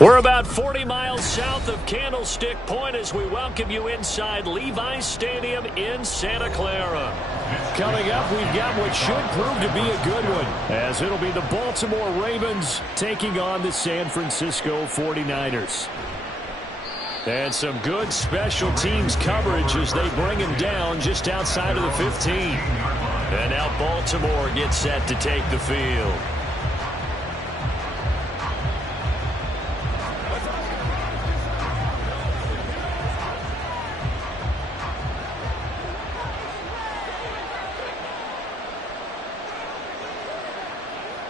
We're about 40 miles south of Candlestick Point as we welcome you inside Levi's Stadium in Santa Clara. Coming up, we've got what should prove to be a good one, as it'll be the Baltimore Ravens taking on the San Francisco 49ers. And some good special teams coverage as they bring him down just outside of the 15. And now Baltimore gets set to take the field.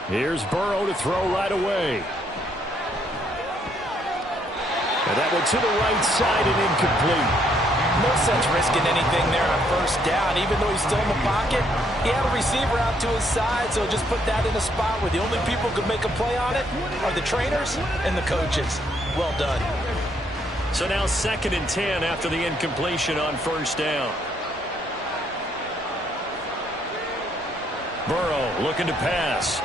Here's Burrow to throw right away. And that one to the right side and incomplete. No sense risking anything there on first down. Even though he's still in the pocket, he had a receiver out to his side, so just put that in a spot where the only people who could make a play on it are the trainers and the coaches. Well done. So now 2nd and 10 after the incompletion on first down. Burrow looking to pass.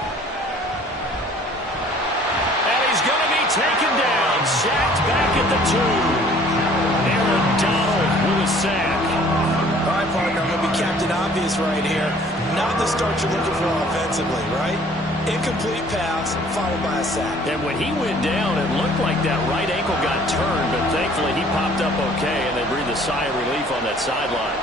Taken down, sacked back at the 2. Aaron Donald with a sack. All right, partner, I'm going to be Captain Obvious right here. Not the start you're looking for offensively, right? Incomplete pass, followed by a sack. And when he went down, it looked like that right ankle got turned, but thankfully he popped up okay, and they breathed a sigh of relief on that sideline.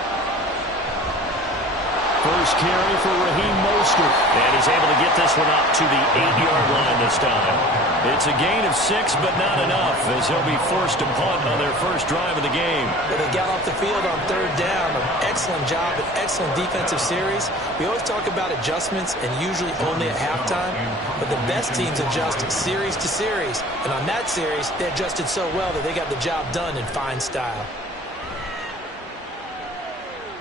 First carry for Raheem Mostert. And he's able to get this one up to the 8-yard line this time. It's a gain of 6, but not enough, as he'll be forced to punt on their first drive of the game. But they got off the field on 3rd down. An excellent job, an excellent defensive series. We always talk about adjustments, and usually only at halftime. But the best teams adjust series to series. And on that series, they adjusted so well that they got the job done in fine style.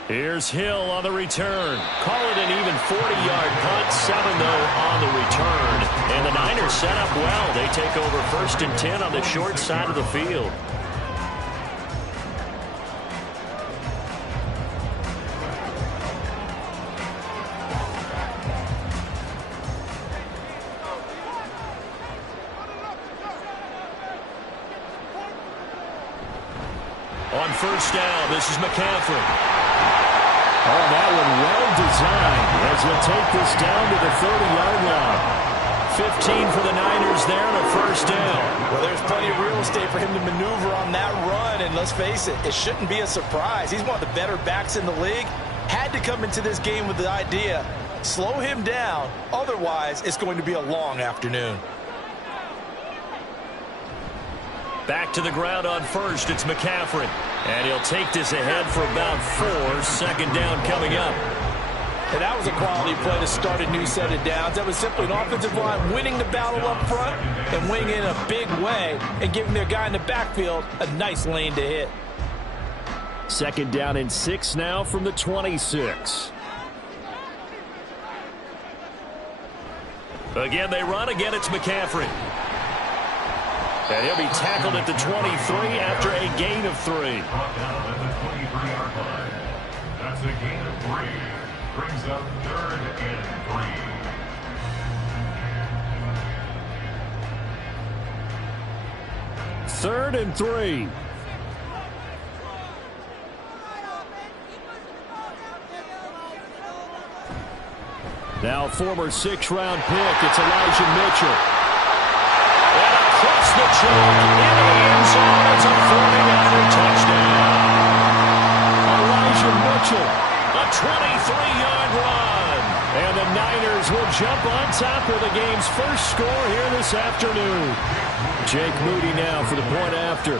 Here's Hill on the return. Call it an even 40-yard punt. 7, though, on the return. And the Niners set up well. They take over 1st and 10 on the short side of the field. On first down, this is McCaffrey. Oh, that one well designed as he'll take this down to the 30-yard line. 15 for the Niners there and a first down. Well, there's plenty of real estate for him to maneuver on that run, and let's face it, it shouldn't be a surprise. He's one of the better backs in the league. Had to come into this game with the idea, slow him down, otherwise it's going to be a long afternoon. Back to the ground on first, it's McCaffrey. And he'll take this ahead for about 4. 2nd down coming up. And that was a quality play to start a new set of downs. That was simply an offensive line winning the battle up front and winning in a big way and giving their guy in the backfield a nice lane to hit. 2nd down and 6 now from the 26. Again, they run. Again, it's McCaffrey. And he'll be tackled at the 23 after a gain of 3. That's a gain of 3. Brings up 3rd and 3. 3rd and 3. Now former 6th-round pick, it's Elijah Mitchell. And across the chalk into the end zone, it's a 40-yard touchdown. Elijah Mitchell, a 23-yard run. And the Niners will jump on top of the game's first score here this afternoon. Jake Moody now for the point after.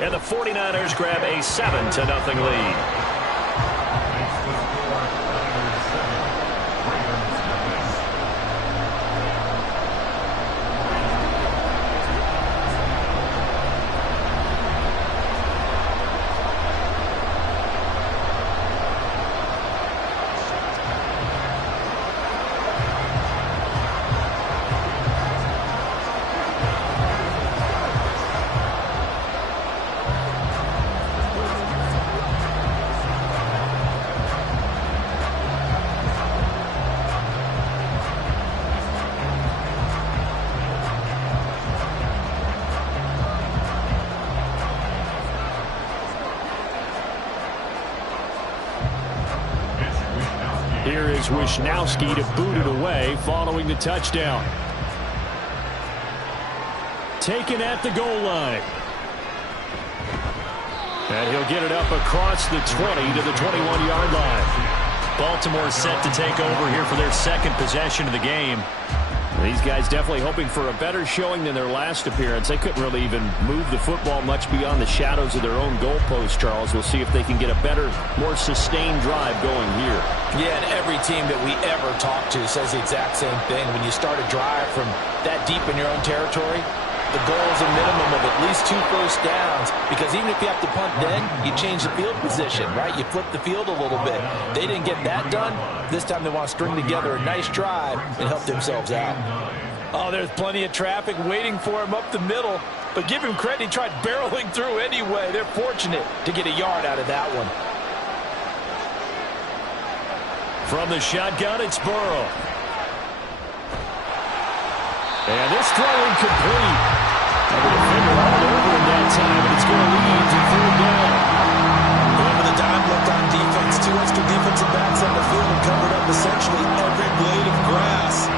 And the 49ers grab a 7-0 lead. Here is Wishnowsky to boot it away following the touchdown. Taken at the goal line. And he'll get it up across the 20 to the 21-yard line. Baltimore set to take over here for their second possession of the game. These guys definitely hoping for a better showing than their last appearance. They couldn't really even move the football much beyond the shadows of their own goalpost, Charles. We'll see if they can get a better, more sustained drive going here. Yeah, and every team that we ever talk to says the exact same thing. When you start a drive from that deep in your own territory, the goal is a minimum of at least 2 first downs, because even if you have to punt then, you change the field position, right? You flip the field a little bit. They didn't get that done. This time they want to string together a nice drive and help themselves out. Oh, there's plenty of traffic waiting for him up the middle, but give him credit, he tried barreling through anyway. They're fortunate to get a yard out of that one. From the shotgun, it's Burrow. And this throw incomplete. The defender all over him that time, and it's going to lead to 3rd down. Remember the dime left on defense. 2 extra defensive backs on the field and covered up essentially every blade of grass.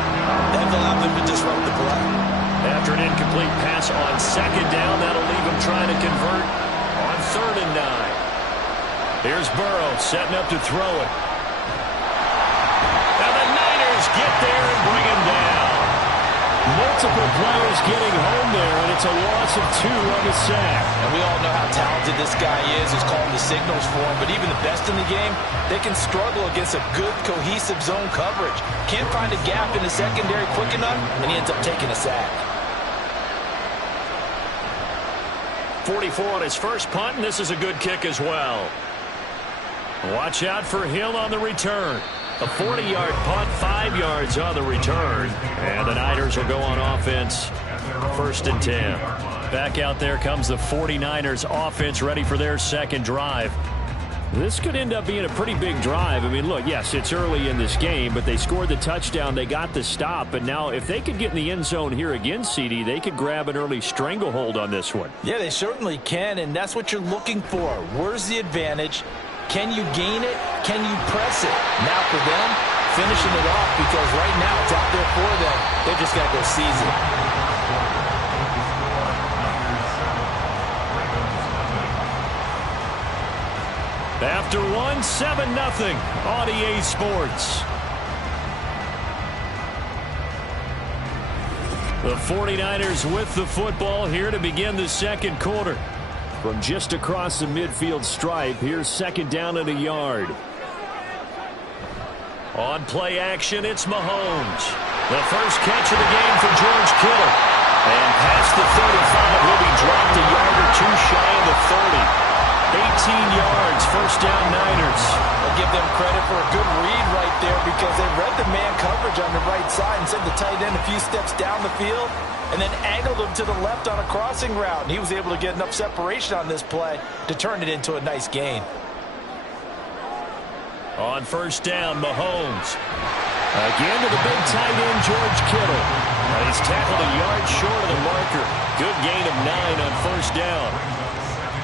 That allowed them to disrupt the play. After an incomplete pass on 2nd down, that'll leave him trying to convert on 3rd and 9. Here's Burrow setting up to throw it. And the Niners get there and bring him down. Multiple players getting home there, and it's a loss of 2 on the sack. And we all know how talented this guy is, who's calling the signals for him. But even the best in the game, they can struggle against a good, cohesive zone coverage. Can't find a gap in the secondary quick enough, and he ends up taking a sack. 44 on his first punt, and this is a good kick as well. Watch out for Hill on the return. A 40-yard punt, 5 yards on the return. And the Niners will go on offense, 1st and 10. Back out there comes the 49ers offense, ready for their second drive. This could end up being a pretty big drive. I mean, look, yes, it's early in this game, but they scored the touchdown. They got the stop. But now if they could get in the end zone here again, CD, they could grab an early stranglehold on this one. Yeah, they certainly can, and that's what you're looking for. Where's the advantage? Can you gain it? Can you press it? Now for them, finishing it off, because right now it's out there for them. They've just got to go seize it. After 7-0 on EA Sports. The 49ers with the football here to begin the second quarter. From just across the midfield stripe, here's 2nd down and a yard. On play action, it's Mahomes. The first catch of the game for George Kittle. And past the 35, he'll be dropped a yard or 2 shy of the 30. 18 yards, 1st down Niners. I'll give them credit for a good read right there, because they read the man coverage on the right side and sent the tight end a few steps down the field and then angled him to the left on a crossing route. And he was able to get enough separation on this play to turn it into a nice gain. On 1st down, Mahomes. Again to the big tight end, George Kittle. He's tackled a yard short of the marker. Good gain of 9 on 1st down.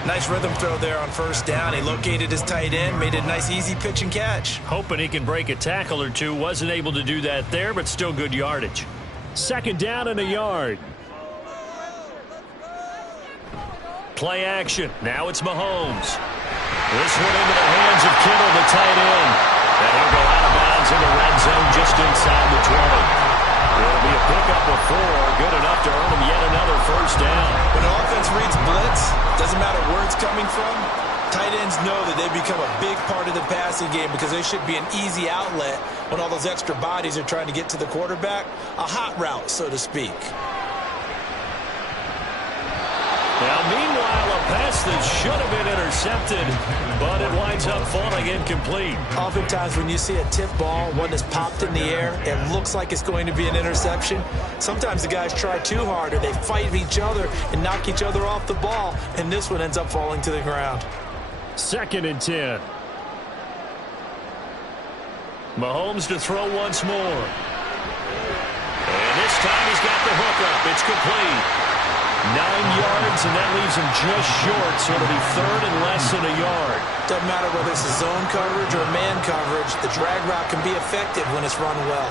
Nice rhythm throw there on 1st down. He located his tight end, made it a nice easy pitch and catch. Hoping he can break a tackle or two. Wasn't able to do that there, but still good yardage. 2nd down and a yard. Play action. Now it's Mahomes. This one into the hands of Kittle, the tight end. And he'll go out of bounds in the red zone just inside the 20. It'll be a pickup of 4, good enough to earn him yet another 1st down. When an offense reads blitz, doesn't matter it's coming from? Tight ends know that they become a big part of the passing game because they should be an easy outlet when all those extra bodies are trying to get to the quarterback. A hot route, so to speak. Now, meanwhile, a pass that should have been intercepted, but it winds up falling incomplete. Oftentimes when you see a tip ball, one that's popped in the air, it looks like it's going to be an interception. Sometimes the guys try too hard or they fight each other and knock each other off the ball, and this one ends up falling to the ground. 2nd and 10. Mahomes to throw once more. And this time he's got the hook up. It's complete. 9 yards, and that leaves him just short, so it'll be 3rd and less than a yard. Doesn't matter whether it's a zone coverage or man coverage, the drag route can be effective when it's run well.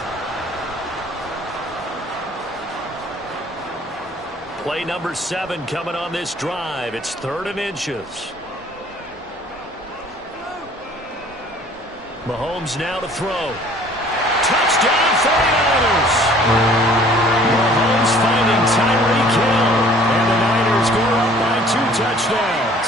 Play number 7 coming on this drive. It's 3rd and inches. Mahomes now to throw. Touchdown 49ers! Mahomes finding Tyreek Hill. And the Niners go up by 2 touchdowns.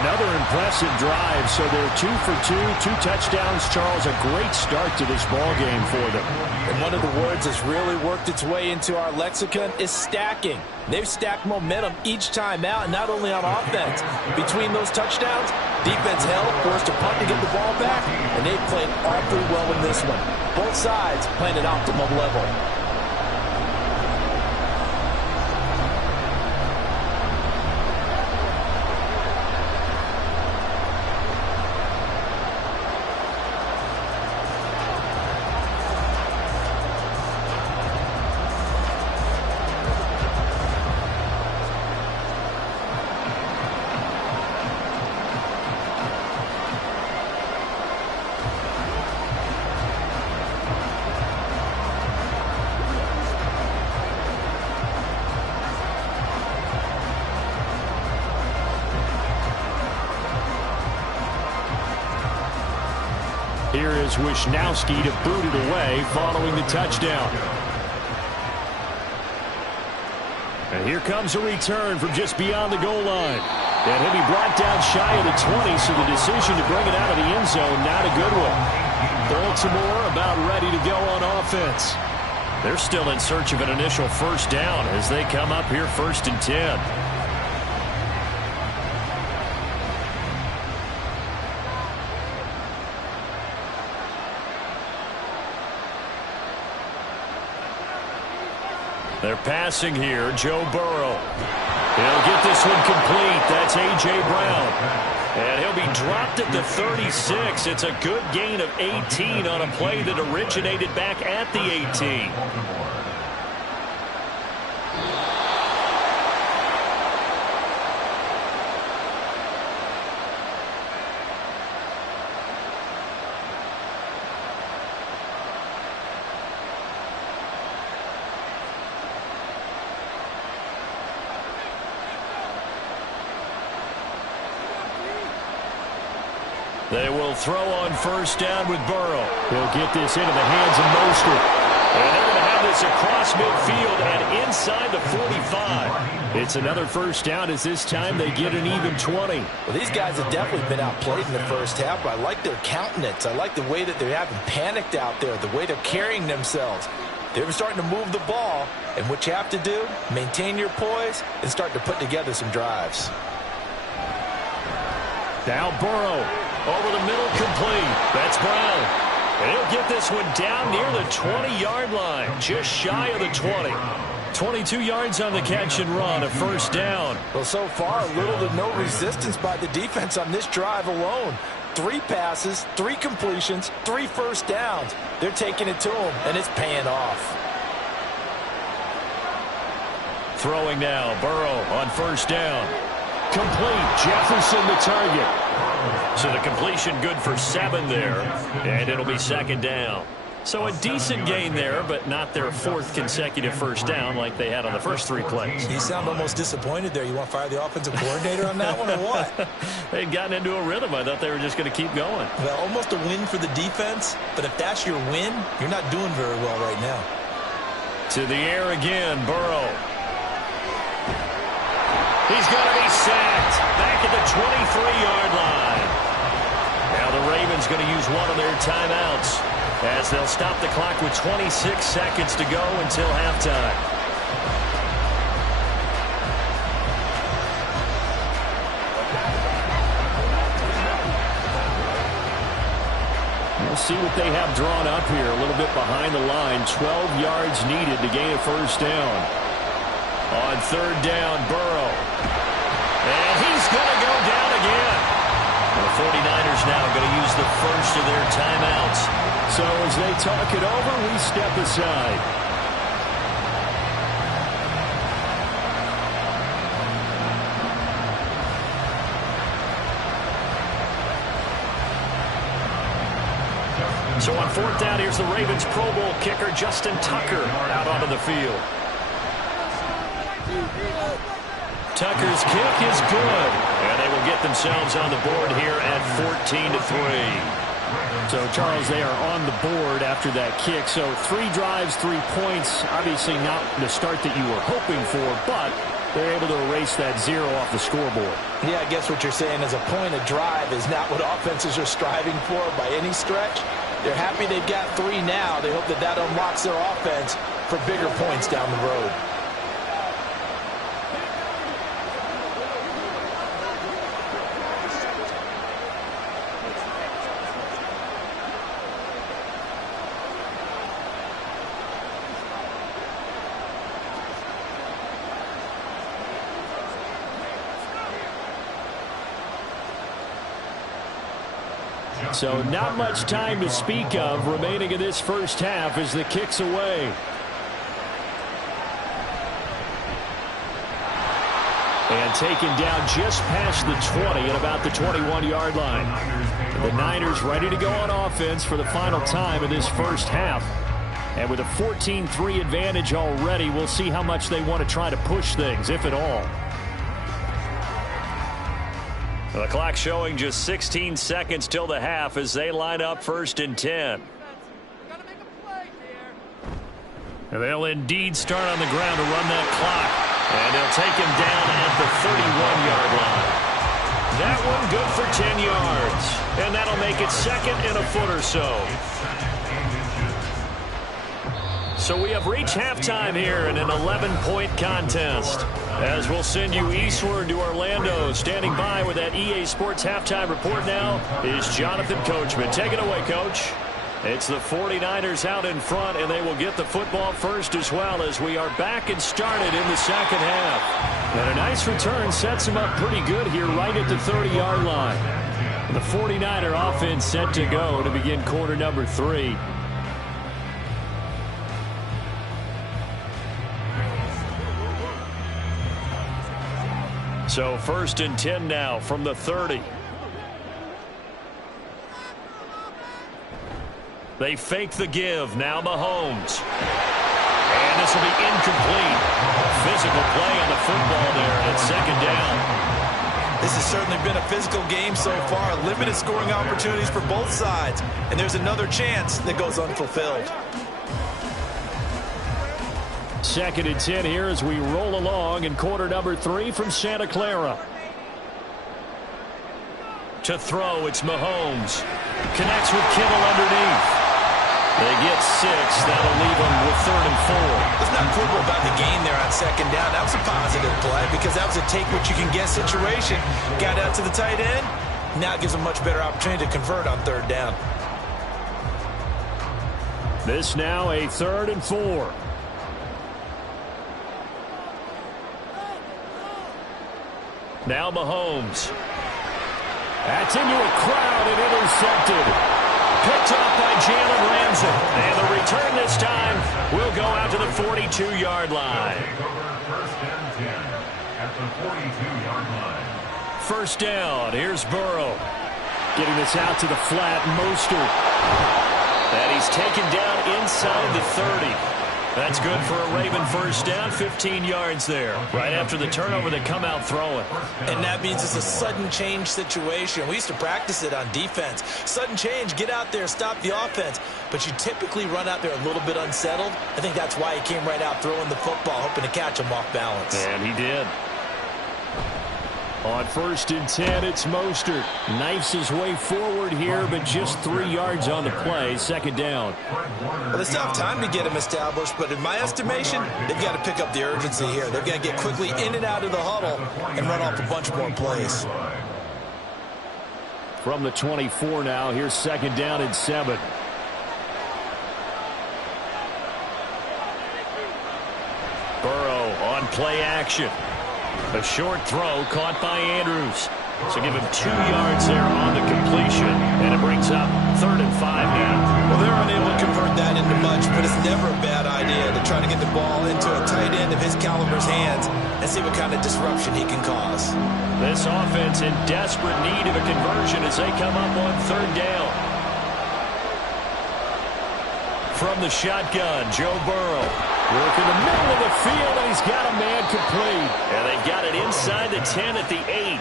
Another impressive drive, so they're 2 for 2, 2 touchdowns. Charles, a great start to this ball game for them. And one of the words that's really worked its way into our lexicon is stacking. They've stacked momentum each time out, and not only on offense. Between those touchdowns, defense held, forced a punt to get the ball back, and they played awfully well in this one. Both sides playing at optimum level. Here is Wisnowski to boot it away following the touchdown. And here comes a return from just beyond the goal line. And he'll be brought down shy of the 20, so the decision to bring it out of the end zone, not a good one. Baltimore about ready to go on offense. They're still in search of an initial first down as they come up here 1st and 10. They're passing here. Joe Burrow. He'll get this one complete. That's A.J. Brown. And he'll be dropped at the 36. It's a good gain of 18 on a play that originated back at the 18. They will throw on first down with Burrow. He'll get this into the hands of Mostert. And they're going to have this across midfield and inside the 45. It's another first down as this time they get an even 20. Well, these guys have definitely been outplayed in the first half, but I like their countenance. I like the way that they haven't panicked out there, the way they're carrying themselves. They're starting to move the ball, and what you have to do, maintain your poise and start to put together some drives. Now Burrow. Over the middle, complete. That's Brown. And he'll get this one down near the 20-yard line, just shy of the 20. 22 yards on the catch and run, a first down. Well, so far, little to no resistance by the defense on this drive alone. 3 passes, 3 completions, 3 first downs. They're taking it to them, and it's paying off. Throwing now, Burrow on first down. Complete. Jefferson the target. So the completion good for 7 there, and it'll be 2nd down. So a decent gain there, but not their 4th consecutive first down like they had on the first 3 plays. You sound almost disappointed there. You want to fire the offensive coordinator on that one or what? They'd gotten into a rhythm. I thought they were just going to keep going. Well, almost a win for the defense, but if that's your win, you're not doing very well right now. To the air again, Burrow. He's going to be sacked back at the 23-yard line. Now the Ravens going to use one of their timeouts as they'll stop the clock with 26 seconds to go until halftime. We'll see what they have drawn up here. A little bit behind the line. 12 yards needed to gain a first down. On third down, Burrow. And he's going to go down again. The 49ers now going to use the first of their timeouts. So as they talk it over, we step aside. So on fourth down, here's the Ravens Pro Bowl kicker, Justin Tucker, out onto the field. Tucker's kick is good. And they will get themselves on the board here at 14-3. So, Charles, they are on the board after that kick. So 3 drives, 3 points. Obviously not the start that you were hoping for, but they're able to erase that 0 off the scoreboard. Yeah, I guess what you're saying is a point of drive is not what offenses are striving for by any stretch. They're happy they've got 3 now. They hope that that unlocks their offense for bigger points down the road. So not much time to speak of remaining in this first half as the kick's away. And taken down just past the 20 at about the 21-yard line. The Niners ready to go on offense for the final time of this first half. And with a 14-3 advantage already, we'll see how much they want to try to push things, if at all. The clock showing just 16 seconds till the half as they line up 1st and 10. And they'll indeed start on the ground to run that clock. And they'll take him down at the 31-yard line. That one good for 10 yards. And that'll make it 2nd and a foot or so. So we have reached halftime here in an 11-point contest. As we'll send you eastward to Orlando. Standing by with that EA Sports halftime report now is Jonathan Coachman. Take it away, Coach. It's the 49ers out in front, and they will get the football first as well as we are back and started in the second half. And a nice return sets them up pretty good here right at the 30-yard line. The 49er offense set to go to begin quarter number 3. So 1st and 10 now from the 30. They fake the give. Now Mahomes. And this will be incomplete. Physical play on the football there, and it's 2nd down. This has certainly been a physical game so far. Limited scoring opportunities for both sides. And there's another chance that goes unfulfilled. 2nd and 10 here as we roll along in quarter number 3 from Santa Clara. To throw, it's Mahomes. Connects with Kittle underneath. They get 6. That'll leave them with 3rd and 4. Let's not quibble about the gain there on 2nd down. That was a positive play because that was a take-what-you-can-get situation. Got out to the tight end. Now it gives them a much better opportunity to convert on 3rd down. This now a 3rd and 4. Now Mahomes. That's into a crowd and intercepted. Picked off by Jalen Ramsey. And the return this time will go out to the 42-yard line. 1st and 10 at the 42-yard line. 1st down. Here's Burrow. Getting this out to the flat. Mostert. And he's taken down inside the 30. That's good for a Raven 1st down, 15 yards there. Right after the turnover, they come out throwing. And that means it's a sudden change situation. We used to practice it on defense. Sudden change, get out there, stop the offense. But you typically run out there a little bit unsettled. I think that's why he came right out throwing the football, hoping to catch him off balance. And he did. On 1st and 10, it's Mostert. Knifes his way forward here, but just 3 yards on the play. 2nd down. Well, they still have time to get him established, but in my estimation, they've got to pick up the urgency here. They've got to get quickly in and out of the huddle and run off a bunch more plays. From the 24 now, here's 2nd down and 7. Burrow on play action. A short throw caught by Andrews. So give him 2 yards there on the completion. And it brings up 3rd and 5 now. Well, they're unable to convert that into much, but it's never a bad idea to try to get the ball into a tight end of his caliber's hands and see what kind of disruption he can cause. This offense in desperate need of a conversion as they come up on 3rd down. From the shotgun, Joe Burrow. Work in the middle of the field, and he's got a man complete. And they've got it inside the 10 at the 8.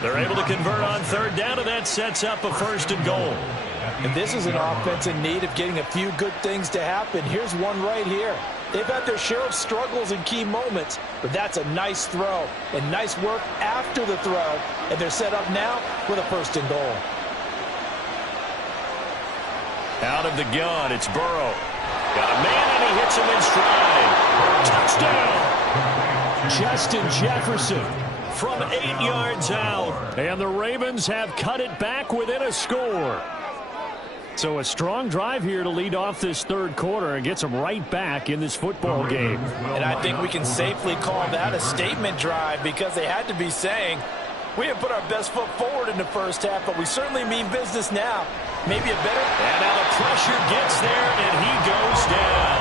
They're able to convert on 3rd down, and that sets up a 1st and goal. And this is an offense in need of getting a few good things to happen. Here's one right here. They've had their share of struggles in key moments, but that's a nice throw and nice work after the throw. And they're set up now with a 1st and goal. Out of the gun, it's Burrow. Got a man, and he hits him in stride. Touchdown! Justin Jefferson from 8 yards out. And the Ravens have cut it back within a score. So a strong drive here to lead off this 3rd quarter and gets them right back in this football game. And I think we can safely call that a statement drive because they had to be saying, we have put our best foot forward in the 1st half, but we certainly mean business now. Maybe a better... And now the pressure gets there, and he goes down.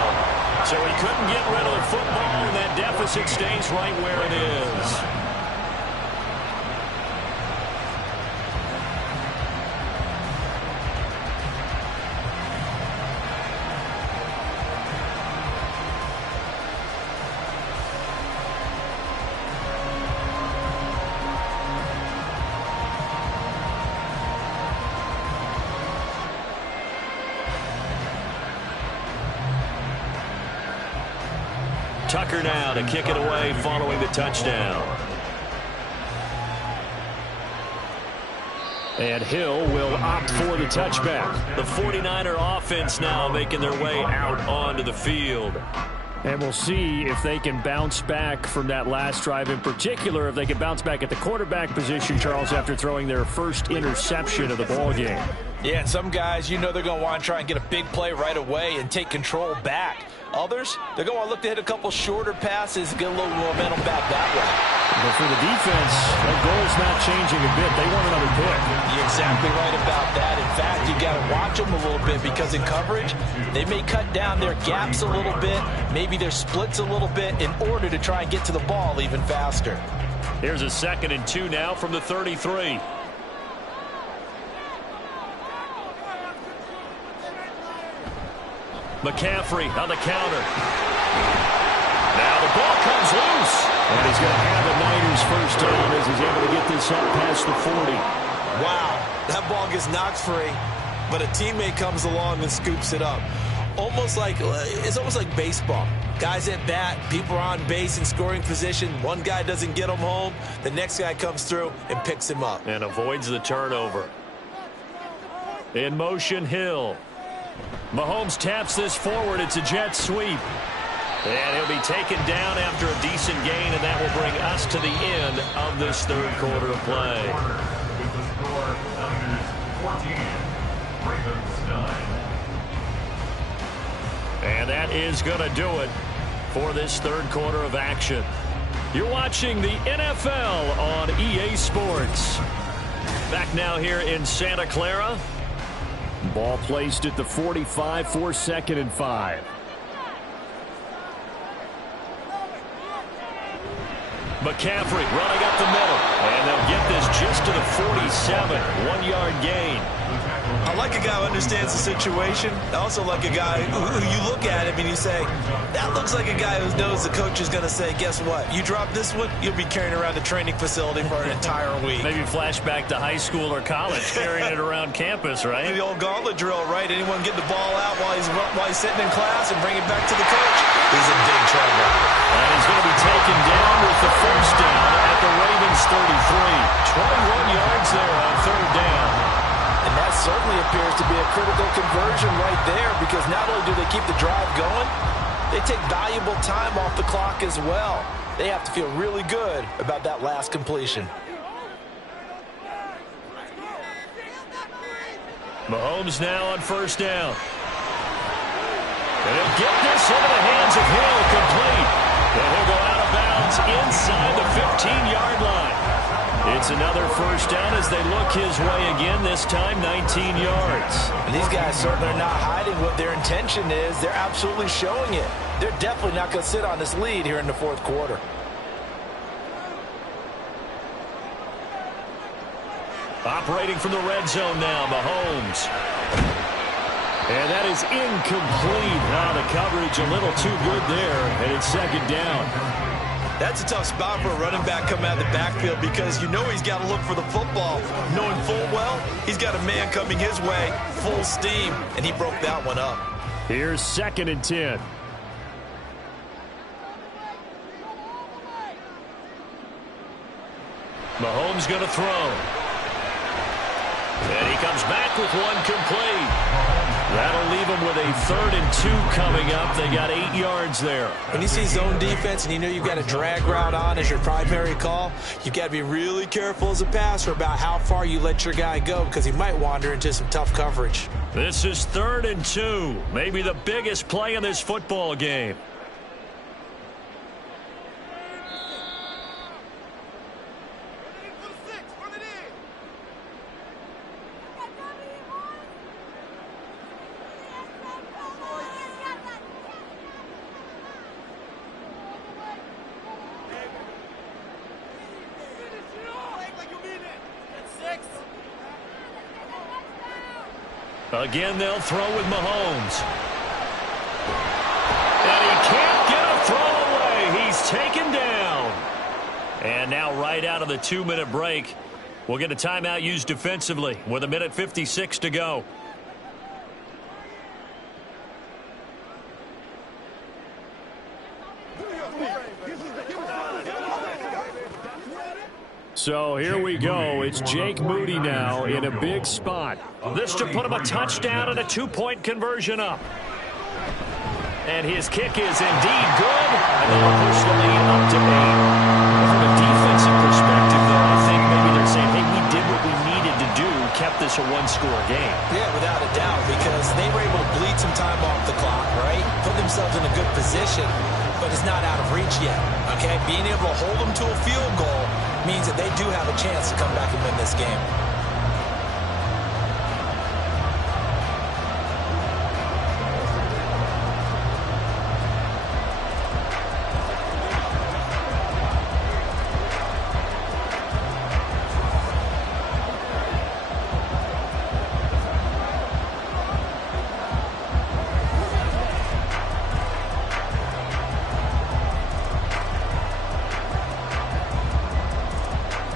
So he couldn't get rid of the football, and that deficit stays right where it is. Tucker now to kick it away following the touchdown. And Hill will opt for the touchback. The 49er offense now making their way out onto the field. And we'll see if they can bounce back from that last drive, in particular if they can bounce back at the quarterback position, Charles, after throwing their first interception of the ball game. Yeah, and some guys, you know they're going to want to try and get a big play right away and take control back. Others, they're going to look to hit a couple shorter passes, get a little momentum back that way. But for the defense, that goal's not changing a bit. They want another pick. You're exactly right about that. In fact, you got to watch them a little bit because in coverage, they may cut down their gaps a little bit, maybe their splits a little bit in order to try and get to the ball even faster. Here's a 2nd and 2 now from the 33. McCaffrey on the counter. Now the ball comes loose. And he's going to have the Niners first down as he's able to get this up past the 40. Wow, that ball gets knocked free, but a teammate comes along and scoops it up. It's almost like baseball. Guys at bat, people are on base in scoring position. One guy doesn't get him home. The next guy comes through and picks him up. And avoids the turnover. In motion, Hill. Mahomes taps this forward. It's a jet sweep. And he'll be taken down after a decent gain, and that will bring us to the end of this 3rd quarter of play. With the score, Niners 14, Ravens 9. And that is going to do it for this 3rd quarter of action. You're watching the NFL on EA Sports. Back now here in Santa Clara. Ball placed at the 45 for 2nd and 5. McCaffrey running up the middle. And they'll get this just to the 47. 1-yard gain. I like a guy who understands the situation. I also like a guy who you look at him and you say, that looks like a guy who knows the coach is going to say, guess what? You drop this one, you'll be carrying around the training facility for an entire week. Maybe flashback to high school or college, carrying it around campus, right? The old gauntlet drill, right? Anyone get the ball out while he's sitting in class and bring it back to the coach? He's in big trouble. And he's going to be taken down with the 1st down at the Ravens 33. 21 yards there on third down. And that certainly appears to be a critical conversion right there, because not only do they keep the drive going, they take valuable time off the clock as well. They have to feel really good about that last completion. Mahomes now on first down. And he'll get this into the hands of Hill, complete. And he'll go out of bounds inside the 15-yard line. It's another first down as they look his way again, this time 19 yards. And these guys certainly are not hiding what their intention is. They're absolutely showing it. They're definitely not going to sit on this lead here in the fourth quarter. Operating from the red zone now, Mahomes. And that is incomplete. Now the coverage a little too good there, and it's second down. That's a tough spot for a running back coming out of the backfield, because you know he's got to look for the football, knowing full well he's got a man coming his way, full steam, and he broke that one up. Here's 2nd and 10. Mahomes going to throw. And he comes back with one complete. That'll leave him with a 3rd and 2 coming up. They got 8 yards there. When you see zone defense and you know you've got a drag route on as your primary call, you've got to be really careful as a passer about how far you let your guy go, because he might wander into some tough coverage. This is 3rd and 2. Maybe the biggest play in this football game. Again, they'll throw with Mahomes. And he can't get a throw away. He's taken down. And now right out of the 2-minute break, we'll get a timeout used defensively with 1:56 to go. So here we go. It's Jake Moody now in a big spot. This to put him a touchdown and a 2-point conversion up. And his kick is indeed good. And they'll push the lead up to 8. From a defensive perspective, though, I think maybe they're saying, hey, we did what we needed to do, kept this a 1-score game. Yeah, without a doubt, because they were able to bleed some time off the clock, right? Put themselves in a good position, but it's not out of reach yet, okay? Being able to hold them to a field goal means that they do have a chance to come back and win this game.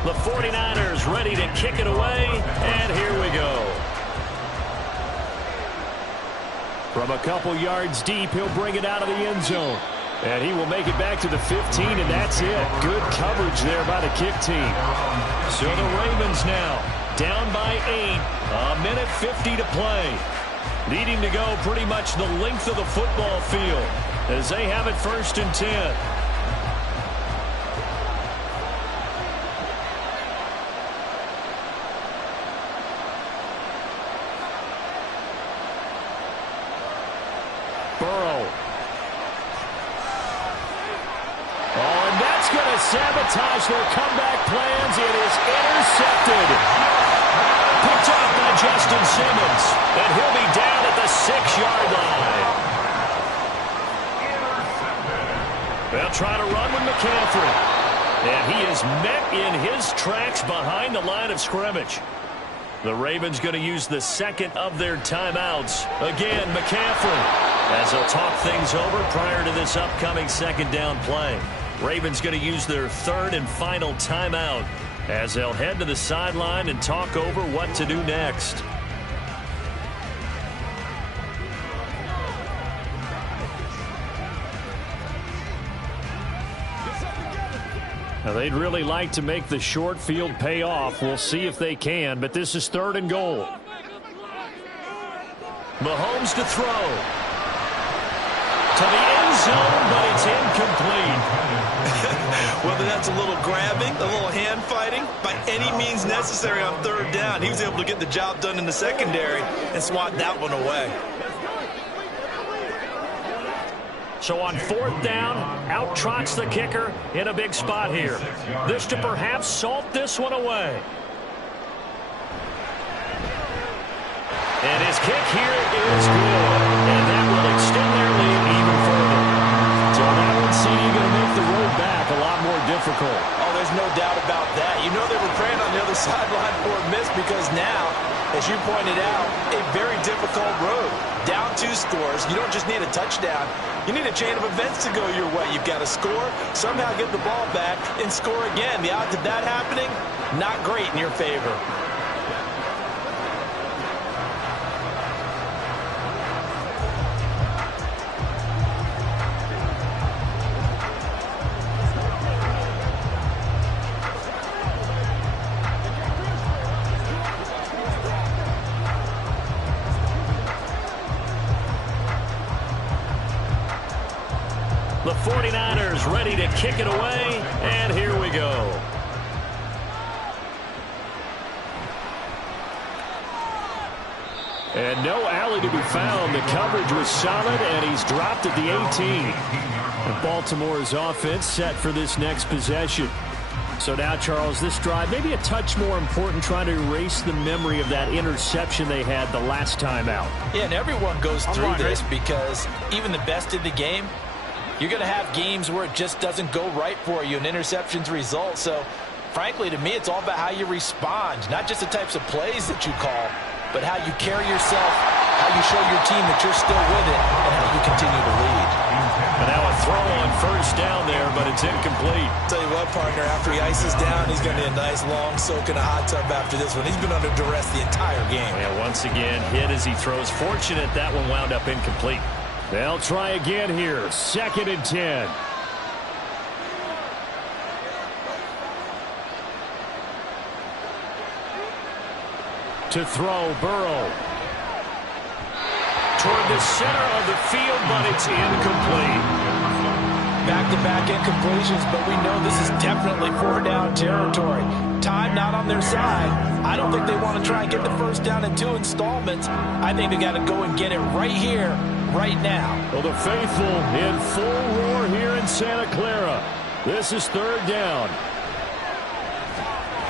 The 49ers ready to kick it away, and here we go. From a couple yards deep, he'll bring it out of the end zone. And he will make it back to the 15, and that's it. Good coverage there by the kick team. So the Ravens now down by 8, 1:50 to play. Needing to go pretty much the length of the football field as they have it 1st and 10. Burrow. Oh, and that's going to sabotage their comeback plans. It is intercepted. Picked up by Justin Simmons. And he'll be down at the 6-yard line. They'll try to run with McCaffrey. And he is met in his tracks behind the line of scrimmage. The Ravens going to use the 2nd of their timeouts. Again, McCaffrey, as they'll talk things over prior to this upcoming 2nd down play. Ravens going to use their 3rd and final timeout as they'll head to the sideline and talk over what to do next. Now, they'd really like to make the short field pay off. We'll see if they can, but this is 3rd and goal. Mahomes to throw. To the end zone, but it's incomplete. Whether that's a little grabbing, a little hand fighting, by any means necessary on 3rd down, he was able to get the job done in the secondary and swat that one away. So on 4th down, out trots the kicker in a big spot here. This to perhaps salt this one away. And his kick here is good. And that will extend their lead even further. So that one seems going to make the road back a lot more difficult. Oh, there's no doubt about that. You know they were praying on the other sideline for a miss because now, as you pointed out, a very difficult road. Down 2 scores. You don't just need a touchdown. You need a chain of events to go your way. You've got to score, somehow get the ball back, and score again. The odds of that happening, not great in your favor. The 49ers ready to kick it away, and here we go. And no alley to be found. The coverage was solid, and he's dropped at the 18. And Baltimore's offense set for this next possession. So now, Charles, this drive maybe a touch more important, trying to erase the memory of that interception they had the last time out. Yeah, and everyone goes through this because even the best in the game, you're going to have games where it just doesn't go right for you and interceptions result. So, frankly, to me, it's all about how you respond, not just the types of plays that you call, but how you carry yourself, how you show your team that you're still with it, and how you continue to lead. And now a throw on 1st down there, but it's incomplete. Tell you what, partner, after he ices down, he's going to need a nice long soak in a hot tub after this one. He's been under duress the entire game. Yeah, once again, hit as he throws. Fortunate that one wound up incomplete. They'll try again here. 2nd and 10. To throw, Burrow. Toward the center of the field, but it's incomplete. Back-to-back incompletions, but we know this is definitely 4-down territory. Time not on their side. I don't think they want to try and get the 1st down in 2 installments. I think they got to go and get it right here, right now. Well, the faithful in full roar here in Santa Clara. This is 3rd down.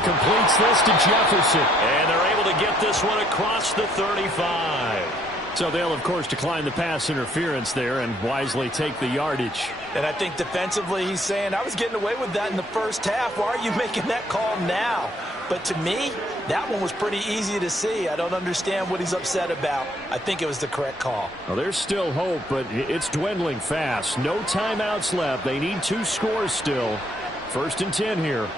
Completes this to Jefferson. And they're able to get this one across the 35. So they'll, of course, decline the pass interference there and wisely take the yardage. And I think defensively he's saying, I was getting away with that in the 1st half. Why are you making that call now? But to me, that one was pretty easy to see. I don't understand what he's upset about. I think it was the correct call. Well, there's still hope, but it's dwindling fast. No timeouts left. They need 2 scores still. 1st and 10 here.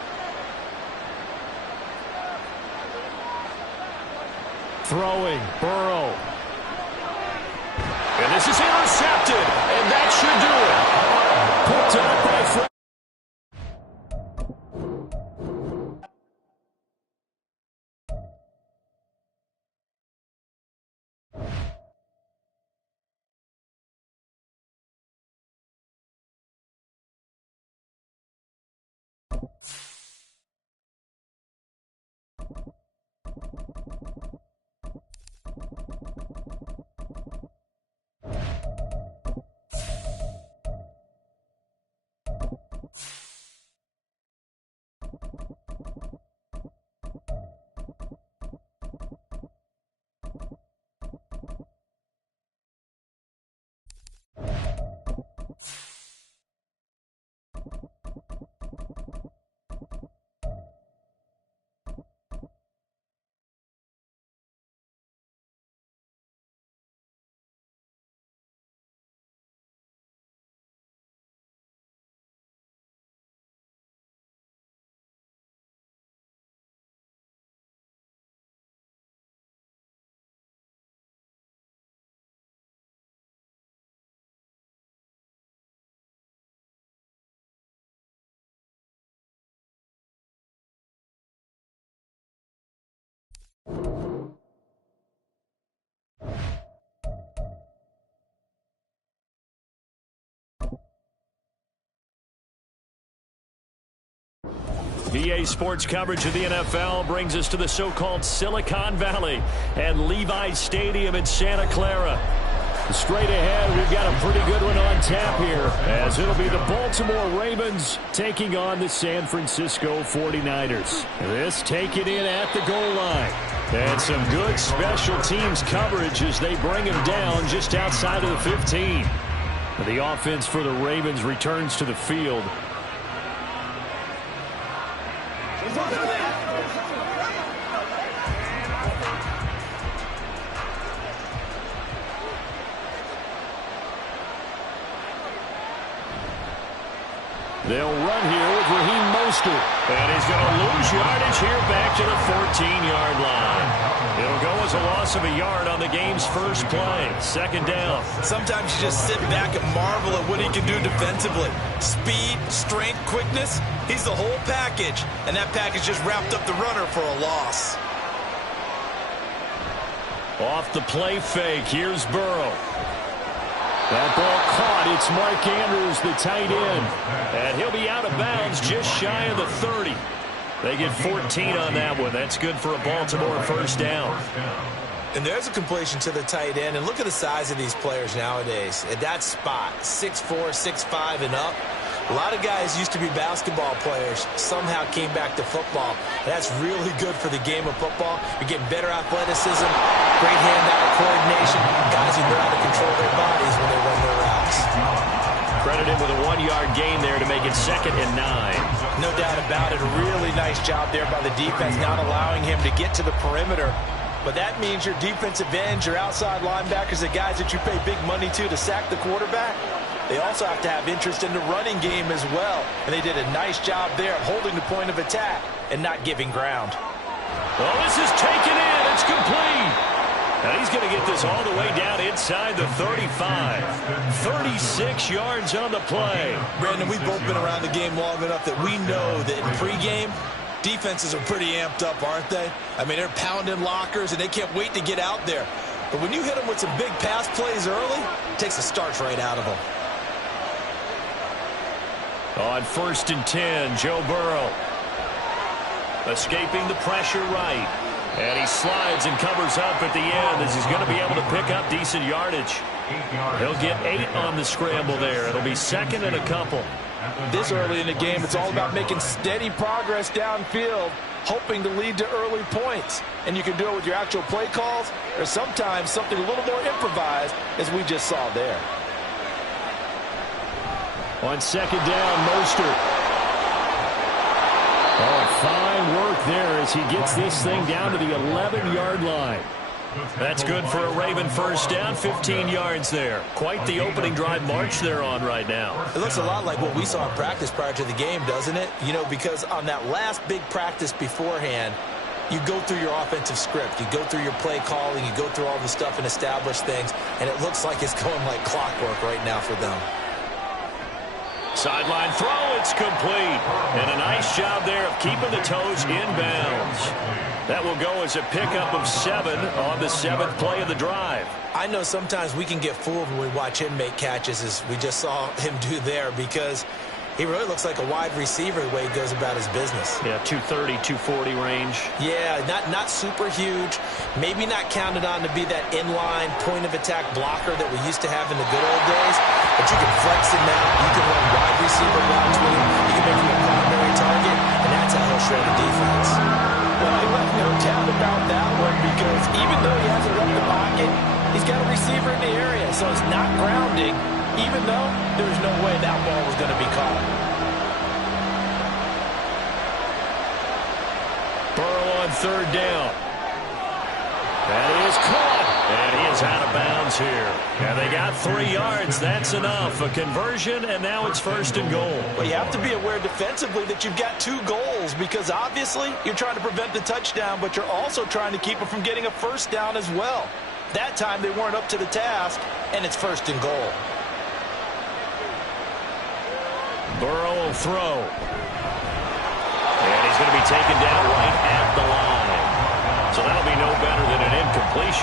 Throwing, Burrow. And this is intercepted, and that should do it. Picked up by Fred. EA Sports coverage of the NFL brings us to the so-called Silicon Valley and Levi's Stadium in Santa Clara. Straight ahead, we've got a pretty good one on tap here, as it'll be the Baltimore Ravens taking on the San Francisco 49ers. This taken in at the goal line. And some good special teams coverage as they bring him down just outside of the 15. The offense for the Ravens returns to the field. They'll run here with Raheem Mostert. And he's going to lose yardage here back to the 14-yard line. It'll go as a loss of a yard on the game's first play. Second down. Sometimes you just sit back and marvel at what he can do defensively. Speed, strength, quickness. He's the whole package. And that package just wrapped up the runner for a loss. Off the play fake. Here's Burrow. That ball caught. It's Mark Andrews, the tight end. And he'll be out of bounds just shy of the 30. They get 14 on that one. That's good for a Baltimore first down. And there's a completion to the tight end. And look at the size of these players nowadays. At that spot, 6'4", 6'5", and up. A lot of guys used to be basketball players, somehow came back to football. That's really good for the game of football. You're getting better athleticism, great hand-eye coordination, guys who know how to control their bodies when they run their routes. Credited with a 1-yard gain there to make it 2nd and 9. No doubt about it. A really nice job there by the defense, not allowing him to get to the perimeter. But that means your defensive ends, your outside linebackers, the guys that you pay big money to sack the quarterback, they also have to have interest in the running game as well. And they did a nice job there of holding the point of attack and not giving ground. Well, this is taken in. It's complete. And he's going to get this all the way down inside the 35. 36 yards on the play. Brandon, we've both been around the game long enough that we know that in pregame, defenses are pretty amped up, aren't they? I mean, they're pounding lockers, and they can't wait to get out there. But when you hit them with some big pass plays early, it takes the starch right out of them. On 1st and 10, Joe Burrow. Escaping the pressure right. And he slides and covers up at the end as he's going to be able to pick up decent yardage. He'll get 8 on the scramble there. It'll be 2nd and a couple. This early in the game, it's all about making steady progress downfield, hoping to lead to early points. And you can do it with your actual play calls, or sometimes something a little more improvised, as we just saw there. On 2nd down, Mostert. Oh, fine work there as he gets this thing down to the 11-yard line. That's good for a Raven first down, 15 yards there. Quite the opening drive march they're on right now. It looks a lot like what we saw in practice prior to the game, doesn't it? You know, because on that last big practice beforehand, you go through your offensive script. You go through your play calling. You go through all the stuff and establish things. And it looks like it's going like clockwork right now for them. Sideline throw, it's complete. And a nice job there of keeping the toes in bounds. That will go as a pickup of 7 on the 7th play of the drive. I know sometimes we can get fooled when we watch him make catches, as we just saw him do there, because he really looks like a wide receiver the way he goes about his business. Yeah, 230, 240 range. Yeah, not super huge. Maybe not counted on to be that inline point-of-attack blocker that we used to have in the good old days. But you can flex him out. You can run wide receiver routes with him. You can make him a primary target, and that's how he'll shred a defense. Well, he left no doubt about that one, because even though he hasn't left the pocket, he's got a receiver in the area, so it's not grounding, even though there's no way that ball was going to be caught. Burrow on 3rd down. That is caught. And he is out of bounds here. And they got 3 yards. That's enough. A conversion, and now it's 1st and goal. Well, you have to be aware defensively that you've got 2 goals, because obviously you're trying to prevent the touchdown, but you're also trying to keep it from getting a first down as well. That time they weren't up to the task, and it's 1st and goal. Burrow will throw. And he's going to be taken down right at the line. So that'll be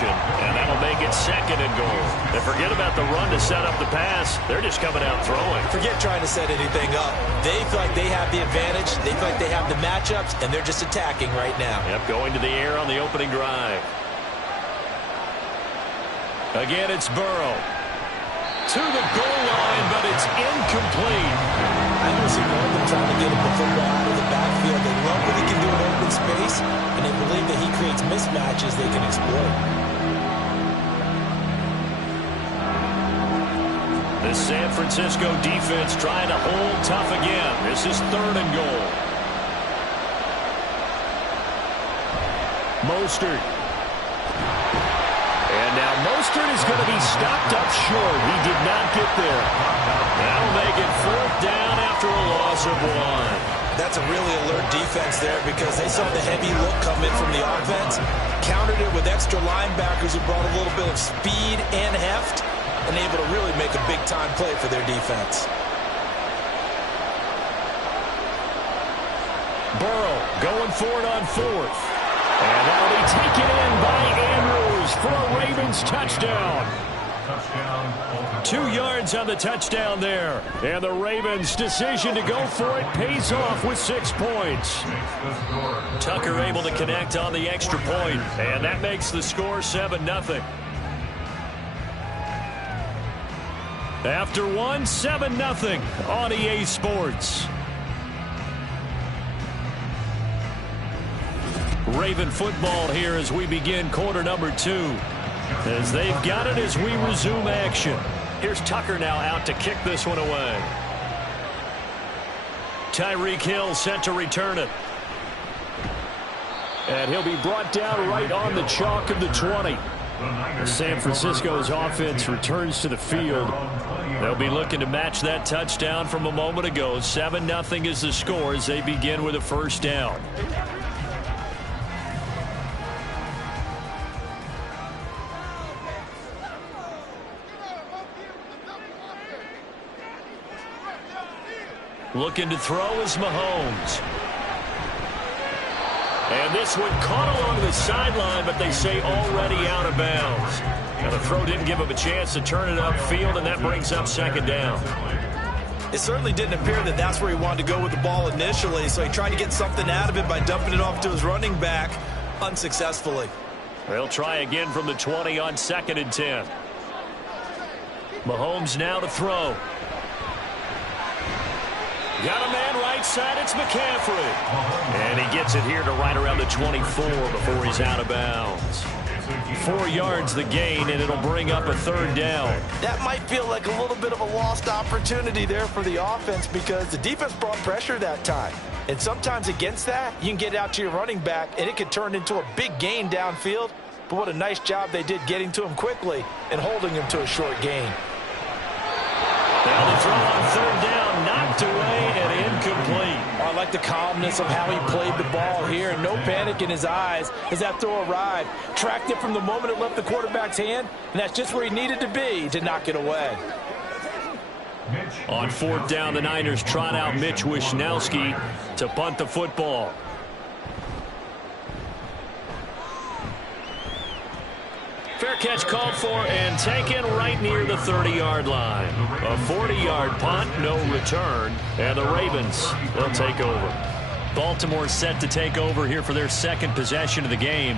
motion, and that'll make it 2nd and goal. And forget about the run to set up the pass. They're just coming out throwing. Forget trying to set anything up. They feel like they have the advantage. They feel like they have the matchups, and they're just attacking right now. Yep, going to the air on the opening drive. Again, it's Burrow. To the goal line, but it's incomplete. I don't see more of them trying to get him the football out of the backfield. They love what he can do in open space, and they believe that he creates mismatches they can exploit. The San Francisco defense trying to hold tough again. This is 3rd and goal. Mostert. And now Mostert is going to be stopped up short. He did not get there. That'll make it 4th down after a loss of 1. That's a really alert defense there because they saw the heavy look come in from the offense, countered it with extra linebackers who brought a little bit of speed and heft, and able to really make a big-time play for their defense. Burrow going for it on 4th. And that'll be taken in by Andrews for a Ravens touchdown. 2 yards on the touchdown there. And the Ravens' decision to go for it pays off with 6 points. Tucker able to connect on the extra point, and that makes the score 7-0. After 1, 7-0 on EA Sports. Raven football here as we begin quarter number 2. As they've got it as we resume action. Here's Tucker now out to kick this one away. Tyreek Hill set to return it. And he'll be brought down right on the chalk of the 20. San Francisco's offense returns to the field. They'll be looking to match that touchdown from a moment ago. 7-0 is the score as they begin with a 1st down. Looking to throw is Mahomes. And this one caught along the sideline, but they say already out of bounds. Now the throw didn't give him a chance to turn it upfield, and that brings up 2nd down. It certainly didn't appear that that's where he wanted to go with the ball initially, so he tried to get something out of it by dumping it off to his running back unsuccessfully. They'll try again from the 20 on 2nd and 10. Mahomes now to throw. Got a man right side, it's McCaffrey. And he gets it here to right around the 24 before he's out of bounds. 4 yards the gain, and it'll bring up a 3rd down. That might feel like a little bit of a lost opportunity there for the offense because the defense brought pressure that time. And sometimes against that, you can get out to your running back, and it could turn into a big gain downfield. But what a nice job they did getting to him quickly and holding him to a short gain. Now the throw on 3rd down, knocked away and incomplete. I like the calmness of how he played the ball here. No panic in his eyes as that throw arrived. Tracked it from the moment it left the quarterback's hand, and that's just where he needed to be to knock it away. On 4th down, the Niners trot out Mitch Wishnowsky to punt the football. Fair catch called for and taken right near the 30-yard line. A 40-yard punt, no return, and the Ravens will take over. Baltimore set to take over here for their 2nd possession of the game.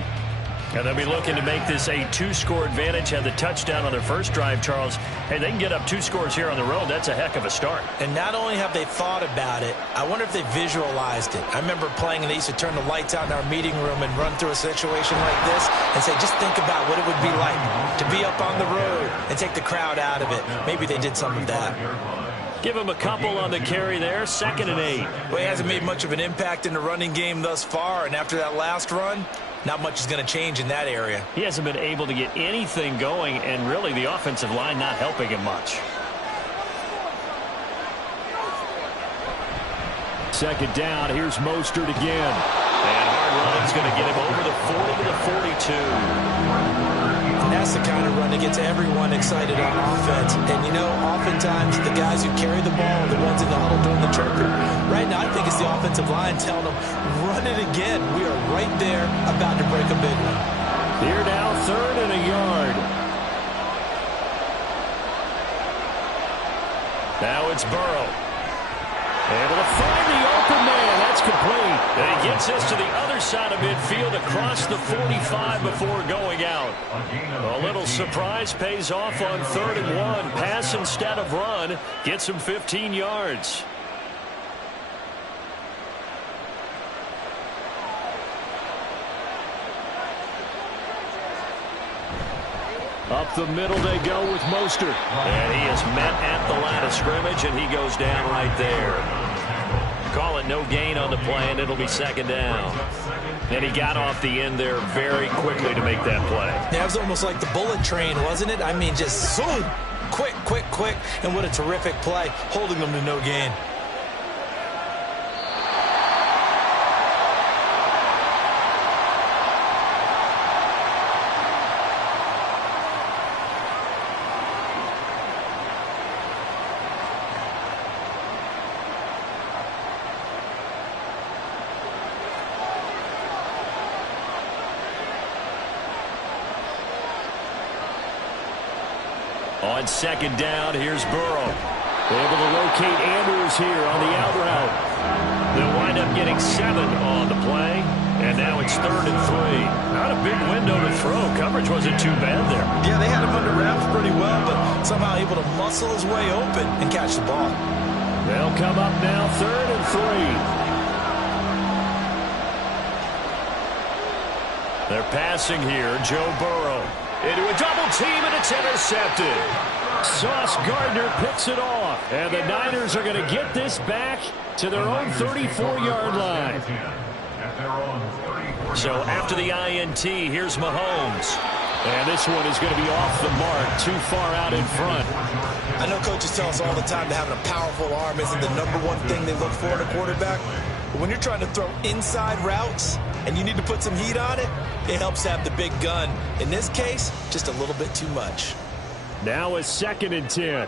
And they'll be looking to make this a 2-score advantage. Had the touchdown on their first drive, Charles. Hey, they can get up 2 scores here on the road. That's a heck of a start. And not only have they thought about it, I wonder if they visualized it. I remember playing, and they used to turn the lights out in our meeting room and run through a situation like this and say, just think about what it would be like to be up on the road and take the crowd out of it. Maybe they did some of that. Give him a couple on the carry there. 2nd and 8. Well, he hasn't made much of an impact in the running game thus far, and after that last run, not much is going to change in that area. He hasn't been able to get anything going, and really the offensive line not helping him much. 2nd down, here's Mostert again. And Hardline's going to get him over the 40 to the 42. And that's the kind of run that gets everyone excited on offense. And, you know, oftentimes the guys who carry the ball are the ones in the huddle doing the chirping. Right now, I think it's the offensive line telling them, run it again. We are right there about to break a big one. Here now, 3rd and a yard. Now it's Burrow. Able to find the open man. That's complete. And he gets us to the other side of midfield across the 45 before going out. A little surprise pays off on 3rd and 1. Pass instead of run. Gets him 15 yards. Up the middle they go with Mostert. And he is met at the line of scrimmage, and he goes down right there. Call it no gain on the play, and it'll be 2nd down. And he got off the end there very quickly to make that play. Yeah, it was almost like the bullet train, wasn't it? I mean, just zoom. Quick, quick, quick. And what a terrific play, holding them to no gain. On 2nd down, here's Burrow. Able to locate Andrews here on the out route. They'll wind up getting 7 on the play. And now it's 3rd and 3. Not a big window to throw. Coverage wasn't too bad there. Yeah, they had him under wraps pretty well, but somehow able to muscle his way open and catch the ball. They'll come up now 3rd and 3. They're passing here. Joe Burrow into a double team, and it's intercepted. Sauce Gardner picks it off, and the Niners are going to get this back to their own 34-yard line. So after the INT, here's Mahomes. And this one is going to be off the mark, too far out in front. I know coaches tell us all the time that having a powerful arm isn't the #1 thing they look for in a quarterback. But when you're trying to throw inside routes and you need to put some heat on it, it helps to have the big gun. In this case, just a little bit too much. Now is 2nd and 10.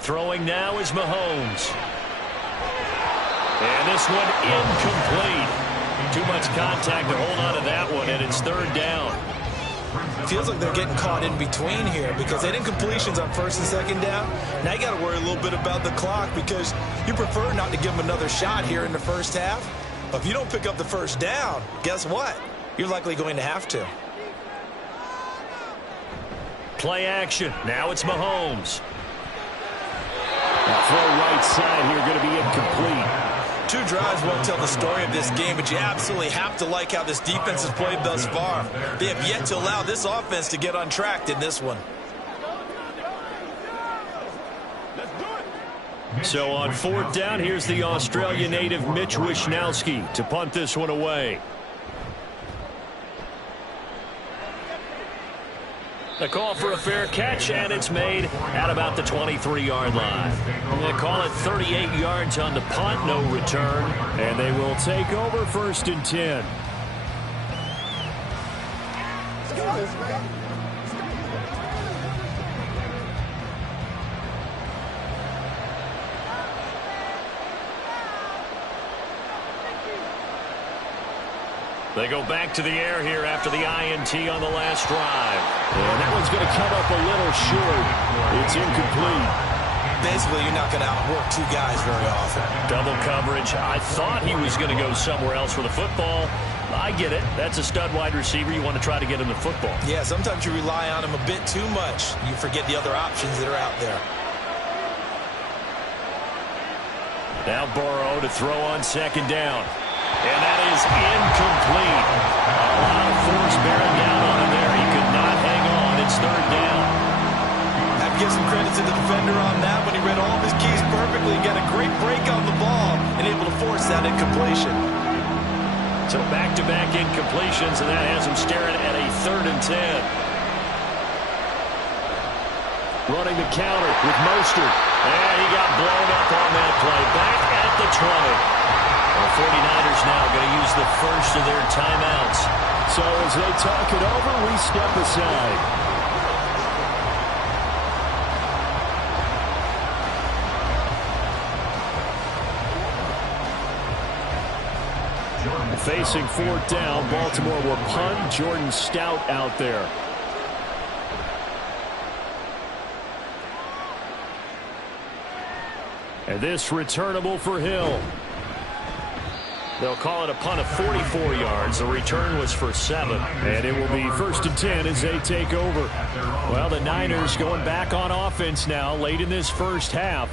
Throwing now is Mahomes. And this one incomplete. Too much contact to hold on to that one, and it's 3rd down. Feels like they're getting caught in between here because they didn't completions on 1st and 2nd down. Now you got to worry a little bit about the clock because you prefer not to give them another shot here in the 1st half. But if you don't pick up the 1st down, guess what? You're likely going to have to. Play action. Now it's Mahomes. Throw right side here, going to be incomplete. 2 drives won't tell the story of this game, but you absolutely have to like how this defense has played thus far. They have yet to allow this offense to get untracked in this one. So on 4th down, here's the Australia native Mitch Wishnowsky to punt this one away. A call for a fair catch, and it's made at about the 23-yard line. They call it 38 yards on the punt, no return, and they will take over 1st and 10. They go back to the air here after the INT on the last drive. And that one's going to come up a little short. It's incomplete. Basically, you're not going to outwork 2 guys very often. Double coverage. I thought he was going to go somewhere else for the football. I get it. That's a stud wide receiver. You want to try to get him the football. Yeah, sometimes you rely on him a bit too much. You forget the other options that are out there. Now Burrow to throw on 2nd down. And that is incomplete. A lot of force bearing down on him there. He could not hang on. It's 3rd down. I have to give some credit to the defender on that when he read all of his keys perfectly and got a great break on the ball and able to force that incompletion. So back-to-back incompletions, and that has him staring at a 3rd and 10. Running the counter with Mostert. And he got blown up on that play. Back at the 20. The 49ers now going to use the first of their timeouts. So as they talk it over, we step aside. Facing fourth down, Baltimore will punt. Jordan Stout out there. And this returnable for Hill. They'll call it a punt of 44 yards. The return was for 7. And it will be 1st and 10 as they take over. Well, the Niners going back on offense now late in this first half.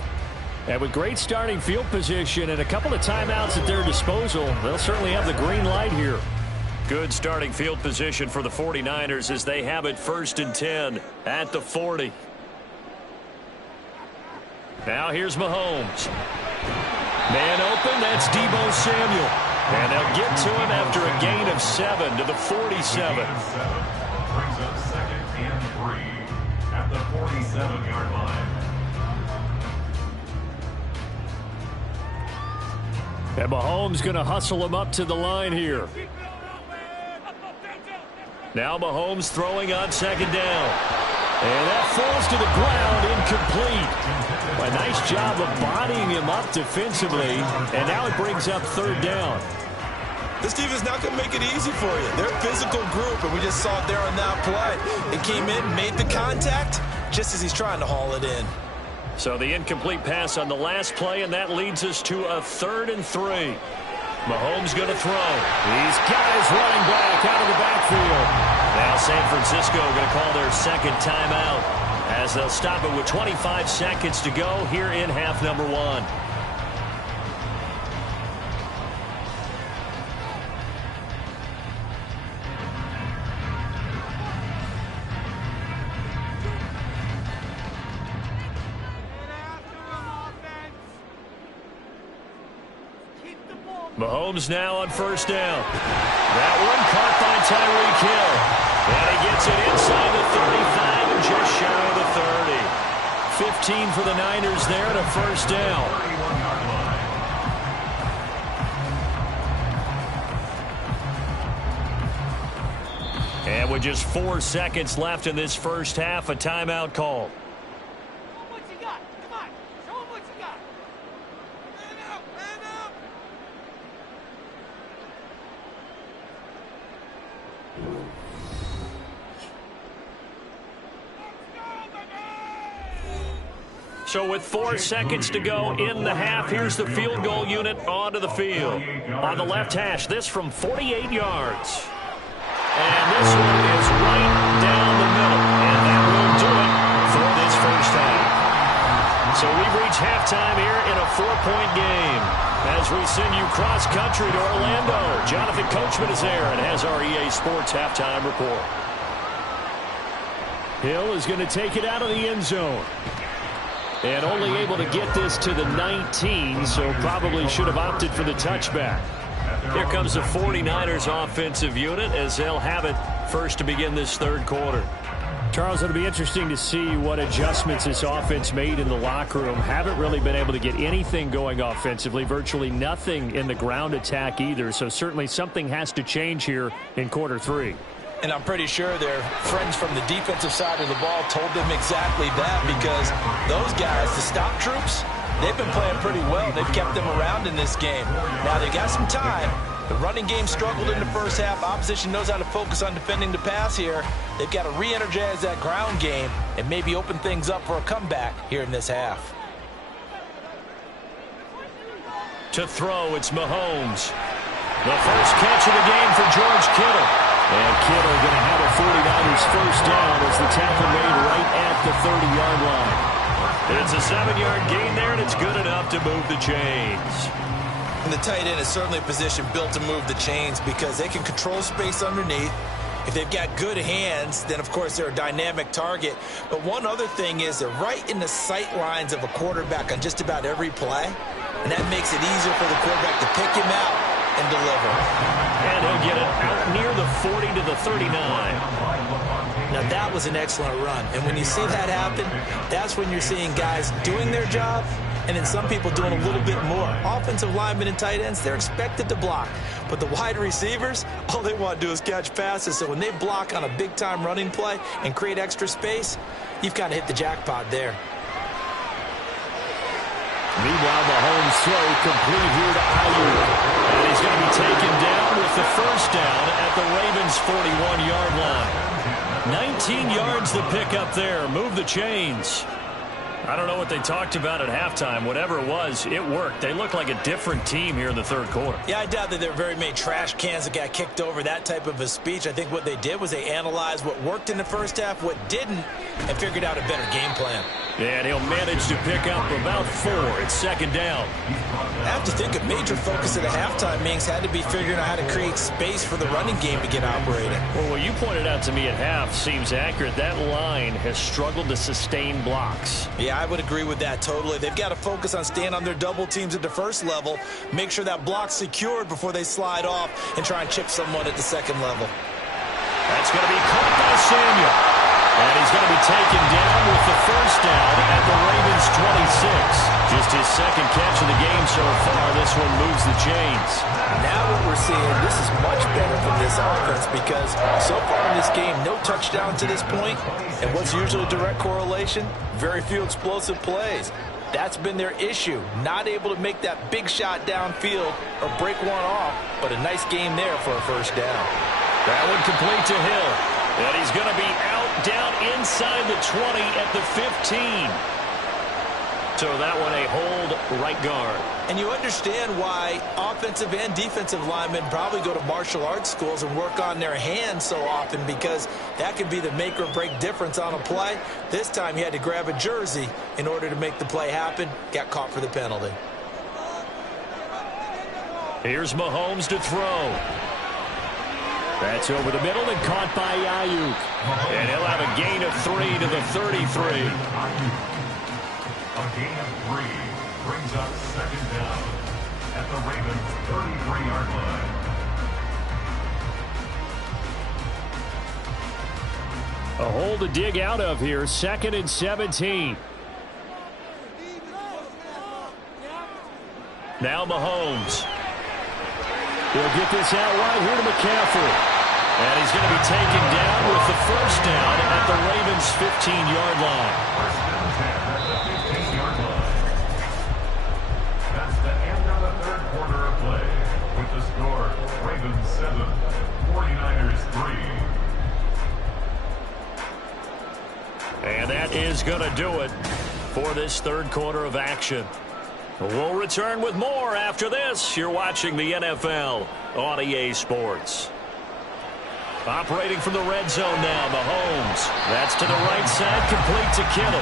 And with great starting field position and a couple of timeouts at their disposal, they'll certainly have the green light here. Good starting field position for the 49ers as they have it 1st and 10 at the 40. Now here's Mahomes. Man open, that's Deebo Samuel. And they'll get to him after a gain of 7 to the 47. Brings up 2nd and 3 at the 47-yard line. And Mahomes going to hustle him up to the line here. Now Mahomes throwing on 2nd down. And that falls to the ground, incomplete. A nice job of bodying him up defensively. And now it brings up 3rd down. This defense not going to make it easy for you. They're a physical group, and we just saw it there on that play. It came in, made the contact, just as he's trying to haul it in. So the incomplete pass on the last play, and that leads us to a 3rd and 3. Mahomes going to throw. He's got his running back out of the backfield. Now San Francisco going to call their 2nd timeout as they'll stop it with 25 seconds to go here in half number 1. Mahomes now on 1st down. That one caught by Tyreek Hill. And he gets it inside the 35 and just shy of the 30. 15 for the Niners there to 1st down. And with just 4 seconds left in this first half, a timeout call. So with 4 seconds to go in the half, here's the field goal unit onto the field. On the left hash, this from 48 yards. And this one is right down the middle. And that will do it for this first half. So we've reached halftime here in a 4-point game. As we send you cross-country to Orlando, Jonathan Coachman is there and has our EA Sports halftime report. Hill is going to take it out of the end zone. And only able to get this to the 19, so probably should have opted for the touchback. Here comes the 49ers offensive unit as they'll have it first to begin this 3rd quarter. Charles, it'll be interesting to see what adjustments this offense made in the locker room. Haven't really been able to get anything going offensively, virtually nothing in the ground attack either, so certainly something has to change here in quarter 3. And I'm pretty sure their friends from the defensive side of the ball told them exactly that, because those guys, the stop troops, they've been playing pretty well. They've kept them around in this game. Now, they got some time. The running game struggled in the first half. Opposition knows how to focus on defending the pass here. They've got to re-energize that ground game and maybe open things up for a comeback here in this half. To throw, it's Mahomes. The first catch of the game for George Kittle. And Kittle going to have a 49ers first down as the tackle made right at the 30-yard line. It's a 7-yard gain there, and it's good enough to move the chains. And the tight end is certainly a position built to move the chains because they can control space underneath. If they've got good hands, then, of course, they're a dynamic target. But one other thing is they're right in the sight lines of a quarterback on just about every play, and that makes it easier for the quarterback to pick him out and deliver. And he'll get it out near the 40 to the 39. Now, that was an excellent run. And when you see that happen, that's when you're seeing guys doing their job and then some people doing a little bit more. Offensive linemen and tight ends, they're expected to block. But the wide receivers, all they want to do is catch passes. So when they block on a big-time running play and create extra space, you've kind of hit the jackpot there. Meanwhile, Mahomes throw complete here to Ayuk. And he's going to be taken 41-yard line. 19 yards to pick up there. Move the chains. I don't know what they talked about at halftime. Whatever it was, it worked. They look like a different team here in the third quarter. Yeah, I doubt that there were very many trash cans that got kicked over, that type of a speech. I think what they did was they analyzed what worked in the first half, what didn't, and figured out a better game plan. Yeah, and he'll manage to pick up about 4. It's second down. I have to think a major focus of the halftime meetings had to be figuring out how to create space for the running game to get operating. Well, what you pointed out to me at half seems accurate. That line has struggled to sustain blocks. Yeah, I would agree with that totally. They've got to focus on staying on their double teams at the first level, make sure that block's secured before they slide off and try and chip someone at the second level. That's going to be caught by Samuel. And he's going to be taken down with the first down at the Ravens' 26. Just his second catch of the game so far. This one moves the chains. Now what we're seeing, this is much better from this offense because so far in this game, no touchdown to this point. And what's usually a direct correlation? Very few explosive plays. That's been their issue. Not able to make that big shot downfield or break one off, but a nice game there for a first down. That one complete to Hill. And he's going to be out down inside the 20 at the 15. So that one a hold right guard. And you understand why offensive and defensive linemen probably go to martial arts schools and work on their hands so often because that could be the make or break difference on a play. This time he had to grab a jersey in order to make the play happen. Got caught for the penalty. Here's Mahomes to throw. That's over the middle and caught by Ayuk. And he'll have a gain of 3 to the 33. A gain of 3 brings up second down at the Ravens' 33-yard line. A hole to dig out of here. 2nd and 17. Now Mahomes. He'll get this out wide here to McCaffrey. And he's going to be taken down with the first down at the Ravens' 15-yard line. First down 10 at the 15-yard line. That's the end of the third quarter of play. With the score, Ravens 7, 49ers 3. And that is going to do it for this third quarter of action. We'll return with more after this. You're watching the NFL on EA Sports. Operating from the red zone now, Mahomes. That's to the right side, complete to Kittle.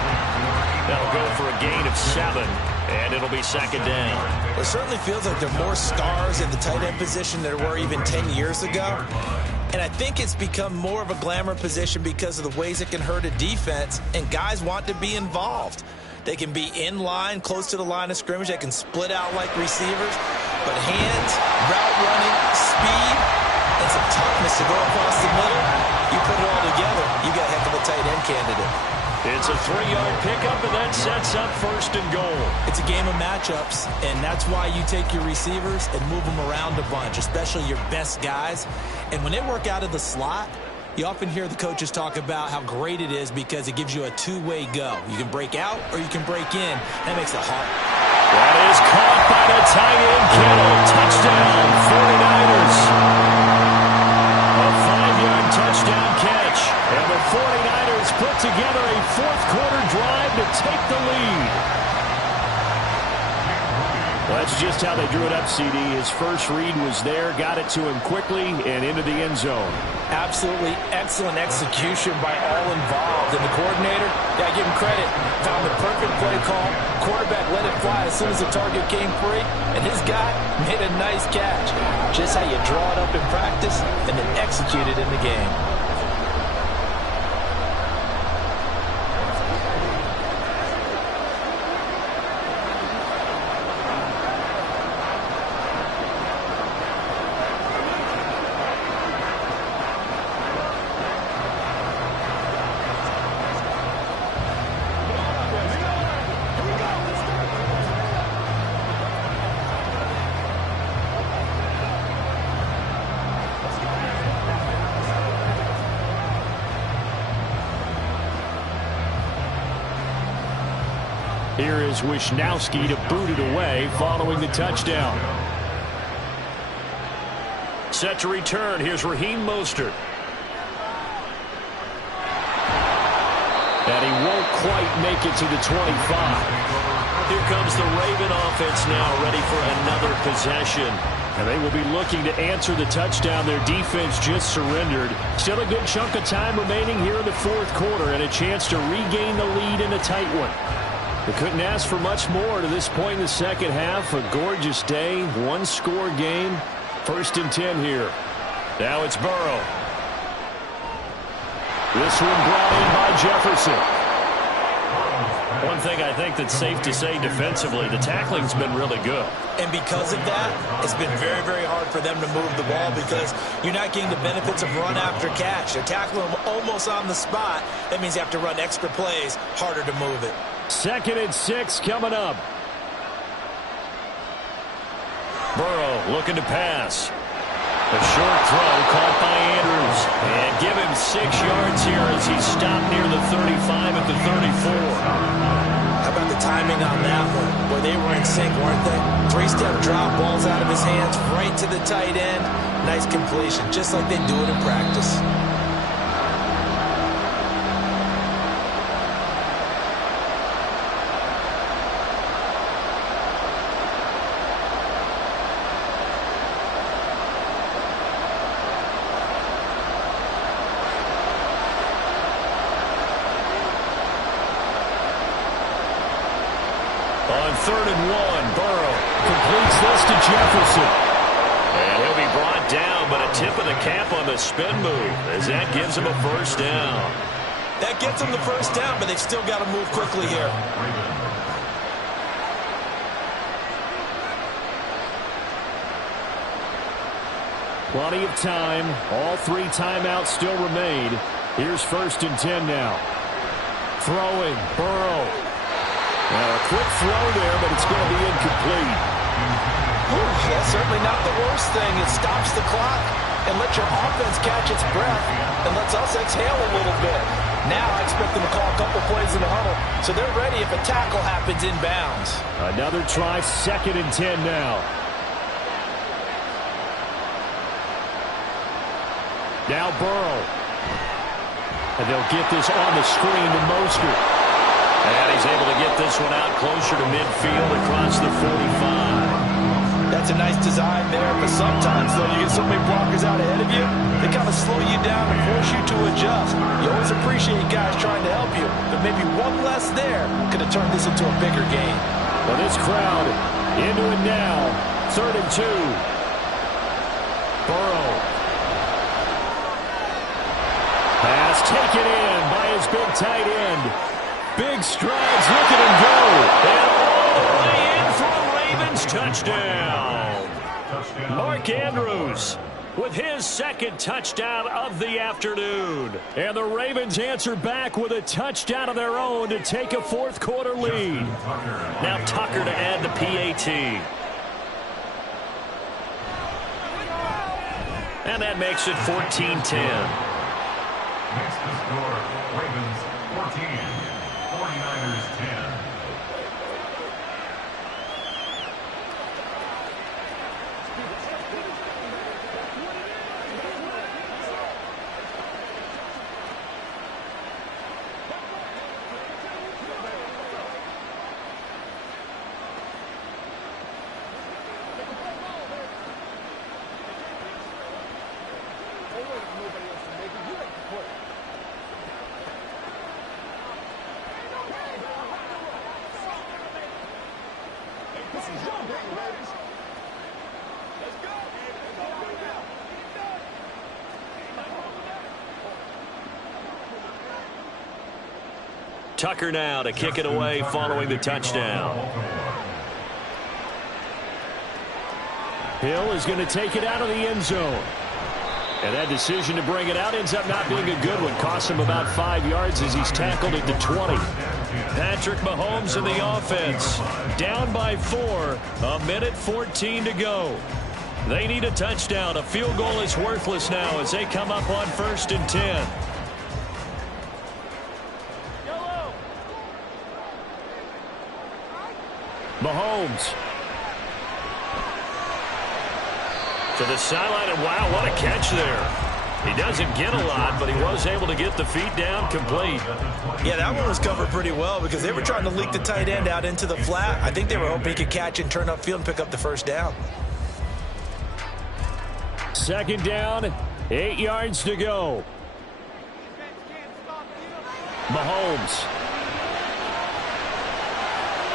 That'll go for a gain of 7, and it'll be second down. Well, it certainly feels like there are more stars in the tight end position than there were even 10 years ago. And I think it's become more of a glamour position because of the ways it can hurt a defense, and guys want to be involved. They can be in line, close to the line of scrimmage. They can split out like receivers. But hands, route running, speed, and some toughness to go across the middle, you put it all together, you got a heck of a tight end candidate. It's a 3-yard pickup, and that sets up first and goal. It's a game of matchups, and that's why you take your receivers and move them around a bunch, especially your best guys. And when they work out of the slot, you often hear the coaches talk about how great it is because it gives you a two-way go. You can break out or you can break in. That makes it hard. That is caught by the tight end, Kittle. Touchdown, 49ers. A 5-yard touchdown catch. And the 49ers put together a fourth-quarter drive to take the lead. Well, that's just how they drew it up, CD. His first read was there, got it to him quickly, and into the end zone. Absolutely excellent execution by all involved. And the coordinator, yeah, give him credit, found the perfect play call. Quarterback let it fly as soon as the target came free, and his guy made a nice catch. Just how you draw it up in practice and then execute it in the game. Here is Wisnowski to boot it away following the touchdown. Set to return. Here's Raheem Mostert. And he won't quite make it to the 25. Here comes the Raven offense now, ready for another possession. And they will be looking to answer the touchdown their defense just surrendered. Still a good chunk of time remaining here in the fourth quarter and a chance to regain the lead in a tight one. They couldn't ask for much more to this point in the second half. A gorgeous day, one-score game. 1st and 10 here. Now it's Burrow. This one brought in by Jefferson. One thing I think that's safe to say defensively, the tackling's been really good. And because of that, it's been very, very hard for them to move the ball because you're not getting the benefits of run after catch. They're tackling them almost on the spot. That means you have to run extra plays, harder to move it. 2nd and 6 coming up. Burrow looking to pass. A short throw caught by Andrews. And give him 6 yards here as he's stopped near the 35 at the 34. How about the timing on that one? Boy, they were in sync, weren't they? 3-step drop, balls out of his hands, right to the tight end. Nice completion, just like they do it in practice. On 3rd and 1, Burrow completes this to Jefferson. And he'll be brought down, but a tip of the cap on the spin move as that gives him a 1st down. That gets them the 1st down, but they've still got to move quickly here. Plenty of time. All 3 timeouts still remain. Here's 1st and 10 now. Throwing, Burrow. Now a quick throw there, but it's going to be incomplete. That's certainly not the worst thing. It stops the clock and lets your offense catch its breath and lets us exhale a little bit. Now I expect them to call a couple plays in the huddle, so they're ready if a tackle happens inbounds. Another try, 2nd and 10 now. Now Burrow. And they'll get this on the screen to Mostert. And he's able to get this one out closer to midfield across the 45. That's a nice design there, but sometimes, though, you get so many blockers out ahead of you, they kind of slow you down and force you to adjust. You always appreciate guys trying to help you, but maybe one less there could have turned this into a bigger game. Well, this crowd into it now. 3rd and 2. Burrow. Pass taken in by his big tight end. Big strides, look at him go. And all the way in for a Ravens touchdown. Mark Andrews with his 2nd touchdown of the afternoon. And the Ravens answer back with a touchdown of their own to take a 4th quarter lead. Now Tucker to add the PAT. And that makes it 14-10. Next to score, Ravens 14, 49ers 10. Tucker now to kick it away following the touchdown. Hill is going to take it out of the end zone. And that decision to bring it out ends up not being a good one. Cost him about 5 yards as he's tackled at the 20. Patrick Mahomes in the offense. Down by 4. 1:14 to go. They need a touchdown. A field goal is worthless now as they come up on 1st and 10. Mahomes. To the sideline, and wow, what a catch there. He doesn't get a lot, but he was able to get the feet down complete. Yeah, that one was covered pretty well because they were trying to leak the tight end out into the flat. I think they were hoping he could catch and turn upfield and pick up the first down. Second down, 8 yards to go. Mahomes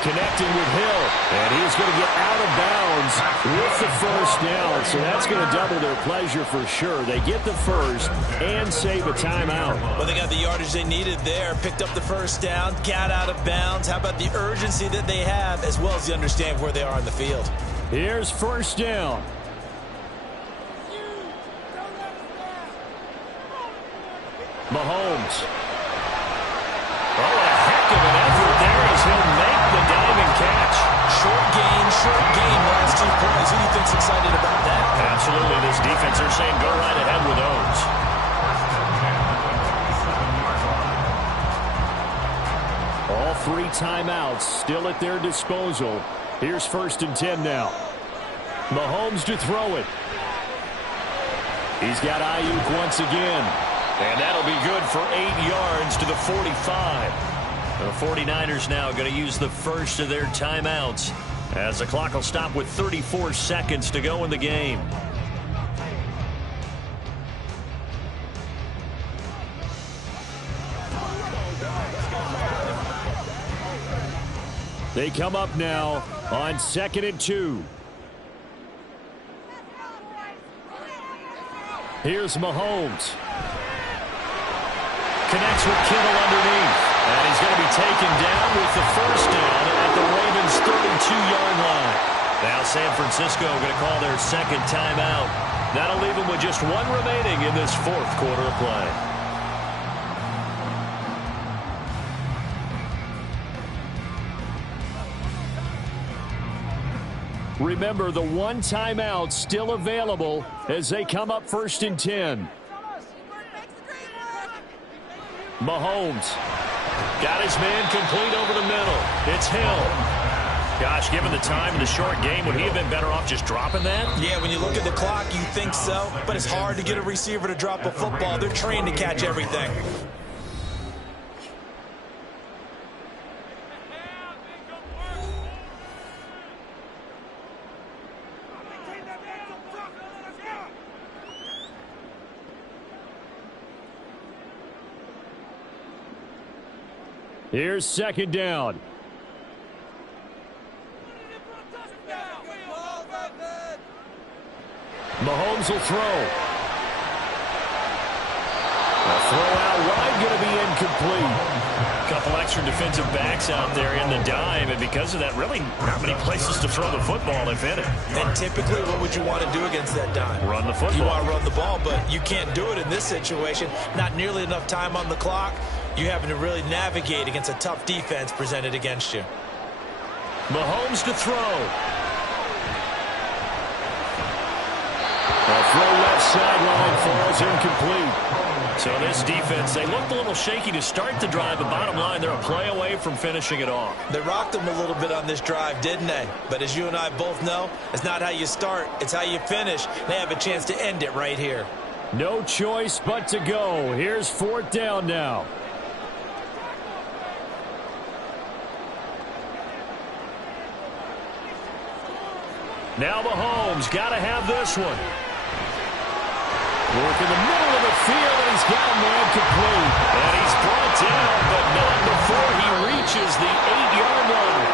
connecting with Hill, and he's going to get out of bounds with the first down, so that's going to double their pleasure for sure. They get the first and save a timeout. Well, they got the yardage they needed there, picked up the first down, got out of bounds. How about the urgency that they have as well as they understand where they are on the field? Here's first down. Mahomes. Oh, a heck of an effort there as he'll make the diving catch. Short game, last 2 plays. Who do you think's excited about that? Absolutely. This defense, they're saying go right ahead with those. All 3 timeouts still at their disposal. Here's first and 10 now. Mahomes to throw it. He's got Ayuk once again. And that'll be good for 8 yards to the 45. The 49ers now going to use the first of their timeouts as the clock will stop with 34 seconds to go in the game. They come up now on 2nd and 2. Here's Mahomes. Connects with Kittle underneath. And he's going to be taken down with the first down at the Ravens' 32-yard line. Now San Francisco going to call their second timeout. That'll leave them with just 1 remaining in this 4th quarter of play. Remember, the 1 timeout still available as they come up first and 10. Mahomes got his man complete over the middle. It's Hill. Gosh, given the time in the short game, would he have been better off just dropping that? Yeah, when you look at the clock, you think so. But it's hard to get a receiver to drop a football. They're trained to catch everything. Here's second down. Mahomes will throw. The throw out wide going to be incomplete. A couple extra defensive backs out there in the dime, and because of that, really not many places to throw the football, if any. And typically, what would you want to do against that dime? Run the football. You want to run the ball, but you can't do it in this situation. Not nearly enough time on the clock. You're having to really navigate against a tough defense presented against you. Mahomes to throw. A throw left sideline falls incomplete. So this defense, they looked a little shaky to start the drive, but bottom line, they're a play away from finishing it off. They rocked them a little bit on this drive, didn't they? But as you and I both know, it's not how you start, it's how you finish. They have a chance to end it right here. No choice but to go. Here's 4th down now. Now Mahomes got to have this one. Work in the middle of the field, and he's got a man complete. And he's brought down, but not before he reaches the 8-yard line.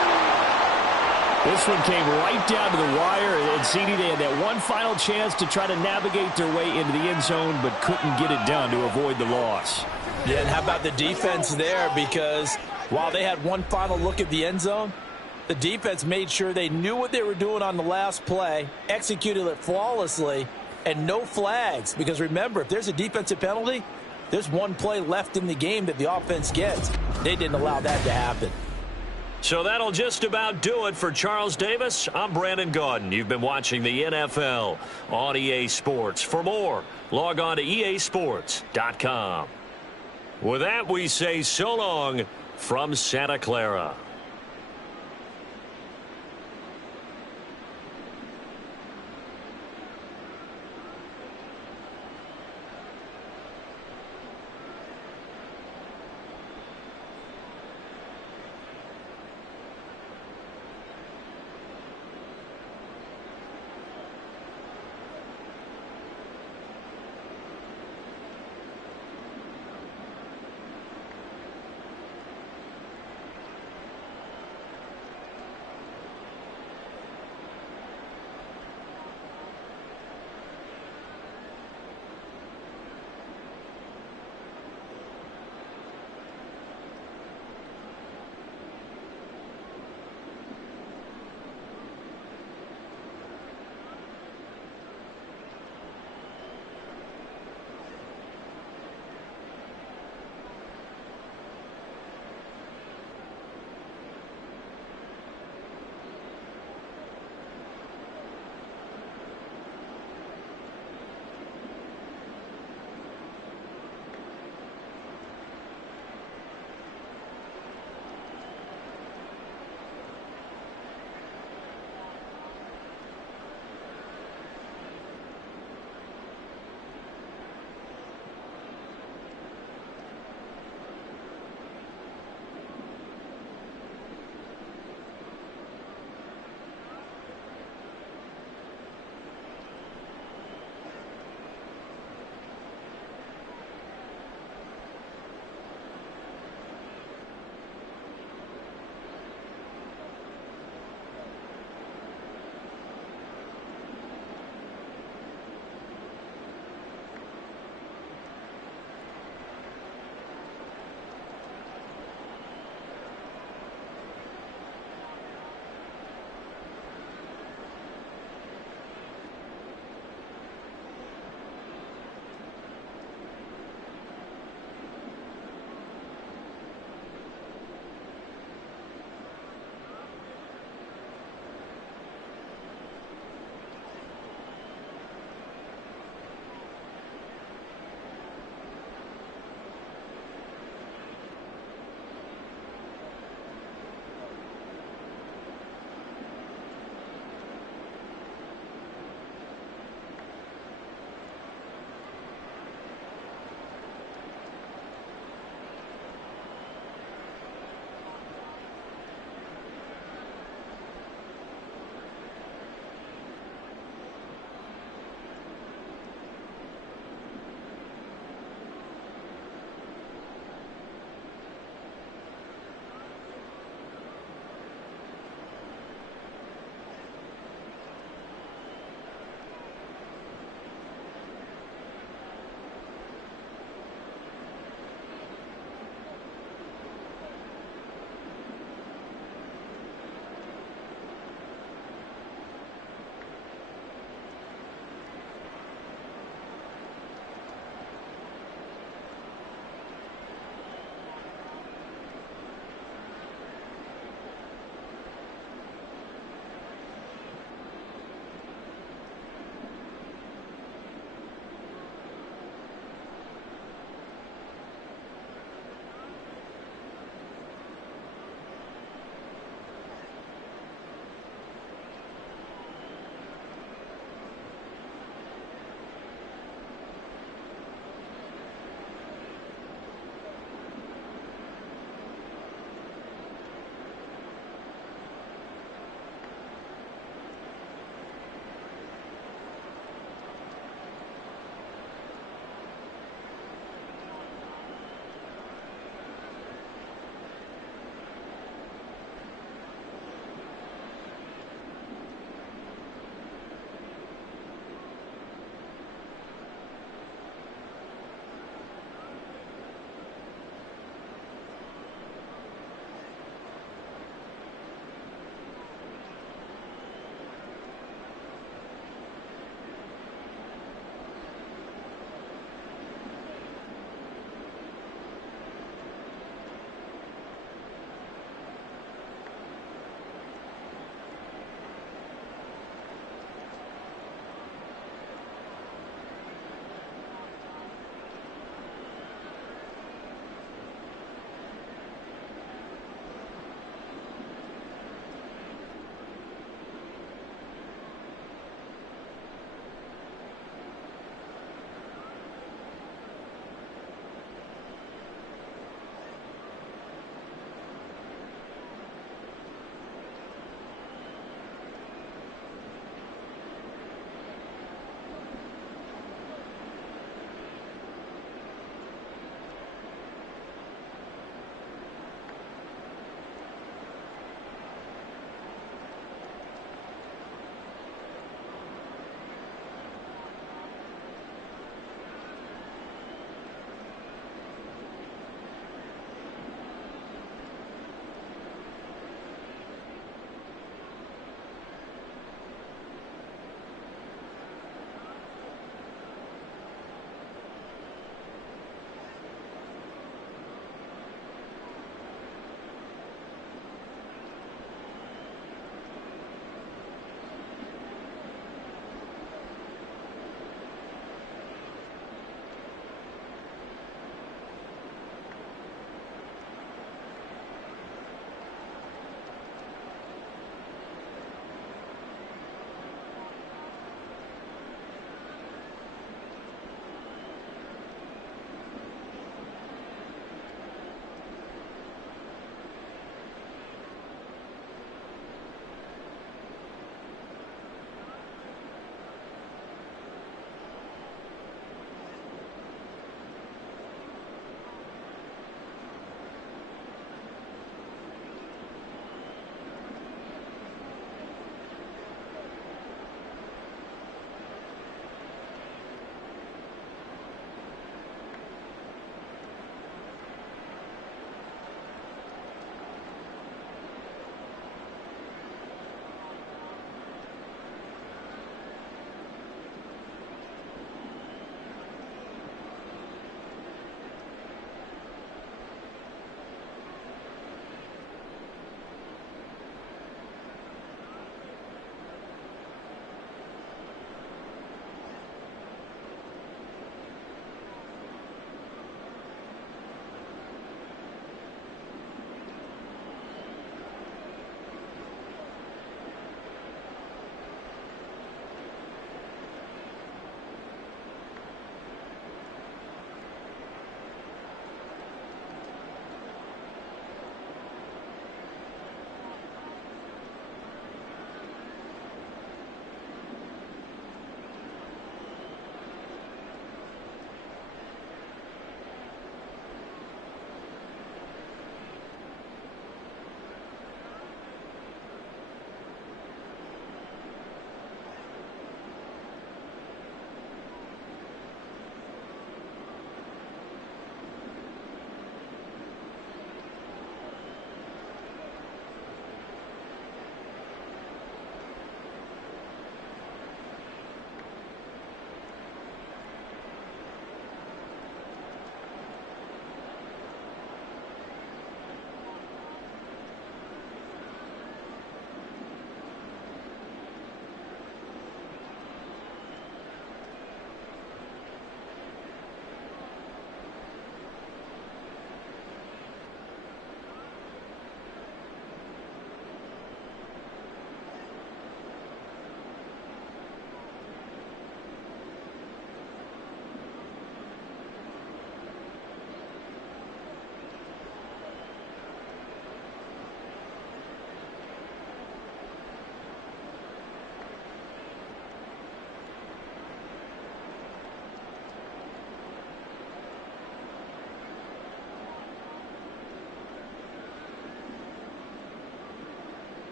This one came right down to the wire, and CD, they had that one final chance to try to navigate their way into the end zone, but couldn't get it done to avoid the loss. Yeah, and how about the defense there? Because while they had one final look at the end zone, the defense made sure they knew what they were doing on the last play, executed it flawlessly, and no flags. Because remember, if there's a defensive penalty, there's one play left in the game that the offense gets. They didn't allow that to happen. So that'll just about do it for Charles Davis. I'm Brandon Gaudin. You've been watching the NFL on EA Sports. For more, log on to easports.com. With that, we say so long from Santa Clara.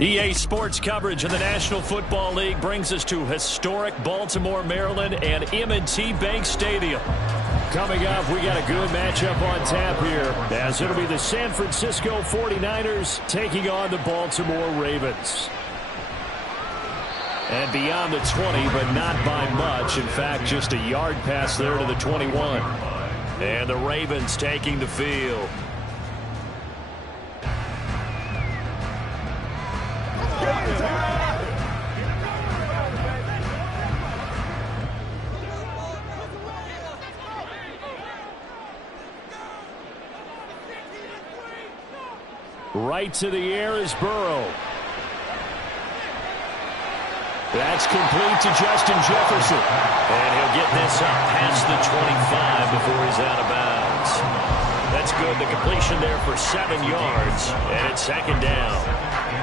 EA Sports coverage of the National Football League brings us to historic Baltimore, Maryland, and M&T Bank Stadium. Coming up, we got a good matchup on tap here, as it'll be the San Francisco 49ers taking on the Baltimore Ravens. And beyond the 20, but not by much. In fact, just a yard pass there to the 21. And the Ravens taking the field. Right to the air is Burrow. That's complete to Justin Jefferson. And he'll get this up past the 25 before he's out of bounds. That's good. The completion there for 7 yards. And it's second down.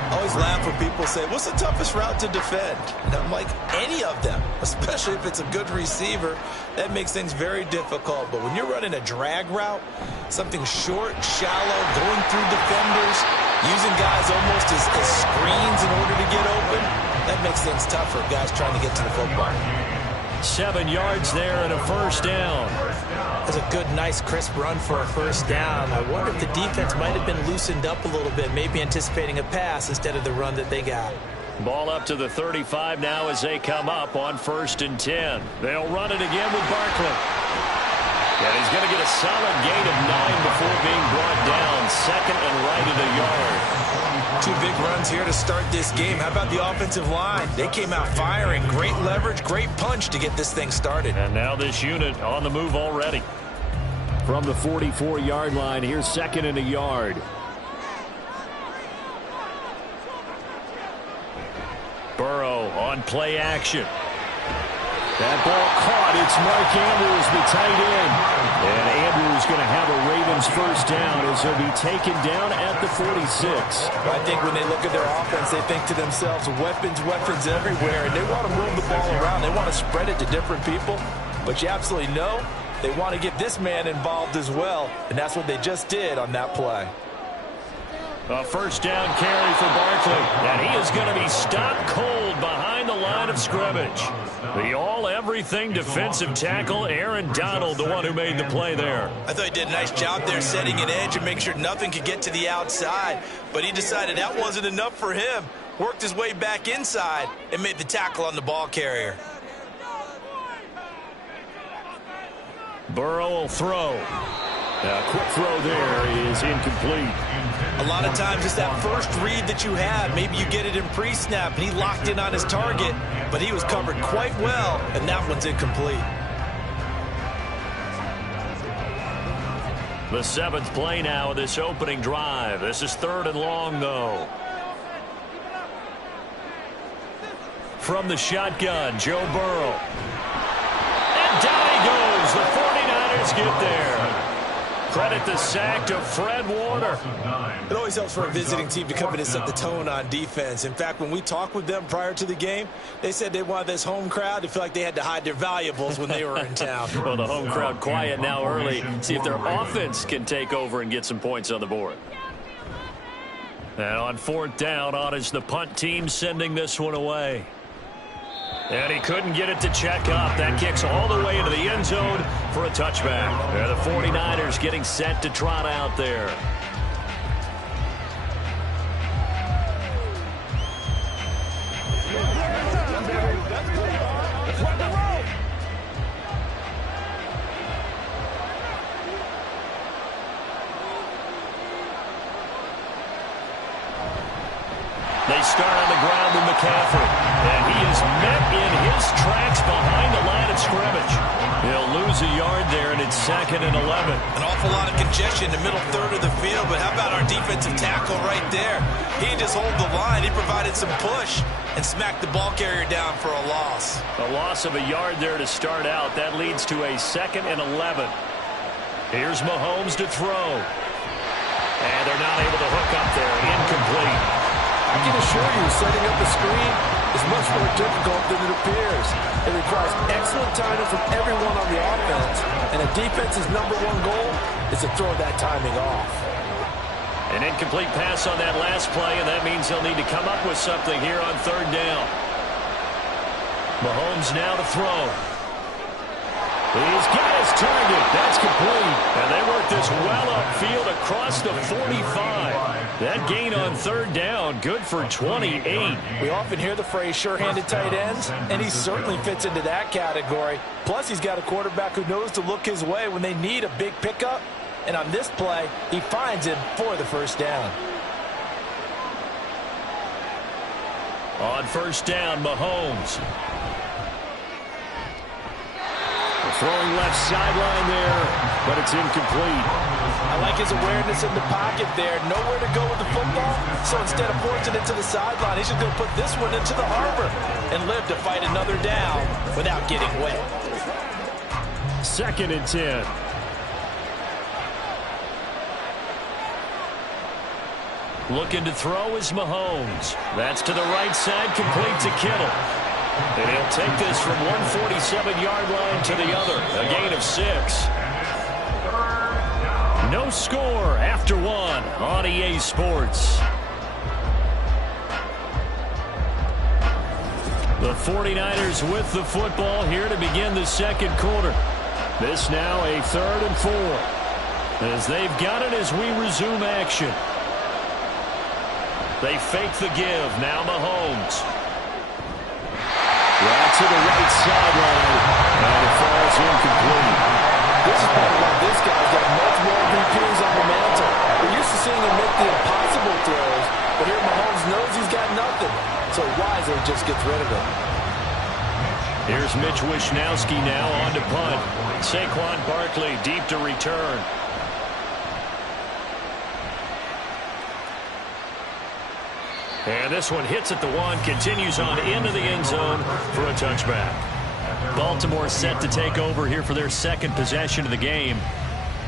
I always laugh when people say, what's the toughest route to defend? And I'm like, any of them, especially if it's a good receiver. That makes things very difficult. But when you're running a drag route, something short, shallow, going through defenders, using guys almost as screens in order to get open, that makes things tough for guys trying to get to the football. 7 yards there and a first down. That's a good, nice, crisp run for a first down. I wonder if the defense might have been loosened up a little bit, maybe anticipating a pass instead of the run that they got. Ball up to the 35 now as they come up on 1st and 10. They'll run it again with Barkley. And he's going to get a solid gain of 9 before being brought down. Second and right at a yard. 2 big runs here to start this game. How about the offensive line? They came out firing. Great leverage, great punch to get this thing started. And now this unit on the move already. From the 44-yard line, here's second and a yard. Burrow on play action. That ball caught. It's Mark Andrews, the tight end. And Andrews going to have a Ravens first down as he'll be taken down at the 46. I think when they look at their offense, they think to themselves, weapons everywhere. And they want to move the ball around. They want to spread it to different people. But you absolutely know they want to get this man involved as well. And that's what they just did on that play. A first down carry for Barkley. And he is going to be stopped cold behind the line of scrimmage. The all-everything defensive tackle, Aaron Donald, the one who made the play there. I thought he did a nice job there setting an edge and making sure nothing could get to the outside. But he decided that wasn't enough for him. Worked his way back inside and made the tackle on the ball carrier. Burrow will throw. A quick throw there is incomplete. A lot of times it's that first read that you have. Maybe you get it in pre-snap, and he locked in on his target, but he was covered quite well, and that one's incomplete. The 7th play now of this opening drive. This is 3rd and long, though. From the shotgun, Joe Burrow. And down he goes. The 49ers get there. Credit the sack to Fred Warner. It always helps for a visiting team to come in and set the tone on defense. In fact, when we talked with them prior to the game, they said they wanted this home crowd to feel like they had to hide their valuables when they were in town. Well, the home crowd quiet now early. See if their offense can take over and get some points on the board. And on 4th down, on is the punt team sending this one away. And he couldn't get it to check up. That kicks all the way into the end zone for a touchback. And the 49ers getting set to trot out there. They start on the ground with McCaffrey. And he is met in his tracks behind the line of scrimmage. He'll lose a yard there, and it's 2nd and 11. An awful lot of congestion in the middle third of the field, but how about our defensive tackle right there? He didn't just hold the line. He provided some push and smacked the ball carrier down for a loss. A loss of a yard there to start out. That leads to a 2nd and 11. Here's Mahomes to throw. And they're not able to hook up there. Incomplete. I can assure you, setting up a screen is much more difficult than it appears. It requires excellent timing from everyone on the offense, and a defense's #1 goal is to throw that timing off. An incomplete pass on that last play, and that means they'll need to come up with something here on third down. Mahomes now to throw. He's got his target. That's complete. And they work this well upfield across the 45. That gain on third down, good for 28. We often hear the phrase sure-handed tight ends, and he certainly fits into that category. Plus, he's got a quarterback who knows to look his way when they need a big pickup. And on this play, he finds him for the first down. On first down, Mahomes. Throwing left sideline there, but it's incomplete. I like his awareness in the pocket there. Nowhere to go with the football, so instead of forcing it to the sideline, he's just going to put this one into the harbor and live to fight another down without getting wet. 2nd and 10. Looking to throw is Mahomes. That's to the right side, complete to Kittle. And he'll take this from 147-yard line to the other. A gain of 6. No score after 1 on EA Sports. The 49ers with the football here to begin the second quarter. This now a 3rd and 4. As they've got it as we resume action. They fake the give. Now Mahomes. Right to the right sideline. And it falls incomplete. This is part of why this guy's got multiple MVPs on the mantle. We're used to seeing him make the impossible throws, but here Mahomes knows he's got nothing. So wisely just gets rid of it. Here's Mitch Wishnowsky now on to punt. Saquon Barkley deep to return. And this one hits at the 1, continues on into the end zone for a touchback. Baltimore set to take over here for their second possession of the game.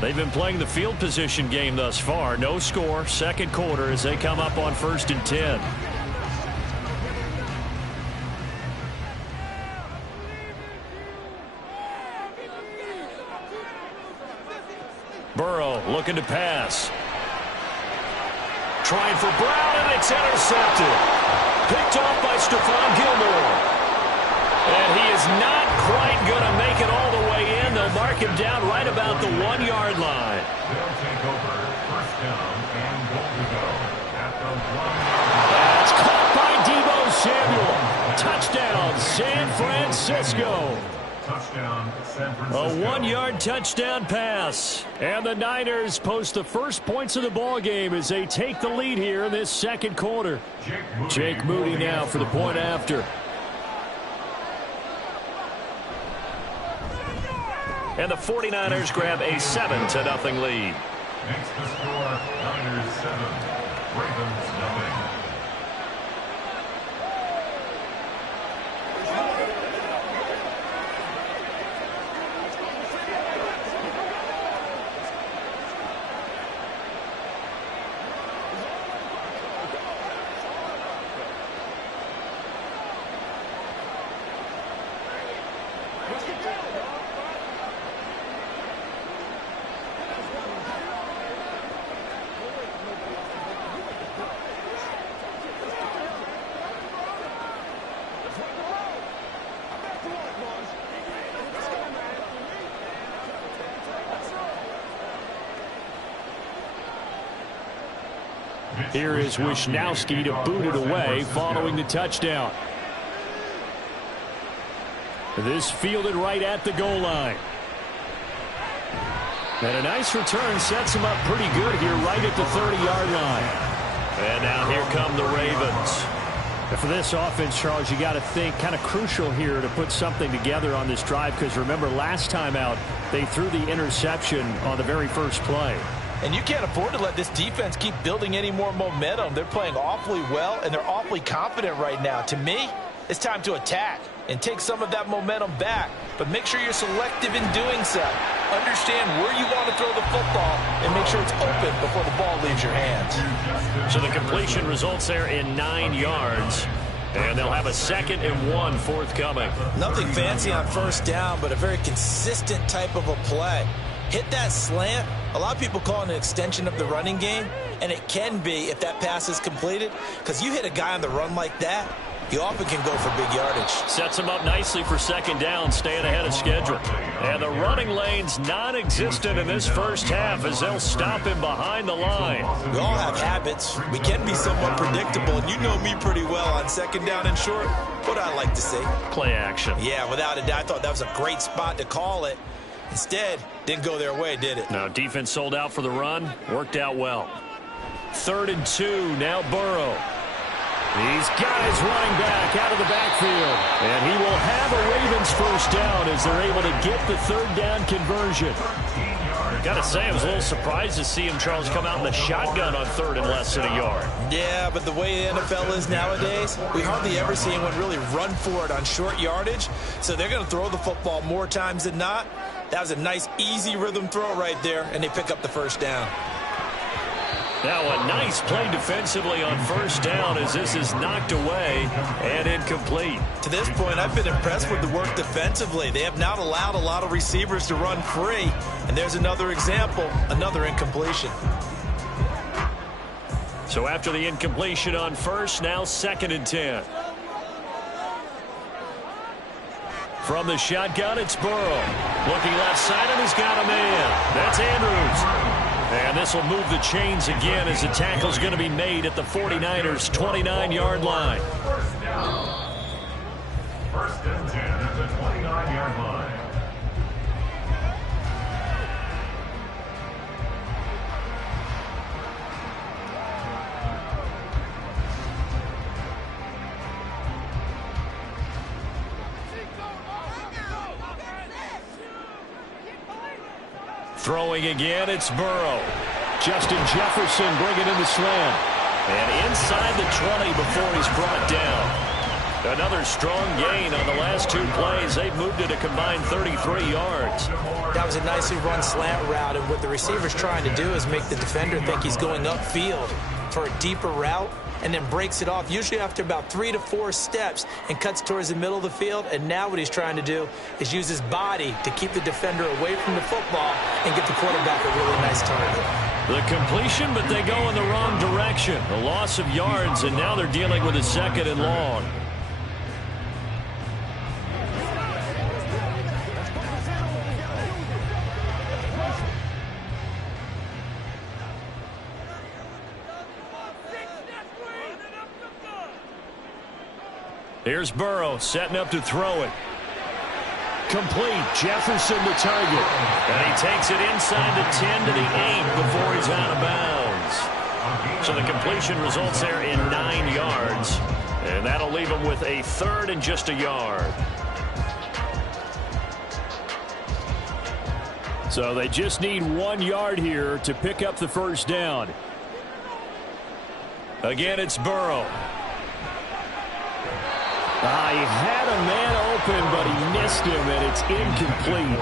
They've been playing the field position game thus far. No score, second quarter as they come up on 1st and 10. Burrow looking to pass. Trying for Brown, and it's intercepted. Picked off by Stephon Gilmore. And he is not quite going to make it all the way in. They'll mark him down right about the 1-yard line. They'll take over 1st down and goal to go at the 1-yard line. That's caught by Deebo Samuel. Touchdown, San Francisco. Touchdown, San Francisco. A 1-yard touchdown pass. And the Niners post the first points of the ball game as they take the lead here in this second quarter. Jake Moody now for the point after. And the 49ers grab a 7-0 lead. Makes the score Niners 7, Ravens 0. Here is Wishnowsky to boot it away following the touchdown. This fielded right at the goal line. And a nice return sets him up pretty good here right at the 30-yard line. And now here come the Ravens. And for this offense, Charles, you got to think kind of crucial here to put something together on this drive, because remember last time out they threw the interception on the very first play. And you can't afford to let this defense keep building any more momentum. They're playing awfully well, and they're awfully confident right now. To me, it's time to attack and take some of that momentum back. But make sure you're selective in doing so. Understand where you want to throw the football and make sure it's open before the ball leaves your hands. So the completion results there in 9 yards. And they'll have a 2nd and 1 forthcoming. Nothing fancy on first down, but a very consistent type of a play. hit that slant. A lot of people call it an extension of the running game, and it can be if that pass is completed, because you hit a guy on the run like that, you often can go for big yardage. Sets him up nicely for second down, staying ahead of schedule. And the running lane's non-existent in this first half as they'll stop him behind the line. We all have habits. We can be somewhat predictable, and you know me pretty well on second down and short. What I like to see. Play action. Yeah, without a doubt. I thought that was a great spot to call it. Instead, didn't go their way, did it? No, defense sold out for the run. Worked out well. 3rd and 2, now Burrow. These guys running back out of the backfield. And he will have a Ravens first down as they're able to get the 3rd down conversion. Got to say, I was a little surprised to see him, Charles, come out in the shotgun on 3rd and less than a yard. Yeah, but the way the NFL is nowadays, we hardly ever see anyone really run for it on short yardage. So they're going to throw the football more times than not. That was a nice, easy rhythm throw right there, and they pick up the first down. Now a nice play defensively on first down as this is knocked away and incomplete. To this point, I've been impressed with the work defensively. They have not allowed a lot of receivers to run free. And there's another example, another incompletion. So after the incompletion on first, now 2nd and 10. From the shotgun, it's Burrow. Looking left side, and he's got a man. That's Andrews. And this will move the chains again as the tackle's going to be made at the 49ers' 29-yard line. First and 10 at the 29-yard line. Throwing again, it's Burrow. Justin Jefferson bringing in the slam. And inside the 20 before he's brought down. Another strong gain on the last 2 plays. They've moved it a combined 33 yards. That was a nicely run slant route, and what the receiver's trying to do is make the defender think he's going upfield for a deeper route, and then breaks it off, usually after about 3 to 4 steps, and cuts towards the middle of the field. And now what he's trying to do is use his body to keep the defender away from the football and get the quarterback a really nice target. The completion, but they go in the wrong direction. A loss of yards, and now they're dealing with a 2nd and long. Here's Burrow setting up to throw it. Complete. Jefferson the target. And he takes it inside the 10 to the 8 before he's out of bounds. So the completion results there in 9 yards. And that'll leave him with a 3rd and just a yard. So they just need 1 yard here to pick up the first down. Again, it's Burrow. He had a man open, but he missed him, and it's incomplete.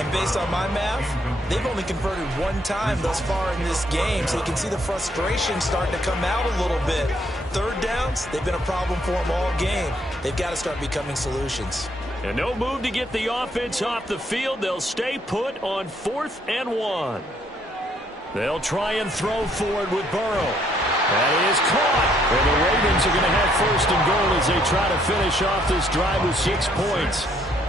And based on my math, they've only converted 1 time thus far in this game, so you can see the frustration starting to come out a little bit. 3rd downs, they've been a problem for them all game. They've got to start becoming solutions. And no move to get the offense off the field. They'll stay put on 4th and 1. They'll try and throw forward with Burrow. That is caught. And the Ravens are going to have 1st and goal as they try to finish off this drive with 6 points.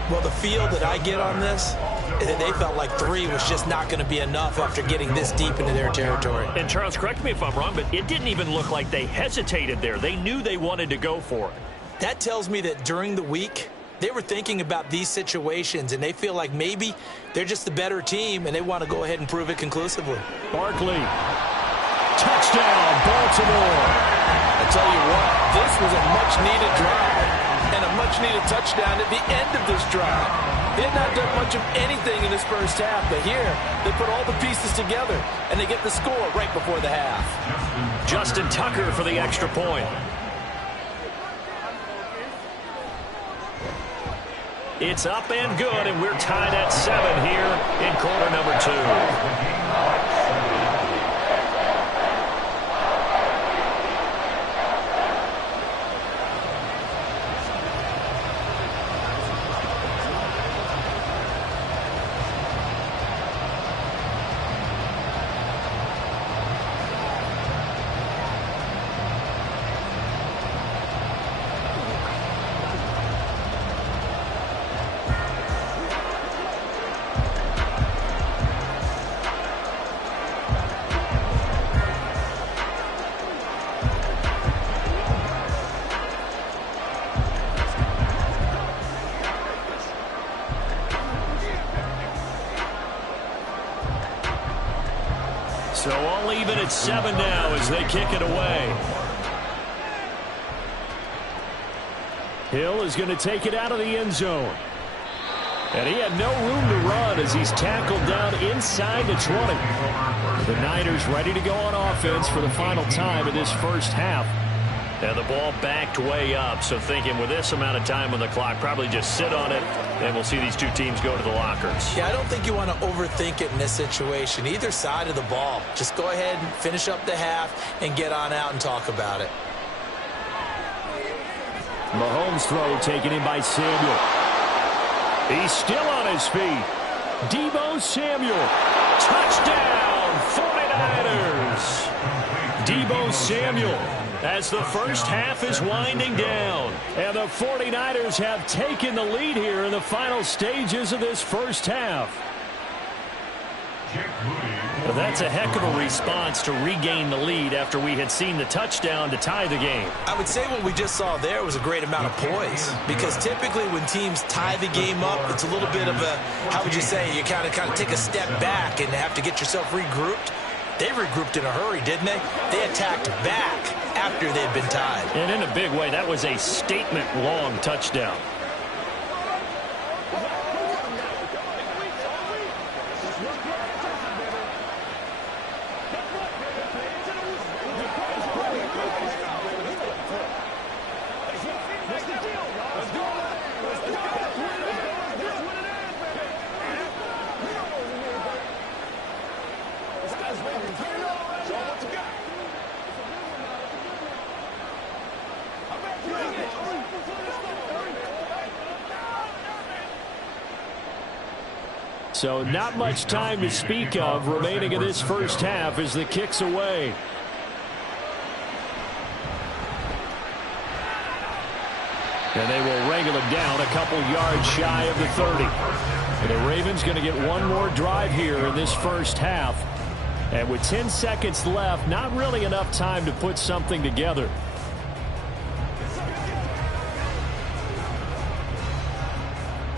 Well, the feel that I get on this is that they felt like 3 was just not going to be enough after getting this deep into their territory. And Charles, correct me if I'm wrong, but it didn't even look like they hesitated there. They knew they wanted to go for it. That tells me that during the week, they were thinking about these situations, and they feel like maybe they're just the better team, and they want to go ahead and prove it conclusively. Barkley. Touchdown, Baltimore. I tell you what, this was a much-needed drive and a much-needed touchdown at the end of this drive. They had not done much of anything in this first half, but here they put all the pieces together, and they get the score right before the half. Justin Tucker for the extra point. It's up and good, and we're tied at 7 here in quarter number 2. So all even at 7 now as they kick it away. Hill is going to take it out of the end zone. And he had no room to run as he's tackled down inside the 20. The Niners ready to go on offense for the final time of this first half. And the ball backed way up, so thinking with this amount of time on the clock, probably just sit on it, and we'll see these two teams go to the lockers. Yeah, I don't think you want to overthink it in this situation. Either side of the ball. Just go ahead and finish up the half and get on out and talk about it. Mahomes' throw taken in by Samuel. He's still on his feet. Deebo Samuel. Touchdown, 49ers. Deebo Samuel as the first half is winding down. And the 49ers have taken the lead here in the final stages of this first half. Well, that's a heck of a response to regain the lead after we had seen the touchdown to tie the game. I would say what we just saw there was a great amount of poise, because typically when teams tie the game up, it's a little bit of a, how would you say, you kind of take a step back and have to get yourself regrouped. They regrouped in a hurry, didn't they? They attacked back after they'd been tied. And in a big way, that was a statement-long touchdown. So not much time to speak of remaining in this first half as the kick's away. And they will wrangle it down a couple yards shy of the 30. And the Ravens going to get one more drive here in this first half. And with 10 seconds left, not really enough time to put something together.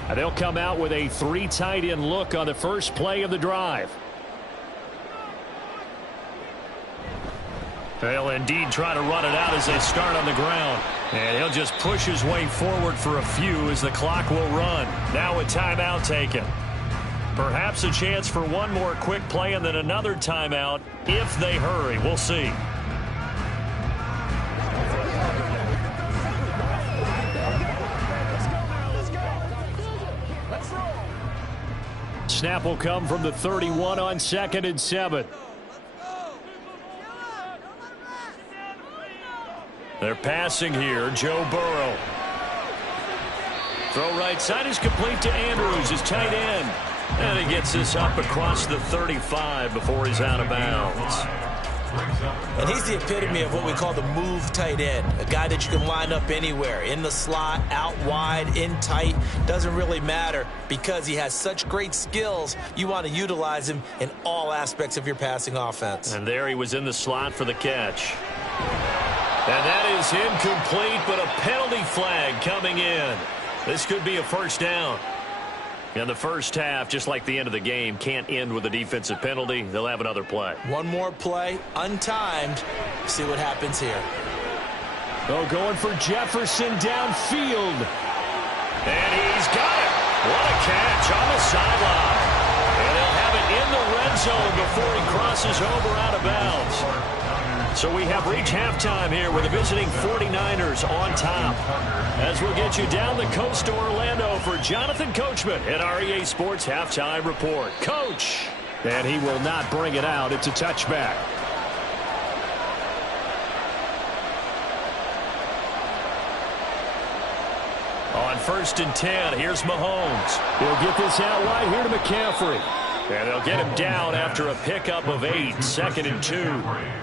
And they'll come out with a 3 tight end look on the first play of the drive. They'll indeed try to run it out as they start on the ground. And he'll just push his way forward for a few as the clock will run. Now a timeout taken. Perhaps a chance for one more quick play and then another timeout if they hurry. We'll see. Snap will come from the 31 on 2nd and 7. They're passing here. Joe Burrow. Throw right side is complete to Andrews, his tight end. And he gets this up across the 35 before he's out of bounds. And he's the epitome of what we call the move tight end. A guy that you can line up anywhere. In the slot, out wide, in tight. Doesn't really matter because he has such great skills. You want to utilize him in all aspects of your passing offense. And there he was in the slot for the catch. And that is incomplete, but a penalty flag coming in. This could be a first down. And the first half, just like the end of the game, can't end with a defensive penalty. They'll have another play. One more play, untimed. See what happens here. Oh, going for Jefferson downfield. And he's got it. What a catch on the sideline. And they'll have it in the red zone before he crosses over out of bounds. So we have reached halftime here with the visiting 49ers on top. As we'll get you down the coast to Orlando for Jonathan Coachman at our EA Sports Halftime Report. Coach! And he will not bring it out. It's a touchback. On 1st and 10, here's Mahomes. He'll get this out wide here to McCaffrey. And they'll get him down after a pickup of 8, 2nd and 2.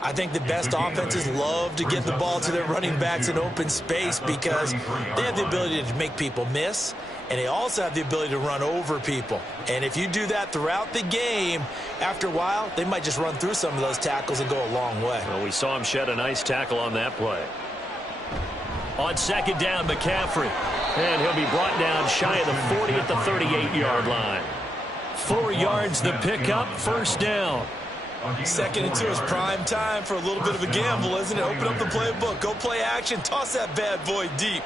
I think the best offenses love to get the ball to their running backs in open space because they have the ability to make people miss, and they also have the ability to run over people. And if you do that throughout the game, after a while, they might just run through some of those tackles and go a long way. Well, we saw him shed a nice tackle on that play. On 2nd down, McCaffrey. And he'll be brought down shy of the 40 at the 38-yard line. 4 yards the pickup, first down. Second and 2 is prime time for a little bit of a gamble, isn't it? Open up the playbook, go play action, toss that bad boy deep.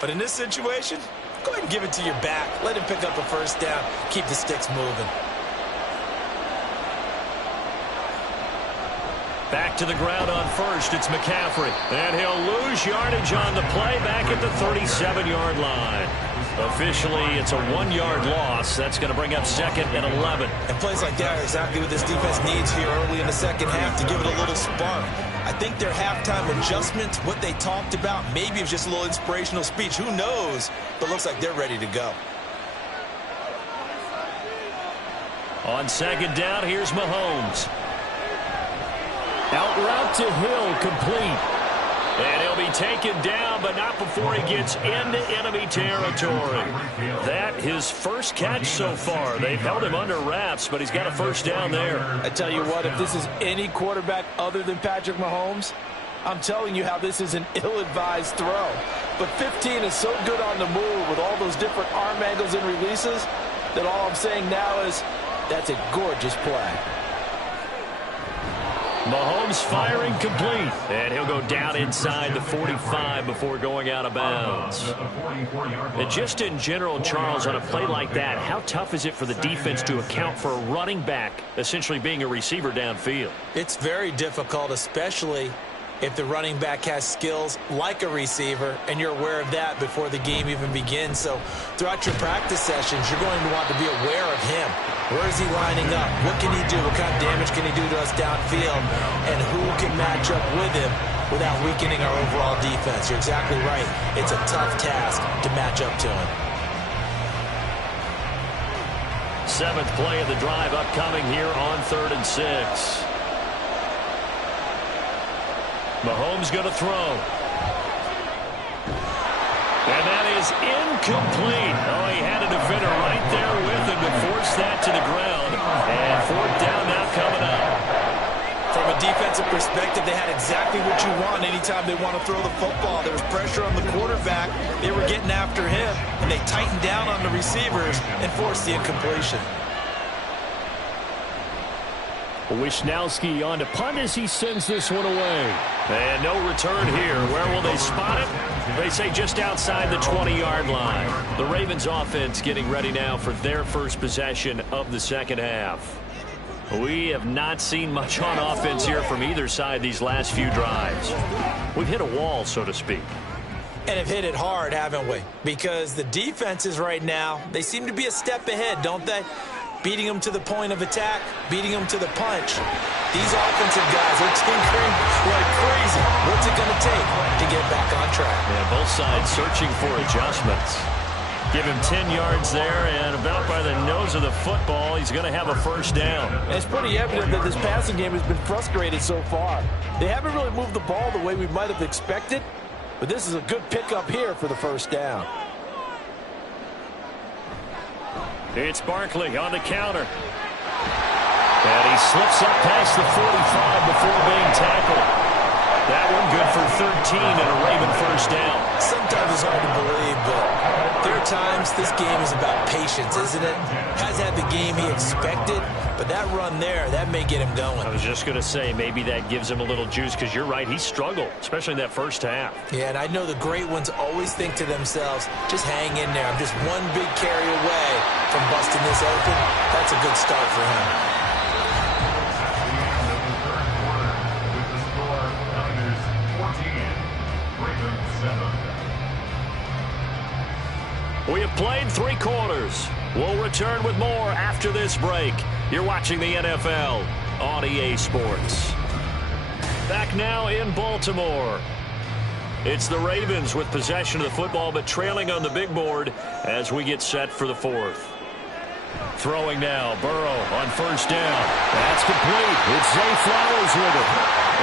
But in this situation, go ahead and give it to your back. Let him pick up a first down. Keep the sticks moving. Back to the ground on first. It's McCaffrey. And he'll lose yardage on the play back at the 37-yard line. Officially, it's a 1-yard loss. That's going to bring up second and 11. And plays like that are exactly what this defense needs here early in the second half to give it a little spark. I think their halftime adjustment, what they talked about, maybe it was just a little inspirational speech. Who knows? But looks like they're ready to go. On second down, here's Mahomes. Out route to Hill, complete. And he'll be taken down, but not before he gets into enemy territory. That his first catch so far. They've held him under wraps, but he's got a first down there. I tell you what, if this is any quarterback other than Patrick Mahomes, I'm telling you how this is an ill-advised throw. But 15 is so good on the move with all those different arm angles and releases that all I'm saying now is that's a gorgeous play. Mahomes firing complete. And he'll go down inside the 45 before going out of bounds. And just in general, Charles, on a play like that, how tough is it for the defense to account for a running back essentially being a receiver downfield? It's very difficult, especially if the running back has skills like a receiver, and you're aware of that before the game even begins. So throughout your practice sessions, you're going to want to be aware of him. Where is he lining up? What can he do? What kind of damage can he do to us downfield? And who can match up with him without weakening our overall defense? You're exactly right. It's a tough task to match up to him. Seventh play of the drive upcoming here on 3rd and 6. Mahomes going to throw. And that is incomplete. Oh, he had a defender right there with him to force that to the ground. And 4th down now coming up. From a defensive perspective, they had exactly what you want anytime they want to throw the football. There was pressure on the quarterback. They were getting after him, and they tightened down on the receivers and forced the incompletion. Wisnowski on to punt as he sends this one away. And no return here. Where will they spot it? They say just outside the 20-yard line. The Ravens offense getting ready now for their first possession of the second half. We have not seen much on offense here from either side these last few drives. We've hit a wall, so to speak. And have hit it hard, haven't we? Because the defenses right now, they seem to be a step ahead, don't they? Beating them to the point of attack, beating them to the punch. These offensive guys are tinkering like crazy. What's it going to take to get back on track? Yeah, both sides searching for adjustments. Give him 10 yards there, and about by the nose of the football, he's going to have a first down. And it's pretty evident that this passing game has been frustrated so far. They haven't really moved the ball the way we might have expected, but this is a good pickup here for the first down. It's Barkley on the counter. And he slips up past the 45 before being tackled. That one good for 13 and a Raven first down. Sometimes it's hard to believe, but there are times this game is about patience, isn't it? Has had the game he expected, but that run there, that may get him going. I was just going to say, maybe that gives him a little juice, because you're right, he struggled, especially in that first half. Yeah, and I know the great ones always think to themselves, just hang in there. I'm just one big carry away from busting this open. That's a good start for him. We have played 3 quarters. We'll return with more after this break. You're watching the NFL on EA Sports. Back now in Baltimore. It's the Ravens with possession of the football, but trailing on the big board as we get set for the 4th. Throwing now, Burrow on first down. That's complete. It's Zay Flowers with it.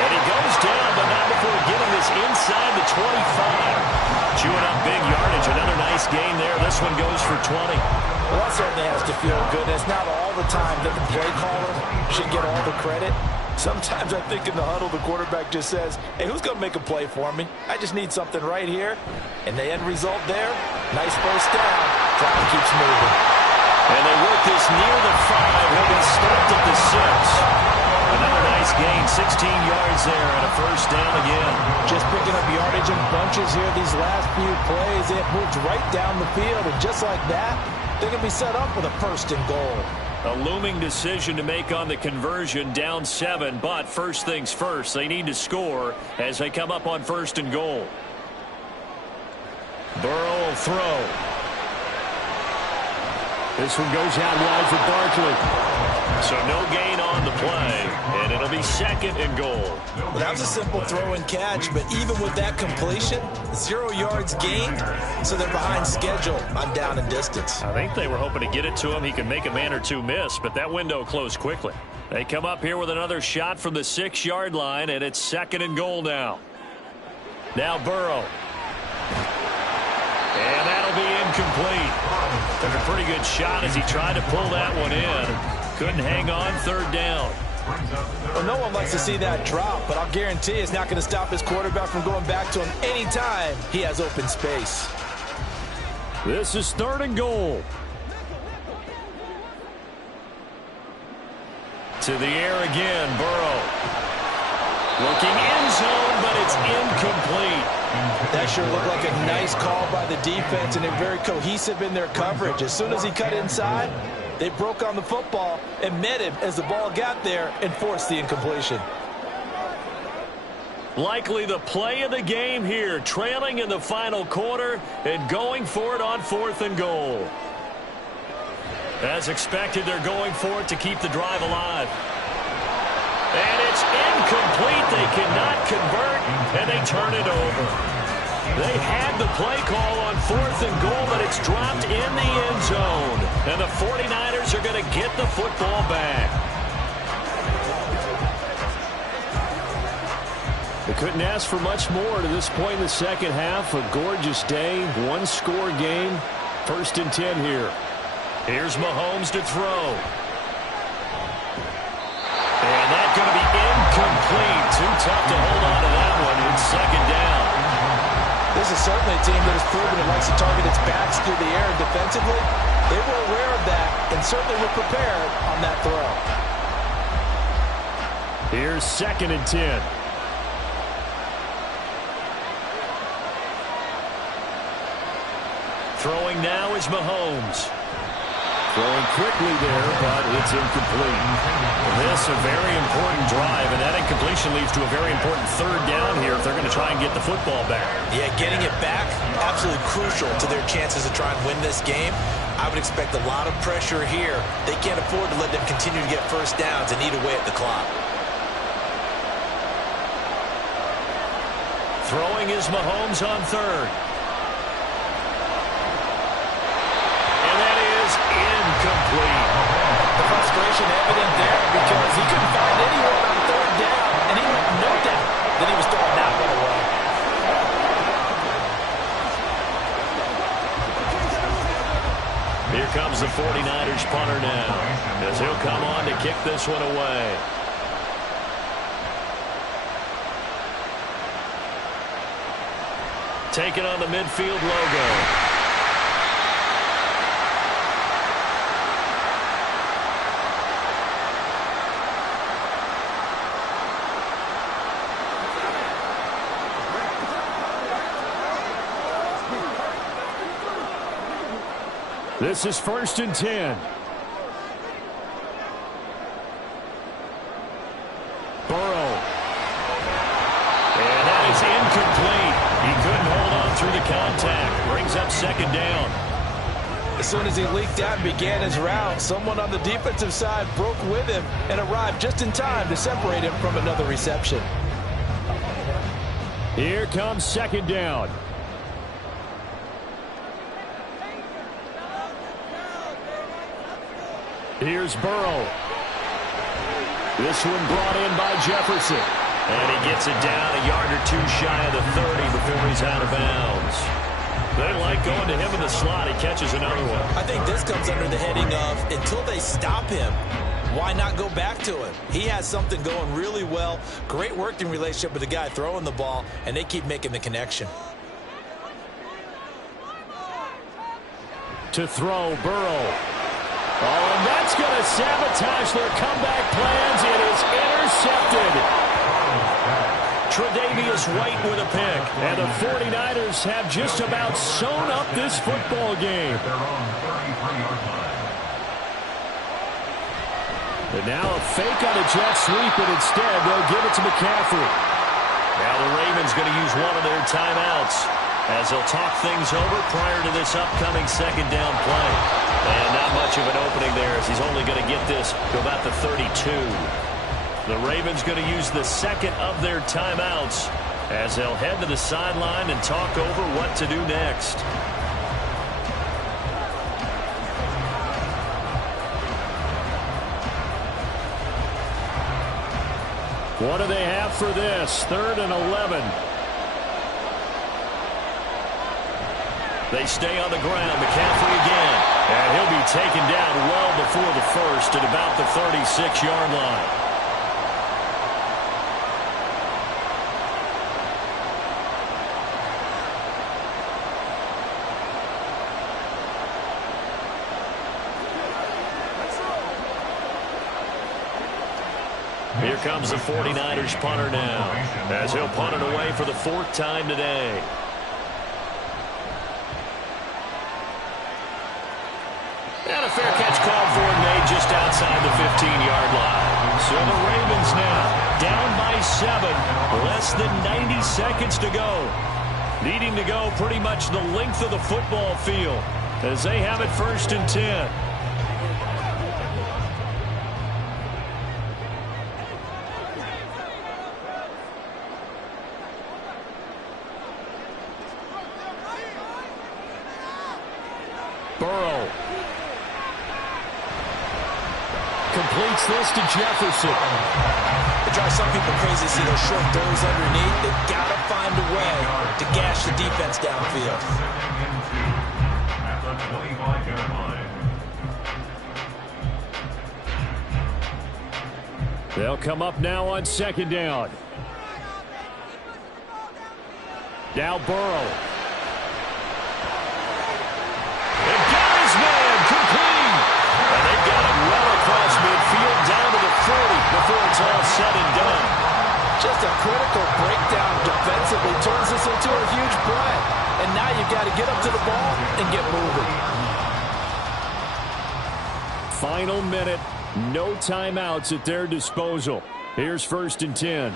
And he goes down, but not before getting this inside the 25. Chewing up big yardage. Another nice gain there. This one goes for 20. Well, that certainly has to feel good. It's not all the time that the play caller should get all the credit. Sometimes I think in the huddle, the quarterback just says, hey, who's going to make a play for me? I just need something right here. And the end result there, nice first down. Clock keeps moving. And they work this near the 5. He'll be stopped at the 6. Another nice gain, 16 yards there, and a first down again. Just picking up yardage in bunches here these last few plays. It moved right down the field, and just like that, they're going to be set up with a first and goal. A looming decision to make on the conversion, down 7, but first things first, they need to score as they come up on first and goal. Burrow will throw. This one goes out wide for Barkley. So no gain on the play, and it'll be second and goal. Well, that was a simple throw and catch, but even with that completion, 0 yards gained, so they're behind schedule on down and distance. I think they were hoping to get it to him. He could make a man or two miss, but that window closed quickly. They come up here with another shot from the 6-yard line, and it's second and goal now. Now Burrow. And that'll be incomplete. Took a pretty good shot as he tried to pull that one in. Couldn't hang on, third down. Well, no one likes to see that drop, but I'll guarantee it's not going to stop his quarterback from going back to him anytime he has open space. This is third and goal. To the air again, Burrow. Looking end zone, but it's incomplete. That sure looked like a nice call by the defense, and they're very cohesive in their coverage. As soon as he cut inside, they broke on the football and met him as the ball got there and forced the incompletion. Likely the play of the game here, trailing in the final quarter and going for it on fourth and goal. As expected, they're going for it to keep the drive alive. And it's incomplete. They cannot convert, and they turn it over. They had the play call on fourth and goal, but it's dropped in the end zone. And the 49ers are going to get the football back. They couldn't ask for much more to this point in the second half. A gorgeous day, one-score game. First and 10 here. Here's Mahomes to throw. And that's going to be incomplete. Too tough to hold on to that one. It's second down. This is certainly a team that has proven it likes to target its backs through the air, and defensively, they were aware of that and certainly were prepared on that throw. Here's second and 10. Throwing now is Mahomes. Throwing quickly there, but it's incomplete. This a very important drive, and that incompletion leads to a very important third down here if they're going to try and get the football back. Yeah, getting it back, absolutely crucial to their chances to try and win this game. I would expect a lot of pressure here. They can't afford to let them continue to get first downs and eat away at the clock. Throwing is Mahomes on third. Incomplete. The frustration evident there because he couldn't find anyone on third down, and he had no doubt that he was throwing that one away. Here comes the 49ers punter now, as he'll come on to kick this one away. Taking on the midfield logo. This is first and 10. Burrow. And that is incomplete. He couldn't hold on through the contact. Brings up second down. As soon as he leaked out and began his route, someone on the defensive side broke with him and arrived just in time to separate him from another reception. Here comes second down. Here's Burrow. This one brought in by Jefferson. And he gets it down a yard or two shy of the 30 before he's out of bounds. They like going to him in the slot. He catches another one. I think this comes under the heading of until they stop him, why not go back to him? He has something going really well. Great working relationship with the guy throwing the ball, and they keep making the connection. To throw, Burrow. Oh, and that's going to sabotage their comeback plans. It is intercepted. intercepted. Tre'Davious White with a pick. And the 49ers have just about sewn up this football game. And now a fake on a jet sweep, and instead they'll give it to McCaffrey. Now the Ravens going to use one of their timeouts as they'll talk things over prior to this upcoming second down play. And not much of an opening there as he's only going to get this to about the 32. The Ravens going to use the second of their timeouts as they'll head to the sideline and talk over what to do next. What do they have for this? 3rd and 11. They stay on the ground. McCaffrey again. And he'll be taken down well before the first at about the 36-yard line. Here comes the 49ers punter now as he'll punt it away for the 4th time today. And a fair catch called for and made just outside the 15-yard line. So the Ravens now down by 7, less than 90 seconds to go. Needing to go pretty much the length of the football field as they have it 1st and 10. Burrow completes this to Jefferson. It drives some people crazy to see those short throws underneath. They've got to find a way to gash the defense downfield. At the 25-yard line. They'll come up now on 2nd down. Now Burrow. And they've got it well across midfield down to the 40 before it's all said and done. Just a critical breakdown defensively turns this into a huge play. And now you've got to get up to the ball and get moving. Final minute, no timeouts at their disposal. Here's 1st and 10.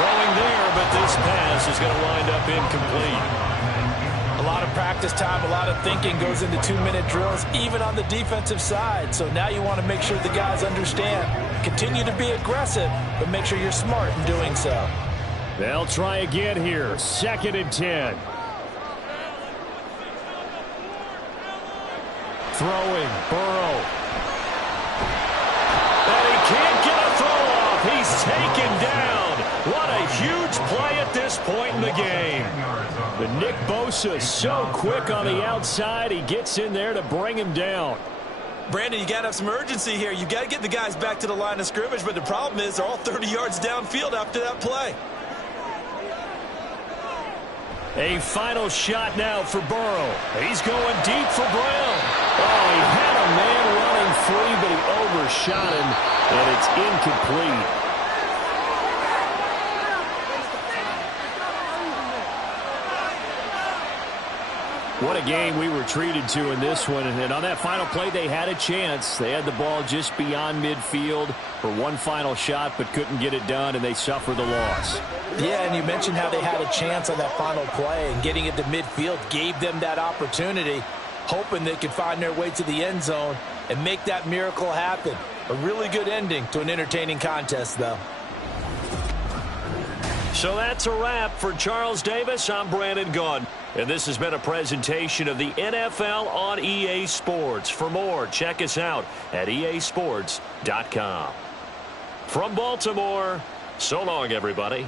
Throwing there, but this pass is going to wind up incomplete. A lot of practice time, a lot of thinking goes into 2-minute drills, even on the defensive side. So now you want to make sure the guys understand. Continue to be aggressive, but make sure you're smart in doing so. They'll try again here. 2nd and 10. Throwing, Burrow. And he can't get a throw off. He's taken down. What a huge play at this point in the game. But Nick Bosa so quick on the outside. He gets in there to bring him down. Brandon, you got to have some urgency here. You got to get the guys back to the line of scrimmage, but the problem is they're all 30 yards downfield after that play. A final shot now for Burrow. He's going deep for Brown. Oh, he had a man running free, but he overshot him, and it's incomplete. What a game we were treated to in this one. And on that final play, they had a chance. They had the ball just beyond midfield for one final shot, but couldn't get it done, and they suffer the loss. Yeah, and you mentioned how they had a chance on that final play, and getting it to midfield gave them that opportunity, hoping they could find their way to the end zone and make that miracle happen. A really good ending to an entertaining contest, though. So that's a wrap for Charles Davis. I'm Brandon Gaudin, and this has been a presentation of the NFL on EA Sports. For more, check us out at easports.com. From Baltimore, so long, everybody.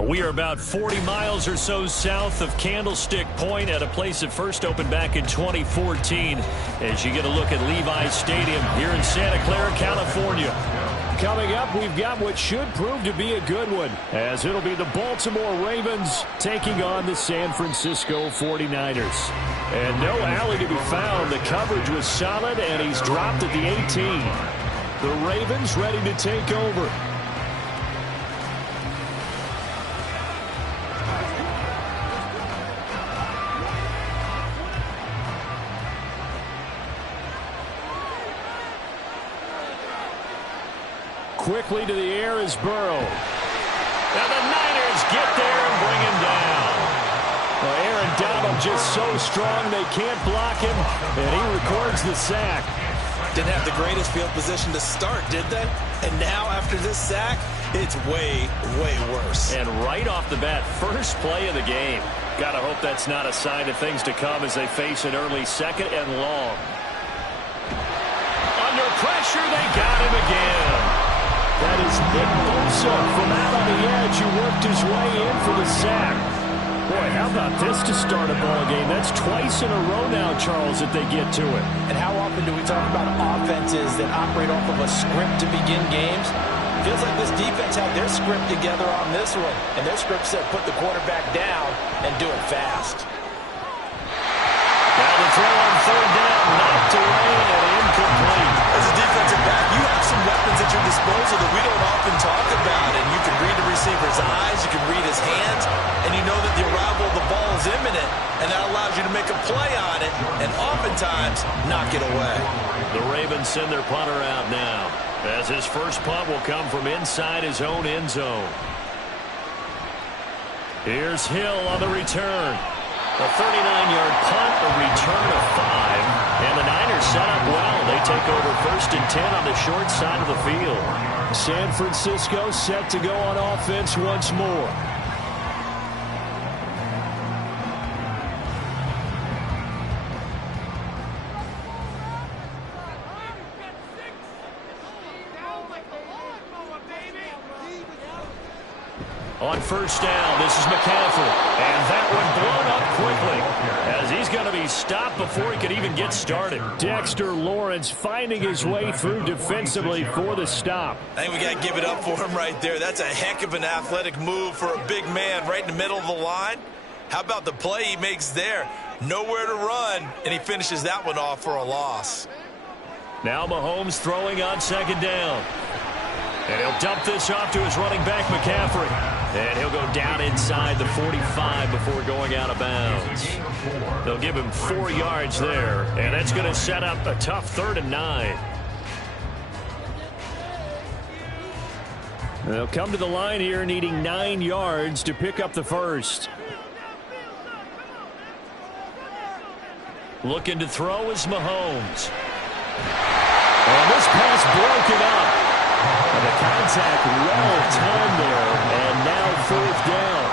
We are about 40 miles or so south of Candlestick Point at a place that first opened back in 2014 as you get a look at Levi's Stadium here in Santa Clara, California. Coming up, we've got what should prove to be a good one, as it'll be the Baltimore Ravens taking on the San Francisco 49ers. And no alley to be found. The coverage was solid, and he's dropped at the 18. The Ravens ready to take over. Quickly to the air is Burrow. And the Niners get there and bring him down. Well, Aaron Donald just so strong they can't block him, and he records the sack. Didn't have the greatest field position to start, did they? And now after this sack, it's way, way worse. And right off the bat, first play of the game. Gotta hope that's not a sign of things to come as they face an early second and long. Under pressure, they got him again. That is Nick Bosa from out on the edge who worked his way in for the sack. Boy, how about this to start a ball game? That's twice in a row now, Charles, that they get to it. And how often do we talk about offenses that operate off of a script to begin games? Feels like this defense had their script together on this one. And their script said put the quarterback down and do it fast. Now the throw on third down, knocked away and incomplete. As a defensive back, you have some weapons at your disposal that we don't often talk about. And you can read the receiver's eyes, you can read his hands, and you know that the arrival of the ball is imminent, and that allows you to make a play on it and oftentimes knock it away. The Ravens send their punter out now, as his first punt will come from inside his own end zone. Here's Hill on the return. A 39-yard punt, a return of 5, and the Niners set up well. They take over 1st and 10 on the short side of the field. San Francisco set to go on offense once more. On first down, this is McCaffrey. And that one blown up quickly as he's going to be stopped before he could even get started. Dexter Lawrence finding his way through defensively for the stop. I think we got to give it up for him right there. That's a heck of an athletic move for a big man right in the middle of the line. How about the play he makes there? Nowhere to run, and he finishes that one off for a loss. Now Mahomes throwing on second down. And he'll dump this off to his running back, McCaffrey. And he'll go down inside the 45 before going out of bounds. They'll give him 4 yards there, and that's going to set up a tough 3rd and 9. They'll come to the line here needing 9 yards to pick up the first. Looking to throw is Mahomes. And this pass broken up. And the contact well timed there, and now fourth down.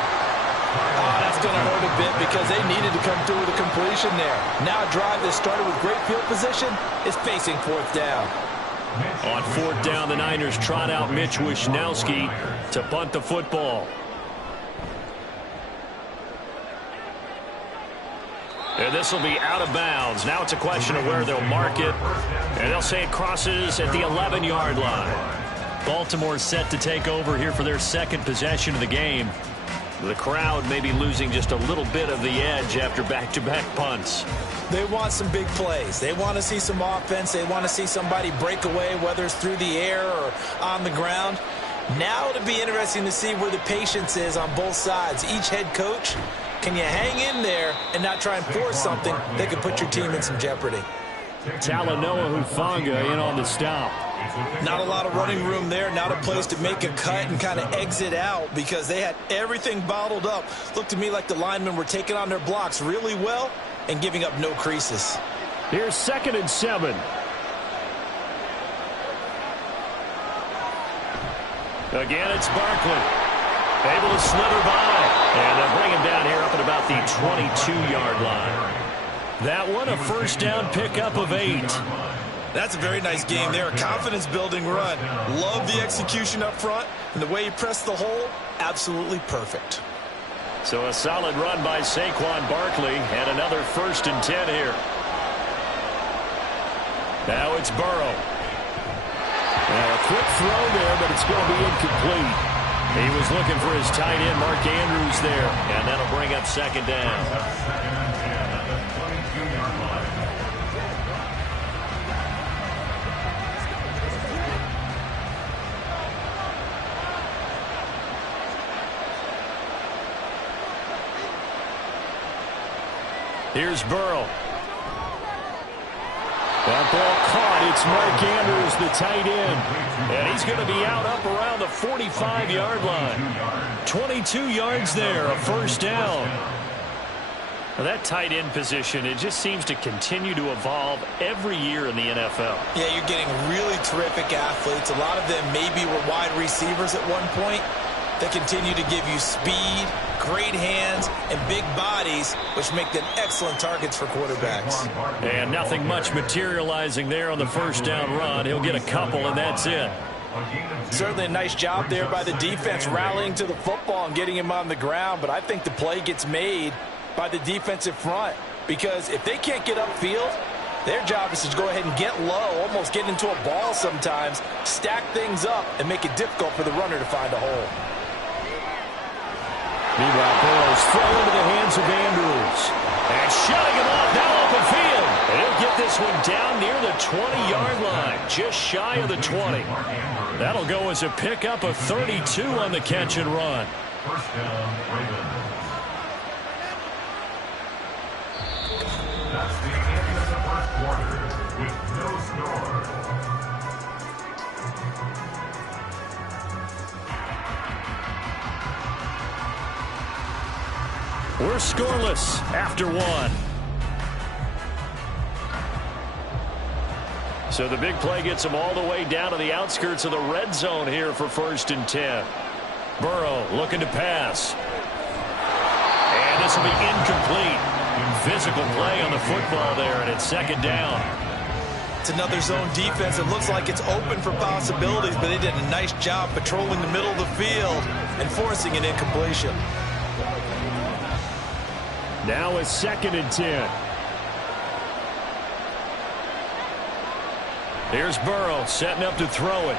Oh, that's going to hurt a bit because they needed to come through with a completion there. Now a drive that started with great field position is facing fourth down. On fourth down, the Niners trot out Mitch Wishnowsky to punt the football. And this will be out of bounds. Now it's a question of where they'll mark it. And they'll say it crosses at the 11-yard line. Baltimore set to take over here for their second possession of the game. The crowd may be losing just a little bit of the edge after back-to-back punts. They want some big plays. They want to see some offense. They want to see somebody break away, whether it's through the air or on the ground. Now it'll be interesting to see where the patience is on both sides. Each head coach, can you hang in there and not try and force something that could put your team in some jeopardy? Talanoa Hufanga in on the stop. Not a lot of running room there, not a place to make a cut and kind of exit out because they had everything bottled up. Looked to me like the linemen were taking on their blocks really well and giving up no creases. Here's 2nd and 7. Again, it's Barkley. Able to slither by. And they'll bring him down here up at about the 22-yard line. That one, a first down pickup of 8. That's a very nice game there. A confidence-building run. Love the execution up front. And the way he pressed the hole, absolutely perfect. So a solid run by Saquon Barkley. And another 1st and 10 here. Now it's Burrow. Now a quick throw there, but it's going to be incomplete. He was looking for his tight end, Mark Andrews, there. And that'll bring up 2nd down. Here's Burrow. That ball caught. It's Mark Andrews, the tight end. And he's going to be out up around the 45-yard line. 22 yards there, a first down. Well, that tight end position, it just seems to continue to evolve every year in the NFL. Yeah, you're getting really terrific athletes. A lot of them maybe were wide receivers at one point. They continue to give you speed, great hands, and big bodies, which make them excellent targets for quarterbacks. And nothing much materializing there on the first down run. He'll get a couple, and that's it. Certainly a nice job there by the defense rallying to the football and getting him on the ground, but I think the play gets made by the defensive front because if they can't get upfield, their job is to go ahead and get low, almost get into a ball sometimes, stack things up, and make it difficult for the runner to find a hole. Meanwhile, Burrow's throw into the hands of Andrews. And shutting him off now open field. And he'll get this one down near the 20-yard line, just shy of the 20. That'll go as a pickup of 32 on the catch and run. First down, Ravens. That's the end of the first quarter with no score. We're scoreless after 1. So the big play gets them all the way down to the outskirts of the red zone here for 1st and 10. Burrow looking to pass. And this will be incomplete. Physical play on the football there, and it's 2nd down. It's another zone defense. It looks like it's open for possibilities, but they did a nice job patrolling the middle of the field and forcing an incompletion. Now it's 2nd and 10. Here's Burrow setting up to throw it.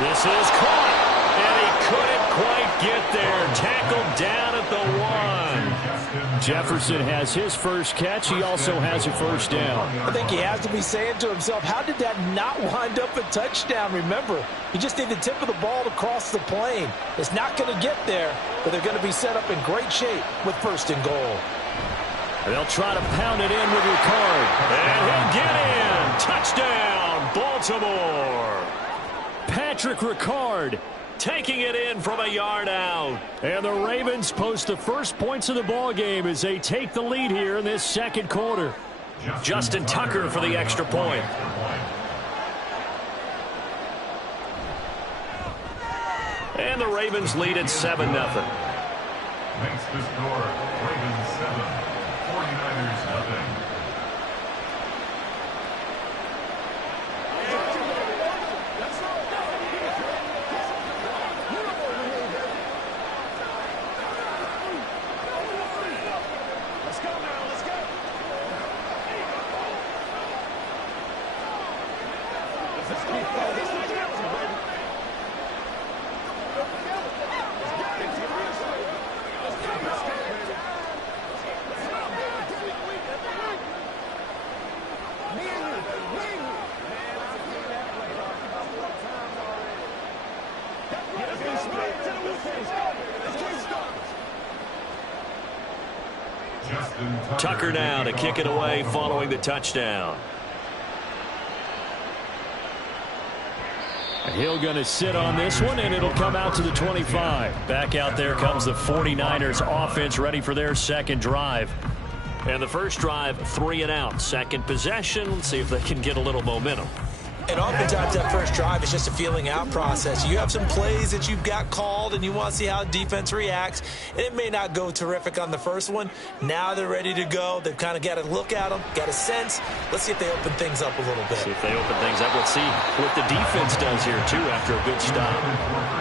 This is caught, and he couldn't quite get there. Tackled down at the 1. Jefferson has his first catch. He also has a first down. I think he has to be saying to himself, how did that not wind up a touchdown? Remember, you just need the tip of the ball to cross the plane. It's not going to get there, but they're going to be set up in great shape with 1st and goal. They'll try to pound it in with Ricard. And he'll get in. Touchdown, Baltimore. Patrick Ricard taking it in from a yard out. And the Ravens post the first points of the ball game as they take the lead here in this 2nd quarter. Justin Tucker for the extra point. And the Ravens lead at 7-0. Makes the score Ravens 7, 49ers nothing. Tucker now to kick it away following the touchdown. He'll going to sit on this one, and it'll come out to the 25. Back out there comes the 49ers offense ready for their second drive. And the first drive, 3 and out. Second possession. Let's see if they can get a little momentum. And oftentimes that first drive is just a feeling out process. You have some plays that you've got called and you want to see how defense reacts. And it may not go terrific on the first one. Now they're ready to go. They've kind of got to look at them, got a sense. Let's see if they open things up a little bit. See if they open things up. Let's see what the defense does here, too, after a good stop.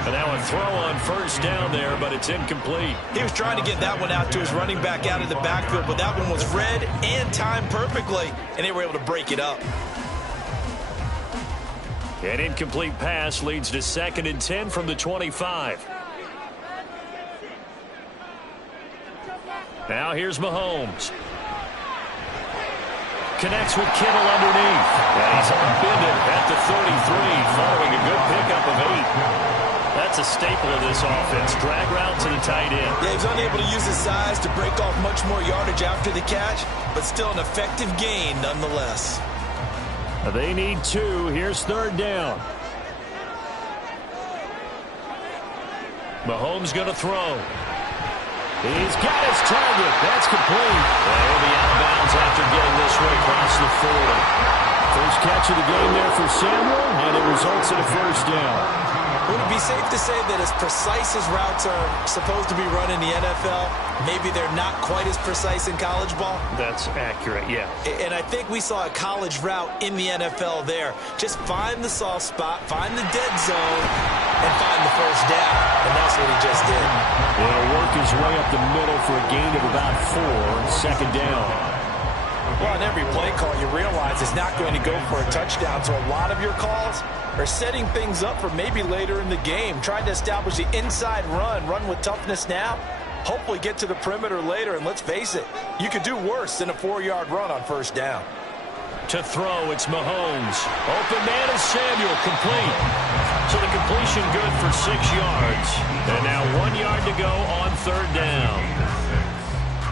And now a throw on first down there, but it's incomplete. He was trying to get that one out to his running back out of the backfield, but that one was read and timed perfectly, and they were able to break it up. An incomplete pass leads to 2nd and 10 from the 25. Now here's Mahomes. Connects with Kittle underneath. And he's upended at the 33 following a good pickup of 8. That's a staple of this offense. Drag route to the tight end. Yeah, he's unable to use his size to break off much more yardage after the catch, but still an effective gain nonetheless. They need 2. Here's 3rd down. Mahomes going to throw. He's got his target. That's complete. And he'll be out of bounds after getting this one across the 40. First catch of the game there for Samuel, and it results in a first down. Would it be safe to say that as precise as routes are supposed to be run in the NFL, maybe they're not quite as precise in college ball? That's accurate, yeah. And I think we saw a college route in the NFL there. Just find the soft spot, find the dead zone, and find the first down. And that's what he just did. He'll work his way up the middle for a gain of about 4, 2nd down. Well, in every play call, you realize it's not going to go for a touchdown. So a lot of your calls are setting things up for maybe later in the game. Trying to establish the inside run with toughness now. Hopefully get to the perimeter later. And let's face it, you could do worse than a 4-yard run on first down. To throw, it's Mahomes. Open man is Samuel, complete. So the completion good for 6 yards. And now 1 yard to go on 3rd down.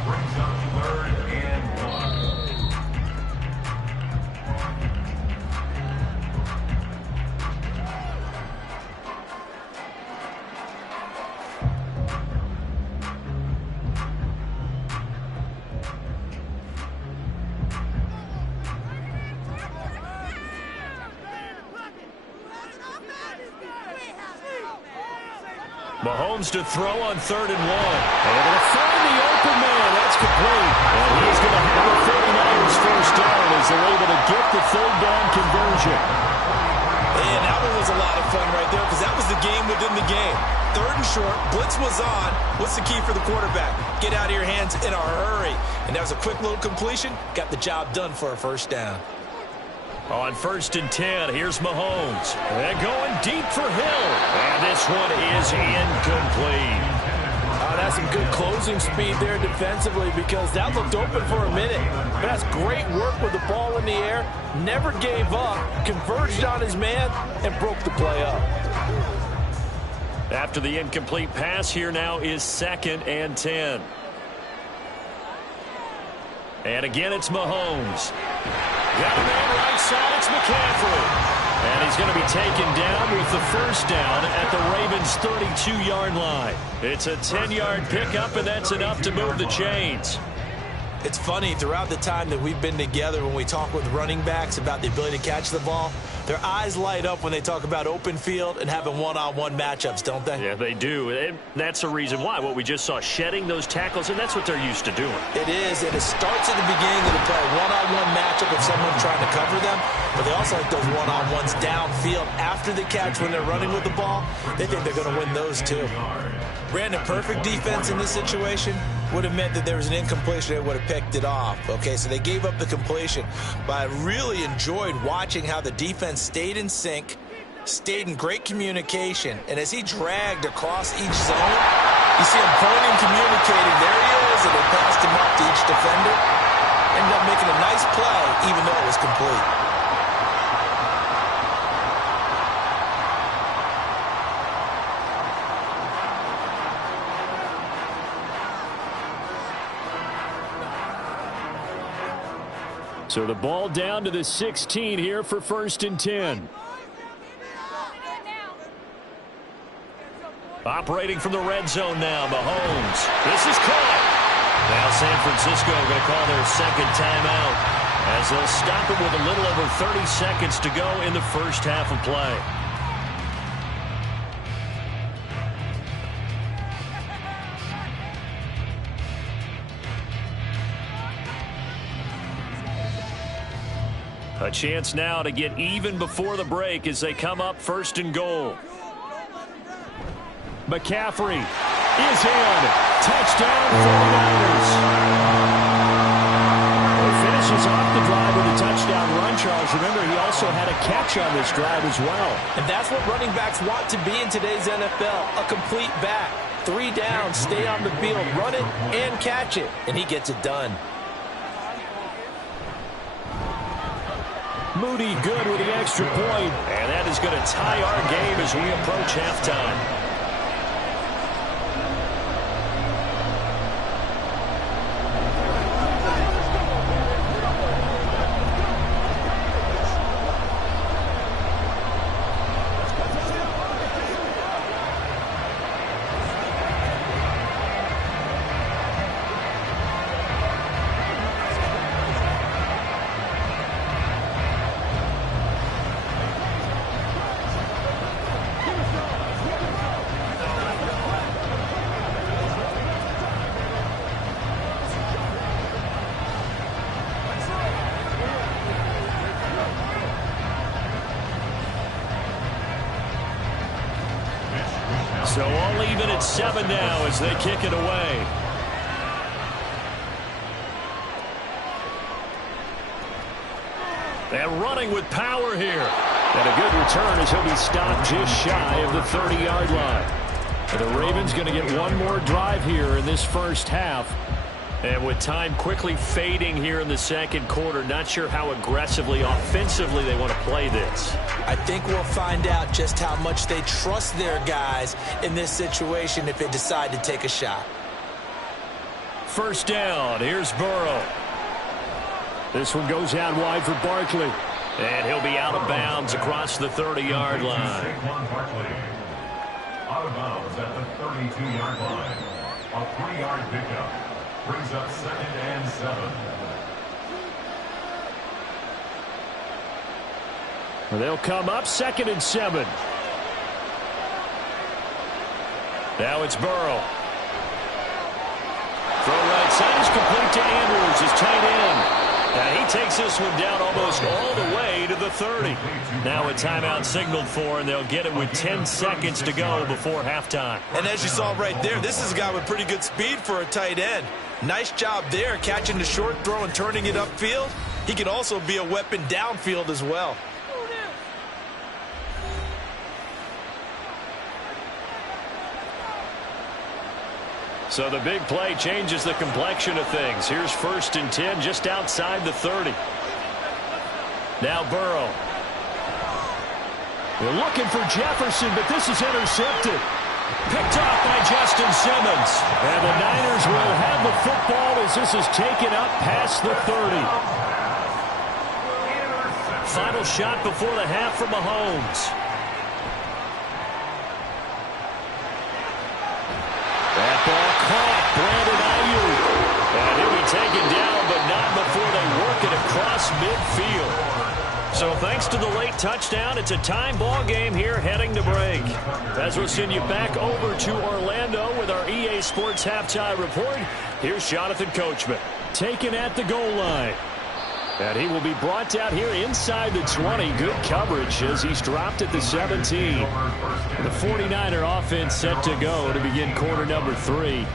Brings up 3rd and 1. Mahomes to throw on 3rd and 1. Able to find the open man. That's complete. And he's going to have the 49ers first down as they're able to get the 3rd down conversion. And that one was a lot of fun right there because that was the game within the game. 3rd and short, blitz was on. What's the key for the quarterback? Get out of your hands in a hurry. And that was a quick little completion. Got the job done for a first down. On 1st and 10, here's Mahomes. And going deep for Hill. And this one is incomplete. Oh, that's some good closing speed there defensively because that looked open for a minute. But that's great work with the ball in the air. Never gave up, converged on his man, and broke the play up. After the incomplete pass, here now is 2nd and 10. And again, it's Mahomes. Got a man right side, it's McCaffrey. And he's going to be taken down with the first down at the Ravens' 32-yard line. It's a 10-yard pickup, and that's enough to move the chains. It's funny, throughout the time that we've been together, when we talk with running backs about the ability to catch the ball, their eyes light up when they talk about open field and having one-on-one matchups, don't they? Yeah, they do. And that's the reason why. What we just saw, shedding those tackles, and that's what they're used to doing. It is, and it starts at the beginning of the play. One-on-one matchup if someone's trying to cover them, but they also like those one-on-ones downfield after the catch when they're running with the ball. They think they're going to win those too. Brandon, perfect defense in this situation would have meant that there was an incompletion. They would have picked it off. Okay, so they gave up the completion. But I really enjoyed watching how the defense stayed in sync, stayed in great communication, and as he dragged across each zone, you see him pointing, communicating. There he is, and they passed him up to each defender. Ended up making a nice play, even though it was complete. So the ball down to the 16 here for 1st and 10. Operating from the red zone now, Mahomes. This is caught. Now San Francisco going to call their second timeout as they'll stop it with a little over 30 seconds to go in the first half of play. A chance now to get even before the break as they come up 1st and goal. McCaffrey is in. Touchdown 49ers. He finishes off the drive with a touchdown run, Charles. Remember, he also had a catch on this drive as well. And that's what running backs want to be in today's NFL, a complete back. 3 down, stay on the field, run it, and catch it. And he gets it done. Moody good with the extra point. And that is going to tie our game as we approach halftime. So all even at 7 now as they kick it away. And running with power here. And a good return as he'll be stopped just shy of the 30-yard line. And the Ravens going to get one more drive here in this first half. And with time quickly fading here in the second quarter, not sure how aggressively, offensively they want to play this. I think we'll find out just how much they trust their guys in this situation if they decide to take a shot. First down, here's Burrow. This one goes out wide for Barkley. And he'll be out of bounds across the 30-yard line. Out of bounds at the 32-yard line. A 3-yard pickup. Brings up 2nd and 7. They'll come up 2nd and 7. Now it's Burrow. Throw right side is complete to Andrews, his tight end. Now he takes this one down almost all the way to the 30. Now a timeout signaled for, and they'll get it with 10 seconds to go before halftime. And as you saw right there, this is a guy with pretty good speed for a tight end. Nice job there, catching the short throw and turning it upfield. He can also be a weapon downfield as well. So the big play changes the complexion of things. Here's 1st and 10 just outside the 30. Now Burrow. They're looking for Jefferson, but this is intercepted. Picked off by Justin Simmons. And the Niners will have the football as this is taken up past the 30. Final shot before the half from Mahomes. That ball caught. Brandon Ayuk. And he'll be taken down across midfield. So thanks to the late touchdown, it's a time ball game here heading to break. As we'll send you back over to Orlando with our EA Sports Halftime Report, here's Jonathan Coachman. Taken at the goal line. And he will be brought out here inside the 20. Good coverage as he's dropped at the 17. The 49er offense set to go to begin quarter number 3.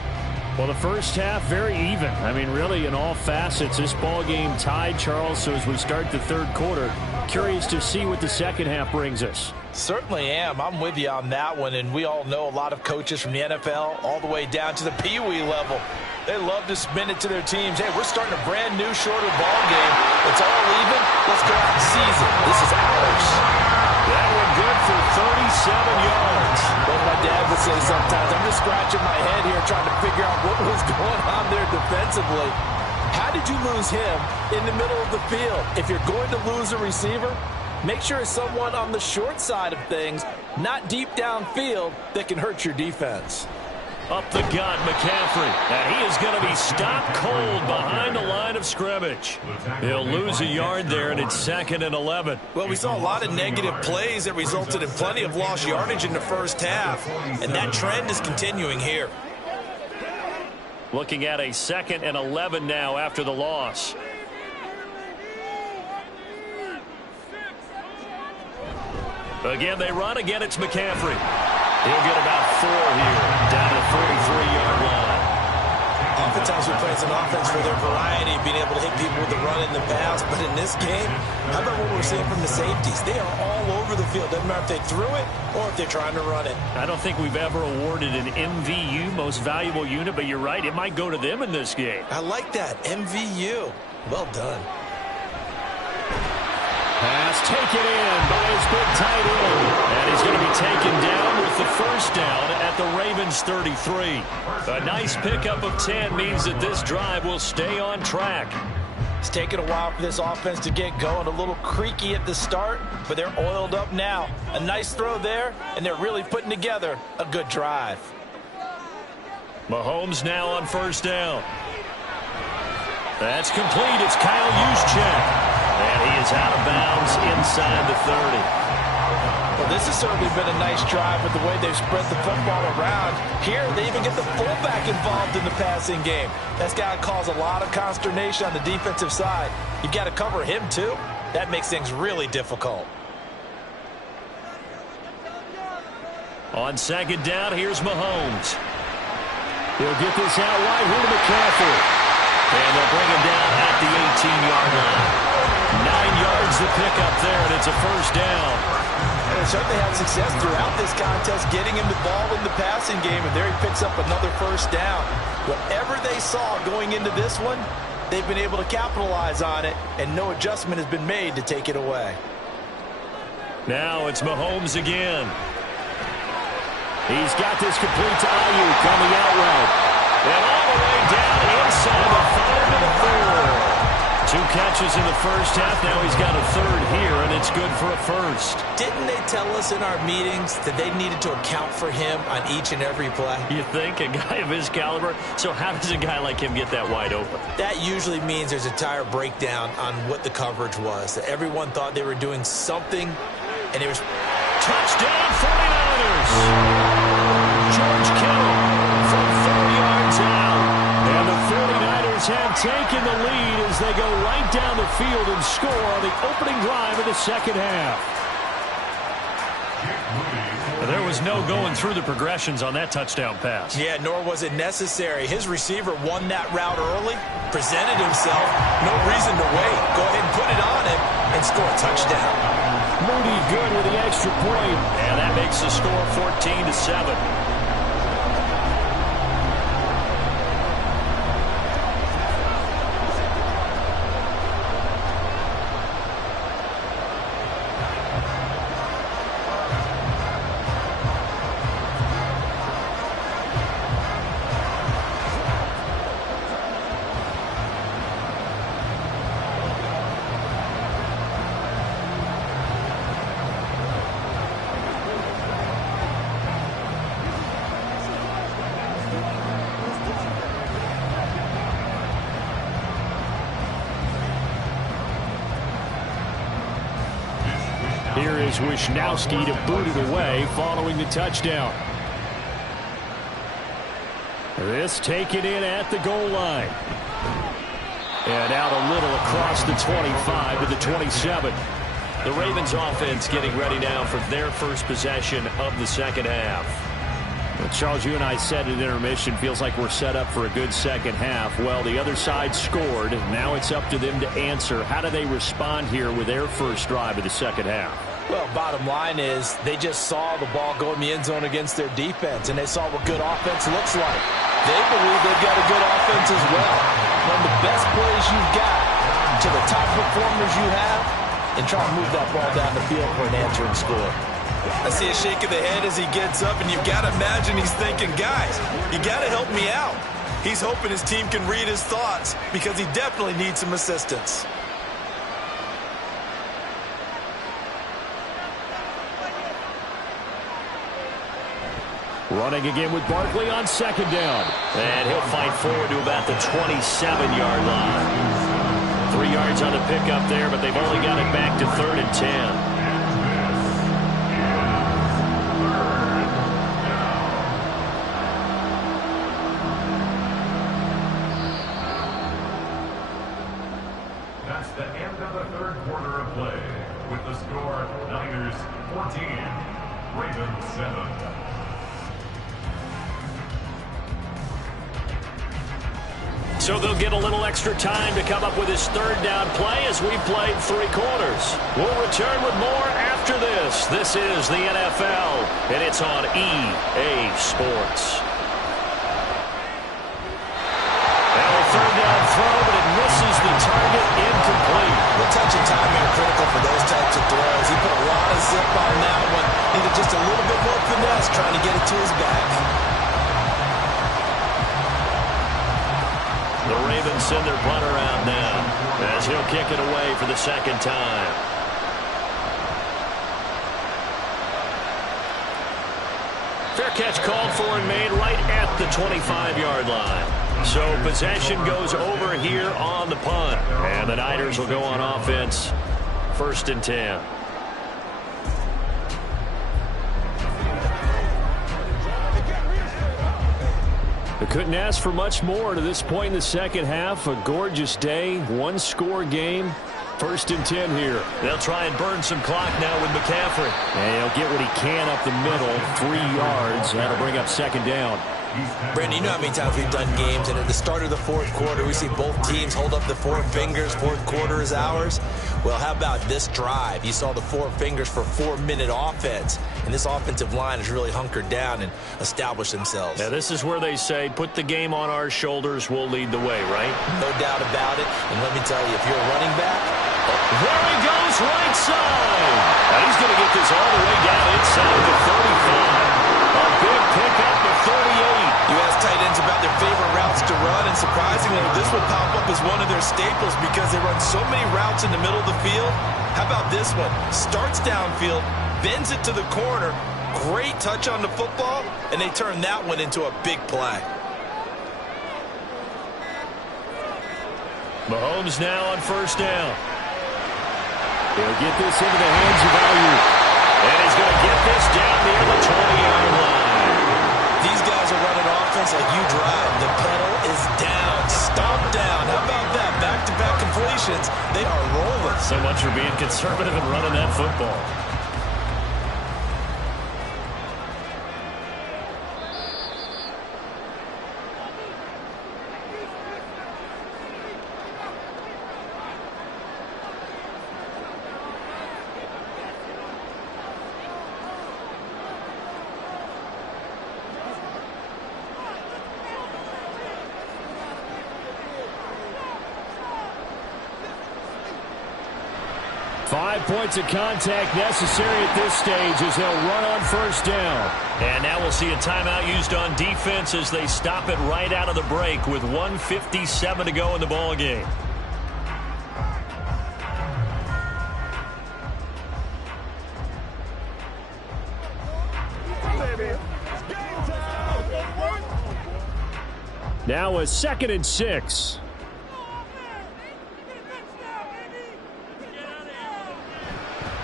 Well, the first half, very even. I mean, really, in all facets, this ball game tied, Charles. So as we start the third quarter, curious to see what the second half brings us. Certainly am. I'm with you on that one. And we all know a lot of coaches from the NFL all the way down to the Pee Wee level. They love to spin it to their teams. Hey, we're starting a brand new, shorter ball game. It's all even. Let's go out and seize it. This is ours. That one good for 37 yards. Well, my dad would say sometimes, I'm just scratching my head here trying to figure out what was going on there defensively. How did you lose him in the middle of the field? If you're going to lose a receiver, make sure it's someone on the short side of things, not deep downfield, that can hurt your defense. Up the gut, McCaffrey. And he is going to be stopped cold behind the line of scrimmage. He'll lose a yard there, and it's 2nd and 11. Well, we saw a lot of negative plays that resulted in plenty of lost yardage in the first half, and that trend is continuing here. Looking at a 2nd and 11 now after the loss. Again, they run. Again, it's McCaffrey. He'll get about 4 here, down to the 43-yard line. Oftentimes we play as an offense for their variety, being able to hit people with the run and the pass. But in this game, how about what we're seeing from the safeties? They are all over the field. Doesn't matter if they threw it or if they're trying to run it. I don't think we've ever awarded an MVU, most valuable unit, but you're right, it might go to them in this game. I like that, MVU. Well done. Pass taken in by his big tight end. And he's going to be taken down with the first down at the Ravens 33. A nice pickup of 10 means that this drive will stay on track. It's taken a while for this offense to get going. A little creaky at the start, but they're oiled up now. A nice throw there, and they're really putting together a good drive. Mahomes now on first down. That's complete. It's Kyle Juszczyk. And he is out of bounds inside the 30. Well, this has certainly been a nice drive with the way they've spread the football around. Here, they even get the fullback involved in the passing game. That's got to cause a lot of consternation on the defensive side. You've got to cover him, too. That makes things really difficult. On second down, here's Mahomes. He'll get this out wide here to McCaffrey. And they'll bring him down at the 18-yard line. 9 yards to pick up there, and it's a first down. And they certainly had success throughout this contest, getting him the ball in the passing game, and there he picks up another first down. Whatever they saw going into this one, they've been able to capitalize on it, and no adjustment has been made to take it away. Now it's Mahomes again. He's got this complete to Ayuk on the out route. And all the way down inside the 5 and a 4. 2 catches in the first half. Now he's got a third here, and it's good for a first. Didn't they tell us in our meetings that they needed to account for him on each and every play? You think? A guy of his caliber? So how does a guy like him get that wide open? That usually means there's a entire breakdown on what the coverage was. That everyone thought they were doing something, and it was... Touchdown 49ers! George Kittle from 30 yards out. And the 49ers have taken the lead as they go right down the field and score on the opening drive of the second half. There was no going through the progressions on that touchdown pass. Yeah, nor was it necessary. His receiver won that route early, presented himself, no reason to wait. Go ahead and put it on him and score a touchdown. Moody good with the extra point, and that makes the score 14-7. Here is Wisnowski to boot it away following the touchdown. This taken in at the goal line. And out a little across the 25 to the 27. The Ravens offense getting ready now for their first possession of the second half. Well, Charles, you and I said at intermission, feels like we're set up for a good second half. Well, the other side scored. Now it's up to them to answer. How do they respond here with their first drive of the second half? Well, bottom line is they just saw the ball go in the end zone against their defense, and they saw what good offense looks like. They believe they've got a good offense as well. One of the best plays you've got to the top performers you have, and try to move that ball down the field for an answering score. I see a shake of the head as he gets up, and you've got to imagine he's thinking, guys, you got to help me out. He's hoping his team can read his thoughts because he definitely needs some assistance. Running again with Barkley on second down. And he'll fight forward to about the 27-yard line. 3 yards on the pickup there, but they've only got it back to 3rd and 10. That's the end of the third quarter of play. With the score, Niners 14, Ravens 7. So they'll get a little extra time to come up with his third down play as we played 3 quarters. We'll return with more after this. This is the NFL, and it's on EA Sports. Now a third down throw, but it misses the target, incomplete. The touch and timing are critical for those types of throws. He put a lot of zip on that one. Needed just a little bit more finesse trying to get it to his back. The Ravens send their punter out now as he'll kick it away for the second time. Fair catch called for and made right at the 25-yard line. So possession goes over here on the punt. And the Niners will go on offense. 1st and 10. They couldn't ask for much more to this point in the second half. A gorgeous day, 1-score game. 1st and 10 here. They'll try and burn some clock now with McCaffrey. And he'll get what he can up the middle, 3 yards. That'll bring up second down. Brandon, you know how many times we've done games, and at the start of the fourth quarter, we see both teams hold up the 4 fingers, fourth quarter is ours. Well, how about this drive? You saw the 4 fingers for 4-minute offense, and this offensive line has really hunkered down and established themselves. Now, this is where they say, put the game on our shoulders, we'll lead the way, right? No doubt about it, and let me tell you, if you're a running back, there he goes, right side. Now he's going to get this all the way down inside the 35. A big pickup to 38. You ask tight ends about their favorite routes to run, and surprisingly, this will pop up as one of their staples because they run so many routes in the middle of the field. How about this one? Starts downfield, bends it to the corner, great touch on the football, and they turn that one into a big play. Mahomes now on 1st down. He'll get this into the hands of Ayuk. And he's going to get this down near the 20-yard line. These guys are running offense like you drive. The pedal is down, stomp down. How about that? Back-to-back completions. They are rolling. So much for being conservative and running that football. Points of contact necessary at this stage as they'll run on 1st down. And now we'll see a timeout used on defense as they stop it right out of the break with 1:57 to go in the ball game. Now a 2nd and 6.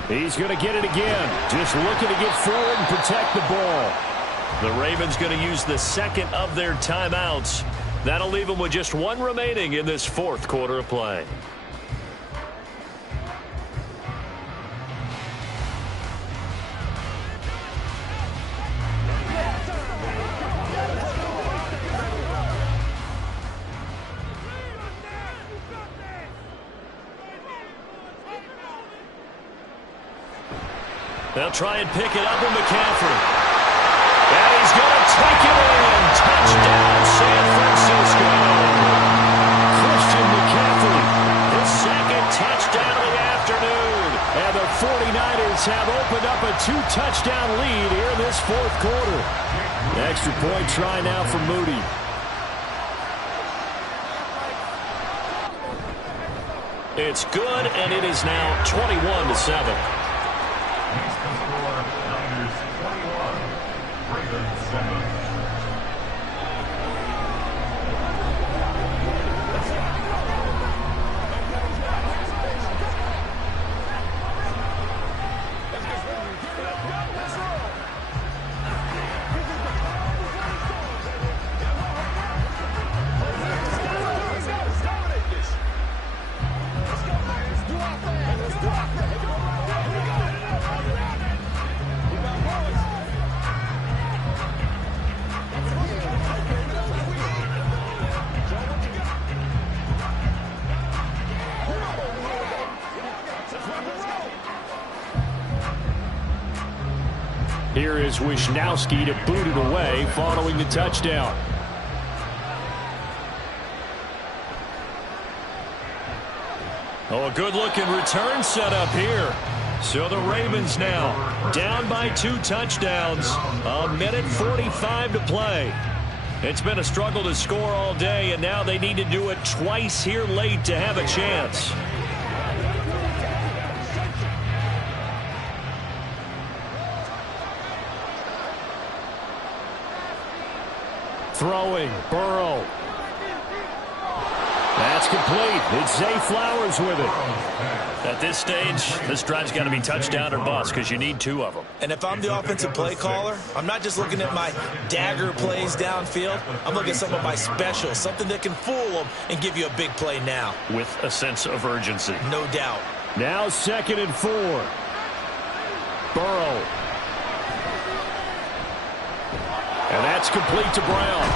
He's going to get it again. Just looking to get forward and protect the ball. The Ravens going to use the second of their timeouts. That'll leave them with just one remaining in this fourth quarter of play. They'll try and pick it up with McCaffrey. And he's going to take it in. Touchdown, San Francisco. Christian McCaffrey, his second touchdown of the afternoon. And the 49ers have opened up a 2-touchdown lead here in this fourth quarter. Extra point try now for Moody. It's good, and it is now 21-7. Niners 21, Ravens 7. Here is Wisnowski to boot it away following the touchdown. Oh, a good-looking return setup here. So the Ravens now down by 2 touchdowns. 1:45 to play. It's been a struggle to score all day, and now they need to do it twice here late to have a chance. Throwing, Burrow. That's complete. It's Zay Flowers with it. At this stage, this drive's got to be touchdown or bust because you need 2 of them. And if I'm the offensive play caller, I'm not just looking at my dagger plays downfield. I'm looking at some of my specials, something that can fool them and give you a big play now. With a sense of urgency. No doubt. Now 2nd and 4. Burrow. And that's complete to Brown.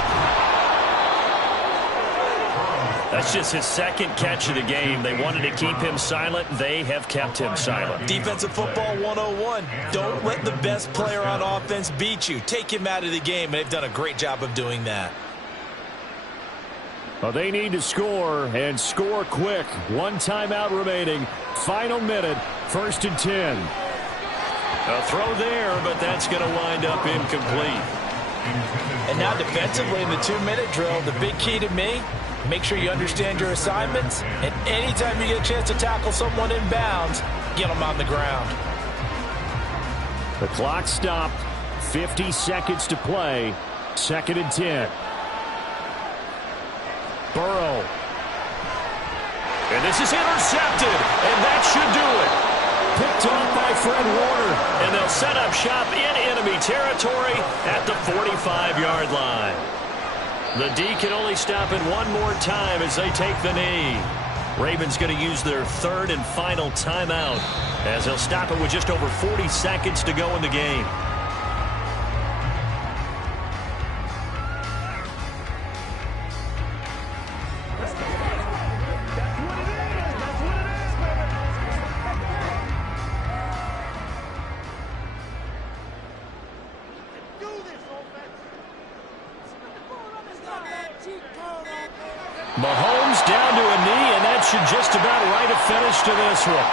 That's just his second catch of the game. They wanted to keep him silent. They have kept him silent. Defensive football 101. Don't let the best player on offense beat you. Take him out of the game, and they've done a great job of doing that. Well, they need to score, and score quick. 1 timeout remaining. Final minute, 1st and 10. A throw there, but that's going to wind up incomplete. And now defensively in the 2-minute drill, the big key to me, make sure you understand your assignments, and anytime you get a chance to tackle someone in bounds, get them on the ground. The clock stopped. 50 seconds to play. 2nd and 10. Burrow. And this is intercepted, and that should do it. Picked off by Fred Warner, and they'll set up shop in enemy territory at the 45-yard line. The D can only stop it one more time as they take the knee. Ravens going to use their 3rd and final timeout as they'll stop it with just over 40 seconds to go in the game. Mahomes down to a knee, and that should just about write a finish to this one.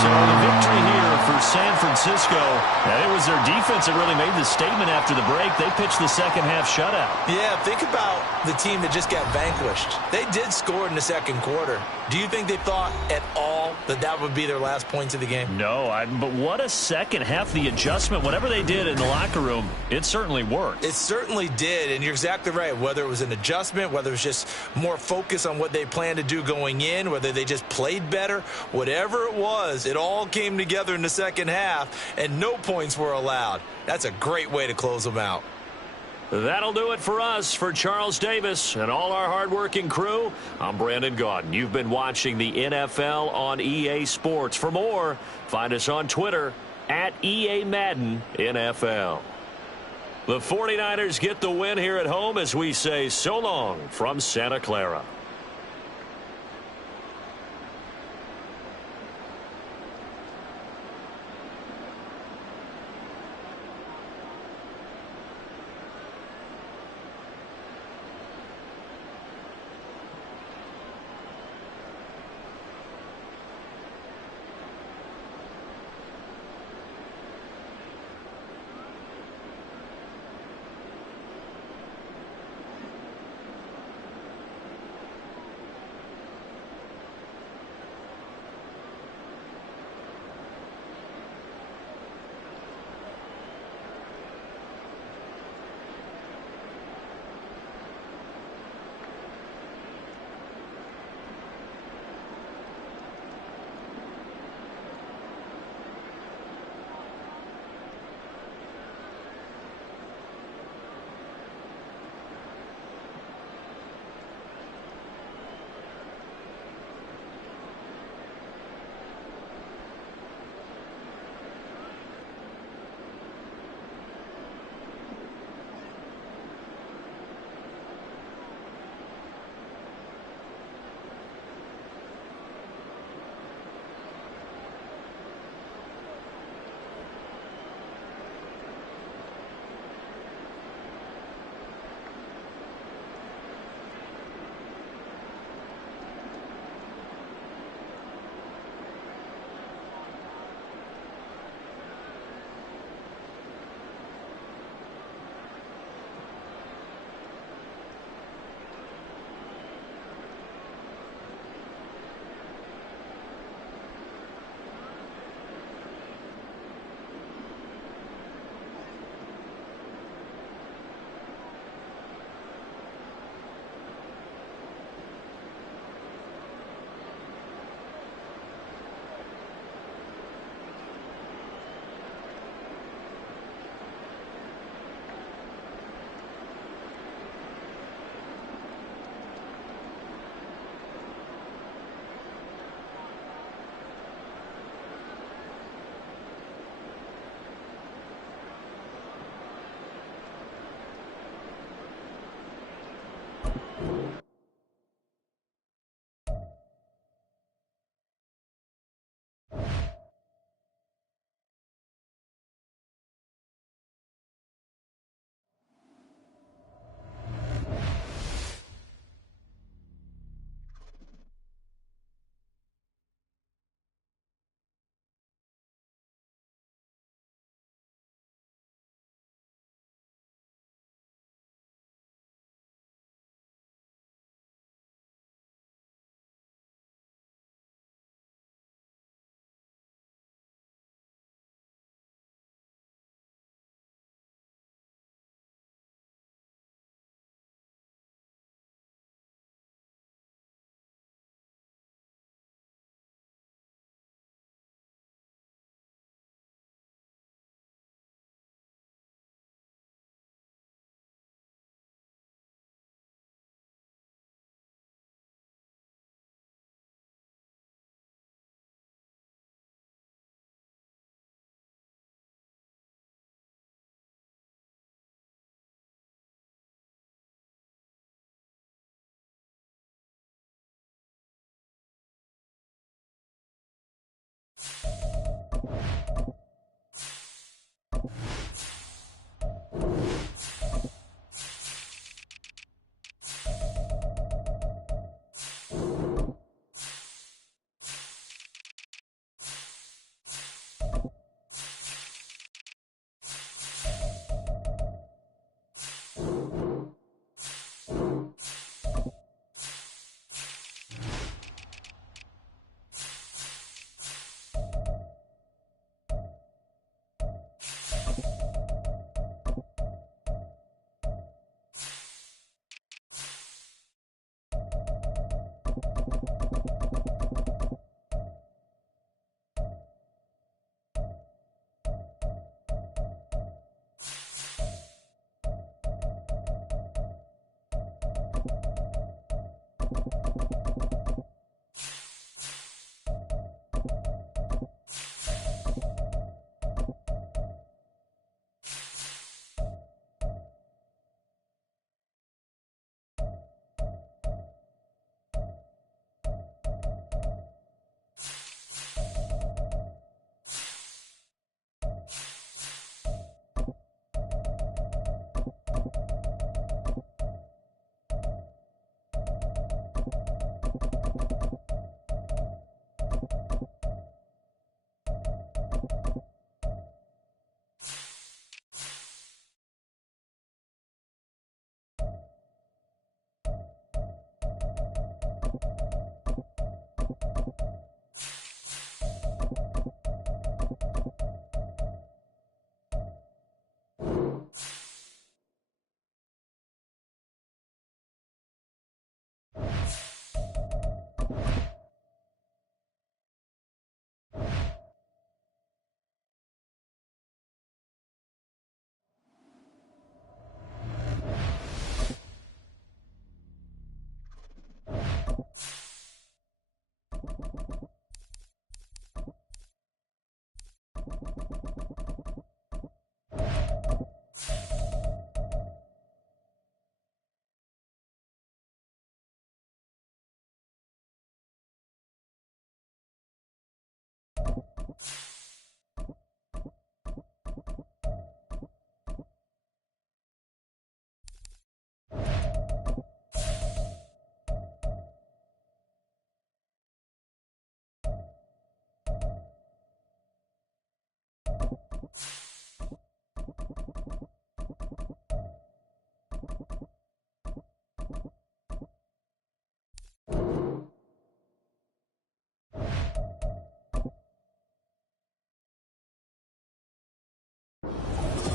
So the victory here for for San Francisco. And it was their defense that really made the statement after the break. They pitched the second half shutout. Yeah, think about the team that just got vanquished. They did score in the second quarter. Do you think they thought at all that that would be their last points of the game? No, but what a second half. The adjustment, whatever they did in the locker room, it certainly worked. It certainly did, and you're exactly right. Whether it was an adjustment, whether it was just more focus on what they planned to do going in, whether they just played better, whatever it was, it all came together in the second half, and no points were allowed. That's a great way to close them out. That'll do it for us. For Charles Davis and all our hardworking crew, I'm Brandon Gaudin. You've been watching the NFL on EA Sports. For more, find us on Twitter at EA Madden NFL. The 49ers get the win here at home as we say so long from Santa Clara.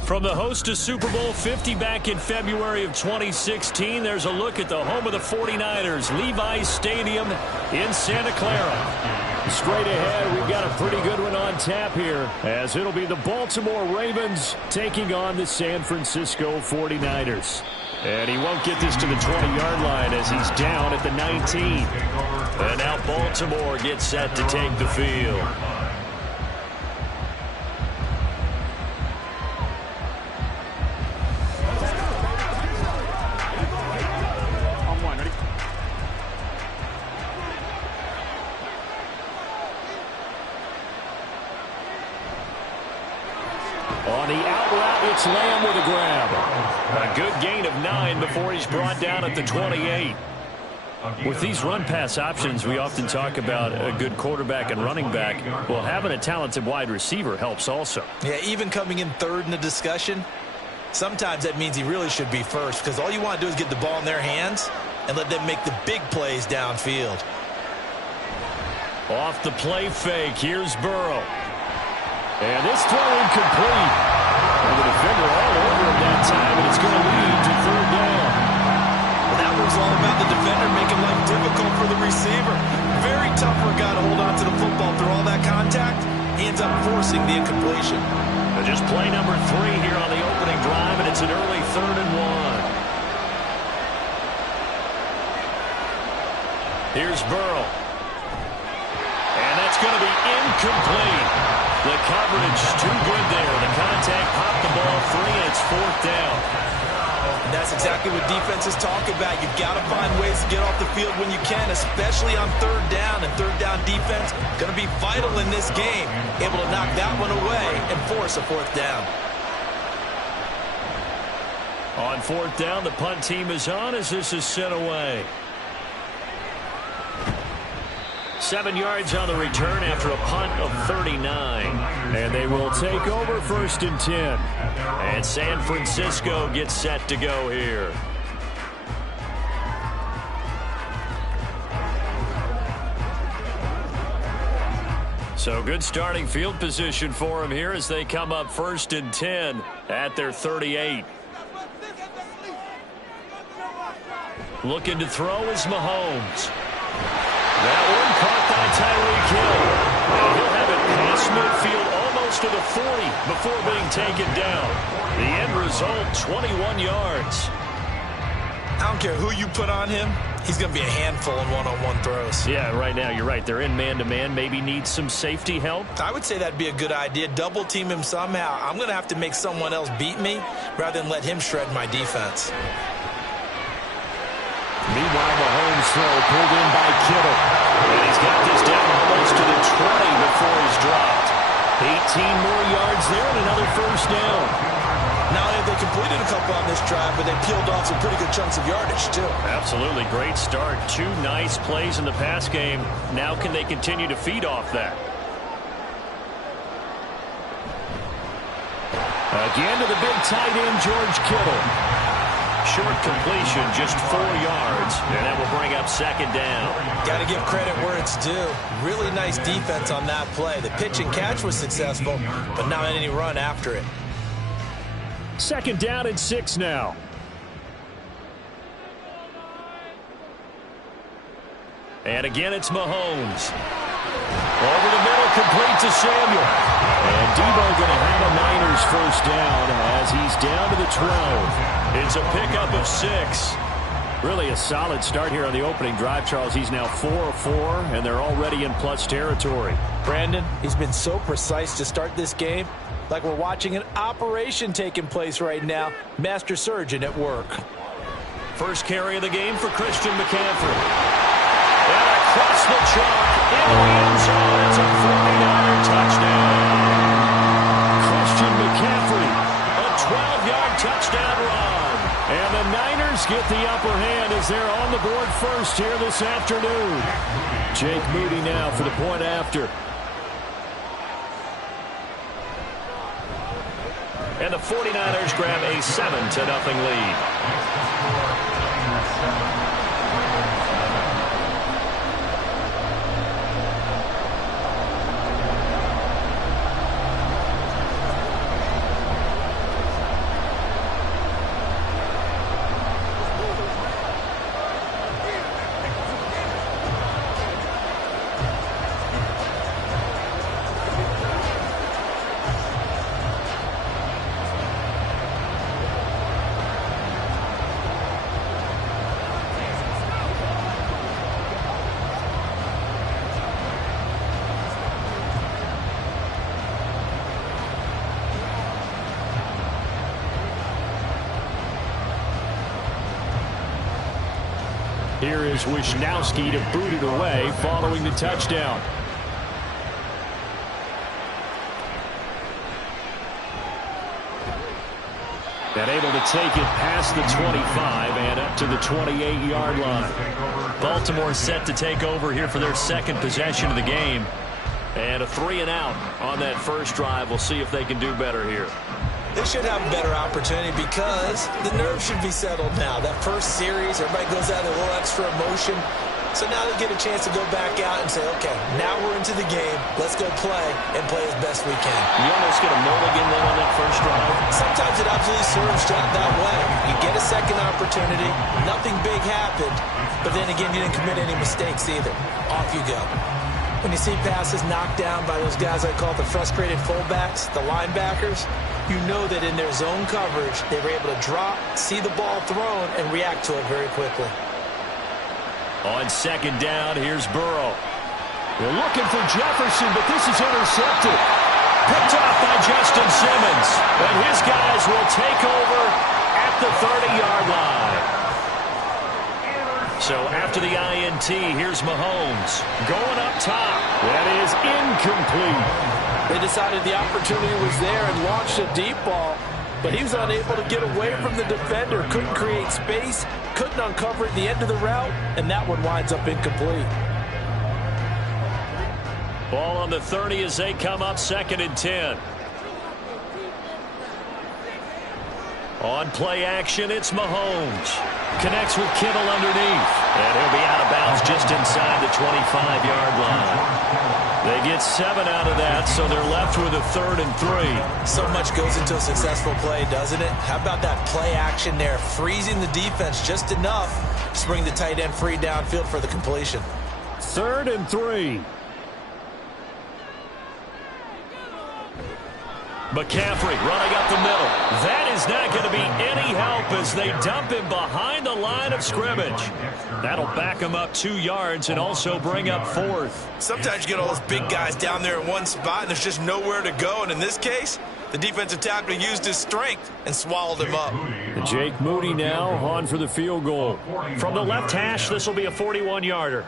From the host to Super Bowl 50 back in February of 2016, there's a look at the home of the 49ers, Levi's Stadium in Santa Clara. Straight ahead, we've got a pretty good one on tap here, as it'll be the Baltimore Ravens taking on the San Francisco 49ers. And he won't get this to the 20-yard line as he's down at the 19. And now Baltimore gets set to take the field. On the out route, it's Lamb with a grab. A good gain of 9 before he's brought down at the 28. With these run-pass options, we often talk about a good quarterback and running back. Well, having a talented wide receiver helps also. Yeah, even coming in third in the discussion, sometimes that means he really should be first, because all you want to do is get the ball in their hands and let them make the big plays downfield. Off the play fake, here's Burrow. And this throw incomplete. And the defender all over him that time, and it's going to lead to third down. Well, that was all about the defender making life difficult for the receiver. Very tough for a guy to hold on to the football through all that contact. He ends up forcing the incompletion. Just play number 3 here on the opening drive, and it's an early 3rd and 1. Here's Burrow. And that's going to be incomplete. The coverage too good there. The contact popped the ball free, and it's 4th down. And that's exactly what defenses talk about. You've got to find ways to get off the field when you can, especially on 3rd down. And 3rd down defense going to be vital in this game. Able to knock that one away and force a 4th down. On 4th down, the punt team is on as this is sent away. 7 yards on the return after a punt of 39. And they will take over 1st and 10. And San Francisco gets set to go here. So good starting field position for them here as they come up 1st and 10 at their 38. Looking to throw is Mahomes. That one caught by Tyreek Hill. And he'll have it past midfield almost to the 40 before being taken down. The end result, 21 yards. I don't care who you put on him. He's going to be a handful in one-on-one throws. Yeah, right now, you're right. They're in man-to-man. Maybe needs some safety help. I would say that'd be a good idea. Double team him somehow. I'm going to have to make someone else beat me rather than let him shred my defense. Meanwhile, Mahomes throw pulled in by Kittle. And he's got this down almost to the 20 before he's dropped. 18 more yards there and another 1st down. Not only have they completed a couple on this drive, but they peeled off some pretty good chunks of yardage, too. Absolutely. Great start. 2 nice plays in the pass game. Now can they continue to feed off that? Again to the big tight end, George Kittle. Short completion, just 4 yards, and that will bring up 2nd down. Got to give credit where it's due. Really nice defense on that play. The pitch and catch was successful, but not any run after it. 2nd down and 6 now. And again, it's Mahomes. Over the middle, complete to Samuel. And Debo going to have a Niners 1st down as he's down to the 12. It's a pickup of 6. Really a solid start here on the opening drive, Charles. He's now 4 of 4, and they're already in plus territory. Brandon, he's been so precise to start this game. Like we're watching an operation taking place right now. Master surgeon at work. First carry of the game for Christian McCaffrey. And across the chalk in the end zone. It's a 49er touchdown. Christian McCaffrey, a 12-yard touchdown run. And the Niners get the upper hand as they're on the board first here this afternoon. Jake Moody now for the point after. And the 49ers grab a 7-0 lead. Here is Wisnowski to boot it away following the touchdown. And able to take it past the 25 and up to the 28-yard line. Baltimore set to take over here for their second possession of the game. And a 3-and-out on that first drive. We'll see if they can do better here. They should have a better opportunity because the nerves should be settled now. That first series, everybody goes out with a little extra emotion. So now they get a chance to go back out and say, okay, now we're into the game. Let's go play and play as best we can. You almost get a mulligan then on that first drive. Sometimes it absolutely serves that way. You get a second opportunity. Nothing big happened. But then again, you didn't commit any mistakes either. Off you go. When you see passes knocked down by those guys I call the frustrated fullbacks, the linebackers, you know that in their zone coverage, they were able to drop, see the ball thrown, and react to it very quickly. On second down, here's Burrow. They're looking for Jefferson, but this is intercepted. Picked off by Justin Simmons. And his guys will take over at the 30-yard line. So after the INT, here's Mahomes going up top. That is incomplete. They decided the opportunity was there and launched a deep ball, but he was unable to get away from the defender, couldn't create space, couldn't uncover at the end of the route, and that one winds up incomplete. Ball on the 30 as they come up 2nd and 10. On play action, it's Mahomes. Connects with Kittle underneath. And he'll be out of bounds just inside the 25-yard line. They get 7 out of that, so they're left with a 3rd and 3. So much goes into a successful play, doesn't it? How about that play action there, freezing the defense just enough to bring the tight end free downfield for the completion. 3rd and 3. McCaffrey running up the middle. That is not going to be any help as they dump him behind the line of scrimmage. That'll back him up 2 yards and also bring up 4th. Sometimes you get all those big guys down there in one spot and there's just nowhere to go. And in this case, the defensive tackle used his strength and swallowed him up. And Jake Moody now on for the field goal. From the left hash, this will be a 41-yarder.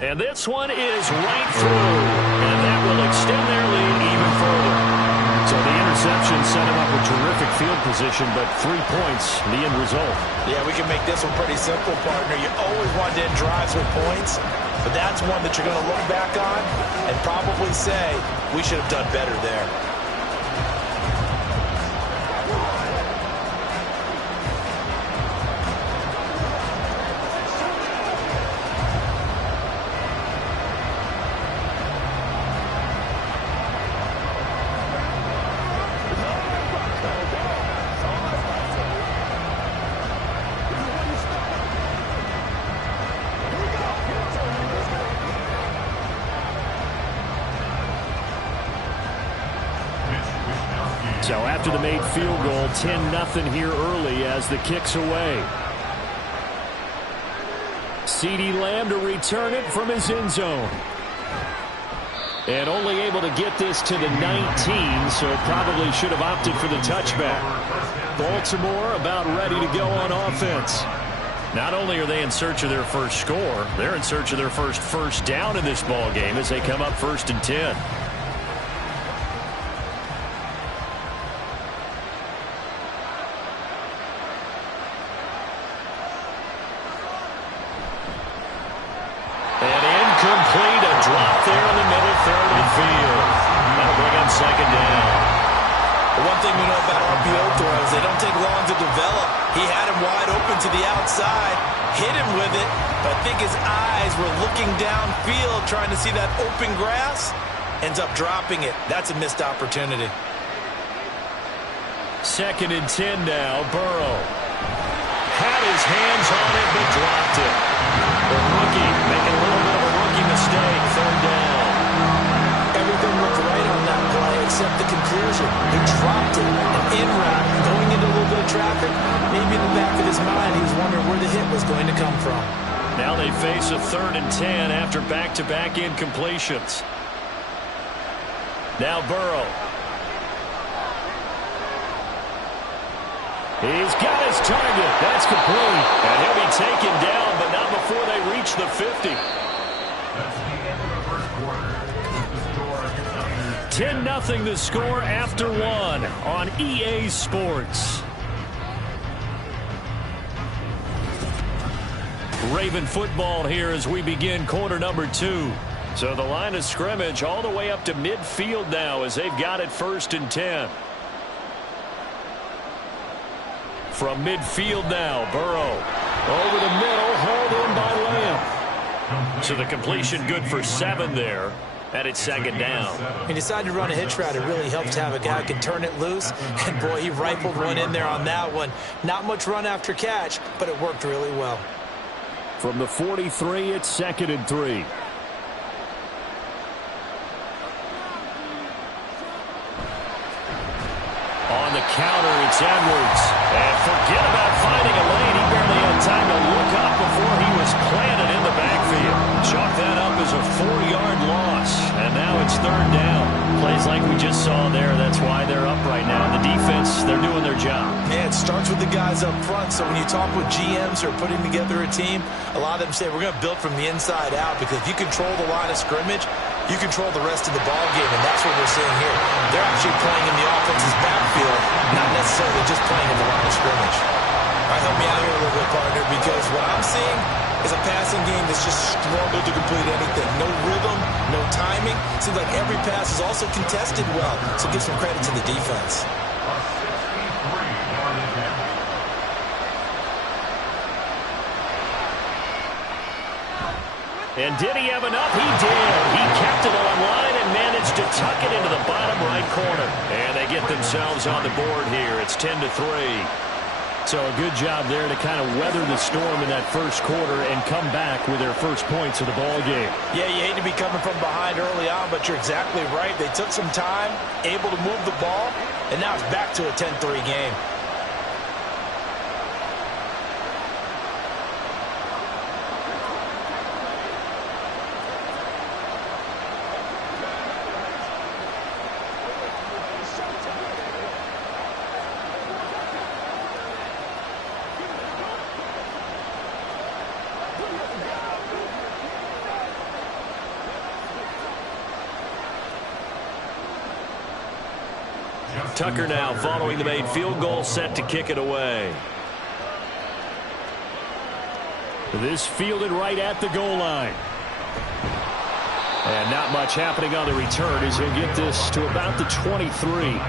And this one is right through. And that will extend their lead even further. So the interception set him up with terrific field position, but 3 points, the end result. Yeah, we can make this one pretty simple, partner. You always want to end drives with points, but that's one that you're going to look back on and probably say, we should have done better there. So after the made field goal, 10-0 here early as the kick's away. CeeDee Lamb to return it from his end zone. And only able to get this to the 19, so probably should have opted for the touchback. Baltimore about ready to go on offense. Not only are they in search of their first score, they're in search of their first down in this ball game as they come up 1st and 10. Complete, a drop there in the middle, 3rd and field. That'll bring up 2nd down. The one thing we know about RPO throws, they don't take long to develop. He had him wide open to the outside, hit him with it, but I think his eyes were looking downfield, trying to see that open grass. Ends up dropping it. That's a missed opportunity. 2nd and 10 now, Burrow. Had his hands on it, but dropped it. The rookie making a little bit of a rookie mistake, 3rd down. Everything looked right on that play except the conclusion. He dropped it, an in route, going into a little bit of traffic. Maybe in the back of his mind, he was wondering where the hit was going to come from. Now they face a 3rd and 10 after back-to-back incompletions. Now Burrow. He's got his target. That's complete. And he'll be taken down, but not before they reach the 50. That's the end of the first quarter. The score, 10-0 the score after one on EA Sports. Raven football here as we begin quarter number 2. So the line of scrimmage all the way up to midfield now as they've got it 1st and 10. From midfield now, Burrow over the middle, hauled in by Lamb. So the completion good for 7 there. And it's 2nd down. He decided to run a hitch route. It really helps to have a guy who can turn it loose. And, boy, he rifled one in there on that one. Not much run after catch, but it worked really well. From the 43, it's 2nd and 3. On the counter, it's Edwards. And forget about finding a lane. He barely had time to look up before he was planted in the backfield. Chalk that up as a 4-yard loss. And now it's 3rd down. Plays like we just saw there. That's why they're up right now. The defense, they're doing their job. Man, it starts with the guys up front. So when you talk with GMs who are putting together a team, a lot of them say we're going to build from the inside out, because if you control the line of scrimmage, you control the rest of the ball game, and that's what we're seeing here. They're actually playing in the offense's backfield, not necessarily just playing in the line of scrimmage. All right, help me out here a little bit, partner, because what I'm seeing is a passing game that's just struggled to complete anything. No rhythm, no timing. Seems like every pass is also contested well, so give some credit to the defense. And did he have enough? He did. He kept it online and managed to tuck it into the bottom right corner. And they get themselves on the board here. It's 10-3. So a good job there to kind of weather the storm in that first quarter and come back with their first points of the ball game. Yeah, you hate to be coming from behind early on, but you're exactly right. They took some time, able to move the ball, and now it's back to a 10-3 game. Tucker now following the made field goal, set to kick it away. This fielded right at the goal line. And not much happening on the return as he'll get this to about the 23.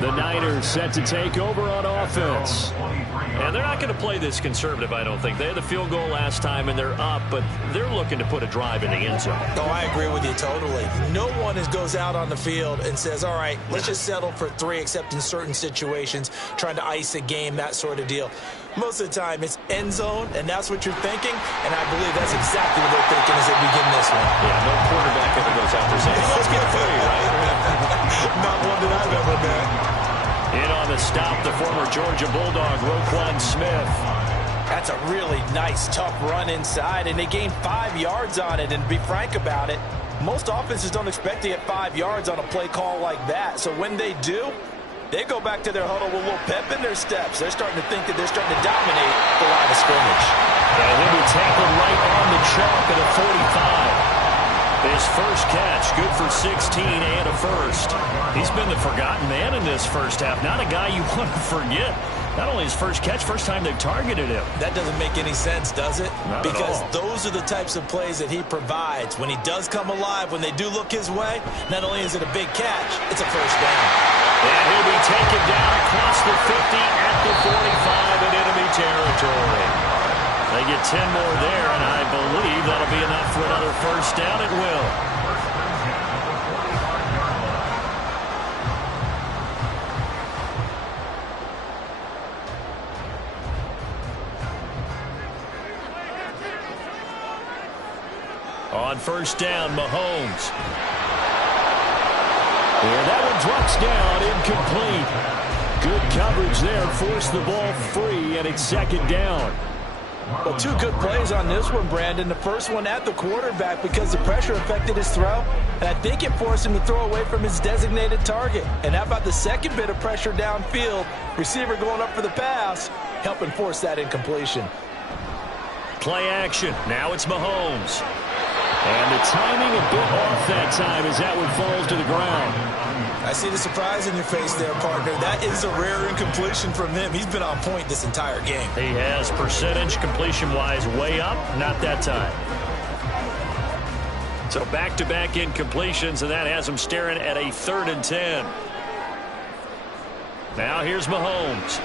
The Niners set to take over on offense. And they're not going to play this conservative, I don't think. They had the field goal last time, and they're up, but they're looking to put a drive in the end zone. Oh, I agree with you totally. No one goes out on the field and says, all right, let's just settle for 3, except in certain situations, trying to ice a game, that sort of deal. Most of the time, it's end zone, and that's what you're thinking, and I believe that's exactly what they're thinking as they begin this one. Yeah, no quarterback ever goes out there saying, let's get 3, right? Not one that I've ever met. In on the stop, the former Georgia Bulldog, Roquan Smith. That's a really nice, tough run inside, and they gained 5 yards on it. And to be frank about it, most offenses don't expect to get 5 yards on a play call like that. So when they do, they go back to their huddle with a little pep in their steps. They're starting to think that they're starting to dominate the line of scrimmage. And he'll be tackled right on the chalk at a 45. His first catch, good for 16 and a first. He's been the forgotten man in this first half. Not a guy you want to forget. Not only his first catch, first time they've targeted him. That doesn't make any sense, does it? Not because at all. Those are the types of plays that he provides. When he does come alive, when they do look his way, not only is it a big catch, it's a first down. And he'll be taken down across the 50 at the 45 in enemy territory. They get 10 more there, and I believe that'll be enough for another first down. It will. On first down, Mahomes. And that one drops down, incomplete. Good coverage there, forced the ball free, and it's 2nd down. Well, two good plays on this one, Brandon. The first one at the quarterback because the pressure affected his throw, and I think it forced him to throw away from his designated target. And how about the second bit of pressure downfield? Receiver going up for the pass, helping force that incompletion. Play action. Now it's Mahomes. And the timing a bit off that time as that one falls to the ground. I see the surprise in your face there, partner. That is a rare incompletion from him. He's been on point this entire game. He has percentage completion-wise way up. Not that time. So back-to-back incompletions, and that has him staring at a 3rd and 10. Now here's Mahomes.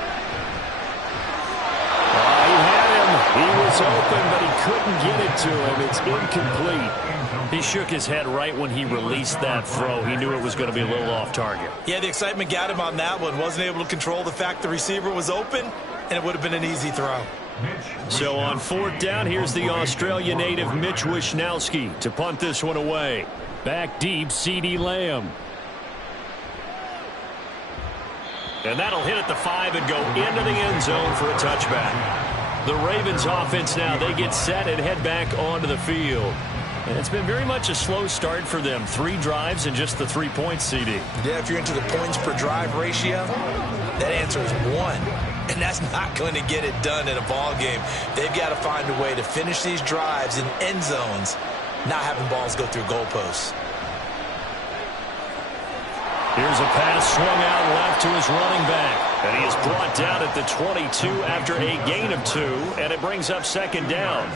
He had him. He was open, but he couldn't get it to him. It's incomplete. He shook his head right when he released that throw. He knew it was going to be a little off target. Yeah, the excitement got him on that one. Wasn't able to control the fact the receiver was open, and it would have been an easy throw. So on 4th down, here's the Australia native Mitch Wishnowsky to punt this one away. Back deep, CeeDee Lamb. And that'll hit at the 5 and go into the end zone for a touchback. The Ravens offense now, they get set and head back onto the field. And it's been very much a slow start for them. 3 drives and just the 3 points, CD. Yeah, if you're into the points per drive ratio, that answer is 1. And that's not going to get it done in a ball game. They've got to find a way to finish these drives in end zones, not having balls go through goalposts. Here's a pass swung out left to his running back. And he is brought down at the 22 after a gain of 2. And it brings up 2nd down.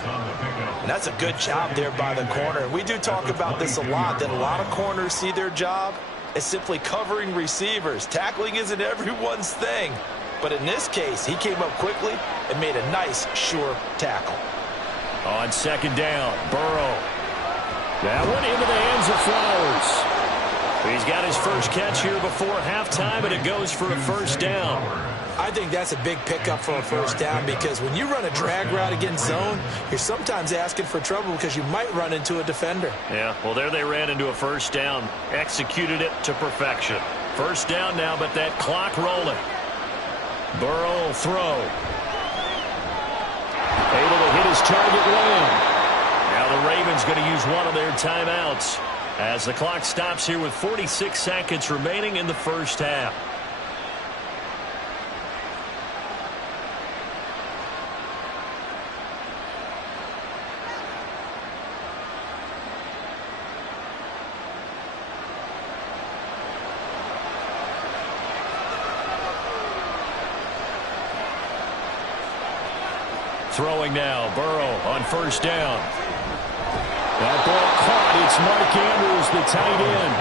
And that's a good job there by the corner. We do talk about this a lot, that a lot of corners see their job as simply covering receivers. Tackling isn't everyone's thing. But in this case, he came up quickly and made a nice, sure tackle. On 2nd down, Burrow. That one into the hands of Flowers. He's got his first catch here before halftime, and it goes for a 1st down. I think that's a big pickup for a 1st down because when you run a drag route against zone, you're sometimes asking for trouble because you might run into a defender. Yeah, well, there they ran into a 1st down. Executed it to perfection. 1st down now, but that clock rolling. Burrow will throw. Able to hit his target Lamb. Now the Ravens going to use one of their timeouts as the clock stops here with 46 seconds remaining in the 1st half. Throwing now, Burrow on 1st down. That ball caught. It's Mark Andrews, the tight end.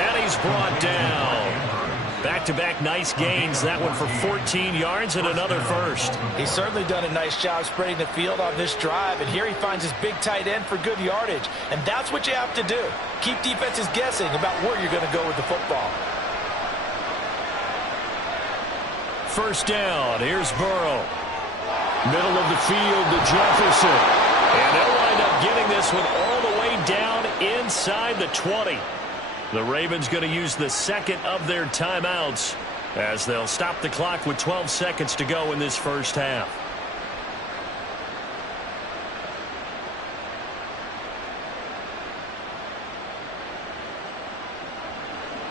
And he's brought down. Back-to-back nice gains. That one for 14 yards and another 1st. He's certainly done a nice job spreading the field on this drive. And here he finds his big tight end for good yardage. And that's what you have to do. Keep defenses guessing about where you're going to go with the football. 1st down. Here's Burrow. Middle of the field to Jefferson. And they'll wind up getting this one all the way down inside the 20. The Ravens going to use the 2nd of their timeouts as they'll stop the clock with 12 seconds to go in this 1st half.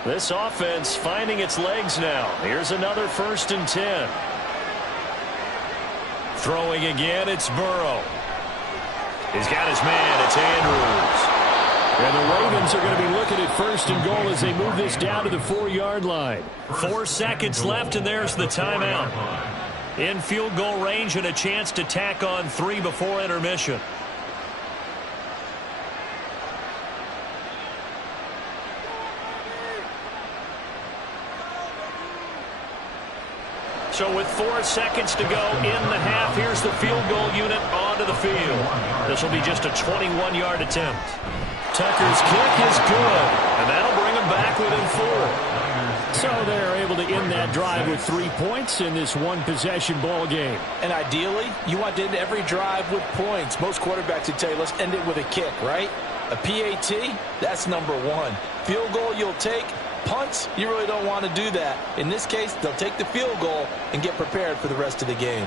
This offense finding its legs now. Here's another 1st and 10. Throwing again, it's Burrow. He's got his man, it's Andrews. And the Ravens are going to be looking at 1st and goal as they move this down to the 4-yard line. 4 seconds left, and there's the timeout. In field goal range and a chance to tack on 3 before intermission. So with 4 seconds to go in the half, here's the field goal unit onto the field. This will be just a 21-yard attempt. Tucker's kick is good, and that'll bring him back within 4. So they're able to end that drive with 3 points in this one-possession ball game. And ideally, you want to end every drive with points. Most quarterbacks would tell you, let's end it with a kick, right? A PAT, that's number 1. Field goal you'll take. Punts, you really don't want to do that. In this case, they'll take the field goal and get prepared for the rest of the game.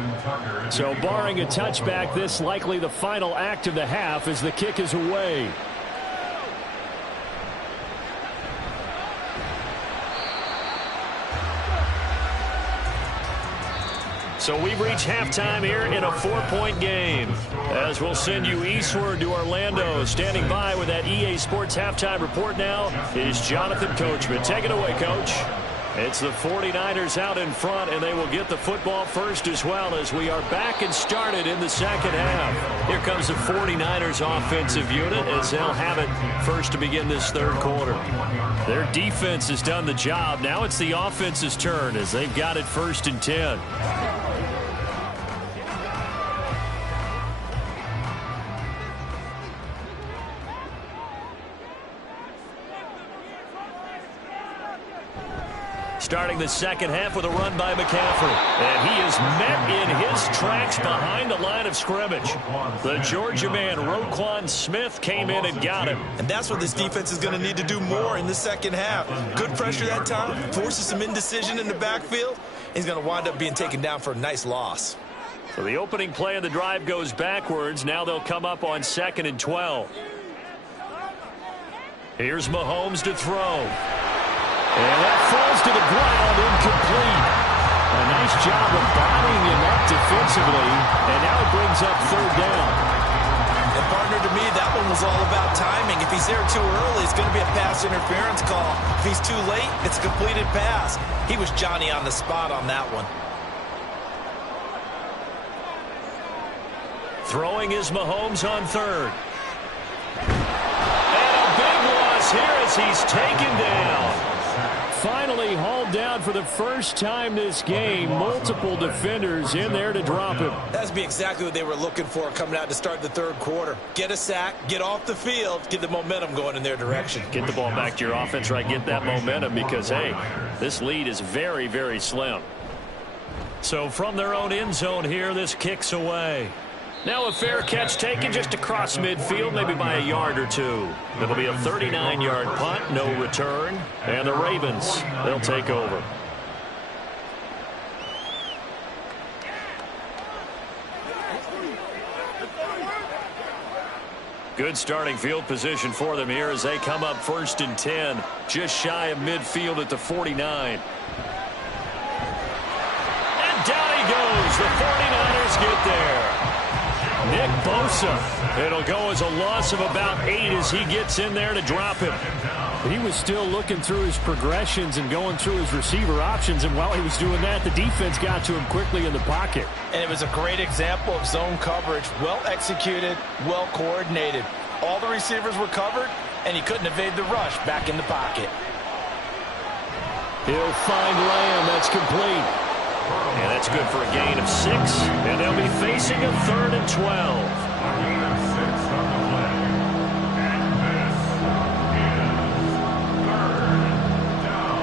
Justin Tucker. So barring a touchback, this likely the final act of the half as the kick is away. So we've reached halftime here in a 4-point game. As we'll send you eastward to Orlando. Standing by with that EA Sports halftime report now is Jonathan Coachman. Take it away, Coach. It's the 49ers out in front, and they will get the football first as well as we are back and started in the second half. Here comes the 49ers offensive unit as they'll have it first to begin this third quarter. Their defense has done the job. Now it's the offense's turn as they've got it 1st and 10. Starting the second half with a run by McCaffrey. And he is met in his tracks behind the line of scrimmage. The Georgia man, Roquan Smith, came in and got him. And that's what this defense is going to need to do more in the second half. Good pressure that time, forces some indecision in the backfield. He's going to wind up being taken down for a nice loss. So the opening play of the drive goes backwards. Now they'll come up on 2nd and 12. Here's Mahomes to throw. And that falls to the ground, incomplete. A nice job of bodying him up defensively, and now it brings up 3rd down. And partner, to me, that one was all about timing. If he's there too early, it's going to be a pass interference call. If he's too late, it's a completed pass. He was Johnny on the spot on that one. Throwing is Mahomes on 3rd. And a big loss here as he's taken down. Finally hauled down for the first time this game. Multiple defenders in there to drop him. That's be exactly what they were looking for coming out to start the third quarter. Get a sack, get off the field, get the momentum going in their direction. Get the ball back to your offense, right? Get that momentum because, hey, this lead is very, very slim. So from their own end zone here, this kicks away. Now a fair catch taken just across midfield, maybe by a yard or two. It'll be a 39-yard punt, no return. And the Ravens, they'll take over. Good starting field position for them here as they come up 1st and 10, just shy of midfield at the 49. And down he goes. The 49ers get there. Nick Bosa. It'll go as a loss of about 8 as he gets in there to drop him. He was still looking through his progressions and going through his receiver options, and while he was doing that, the defense got to him quickly in the pocket. And it was a great example of zone coverage. Well executed, well coordinated. All the receivers were covered, and he couldn't evade the rush back in the pocket. He'll find Lamb. That's complete. And that's good for a gain of 6. And they'll be facing a 3rd and 12. A gain of 6 on the play. And this is 3rd down.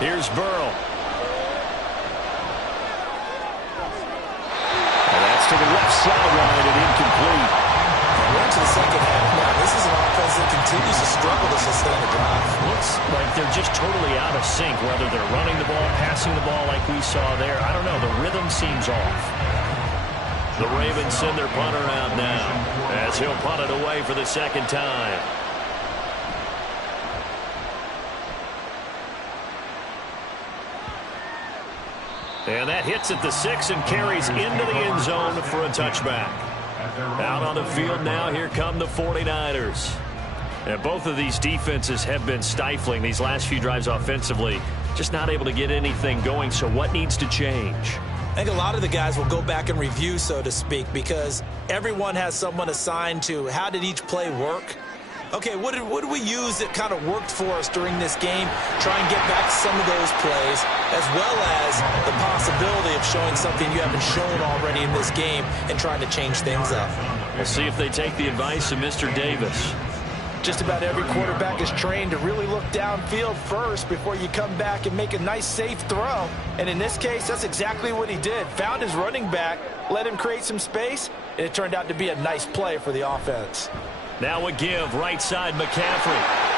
Here's Burrow. And that's to the left sideline and incomplete. We're into the second half now. This is an offense that continues to struggle to sustain a drive. Looks like they're just totally out of sync, whether they're running the ball, passing the ball like we saw there. I don't know. The rhythm seems off. The Ravens send their punter out now as he'll punt it away for the second time. And that hits at the 6 and carries into the end zone for a touchback. Out on the field now, here come the 49ers. And both of these defenses have been stifling these last few drives offensively. Just not able to get anything going, so what needs to change? I think a lot of the guys will go back and review, so to speak, because everyone has someone assigned to how did each play work. Okay, what did we use that kind of worked for us during this game? Try and get back some of those plays, as well as the possibility of showing something you haven't shown already in this game and trying to change things up. We'll see if they take the advice of Mr. Davis. Just about every quarterback is trained to really look downfield first before you come back and make a nice, safe throw. And in this case, that's exactly what he did. Found his running back, let him create some space, and it turned out to be a nice play for the offense. Now a give, right side McCaffrey.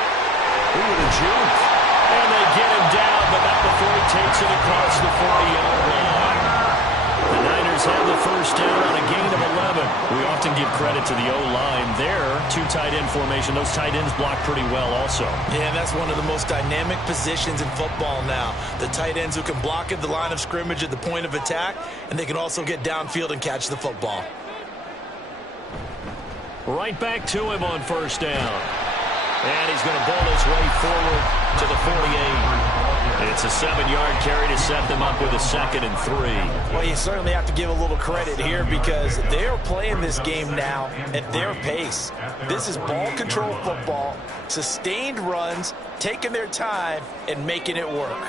Ooh, the juke. And they get him down, but not before he takes it across the 40-yard line. The Niners have the first down on a gain of 11. We often give credit to the O-line there. Two tight end formation. Those tight ends block pretty well also. Yeah, and that's one of the most dynamic positions in football now. The tight ends who can block at the line of scrimmage at the point of attack, and they can also get downfield and catch the football. Right back to him on first down. And he's going to bowl his way forward to the 48. It's a 7-yard carry to set them up with a 2nd and 3. Well, you certainly have to give a little credit here because they are playing this game now at their pace. This is ball control football, sustained runs, taking their time, and making it work.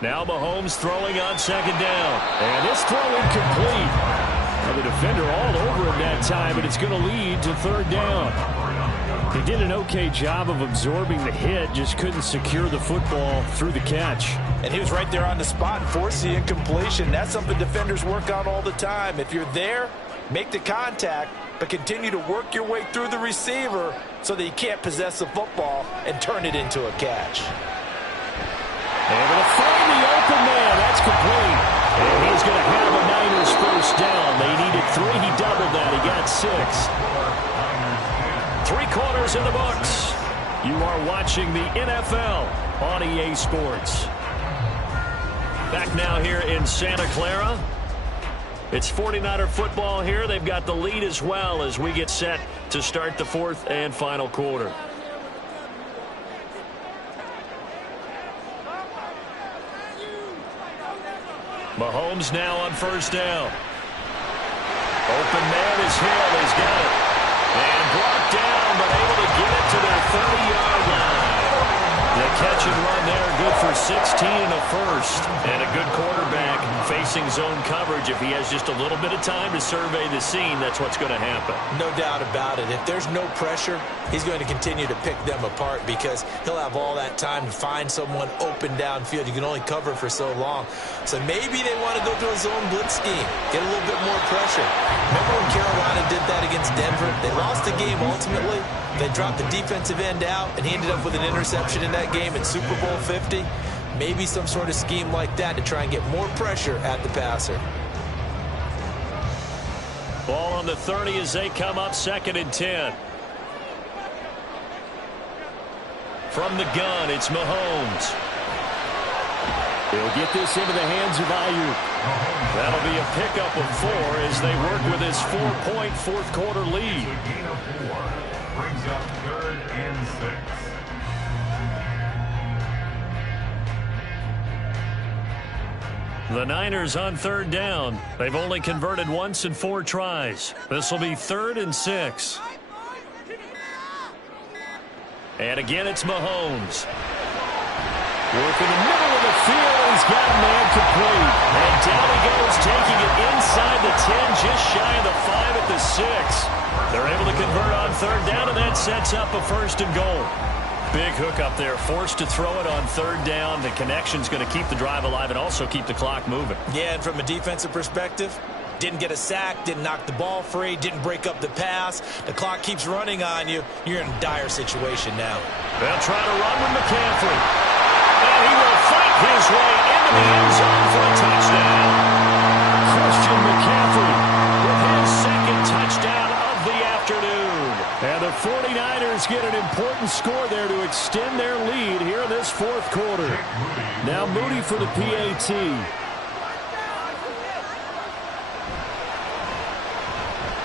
Now Mahomes throwing on 2nd down. And this throw incomplete. Well, the defender all over him that time, but it's going to lead to 3rd down. He did an okay job of absorbing the hit, just couldn't secure the football through the catch. And he was right there on the spot and forced the incompletion. That's something defenders work on all the time. If you're there, make the contact, but continue to work your way through the receiver so that he can't possess the football and turn it into a catch. Able to find the open man. That's complete. And he's going to have a Niners first down. They needed 3. He doubled that. He got 6. 3 quarters in the books. You are watching the NFL on EA Sports. Back now here in Santa Clara. It's 49er football here. They've got the lead as well as we get set to start the 4th and final quarter. Mahomes now on first down. Open man is Hill. He's got it. And brought down, but able to get it to their 30-yard line. The catch and run there, good for 16 and a first. And a good quarterback facing zone coverage. If he has just a little bit of time to survey the scene, that's what's going to happen. No doubt about it. If there's no pressure, he's going to continue to pick them apart because he'll have all that time to find someone open downfield. You can only cover for so long. So maybe they want to go to a zone blitz scheme, get a little bit more pressure. Remember when Carolina did that against Denver? They lost the game ultimately. They dropped the defensive end out, and he ended up with an interception in that game in Super Bowl 50. Maybe some sort of scheme like that to try and get more pressure at the passer. Ball on the 30 as they come up 2nd and 10. From the gun, it's Mahomes. He'll get this into the hands of Ayuk. That'll be a pickup of 4 as they work with his 4-point 4th quarter lead. Gain of 4 brings up 3rd and 6. The Niners on 3rd down. They've only converted once in 4 tries. This will be 3rd and 6. And again, it's Mahomes. Work in the middle of the field. He's got a man complete. And down he goes, taking it inside the 10, just shy of the 5 at the 6. They're able to convert on 3rd down, and that sets up a 1st and goal. Big hook up there, forced to throw it on 3rd down. The connection's going to keep the drive alive and also keep the clock moving. Yeah, and from a defensive perspective, didn't get a sack, didn't knock the ball free, didn't break up the pass. The clock keeps running on you. You're in a dire situation now. They'll try to run with McCaffrey. And he will fight his way into the end zone for a touchdown. Christian McCaffrey with his 2nd touchdown of the afternoon. And the 49ers get an important score there to extend their lead here in this 4th quarter. Now Moody for the PAT.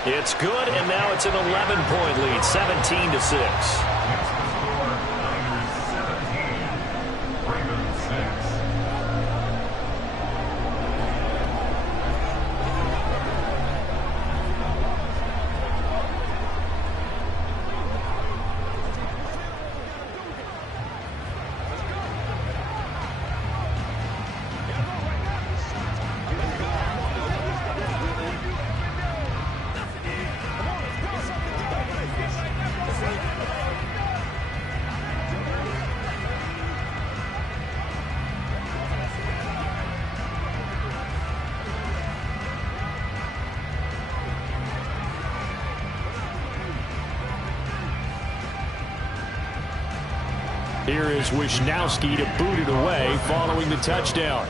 It's good, and now it's an 11-point lead, 17-6. here is Wisnowski to boot it away following the touchdown.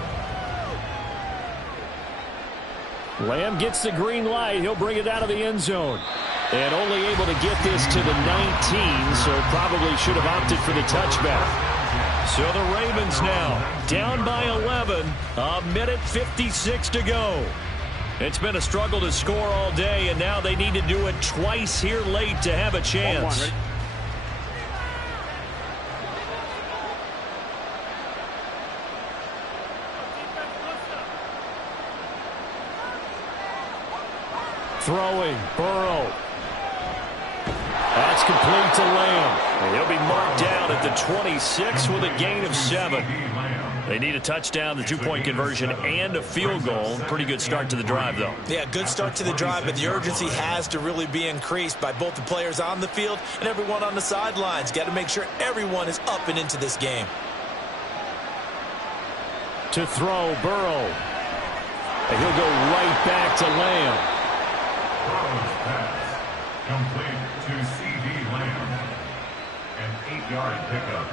Lamb gets the green light. He'll bring it out of the end zone. And only able to get this to the 19, so probably should have opted for the touchback. So the Ravens now down by 11, a minute 56 to go. It's been a struggle to score all day, and now they need to do it twice here late to have a chance. Throwing, Burrow. That's complete to Lamb. And he'll be marked down at the 26 with a gain of 7. They need a touchdown, the two-point conversion, and a field goal. Pretty good start to the drive, though. Yeah, good start to the drive, but the urgency has to really be increased by both the players on the field and everyone on the sidelines. Got to make sure everyone is up and into this game. To throw, Burrow. And he'll go right back to Lamb. Burrow's pass complete to C.D. Lamb. An 8-yard pickup.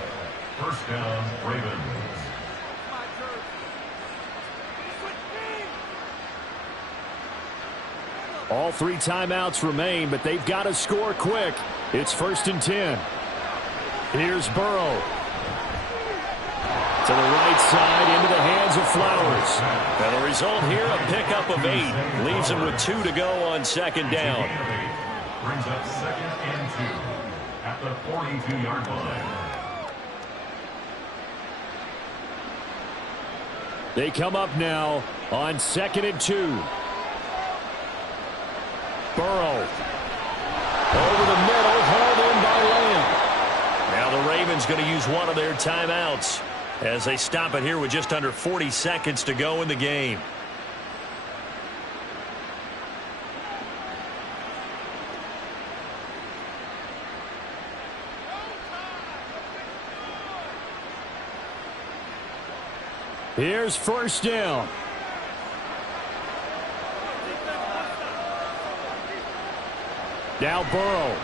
First down, Ravens. All 3 timeouts remain, but they've got to score quick. It's 1st and 10. Here's Burrow. To the right side, into the hands of Flowers. And the result here, a pickup of 8. Leaves him with 2 to go on 2nd down. Brings up 2nd and 2 at the 42-yard line. They come up now on 2nd and 2. Burrow. Over the middle, hauled in by Lamb. Now the Ravens going to use one of their timeouts as they stop it here with just under 40 seconds to go in the game. Here's 1st down. Now Burrow.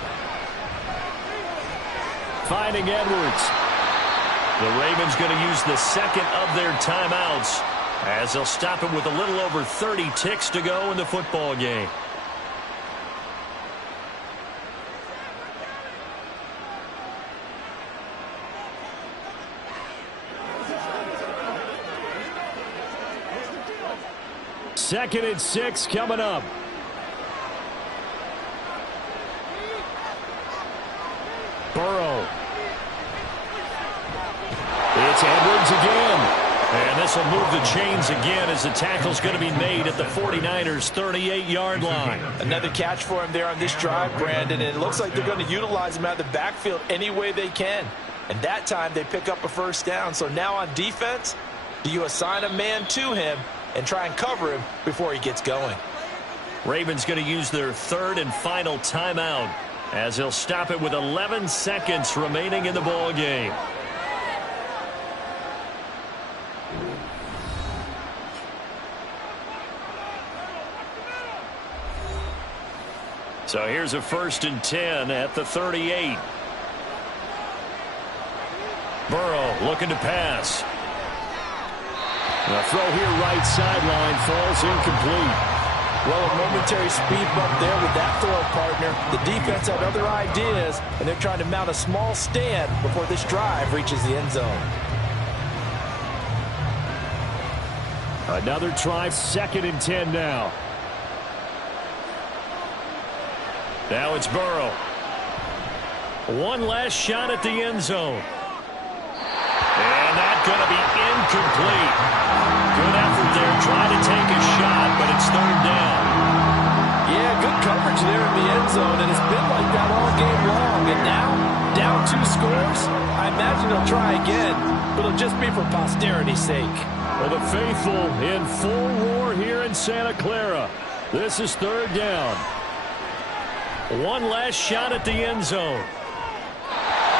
Finding Edwards. The Ravens going to use the 2nd of their timeouts as they'll stop it with a little over 30 ticks to go in the football game. Second and 6 coming up. Burrow. It's Edwards again. And this will move the chains again as the tackle's going to be made at the 49ers' 38-yard line. Another catch for him there on this drive, Brandon, and it looks like they're going to utilize him out of the backfield any way they can. And that time they pick up a 1st down. So now on defense, do you assign a man to him and try and cover him before he gets going? Ravens going to use their 3rd and final timeout as they'll stop it with 11 seconds remaining in the ball game. So here's a 1st and 10 at the 38. Burrow looking to pass. The throw here right sideline falls incomplete. Well, a momentary speed bump there with that throw, partner. The defense had other ideas, and they're trying to mount a small stand before this drive reaches the end zone. Another try, 2nd and 10 now. Now it's Burrow. One last shot at the end zone. And that's going to be incomplete. Good effort there, trying to take a shot, but it's 3rd down. Yeah, good coverage there in the end zone, and it's been like that all game long. And now, down 2 scores, I imagine they'll try again, but it'll just be for posterity's sake. Well, the faithful in full roar here in Santa Clara. This is 3rd down. One last shot at the end zone.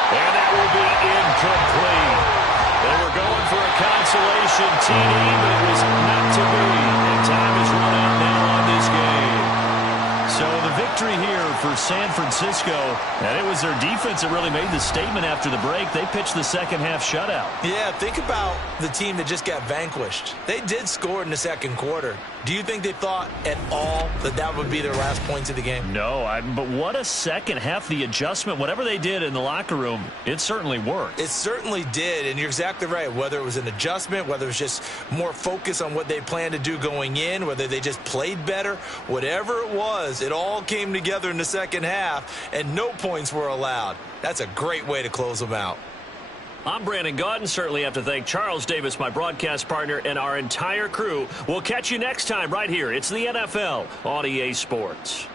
And that will be incomplete. They were going for a consolation TD, but it was not to be. And time is run out now on this game. So the victory victory here for San Francisco. And it was their defense that really made the statement after the break. They pitched the second half shutout. Yeah, think about the team that just got vanquished. They did score in the second quarter. Do you think they thought at all that that would be their last points of the game? No, but what a second half. The adjustment, whatever they did in the locker room, it certainly worked. It certainly did, and you're exactly right. Whether it was an adjustment, whether it was just more focus on what they planned to do going in, whether they just played better, whatever it was, it all came together in the second half, and no points were allowed. That's a great way to close them out. I'm Brandon Gaudin. Certainly have to thank Charles Davis, my broadcast partner, and our entire crew. We'll catch you next time right here. It's the NFL on EA Sports.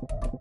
You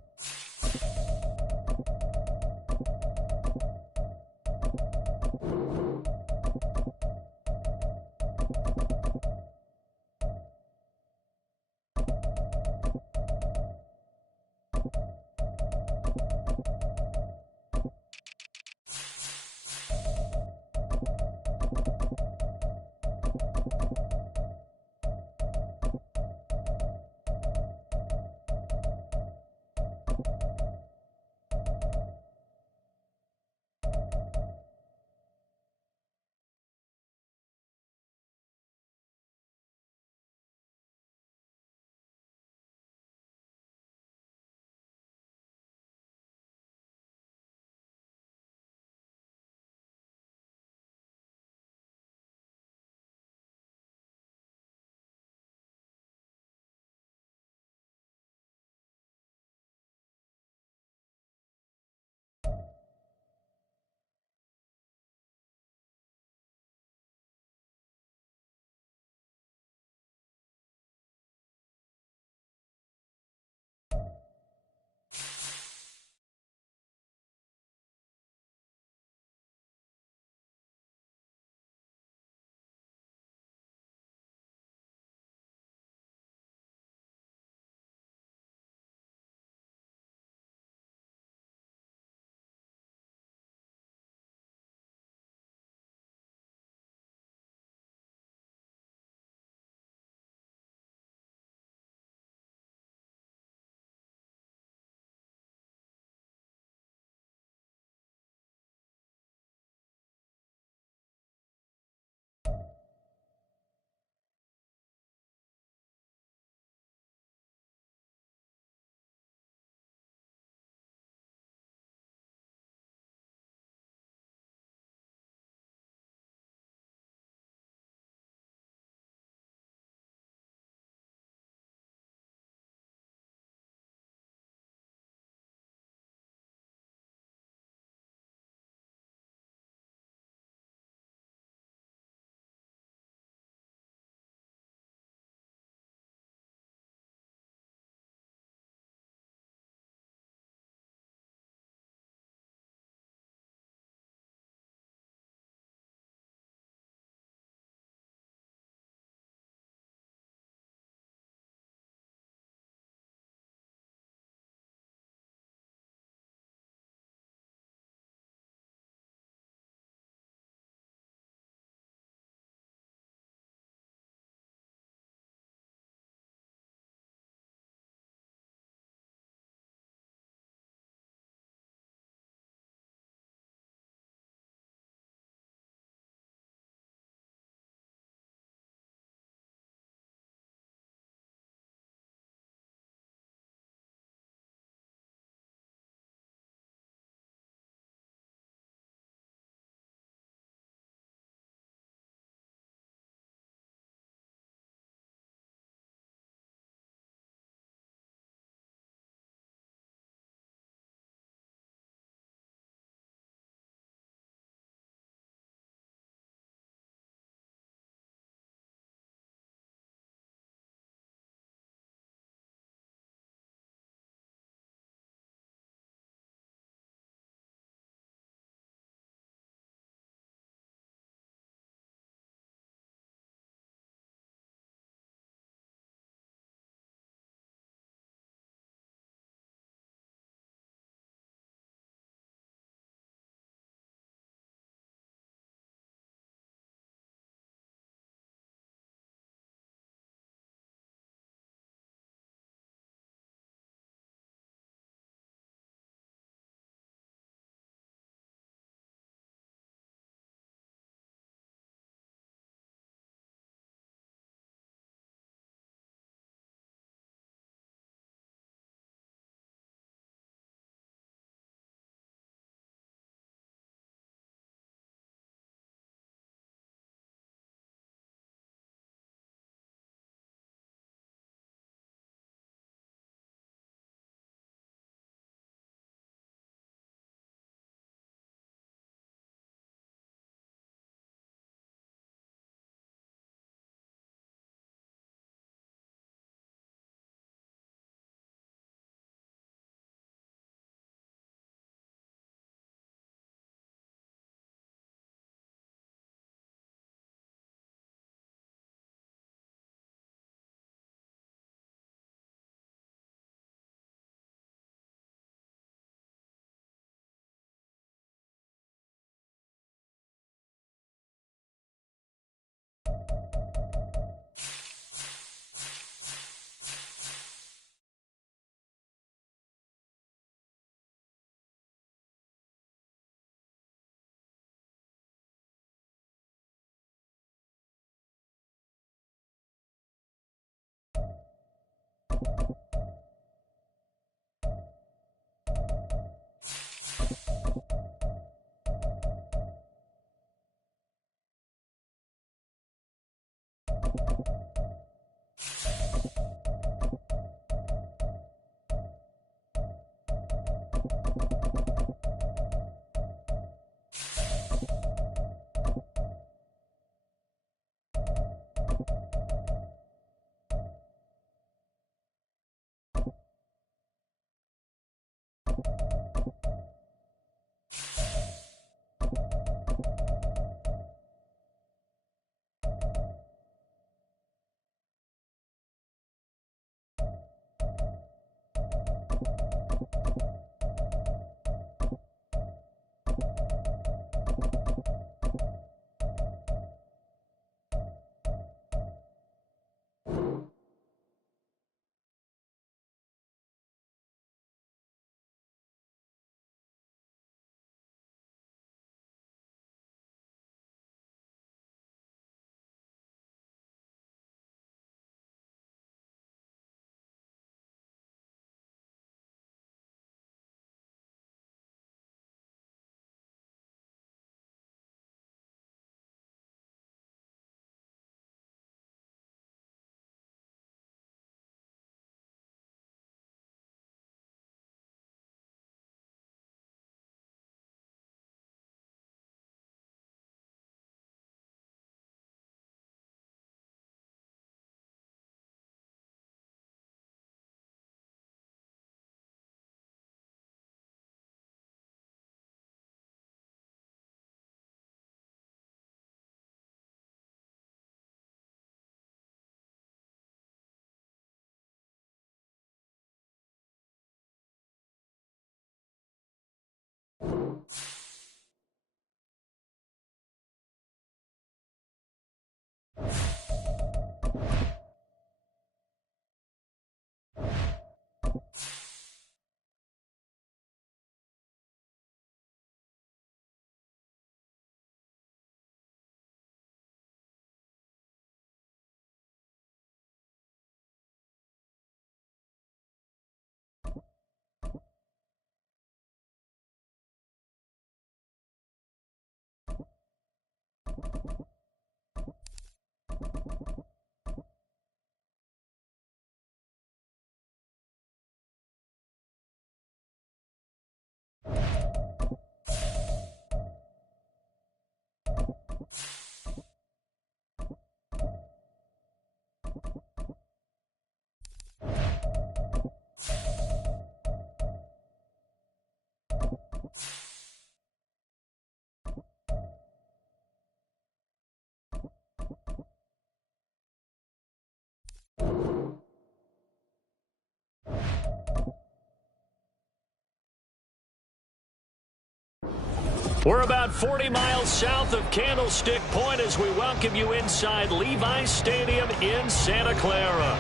We're about 40 miles south of Candlestick Point as we welcome you inside Levi's Stadium in Santa Clara.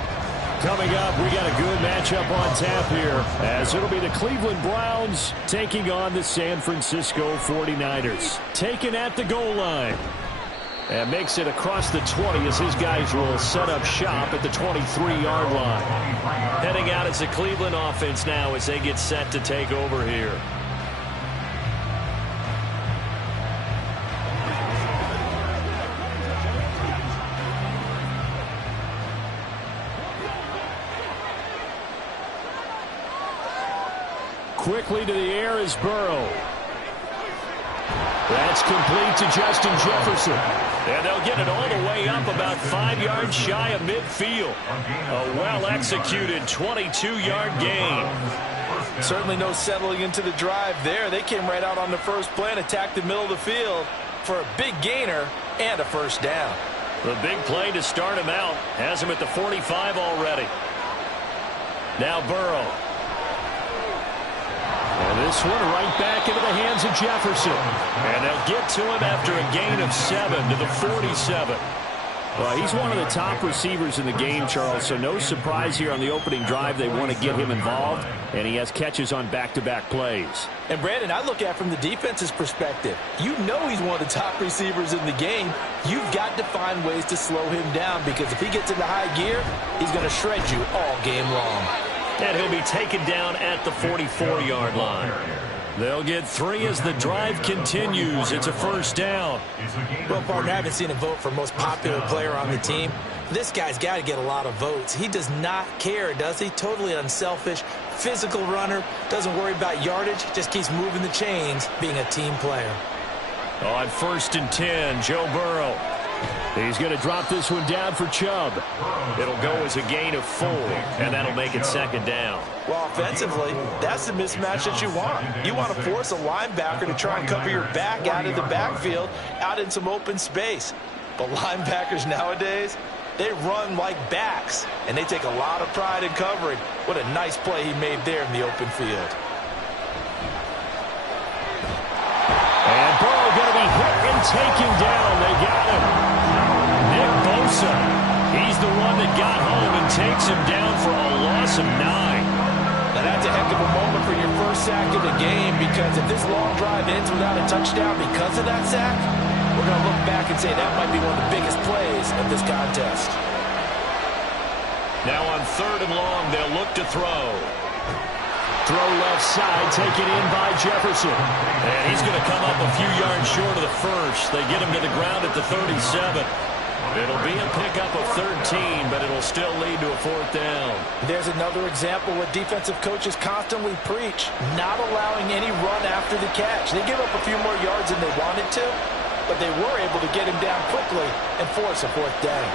Coming up, we got a good matchup on tap here, as it'll be the Cleveland Browns taking on the San Francisco 49ers. Taken at the goal line. And makes it across the 20 as his guys will set up shop at the 23-yard line. Heading out as the Cleveland offense now as they get set to take over here. Quickly to the air is Burrow. That's complete to Justin Jefferson. And they'll get it all the way up about 5 yards shy of midfield. A well-executed 22-yard gain. Certainly no settling into the drive there. They came right out on the first play and attacked the middle of the field for a big gainer and a first down. The big play to start him out has him at the 45 already. Now Burrow. And this one right back into the hands of Jefferson. And they'll get to him after a gain of 7 to the 47. Well, he's one of the top receivers in the game, Charles, so no surprise here on the opening drive. They want to get him involved, and he has catches on back-to-back plays. And, Brandon, I look at it from the defense's perspective. You know he's one of the top receivers in the game. You've got to find ways to slow him down, because if he gets into high gear, he's going to shred you all game long. And he'll be taken down at the 44-yard line. They'll get 3 as the drive continues. It's a first down. Well, partner, I haven't seen a vote for most popular player on the team. This guy's got to get a lot of votes. He does not care, does he? Totally unselfish, physical runner, doesn't worry about yardage, just keeps moving the chains, being a team player. On 1st and 10, Joe Burrow. He's going to drop this one down for Chubb. It'll go as a gain of 4, and that'll make it second down. Well, offensively, that's the mismatch that you want. You want to force a linebacker to try and cover your back out of the backfield, out in some open space. But linebackers nowadays, they run like backs, and they take a lot of pride in covering. What a nice play he made there in the open field. And Burrow going to be hit and taken down. They got him. Nick Bosa, he's the one that got home and takes him down for a loss of 9. Now that's a heck of a moment for your first sack of the game, because if this long drive ends without a touchdown because of that sack, we're going to look back and say that might be one of the biggest plays of this contest. Now on 3rd and long, they'll look to throw. Throw left side, taken in by Jefferson. And he's going to come up a few yards short of the first. They get him to the ground at the 37. It'll be a pickup of 13, but it'll still lead to a 4th down. There's another example what defensive coaches constantly preach, not allowing any run after the catch. They give up a few more yards than they wanted to, but they were able to get him down quickly and force a 4th down.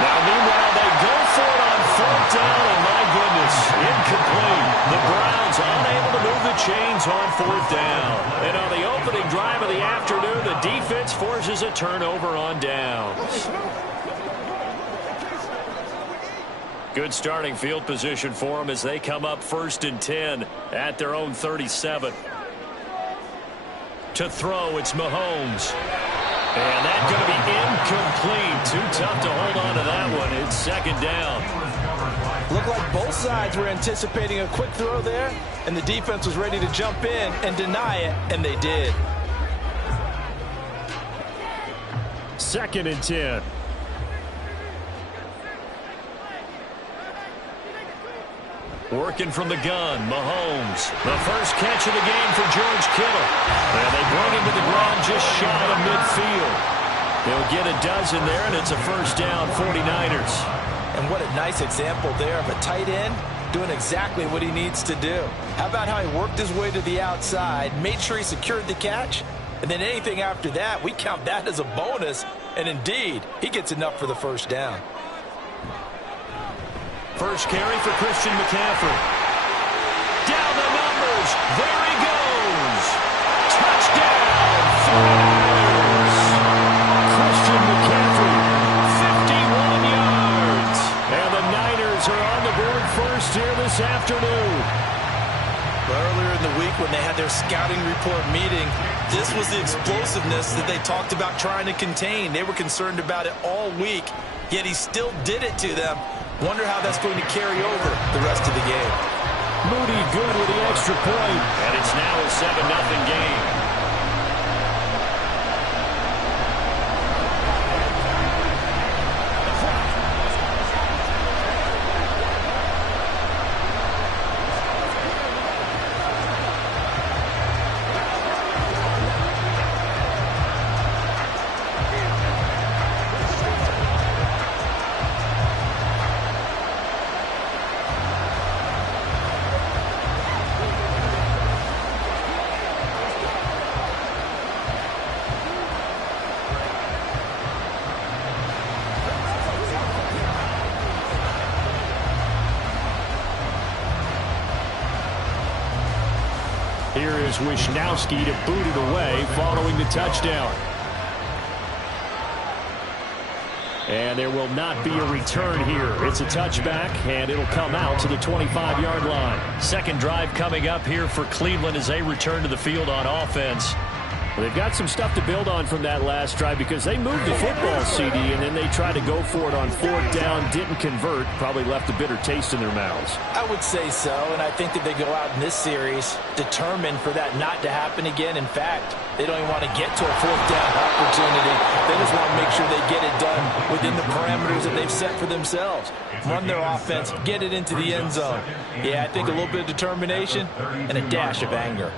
Now, meanwhile, they go for it on 4th down, and my goodness, incomplete. The Browns unable to move the chains on 4th down. And on the opening drive of the afternoon, the defense forces a turnover on downs. Good starting field position for them as they come up 1st and 10 at their own 37. To throw, it's Mahomes. And that's going to be incomplete. Too tough to hold on to that one. It's 2nd down. Looked like both sides were anticipating a quick throw there, and the defense was ready to jump in and deny it, and they did. 2nd and 10. Working from the gun, Mahomes. The first catch of the game for George Kittle. And they bring him to the ground just shy of midfield. They'll get a dozen there, and it's a 1st down, 49ers. And what a nice example there of a tight end doing exactly what he needs to do. How about how he worked his way to the outside, made sure he secured the catch, and then anything after that, we count that as a bonus. And indeed, he gets enough for the 1st down. First carry for Christian McCaffrey. Down the numbers. There he goes. Touchdown, 49ers. Christian McCaffrey, 51 yards. And the Niners are on the board first here this afternoon. Earlier in the week when they had their scouting report meeting, this was the explosiveness that they talked about trying to contain. They were concerned about it all week, yet he still did it to them. Wonder how that's going to carry over the rest of the game. Moody good with the extra point. And it's now a 7-0 game. Here is Wishnowski to boot it away following the touchdown. And there will not be a return here. It's a touchback, and it'll come out to the 25-yard line. Second drive coming up here for Cleveland as they return to the field on offense. Well, they've got some stuff to build on from that last drive because they moved the football, CD, and then they tried to go for it on 4th down, didn't convert, probably left a bitter taste in their mouths. I would say so, and I think that they go out in this series determined for that not to happen again. In fact, they don't even want to get to a 4th down opportunity. They just want to make sure they get it done within the parameters that they've set for themselves. Run their offense, get it into the end zone. Yeah, I think a little bit of determination and a dash of anger.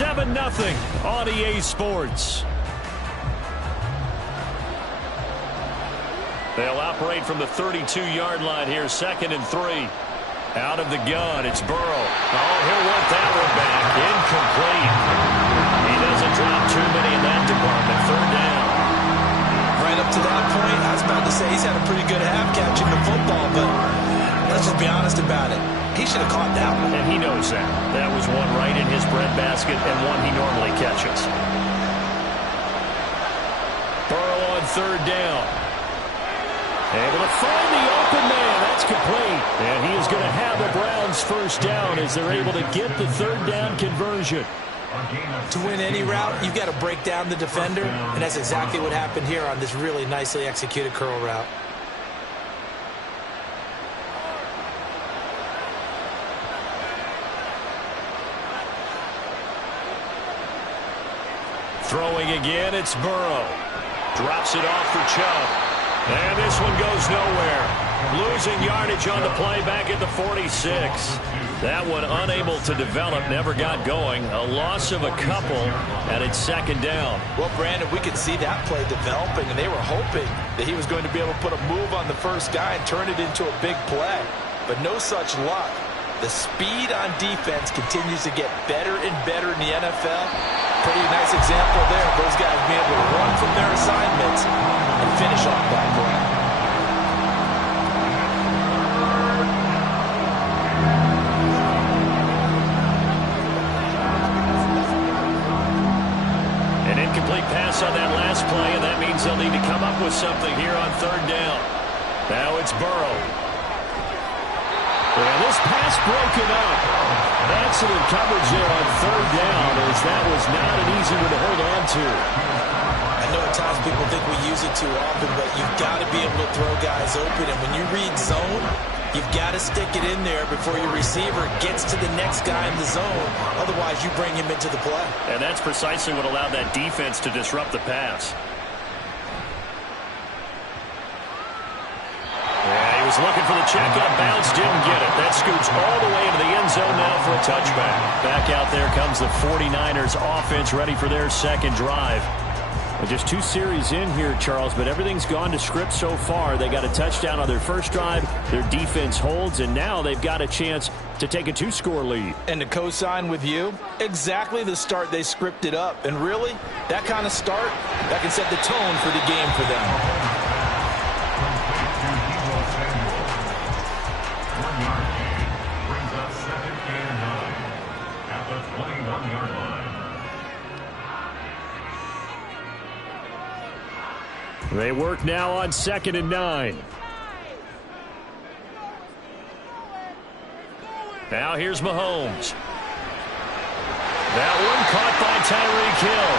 7-0 on EA Sports. They'll operate from the 32-yard line here, 2nd and 3. Out of the gun, it's Burrow. Oh, he'll want that one back. Incomplete. He doesn't drop too many in that department. 3rd down. Right up to that point, I was about to say he's had a pretty good half catching the football, but let's just be honest about it. He should have caught that one. And he knows that. That was one right in his breadbasket and one he normally catches. Burrow on 3rd down. Able to find the open man. That's complete. And he is going to have the Browns 1st down as they're able to get the 3rd down conversion. To win any route, you've got to break down the defender, and that's exactly what happened here on this really nicely executed curl route. Throwing again, it's Burrow. Drops it off for Chubb. And this one goes nowhere. Losing yardage on the play back at the 46. That one unable to develop, never got going. A loss of a couple, and it's 2nd down. Well, Brandon, we could see that play developing, and they were hoping that he was going to be able to put a move on the first guy and turn it into a big play. But no such luck. The speed on defense continues to get better and better in the NFL. Pretty nice example there of those guys being able to run from their assignments and finish off that play. An incomplete pass on that last play, and that means they'll need to come up with something here on 3rd down. Now it's Burrow. And this pass broken up. Excellent coverage there on 3rd down, as that was not an easy one to hold on to. I know at times people think we use it too often, but you've got to be able to throw guys open. And when you read zone, you've got to stick it in there before your receiver gets to the next guy in the zone. Otherwise, you bring him into the play. And that's precisely what allowed that defense to disrupt the pass. He was looking for the check up bounce, didn't get it. That scoots all the way into the end zone now for a touchback. Back out there comes the 49ers offense, ready for their 2nd drive. Well, just 2 series in here, Charles, but everything's gone to script so far. They got a touchdown on their first drive. Their defense holds, and now they've got a chance to take a 2-score lead. And to co-sign with you, exactly the start they scripted up. And really, that kind of start, that can set the tone for the game for them. They work now on 2nd and 9. Now here's Mahomes. That one caught by Tyreek Hill.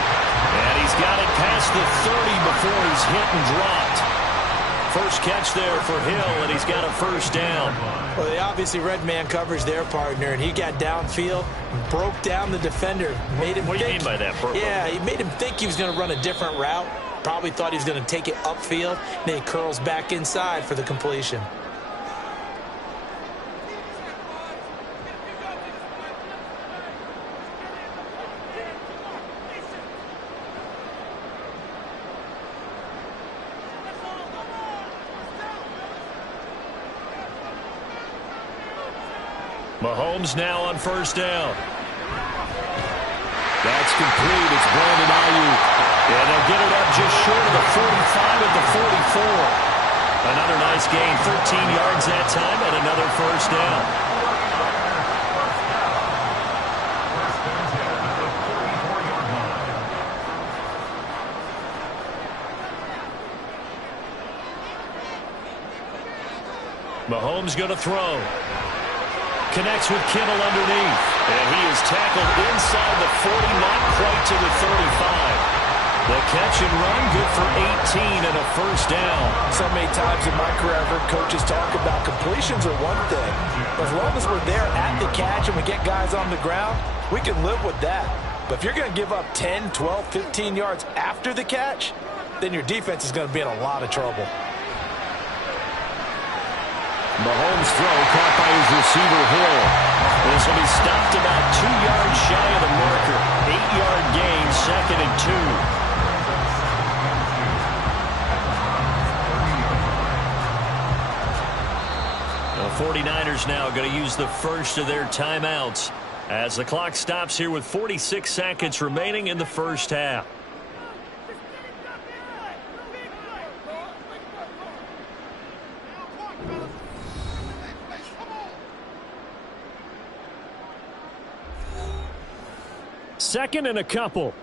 And he's got it past the 30 before he's hit and dropped. First catch there for Hill, and he's got a 1st down. Well, they obviously read man coverage their partner, and he got downfield, broke down the defender, made him What do you mean by that, Purple? Yeah, he made him think he was going to run a different route. Probably thought he was going to take it upfield. Then he curls back inside for the completion. Mahomes now on 1st down. That's complete. It's Brandon Ayuk. And they'll get it up just short of the 45 at the 44. Another nice gain, 13 yards that time, and another 1st down. Mahomes going to throw. Connects with Kittle underneath. And he is tackled inside the 40, not quite to the 35. The catch and run, good for 18 and a 1st down. So many times in my career I've heard coaches talk about completions are one thing. As long as we're there at the catch and we get guys on the ground, we can live with that. But if you're going to give up 10, 12, 15 yards after the catch, then your defense is going to be in a lot of trouble. Mahomes' throw caught by his receiver, Hill. This will be stopped about 2 yards shy of the marker. 8-yard gain, 2nd and 2. The 49ers now going to use the first of their timeouts as the clock stops here with 46 seconds remaining in the first half. Second and a couple.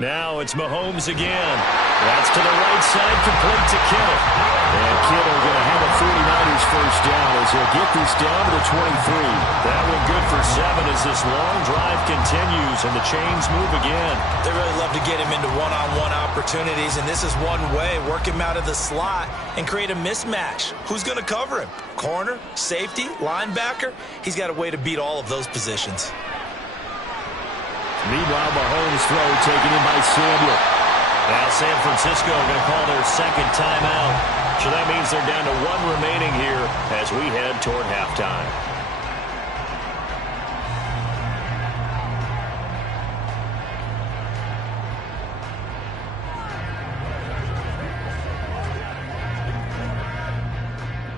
Now it's Mahomes again. That's to the right side, complete to Kittle. And Kittle going to have a 49ers first down as he'll get this down to the 23. That one good for 7 as this long drive continues and the chains move again. They really love to get him into one-on-one opportunities, and this is one way. Work him out of the slot and create a mismatch. Who's going to cover him? Corner, safety, linebacker? He's got a way to beat all of those positions. Meanwhile, Mahomes' throw taken in by Samuel. Now San Francisco going to call their second timeout. So that means they're down to 1 remaining here as we head toward halftime.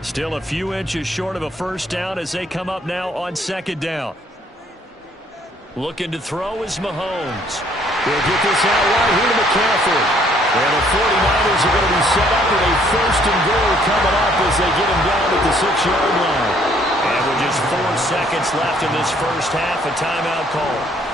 Still a few inches short of a first down as they come up now on 2nd down. Looking to throw is Mahomes. They'll get this out wide here to McCaffrey. And the 49ers are going to be set up with a 1st and goal coming up as they get him down at the 6-yard line. And with just 4 seconds left in this first half, a timeout call.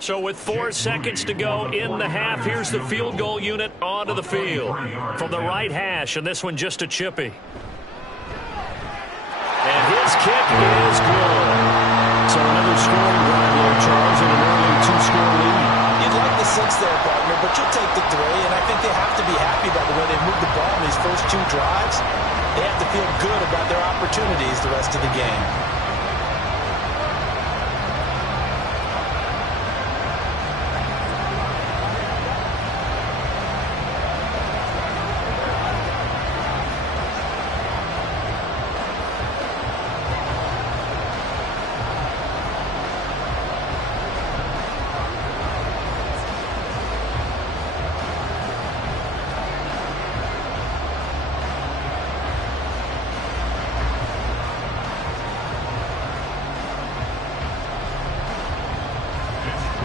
So with 4 seconds to go in the half, here's the field goal unit onto the field. From the right hash, and this one just a chippy. And his kick is good. So another scoring drive there, Charles, and an early 2-score lead. You'd like the 6 there, partner, but you'll take the 3, and I think they have to be happy by the way they moved the ball in these first 2 drives. They have to feel good about their opportunities the rest of the game.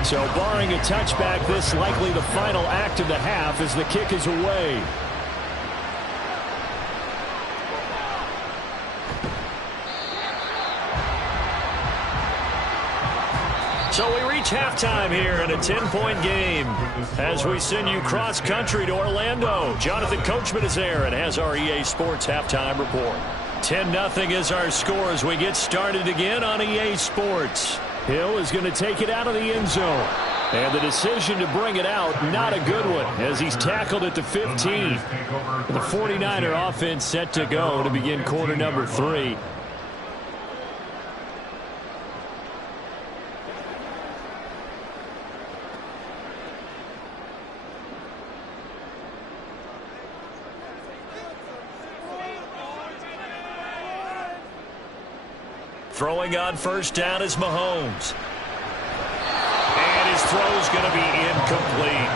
So barring a touchback, this likely the final act of the half as the kick is away. So we reach halftime here in a 10-point game as we send you cross-country to Orlando. Jonathan Coachman is there and has our EA Sports halftime report. 10-0 is our score as we get started again on EA Sports. Hill is going to take it out of the end zone. And the decision to bring it out, not a good one, as he's tackled at the 15. The 49er offense set to go to begin quarter number 3. Throwing on first down is Mahomes. And his throw is going to be incomplete.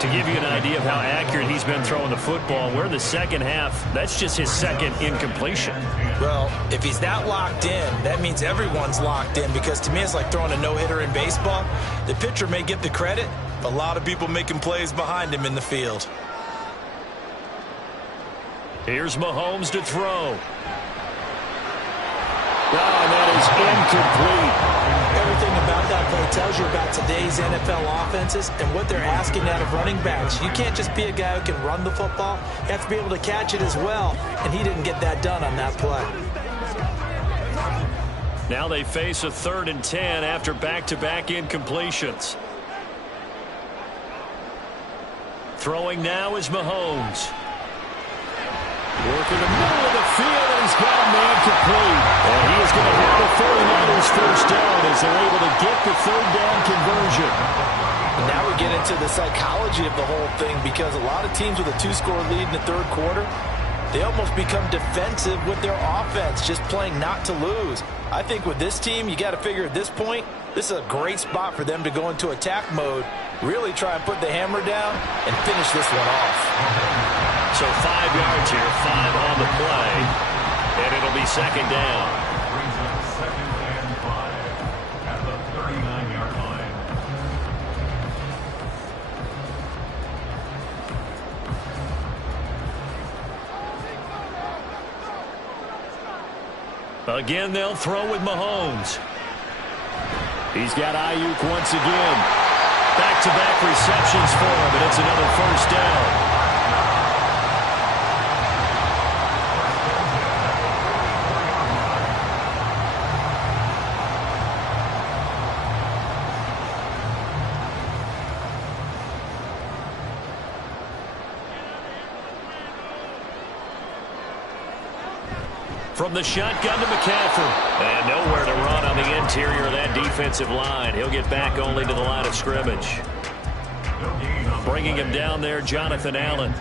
To give you an idea of how accurate he's been throwing the football, we're in the second half. That's just his second incompletion. Well, if he's that locked in, that means everyone's locked in, because to me it's like throwing a no-hitter in baseball. The pitcher may get the credit, but a lot of people making plays behind him in the field. Here's Mahomes to throw. Oh, that is incomplete. Everything about that play tells you about today's NFL offenses and what they're asking out of running backs. You can't just be a guy who can run the football. You have to be able to catch it as well, and he didn't get that done on that play. Now they face a 3rd and 10 after back-to-back incompletions. Throwing now is Mahomes. Working the middle of the field, and he's got a man complete. And he is going to have the 49ers first down as they're able to get the third down conversion. And now we get into the psychology of the whole thing, because a lot of teams with a 2-score lead in the third quarter, they almost become defensive with their offense, just playing not to lose. I think with this team, you got to figure at this point, this is a great spot for them to go into attack mode, really try and put the hammer down and finish this one off. So 5 yards here, 5 on the play, and it'll be second down. Brings up second and 5 at the 39-yard line. Again, they'll throw with Mahomes. He's got Ayuk once again. Back-to-back receptions for him, and it's another first down. From the shotgun to McCaffrey. And nowhere to run on the interior of that defensive line. He'll get back only to the line of scrimmage. Bringing him down there, Jonathan Allen.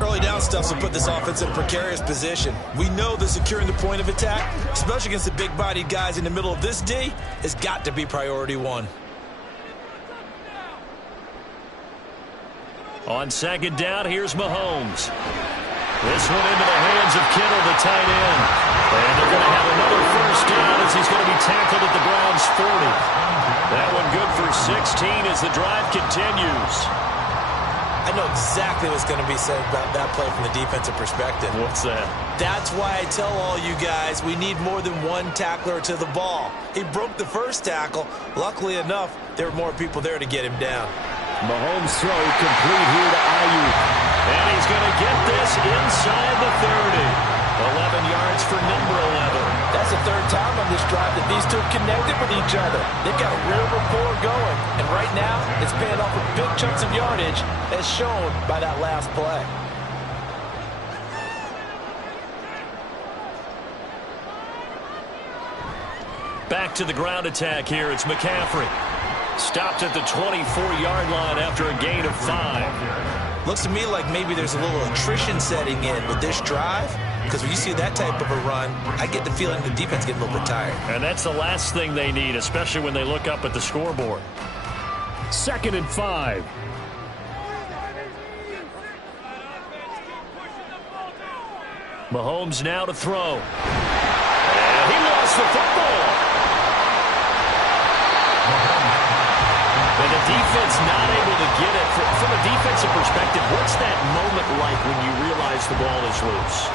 Early down stuff will put this offense in a precarious position. We know that securing the point of attack, especially against the big-bodied guys in the middle of this D, has got to be priority one. On second down, here's Mahomes. This one into the hands of Kittle, the tight end. And they're going to have another first down as he's going to be tackled at the Browns' 40. That one good for 16 as the drive continues. I know exactly what's going to be said about that play from the defensive perspective. What's that? That's why I tell all you guys we need more than one tackler to the ball. He broke the first tackle. Luckily enough, there were more people there to get him down. Mahomes' throw complete here to Ayuk. And he's going to get this inside the 30. 11 yards for number 11. That's the third time on this drive that these two connected with each other. They've got a real rapport going. And right now, it's paying off with big chunks of yardage, as shown by that last play. Back to the ground attack here. It's McCaffrey. Stopped at the 24-yard line after a gain of 5. Looks to me like maybe there's a little attrition setting in with this drive, because when you see that type of a run, I get the feeling the defense gets a little bit tired. And that's the last thing they need, especially when they look up at the scoreboard. Second and 5. Mahomes now to throw. And he lost the football. And the defense not able to get it. From a defensive perspective, what's that moment like when you realize the ball is loose?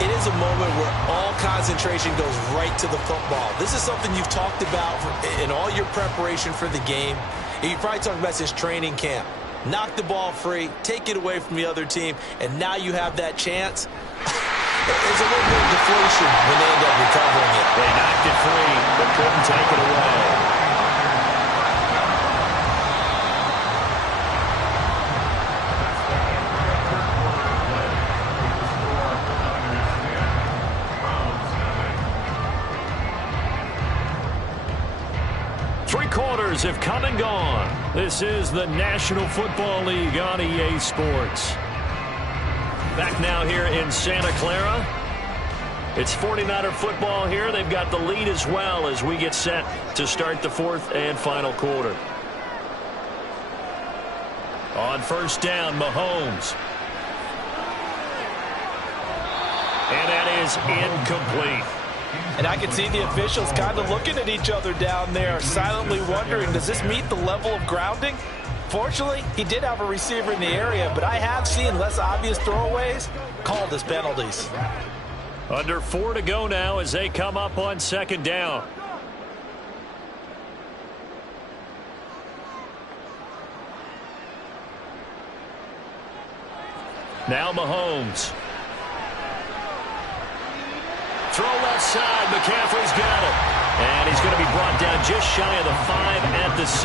It is a moment where all concentration goes right to the football. This is something you've talked about in all your preparation for the game. And you probably talked about since training camp. Knock the ball free, take it away from the other team, and now you have that chance. There's a little bit of deflation when they end up recovering it. They knocked it free, but couldn't take it away. Quarters have come and gone. This is the National Football League on EA Sports. Back now here in Santa Clara. It's 49er football here. They've got the lead as well as we get set to start the fourth and final quarter. On first down, Mahomes. And that is incomplete. And I can see the officials kind of looking at each other down there, silently wondering, does this meet the level of grounding? Fortunately, he did have a receiver in the area, but I have seen less obvious throwaways called as penalties. Under 4 to go now as they come up on second down. Now Mahomes. Throw left side. McCaffrey's got it. And he's going to be brought down just shy of the 5 at the 6.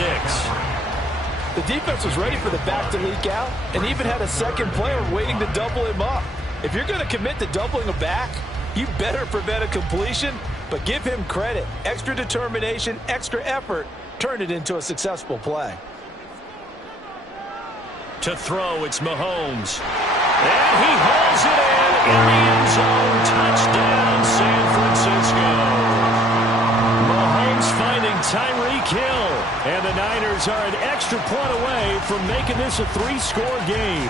The defense was ready for the back to leak out and even had a second player waiting to double him up. If you're going to commit to doubling a back, you better prevent a completion, but give him credit. Extra determination, extra effort, turn it into a successful play. To throw, it's Mahomes. And he hauls it in the end zone. Touchdown, San Francisco. Mahomes finding Tyreek Hill. And the Niners are an extra point away from making this a 3-score game.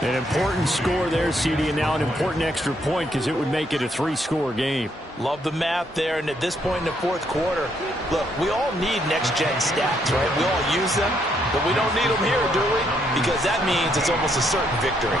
An important score there, CD, and now an important extra point because it would make it a 3-score game. Love the math there, and at this point in the fourth quarter, look, we all need next-gen stats, right? We all use them, but we don't need them here, do we? Because that means it's almost a certain victory.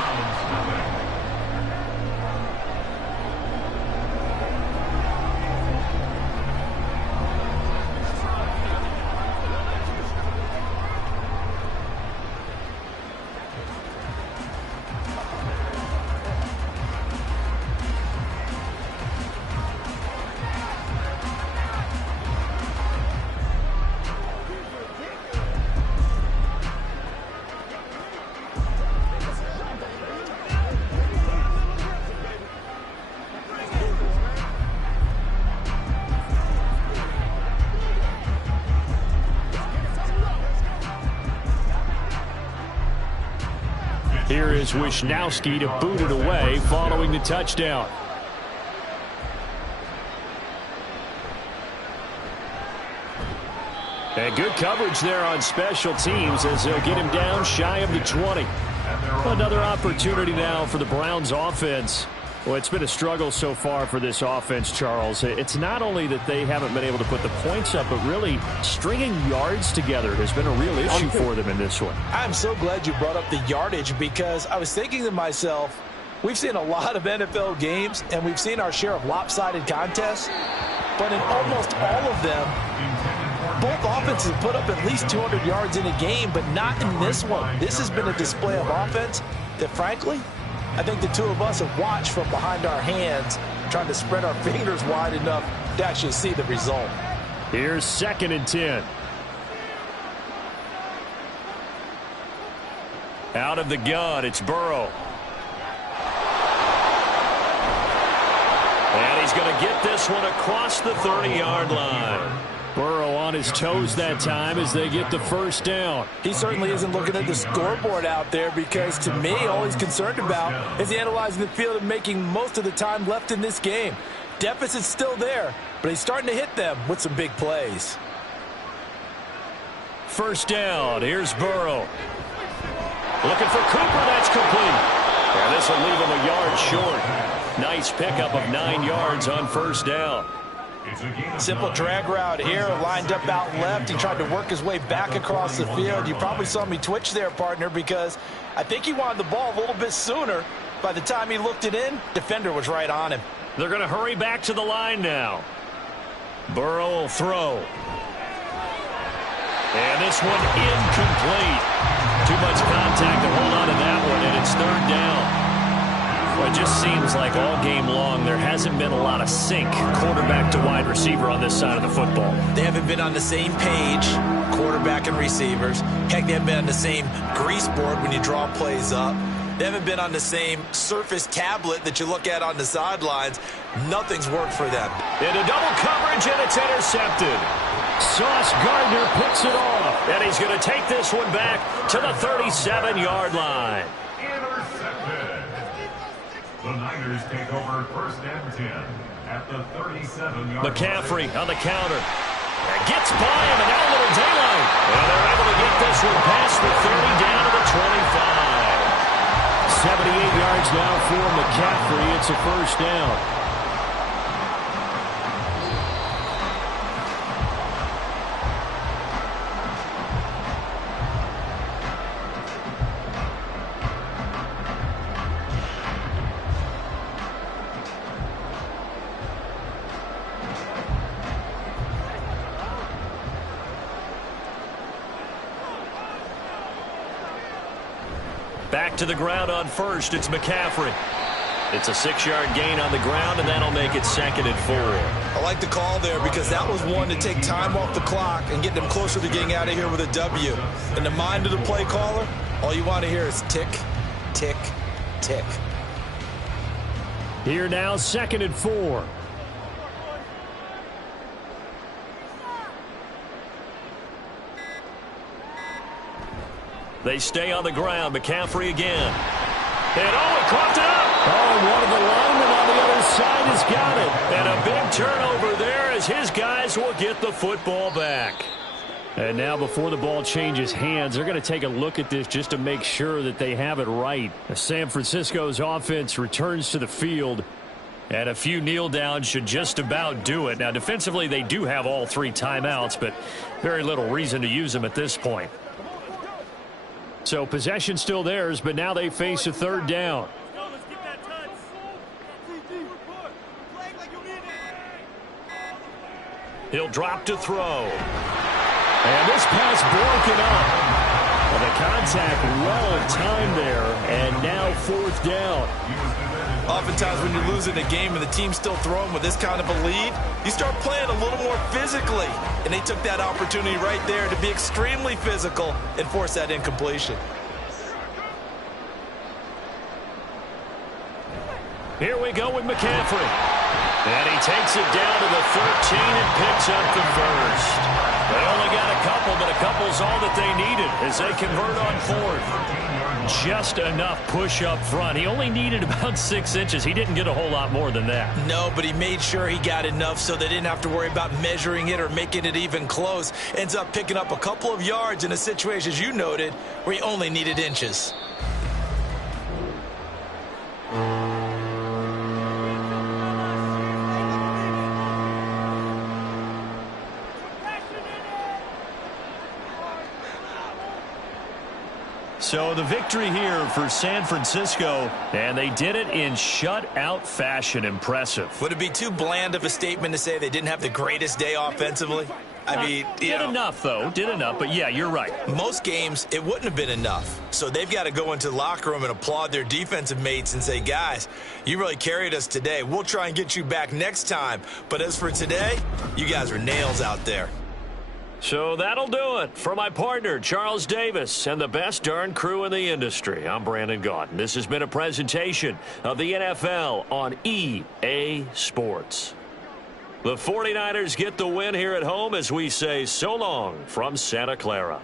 Here is Wisnowski to boot it away following the touchdown. And good coverage there on special teams as they'll get him down shy of the 20. Another opportunity now for the Browns offense. Well, it's been a struggle so far for this offense, Charles. It's not only that they haven't been able to put the points up, but really stringing yards together has been a real issue for them in this one. I'm so glad you brought up the yardage because I was thinking to myself, we've seen a lot of NFL games and we've seen our share of lopsided contests, but in almost all of them, both offenses put up at least 200 yards in a game, but not in this one. This has been a display of offense that, frankly, I think the two of us have watched from behind our hands, trying to spread our fingers wide enough to actually see the result. Here's 2nd and 10. Out of the gun, it's Burrow. And he's going to get this one across the 30-yard line. Burrow on his toes that time as they get the first down. He certainly isn't looking at the scoreboard out there because, to me, all he's concerned about is analyzing the field and making most of the time left in this game. Deficit's still there, but he's starting to hit them with some big plays. First down. Here's Burrow. Looking for Cooper. That's complete. And this will leave him a yard short. Nice pickup of 9 yards on first down. Simple drag route here, lined up out left. He tried to work his way back across the field. You probably saw me twitch there, partner, because I think he wanted the ball a little bit sooner. By the time he looked it in, defender was right on him. They're going to hurry back to the line now. Burrow will throw. And this one incomplete. Too much contact to hold on to that one, and it's 3rd down. Well, it just seems like all game long there hasn't been a lot of sync quarterback to wide receiver on this side of the football. They haven't been on the same page, quarterback and receivers. Heck, they haven't been on the same grease board when you draw plays up. They haven't been on the same Surface tablet that you look at on the sidelines. Nothing's worked for them. Into double coverage, and it's intercepted. Sauce Gardner picks it off, and he's going to take this one back to the 37-yard line. The Niners take over 1st and 10 at the 37-yard line. McCaffrey on the counter. Gets by him, and now a little daylight. And they're able to get this one past the 30 down to the 25. 78 yards now for McCaffrey. It's a first down. Back to the ground on first. It's McCaffrey. It's a 6-yard gain on the ground, and that'll make it 2nd and 4. I like the call there because that was one to take time off the clock and get them closer to getting out of here with a W. In the mind of the play caller, all you want to hear is tick, tick, tick. Here now, 2nd and 4. They stay on the ground. McCaffrey again. And he caught it up. Oh, one of the linemen on the other side has got it. And a big turnover there as his guys will get the football back. And now before the ball changes hands, they're going to take a look at this just to make sure that they have it right. San Francisco's offense returns to the field. And a few kneel downs should just about do it. Now, defensively, they do have all 3 timeouts, but very little reason to use them at this point. So possession still theirs, but now they face a 3rd down. He'll drop to throw. And this pass broken up. Well, the contact well in time there, and now 4th down. Oftentimes when you're losing a game and the team's still throwing with this kind of a lead, you start playing a little more physically. And they took that opportunity right there to be extremely physical and force that incompletion. Here we go with McCaffrey. And he takes it down to the 13 and picks up the first. They only got a couple, but a couple's all that they needed as they convert on 4th. Just enough push up front. He only needed about 6 inches. He didn't get a whole lot more than that. No, but he made sure he got enough so they didn't have to worry about measuring it or making it even close. Ends up picking up a couple of yards in a situation, as you noted, where he only needed inches. So the victory here for San Francisco, and they did it in shutout fashion. Impressive. Would it be too bland of a statement to say they didn't have the greatest day offensively? I mean, did enough, though. Did enough, but yeah, you're right. Most games, it wouldn't have been enough. So they've got to go into the locker room and applaud their defensive mates and say, guys, you really carried us today. We'll try and get you back next time. But as for today, you guys are nails out there. So that'll do it for my partner, Charles Davis, and the best darn crew in the industry. I'm Brandon Gaudin. This has been a presentation of the NFL on EA Sports. The 49ers get the win here at home as we say so long from Santa Clara.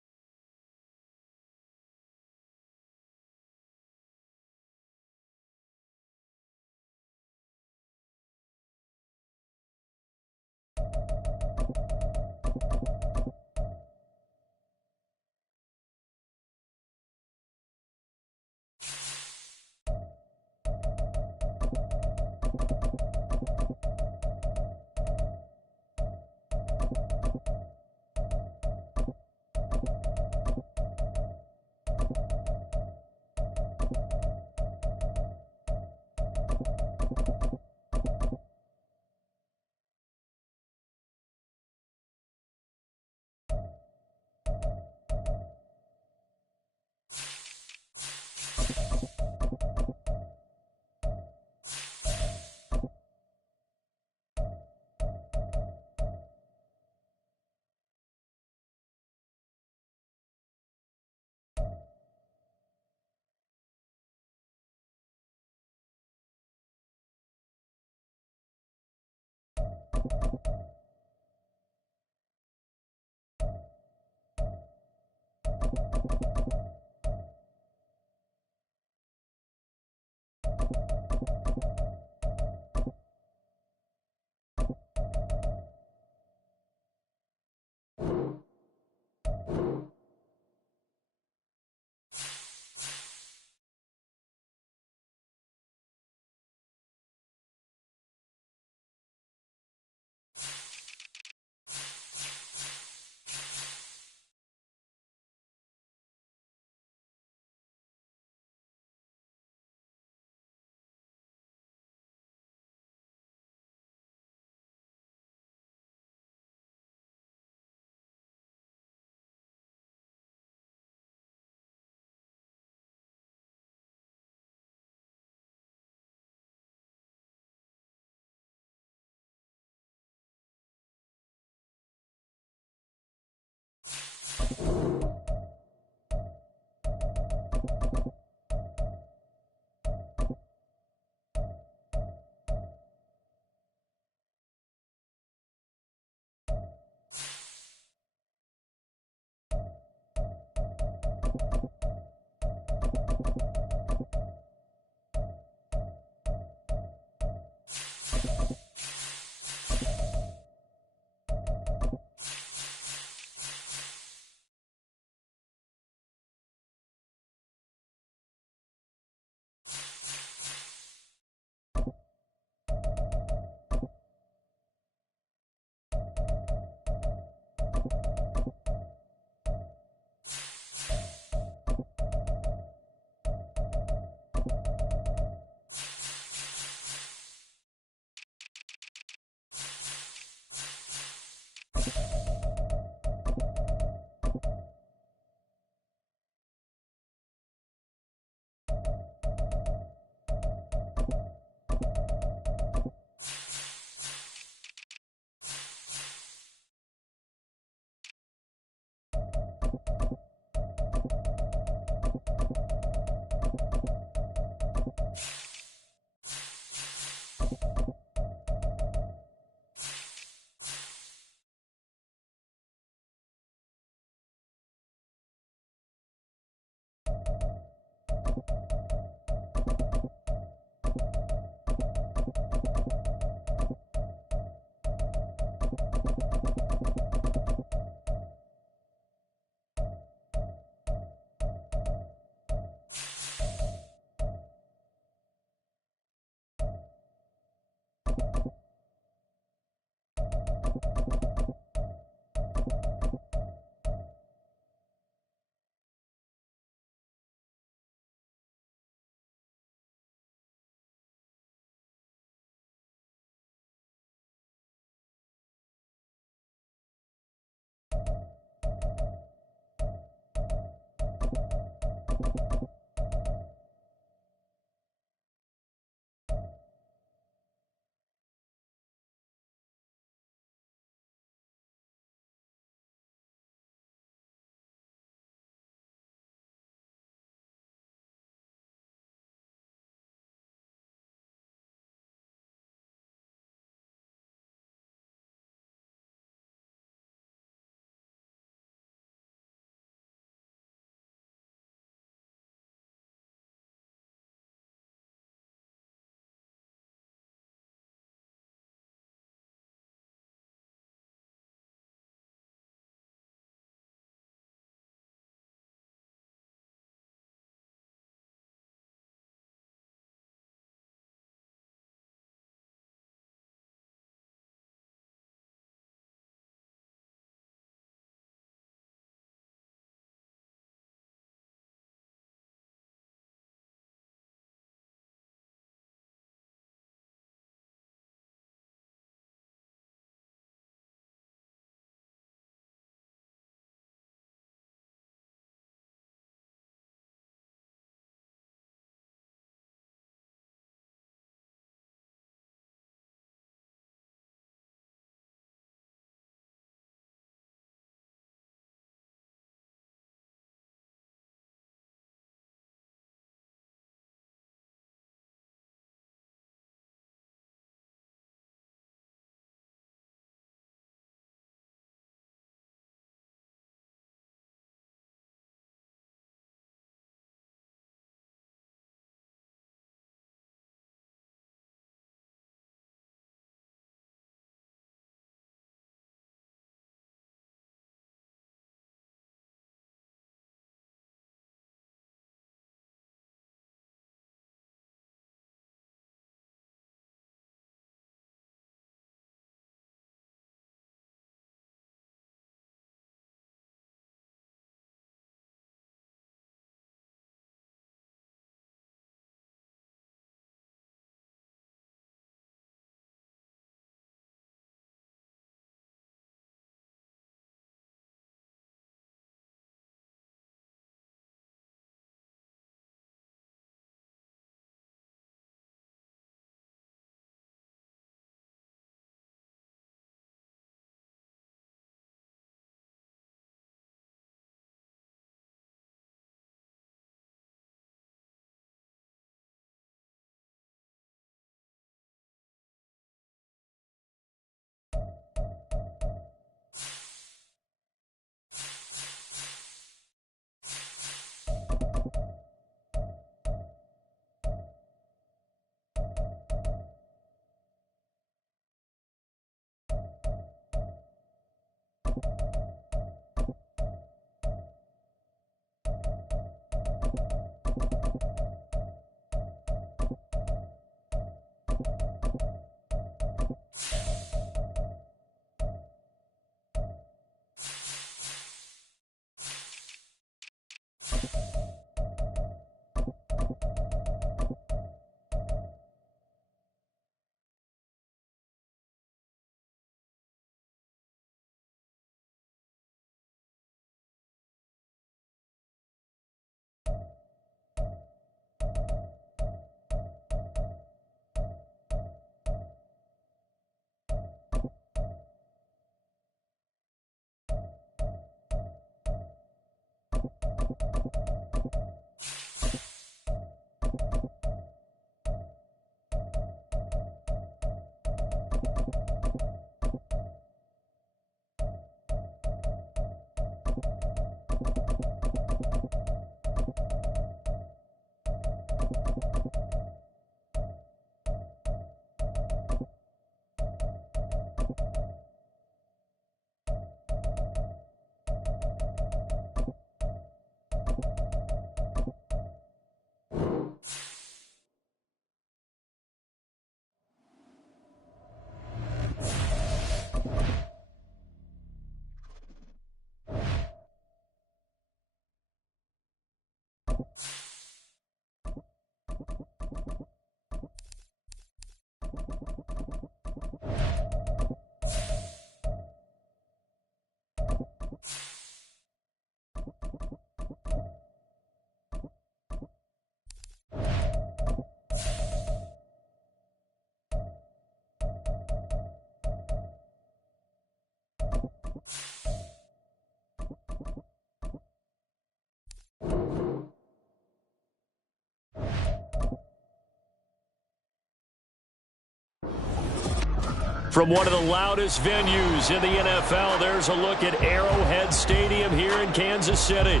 From one of the loudest venues in the NFL, there's a look at Arrowhead Stadium here in Kansas City.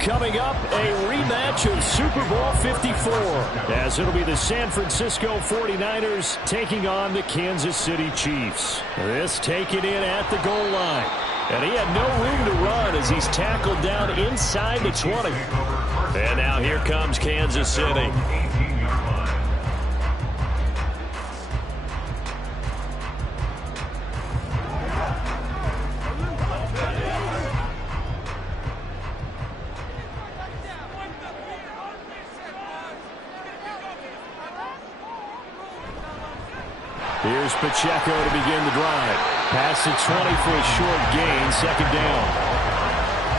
Coming up, a rematch of Super Bowl 54, as it'll be the San Francisco 49ers taking on the Kansas City Chiefs. This taken in at the goal line. And he had no room to run as he's tackled down inside the 20. And now here comes Kansas City. Here's Pacheco to begin the drive. Past the 20 for a short gain, second down.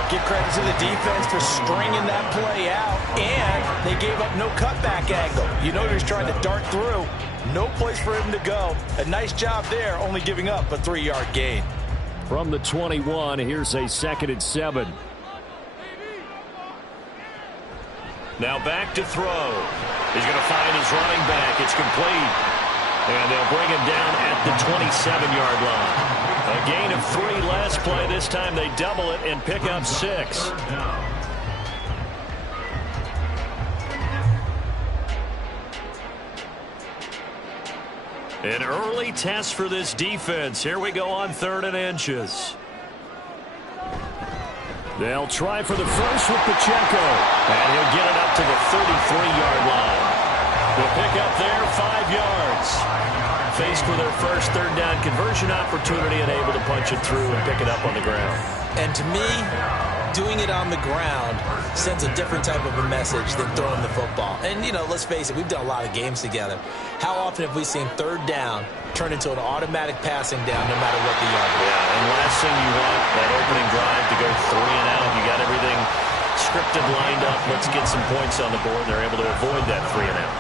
Give credit to the defense for stringing that play out, and they gave up no cutback angle. You know he's trying to dart through. No place for him to go. A nice job there, only giving up a 3-yard gain. From the 21, here's a 2nd and 7. Now back to throw. He's going to find his running back. It's complete. And they'll bring him down at the 27-yard line. A gain of 3 last play. This time they double it and pick up 6. An early test for this defense. Here we go on 3rd and inches. They'll try for the first with Pacheco. And he'll get it up to the 33-yard line. The pick up there, 5 yards. Faced with their first 3rd down conversion opportunity and able to punch it through and pick it up on the ground. And to me, doing it on the ground sends a different type of a message than throwing the football. And, you know, let's face it, we've done a lot of games together. How often have we seen 3rd down turn into an automatic passing down no matter what the yard is? Yeah, and last thing you want, that opening drive to go 3 and out. You got everything scripted, lined up. Let's get some points on the board. They're able to avoid that 3 and out.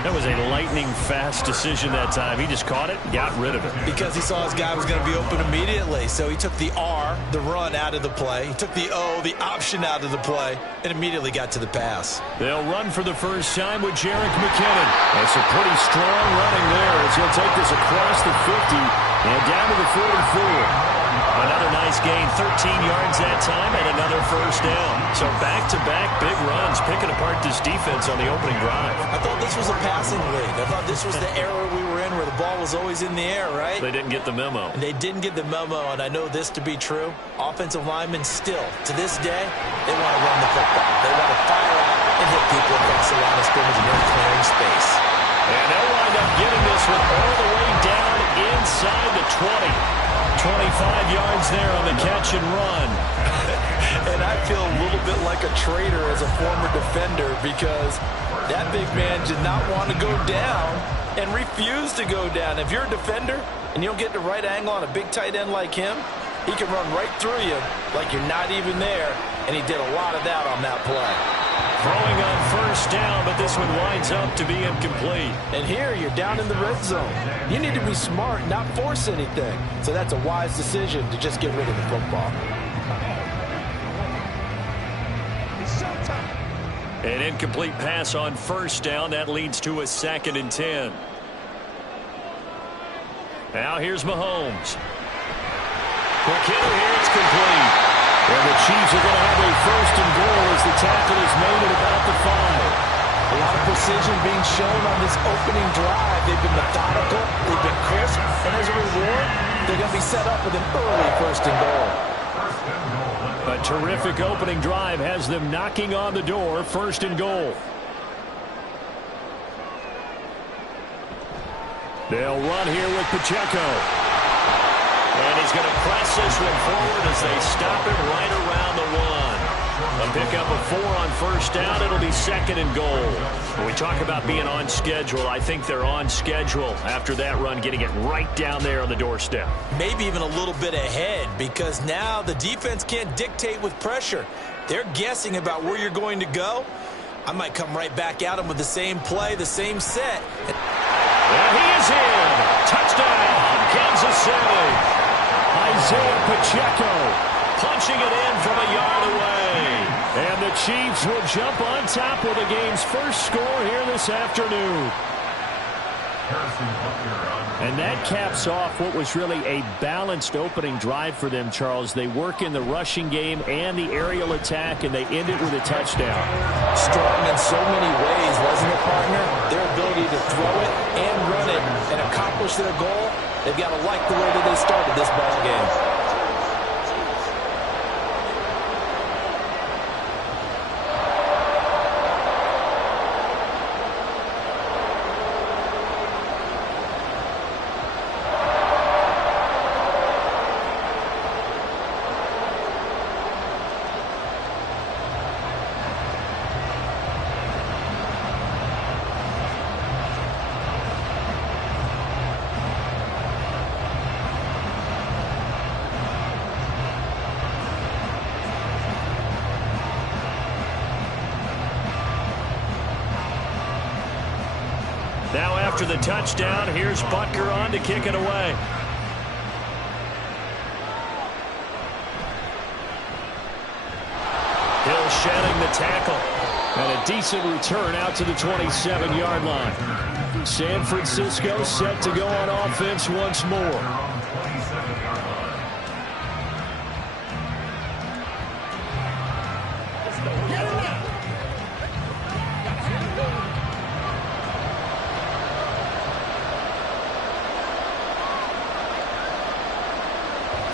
That was a lightning-fast decision that time. He just caught it, got rid of it. Because he saw his guy was going to be open immediately. So he took the R, the run, out of the play. He took the O, the option, out of the play, and immediately got to the pass. They'll run for the first time with Jerick McKinnon. That's a pretty strong running there as he'll take this across the 50 and down to the 44. Another nice gain, 13 yards that time, and another first down. So back-to-back big runs, picking apart this defense on the opening drive. I thought this was a passing league. I thought this was the era we were in where the ball was always in the air, right? They didn't get the memo. And they didn't get the memo, and I know this to be true. Offensive linemen still, to this day, they want to run the football. They want to fire out and hit people across the line of scrimmage and they're clearing space. And they'll wind up getting this one all the way down inside the 20. 25 yards there on the catch and run. And I feel a little bit like a traitor as a former defender because that big man did not want to go down and refused to go down. If you're a defender and you don't get the right angle on a big tight end like him, he can run right through you like you're not even there, and he did a lot of that on that play. Throwing on first down, but this one winds up to be incomplete. And here you're down in the red zone. You need to be smart, not force anything. So that's a wise decision to just get rid of the football. An incomplete pass on first down. That leads to a 2nd and 10. Now here's Mahomes. Quick hit here, it's complete. And the Chiefs are going to have a 1st and goal as the tackle is made at about the 5. A lot of precision being shown on this opening drive. They've been methodical, they've been crisp, and as a reward, they're going to be set up with an early 1st and goal. A terrific opening drive has them knocking on the door, 1st and goal. They'll run here with Pacheco. And he's going to press this one forward as they stop it right around the 1. A pickup of 4 on first down. It'll be 2nd and goal. When we talk about being on schedule, I think they're on schedule after that run, getting it right down there on the doorstep. Maybe even a little bit ahead because now the defense can't dictate with pressure. They're guessing about where you're going to go. I might come right back at them with the same play, the same set. And he is in. Touchdown, Kansas City. Isaiah Pacheco punching it in from a yard away. And the Chiefs will jump on top with the game's first score here this afternoon. And that caps off what was really a balanced opening drive for them, Charles. They work in the rushing game and the aerial attack, and they end it with a touchdown. Strong in so many ways, wasn't it, partner? Their ability to throw it and run it and accomplish their goal, they've got to like the way that they started this ball game. Now after the touchdown, here's Butker on to kick it away. Hill shedding the tackle. And a decent return out to the 27-yard line. San Francisco set to go on offense once more.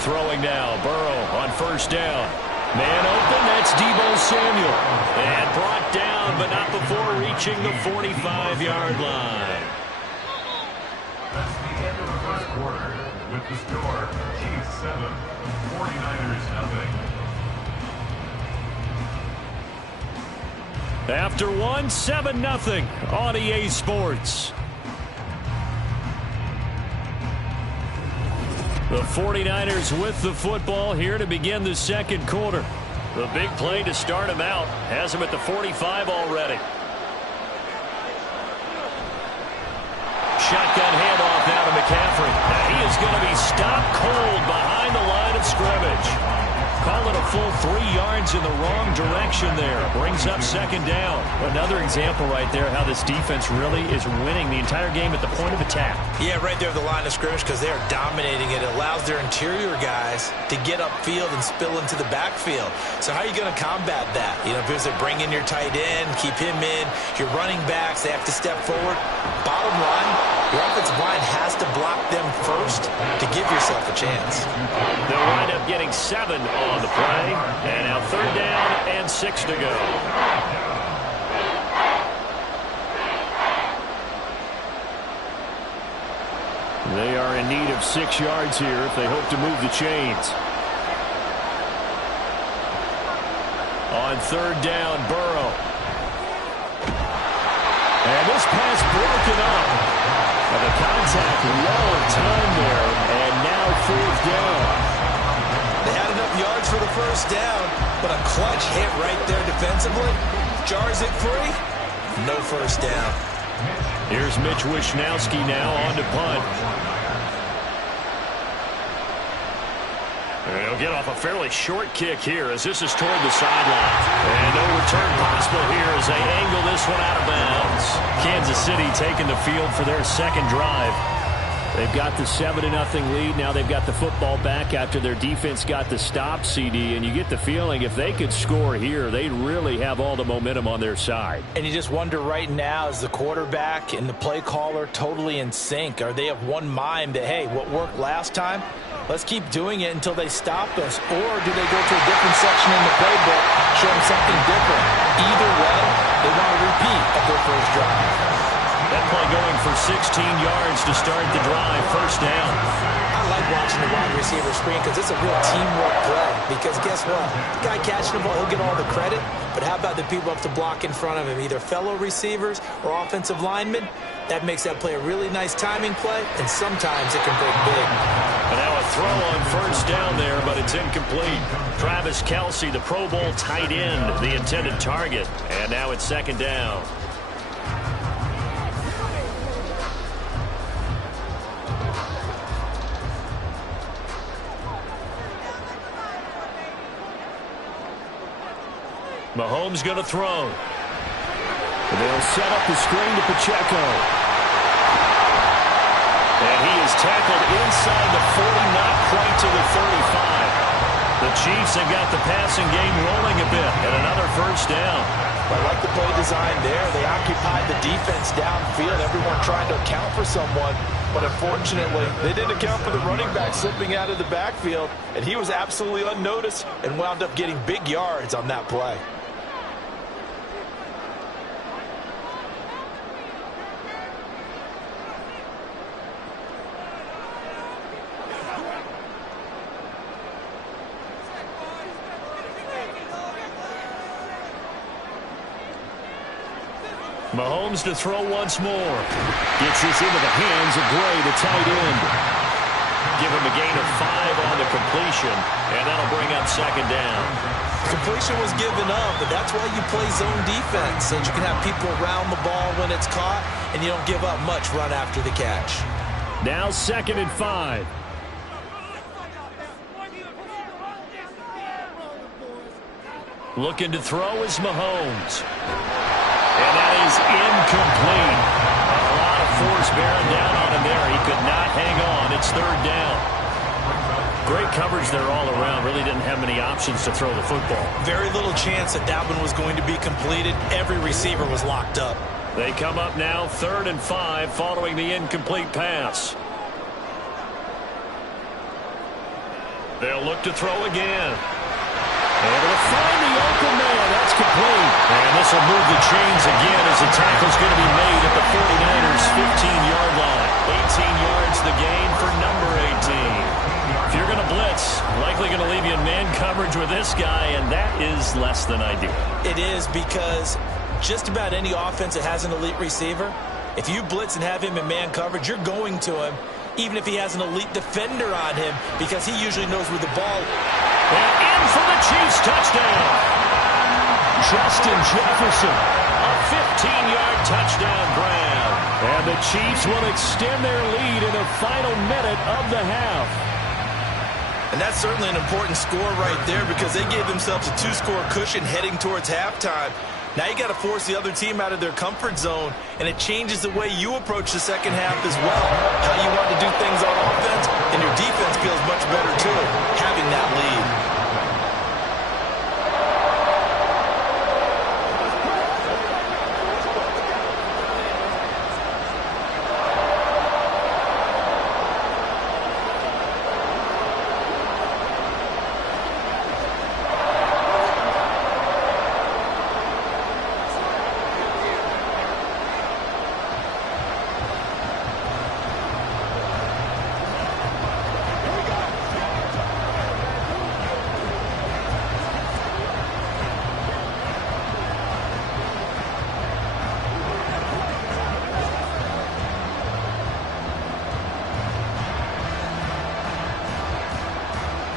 Throwing now, Burrow on first down. Man open, that's Deebo Samuel. And brought down, but not before reaching the 45-yard line. That's the end of the first quarter. With the score, Chiefs 7, 49ers nothing. After one, 7-0 on EA Sports. The 49ers with the football here to begin the second quarter. The big play to start him out has him at the 45 already. Shotgun handoff now to McCaffrey. Now he is going to be stopped cold behind the line of scrimmage. Call it a full 3 yards in the wrong direction there. Brings up second down. Another example right there how this defense really is winning the entire game at the point of attack. Yeah, right there at the line of scrimmage because they are dominating it. It allows their interior guys to get upfield and spill into the backfield. So how are you going to combat that? You know, because they bring in your tight end, keep him in. Your running backs, they have to step forward. Bottom line, your offensive line has to block them first to give yourself a chance. They'll wind up getting 7 on the play. And now third down and 6 to go. They are in need of 6 yards here if they hope to move the chains. On third down, Burrow. And this pass broken up. And the contact well timed there. And now fourth down. They had enough yards for the first down, but a clutch hit right there defensively. Jars it free. No first down. Here's Mitch Wishnowsky now on to punt. And he'll get off a fairly short kick here as this is toward the sideline. And no return possible here as they angle this one out of bounds. Kansas City taking the field for their second drive. They've got the 7-0 lead. Now they've got the football back after their defense got the stop, CD. And you get the feeling if they could score here, they'd really have all the momentum on their side. And you just wonder right now, is the quarterback and the play caller totally in sync? Are they of one mind that, hey, what worked last time, let's keep doing it until they stop us? Or do they go to a different section in the playbook, show them something different? Either way, they want a repeat of their first drive. That play going for 16 yards to start the drive. First down. I like watching the wide receiver screen because it's a real teamwork play. Because guess what? The guy catching the ball, he'll get all the credit. But how about the people up to block in front of him, either fellow receivers or offensive linemen? That makes that play a really nice timing play, and sometimes it can break big. And now a throw on first down there, but it's incomplete. Travis Kelce, the Pro Bowl tight end, the intended target. And now it's second down. Mahomes going to throw. They'll set up the screen to Pacheco. And he is tackled inside the 40, not quite to the 35. The Chiefs have got the passing game rolling a bit, and another first down. I like the play design there. They occupied the defense downfield, everyone trying to account for someone. But unfortunately, they didn't account for the running back slipping out of the backfield, and he was absolutely unnoticed and wound up getting big yards on that play. Mahomes to throw once more. Gets this into the hands of Gray, the tight end. Give him a gain of 5 on the completion, and that'll bring up second down. Completion was given up, but that's why you play zone defense, so that you can have people around the ball when it's caught, and you don't give up much run after the catch. Now 2nd and 5. Looking to throw is Mahomes. And that is incomplete. A lot of force bearing down on him there. He could not hang on. It's 3rd down. Great coverage there all around. Really didn't have many options to throw the football. Very little chance that that one was going to be completed. Every receiver was locked up. They come up now 3rd and 5 following the incomplete pass. They'll look to throw again. Able to find the open man. That's complete. And this will move the chains again as the tackle's going to be made at the 49ers' 15-yard line. 18 yards the gain for number 18. If you're going to blitz, likely going to leave you in man coverage with this guy, and that is less than ideal. It is, because just about any offense that has an elite receiver, if you blitz and have him in man coverage, you're going to him, even if he has an elite defender on him, because he usually knows where the ball is. And in for the Chiefs, touchdown. Justin Jefferson, a 15-yard touchdown grab. And the Chiefs will extend their lead in the final minute of the half. And that's certainly an important score right there, because they gave themselves a 2-score cushion heading towards halftime. Now you got to force the other team out of their comfort zone, and it changes the way you approach the second half as well. How you want to do things on offense, and your defense feels much better too, having that lead.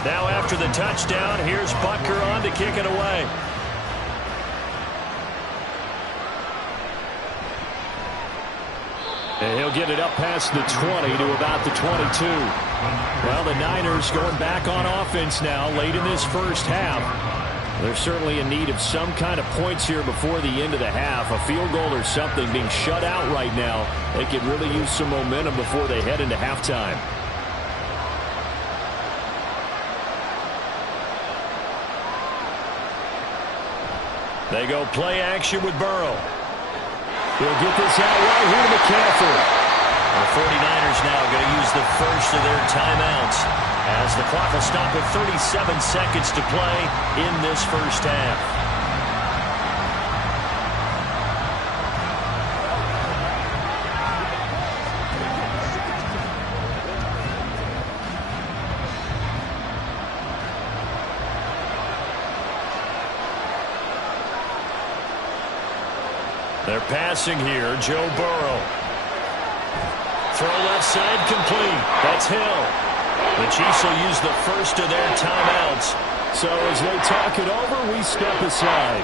Now after the touchdown, here's Butker on to kick it away. And he'll get it up past the 20 to about the 22. Well, the Niners going back on offense now late in this first half. They're certainly in need of some kind of points here before the end of the half. A field goal or something, being shut out right now. They could really use some momentum before they head into halftime. They go play action with Burrow. He'll get this out right here to McCaffrey. The 49ers now going to use the first of their timeouts as the clock will stop with 37 seconds to play in this first half. They're passing here, Joe Burrow. Throw left side complete. That's Hill. The Chiefs will use the first of their timeouts. So as they talk it over, we step aside.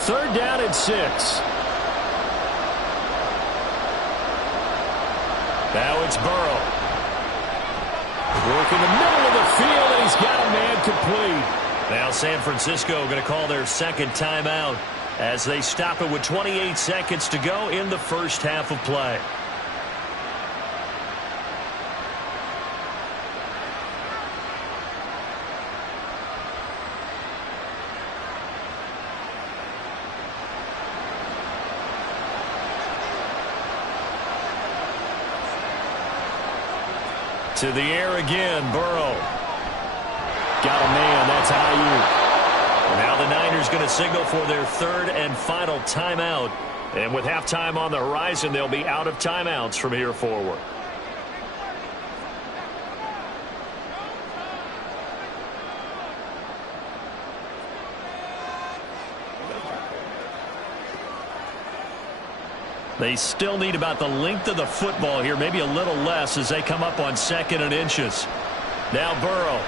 Third down and 6. Now it's Burrow. Work in the middle of the field, and he's got a man complete. Now San Francisco going to call their second timeout as they stop it with 28 seconds to go in the first half of play. To the air again, Burrow. Got a man, that's Ayuk. Now the Niners going to signal for their third and final timeout. And with halftime on the horizon, they'll be out of timeouts from here forward. They still need about the length of the football here, maybe a little less as they come up on 2nd and inches. Now Burrow.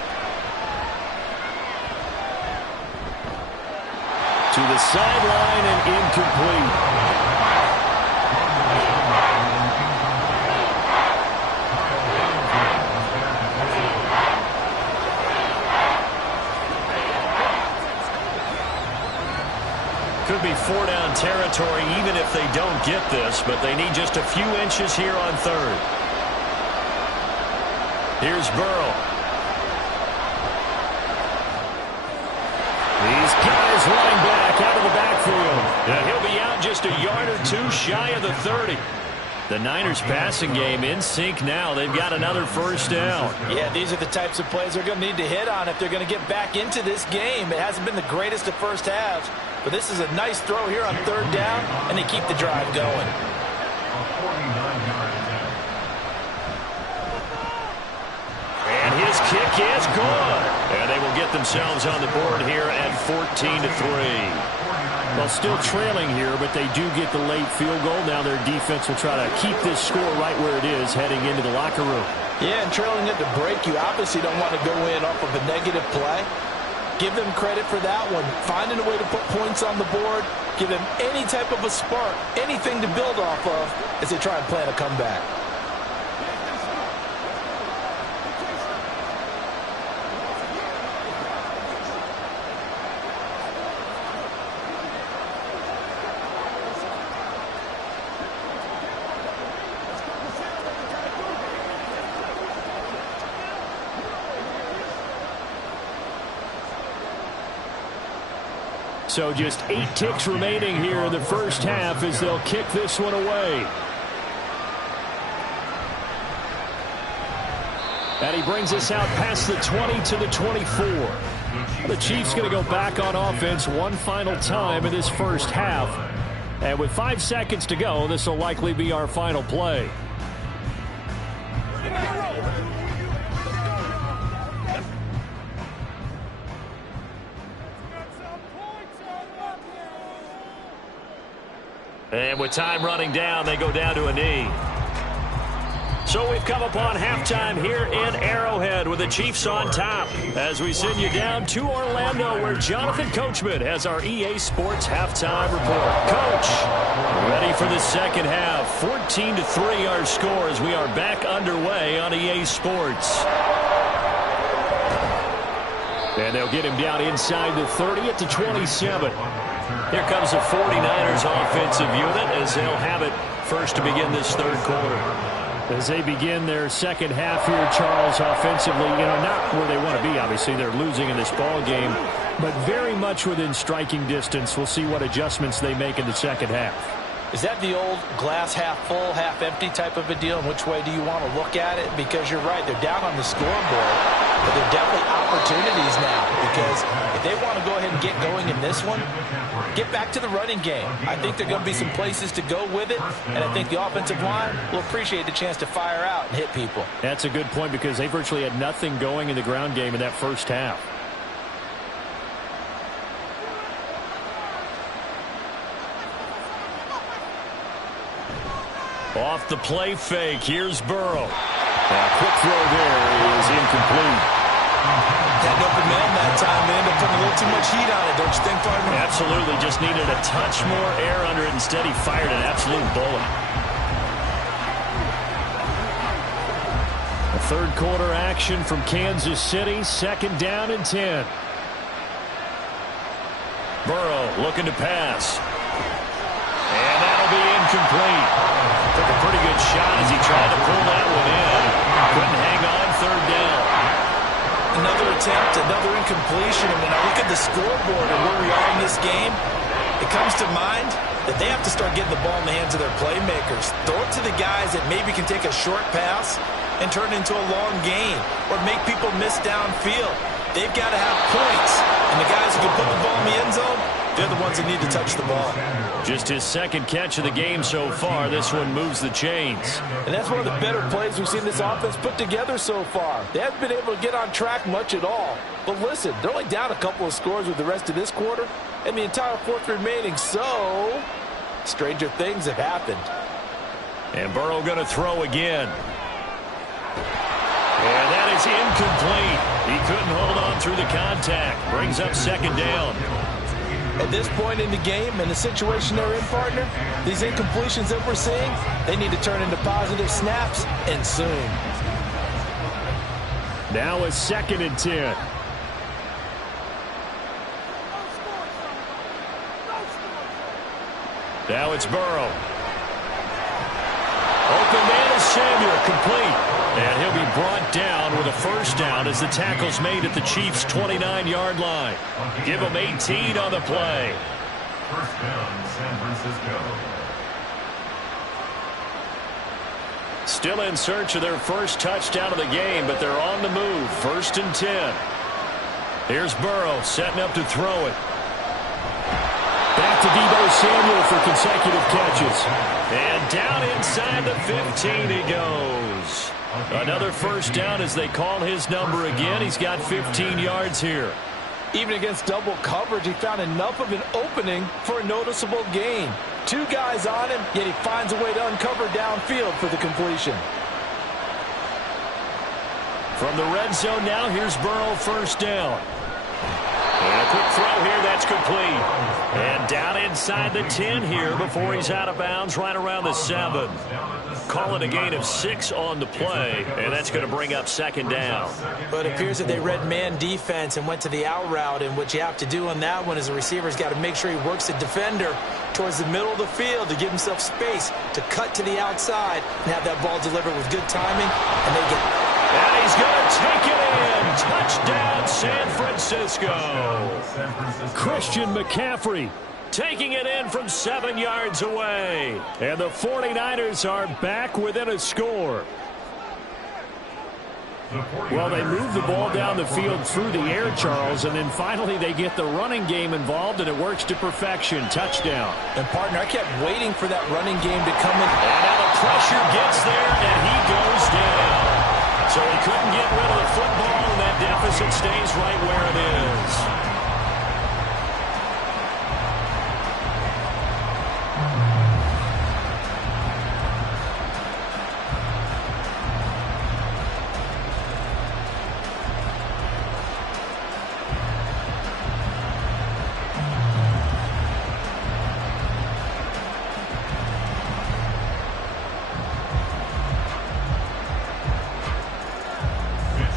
To the sideline and incomplete. Could be 4-down territory even if they don't get this, but they need just a few inches here on 3rd. Here's Burrow. These guys running back out of the backfield. And he'll be out just a yard or two shy of the 30. The Niners passing game in sync now. They've got another first down. Yeah, these are the types of plays they're going to need to hit on if they're going to get back into this game. It hasn't been the greatest of first halves, but this is a nice throw here on 3rd down, and they keep the drive going. And his kick is good. And they will get themselves on the board here at 14-3. Well, still trailing here, but they do get the late field goal. Now their defense will try to keep this score right where it is heading into the locker room. Yeah, and trailing at the break, you obviously don't want to go in off of a negative play. Give them credit for that one. Finding a way to put points on the board. Give them any type of a spark, anything to build off of as they try and plan a comeback. So just 8 ticks remaining here in the first half as they'll kick this one away. And he brings us out past the 20 to the 24. The Chiefs going to go back on offense one final time in this first half. And with 5 seconds to go, this will likely be our final play. And with time running down, they go down to a knee. So we've come upon halftime here in Arrowhead with the Chiefs on top as we send you down to Orlando where Jonathan Coachman has our EA Sports halftime report. Coach, ready for the second half. 14-3 our score as we are back underway on EA Sports. And they'll get him down inside the 30 at the 27. Here comes the 49ers offensive unit as they'll have it first to begin this third quarter. As they begin their second half here, Charles, offensively, not where they want to be. Obviously, they're losing in this ball game, but very much within striking distance. We'll see what adjustments they make in the second half. Is that the old glass half full, half empty type of a deal? And which way do you want to look at it? Because you're right, they're down on the scoreboard, but there are definitely opportunities now because if they want to go ahead and get going in this one, get back to the running game. I think there are going to be some places to go with it, and I think the offensive line will appreciate the chance to fire out and hit people. That's a good point because they virtually had nothing going in the ground game in that first half. Off the play fake, here's Burrow. A quick throw there is incomplete. Had open man that time. They ended up putting a little too much heat on it, don't you think, partner? Absolutely, just needed a touch more air under it. Instead, he fired an absolute bullet. Third quarter action from Kansas City. Second down and 10. Burrow looking to pass. And that'll be incomplete. Took a pretty good shot as he tried to pull that one in. Couldn't hang on. Third down. Another attempt, another incompletion. And when I look at the scoreboard and where we are in this game, it comes to mind that they have to start getting the ball in the hands of their playmakers. Throw it to the guys that maybe can take a short pass and turn it into a long gain or make people miss downfield. They've got to have points. And the guys who can put the ball in the end zone, they're the ones that need to touch the ball. Just his second catch of the game so far. This one moves the chains. And that's one of the better plays we've seen this offense put together so far. They haven't been able to get on track much at all. But listen, they're only down a couple of scores with the rest of this quarter and the entire fourth remaining. So, stranger things have happened. And Burrow going to throw again. And that is incomplete. He couldn't hold on through the contact. Brings up second down. At this point in the game and the situation they're in, partner, these incompletions that we're seeing, they need to turn into positive snaps, and soon. Now a second and 10. Now it's Burrow. Open man is Samuel, complete. And he'll be brought down with a first down as the tackle's made at the Chiefs' 29-yard line. Give them 18 on the play. First down, San Francisco. Still in search of their first touchdown of the game, but they're on the move. First and 10. Here's Burrow setting up to throw it. Back to Deebo Samuel for consecutive catches. And down inside the 15 he goes. Another first down as they call his number again. He's got 15 yards here. Even against double coverage, he found enough of an opening for a noticeable gain. Two guys on him, yet he finds a way to uncover downfield for the completion. From the red zone now, here's Burrow, first down. And a quick throw here, that's complete. And down inside the 10 here before he's out of bounds, right around the 7. Call it a gain of 6 on the play, and that's going to bring up second down. But it appears that they read man defense and went to the out route, and what you have to do on that one is the receiver's got to make sure he works the defender towards the middle of the field to give himself space to cut to the outside and have that ball delivered with good timing, and they get it. And he's going to take it in. Touchdown, San Francisco. Christian McCaffrey taking it in from 7 yards away. And the 49ers are back within a score. Well, they move the ball down the field through the air, Charles, and then finally they get the running game involved, and it works to perfection. Touchdown. And, partner, I kept waiting for that running game to come in. And now the pressure gets there, and he goes down. So he couldn't get rid of the football, and that deficit stays right where it is.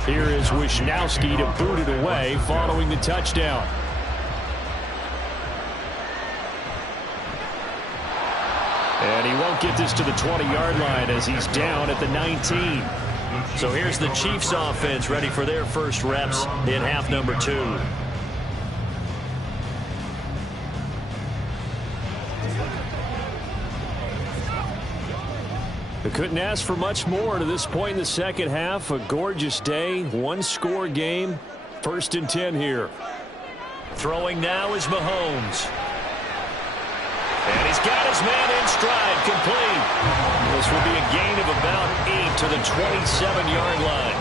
Here is Wisnowski to boot it away following the touchdown. And he won't get this to the 20-yard line as he's down at the 19. So here's the Chiefs offense ready for their first reps in half number 2. They couldn't ask for much more to this point in the second half. A gorgeous day, one-score game. First and 10 here. Throwing now is Mahomes. And he's got his man in stride, complete. This will be a gain of about 8 to the 27-yard line.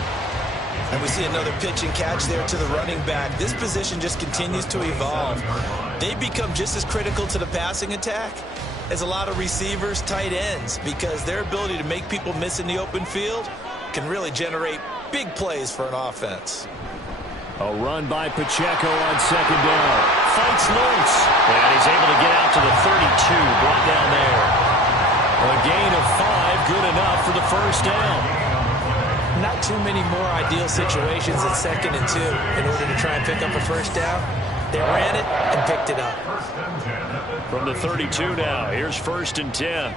And we see another pitch and catch there to the running back. This position just continues to evolve. They become just as critical to the passing attack as a lot of receivers, tight ends, because their ability to make people miss in the open field can really generate big plays for an offense. A run by Pacheco on second down. Fights loose. And he's able to get out to the 32, brought down there. A gain of 5, good enough for the first down. not too many more ideal situations at 2nd and 2 in order to try and pick up a first down. They ran it and picked it up. From the 32 now, here's 1st and 10.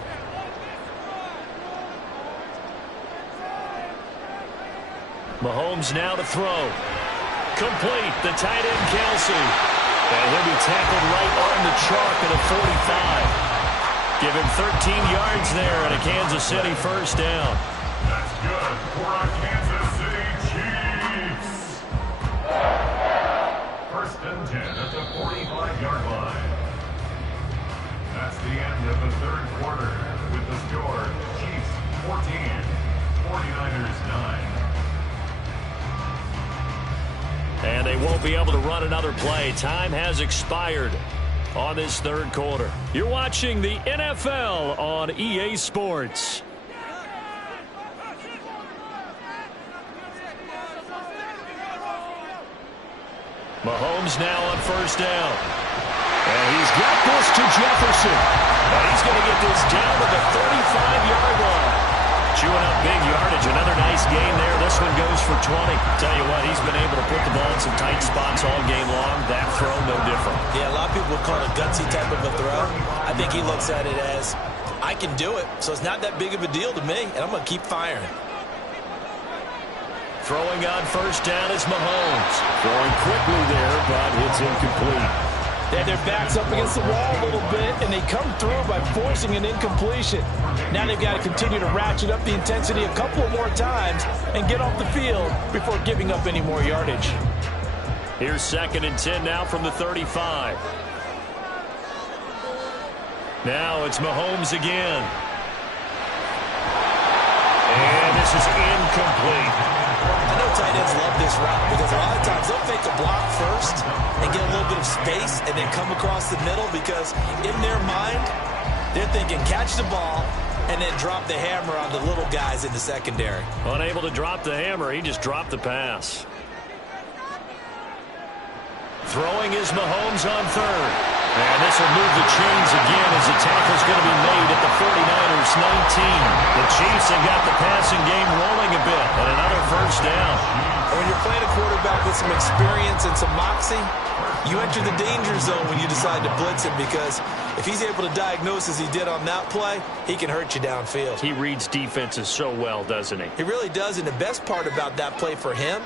Mahomes now to throw. Complete. The tight end, Kelsey. And he'll be tackled right on the chalk at a 45. Give him 13 yards there and a Kansas City first down. That's good for our Kansas City Chiefs. 1st and 10 at the 45-yard line. That's the end of the 3rd quarter with the score Chiefs 14, 49ers 9. And they won't be able to run another play. Time has expired on this 3rd quarter. You're watching the NFL on EA Sports. Mahomes now on 1st down. And he's got this to Jefferson. And he's going to get this down to the 35-yard line. Chewing up big yardage. Another nice game there. This one goes for 20. Tell you what, he's been able to put the ball in some tight spots all game long. That throw, no different. Yeah, a lot of people would call it a gutsy type of a throw. I think he looks at it as, I can do it, so it's not that big of a deal to me, and I'm going to keep firing. Throwing on 1st down is Mahomes. Throwing quickly there, but it's incomplete. They had their backs up against the wall a little bit, and they come through by forcing an incompletion. Now they've got to continue to ratchet up the intensity a couple more times and get off the field before giving up any more yardage. Here's 2nd and 10 now from the 35. Now it's Mahomes again. And this is incomplete. I know tight ends love this route because a lot of times they'll fake a block first and get a little bit of space and then come across the middle because in their mind, they're thinking catch the ball and then drop the hammer on the little guys in the secondary. Unable to drop the hammer, he just dropped the pass. Throwing is Mahomes on 3rd. And this will move the chains again as the tackle's going to be made at the 49ers 19. The Chiefs have got the passing game rolling a bit, and another first down. When you're playing a quarterback with some experience and some moxie, you enter the danger zone when you decide to blitz him because if he's able to diagnose as he did on that play, he can hurt you downfield. He reads defenses so well, doesn't he? He really does, and the best part about that play for him,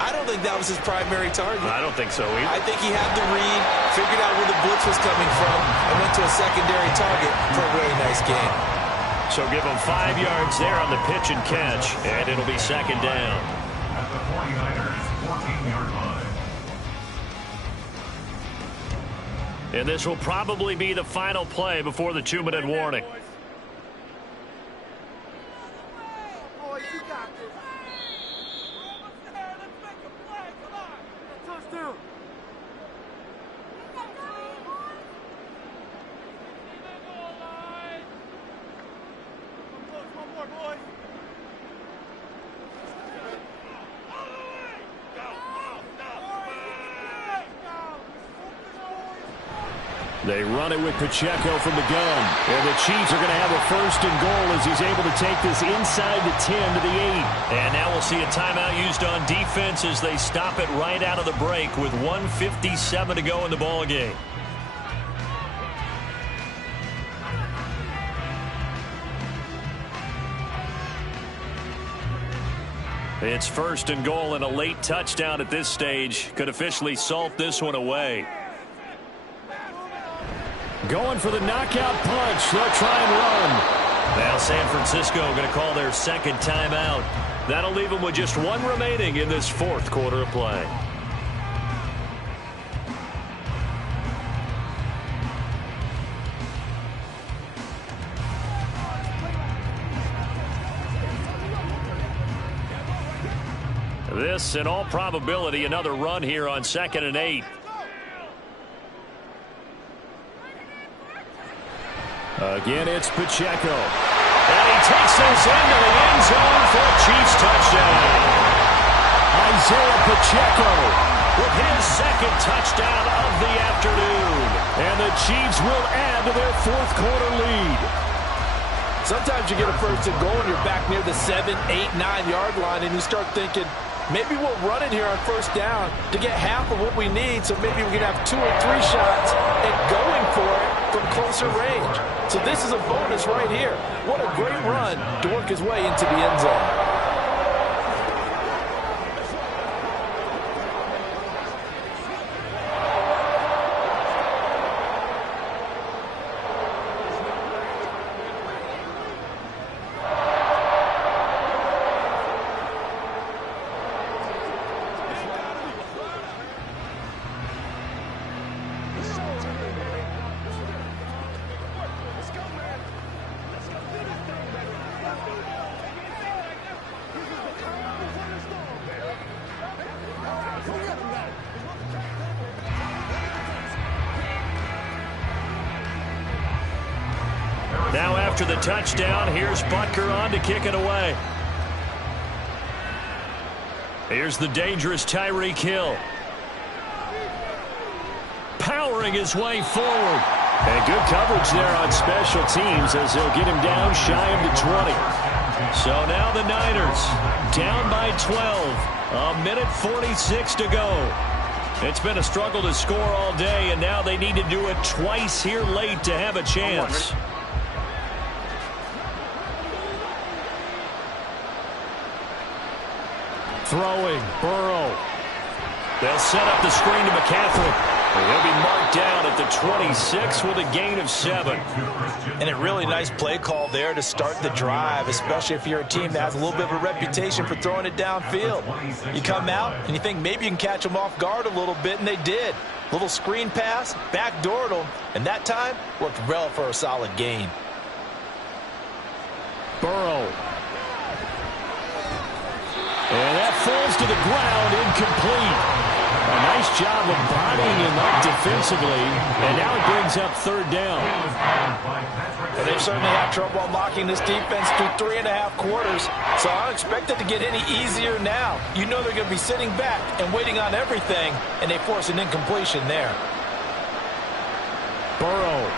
I don't think that was his primary target. I don't think so either. I think he had the read, figured out where the blitz was coming from, and went to a secondary target for a really nice game. So give him 5 yards there on the pitch and catch, and it'll be 2nd down. At the 49ers 14-yard line. And this will probably be the final play before the 2-minute warning. Boys, you got this. Let's make a play. Come on. Touchdown. One more, boys. They run it with Pacheco from the gun. And the Chiefs are going to have a 1st and goal as he's able to take this inside the 10 to the 8. And now we'll see a timeout used on defense as they stop it right out of the break with 1:57 to go in the ball game. It's 1st and goal, and a late touchdown at this stage could officially salt this one away. Going for the knockout punch. They'll try and run. Now San Francisco going to call their 2nd timeout. That'll leave them with just 1 remaining in this 4th quarter of play. This, in all probability, another run here on 2nd and 8. Again, it's Pacheco. And he takes this into the end zone for a Chiefs touchdown. Isaiah Pacheco with his 2nd touchdown of the afternoon. And the Chiefs will add to their 4th quarter lead. So Sometimes you get a first and goal and you're back near the 7, 8, 9-yard line, and you start thinking, maybe we'll run it here on first down to get half of what we need, so maybe we can have 2 or 3 shots at going for it from closer range. So this is a bonus right here. What a great run to work his way into the end zone. Now after the touchdown, here's Butker on to kick it away. Here's the dangerous Tyreek Hill. Powering his way forward. And good coverage there on special teams as they'll get him down shy of the 20. So now the Niners down by 12. A minute 46 to go. It's been a struggle to score all day, and now they need to do it twice here late to have a chance. Throwing, Burrow. They'll set up the screen to McCaffrey. He'll be marked down at the 26 with a gain of 7. And a really nice play call there to start the drive, especially if you're a team that has a little bit of a reputation for throwing it downfield. You come out and you think maybe you can catch them off guard a little bit, and they did. Little screen pass, backdoored them, and that time worked well for a solid gain. Burrow. And that falls to the ground, incomplete. A nice job of bodying him up defensively, and now it brings up third down. And they've certainly had trouble unlocking this defense through 3.5 quarters, so I don't expect it to get any easier now. You know they're going to be sitting back and waiting on everything, and they force an incompletion there. Burrow.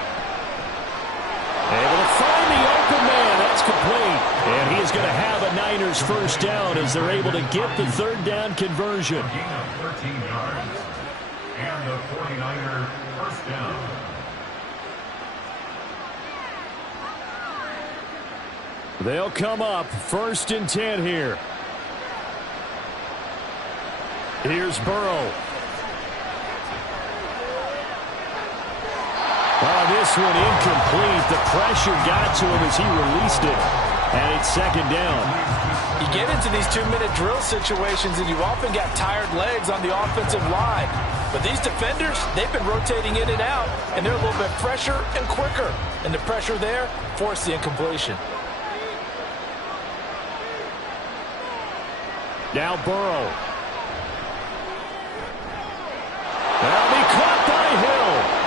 Able to find the open man. That's complete. And he is going to have a Niners first down as they're able to get the third down conversion. Gain of 13 yards. And the 49er first down. They'll come up 1st and 10 here. Here's Burrow. Oh, this one incomplete. The pressure got to him as he released it. And it's 2nd down. You get into these 2-minute drill situations, and you often got tired legs on the offensive line. But these defenders, they've been rotating in and out, and they're a little bit fresher and quicker. And the pressure there forced the incompletion. Now Burrow. That'll be caught by Hill.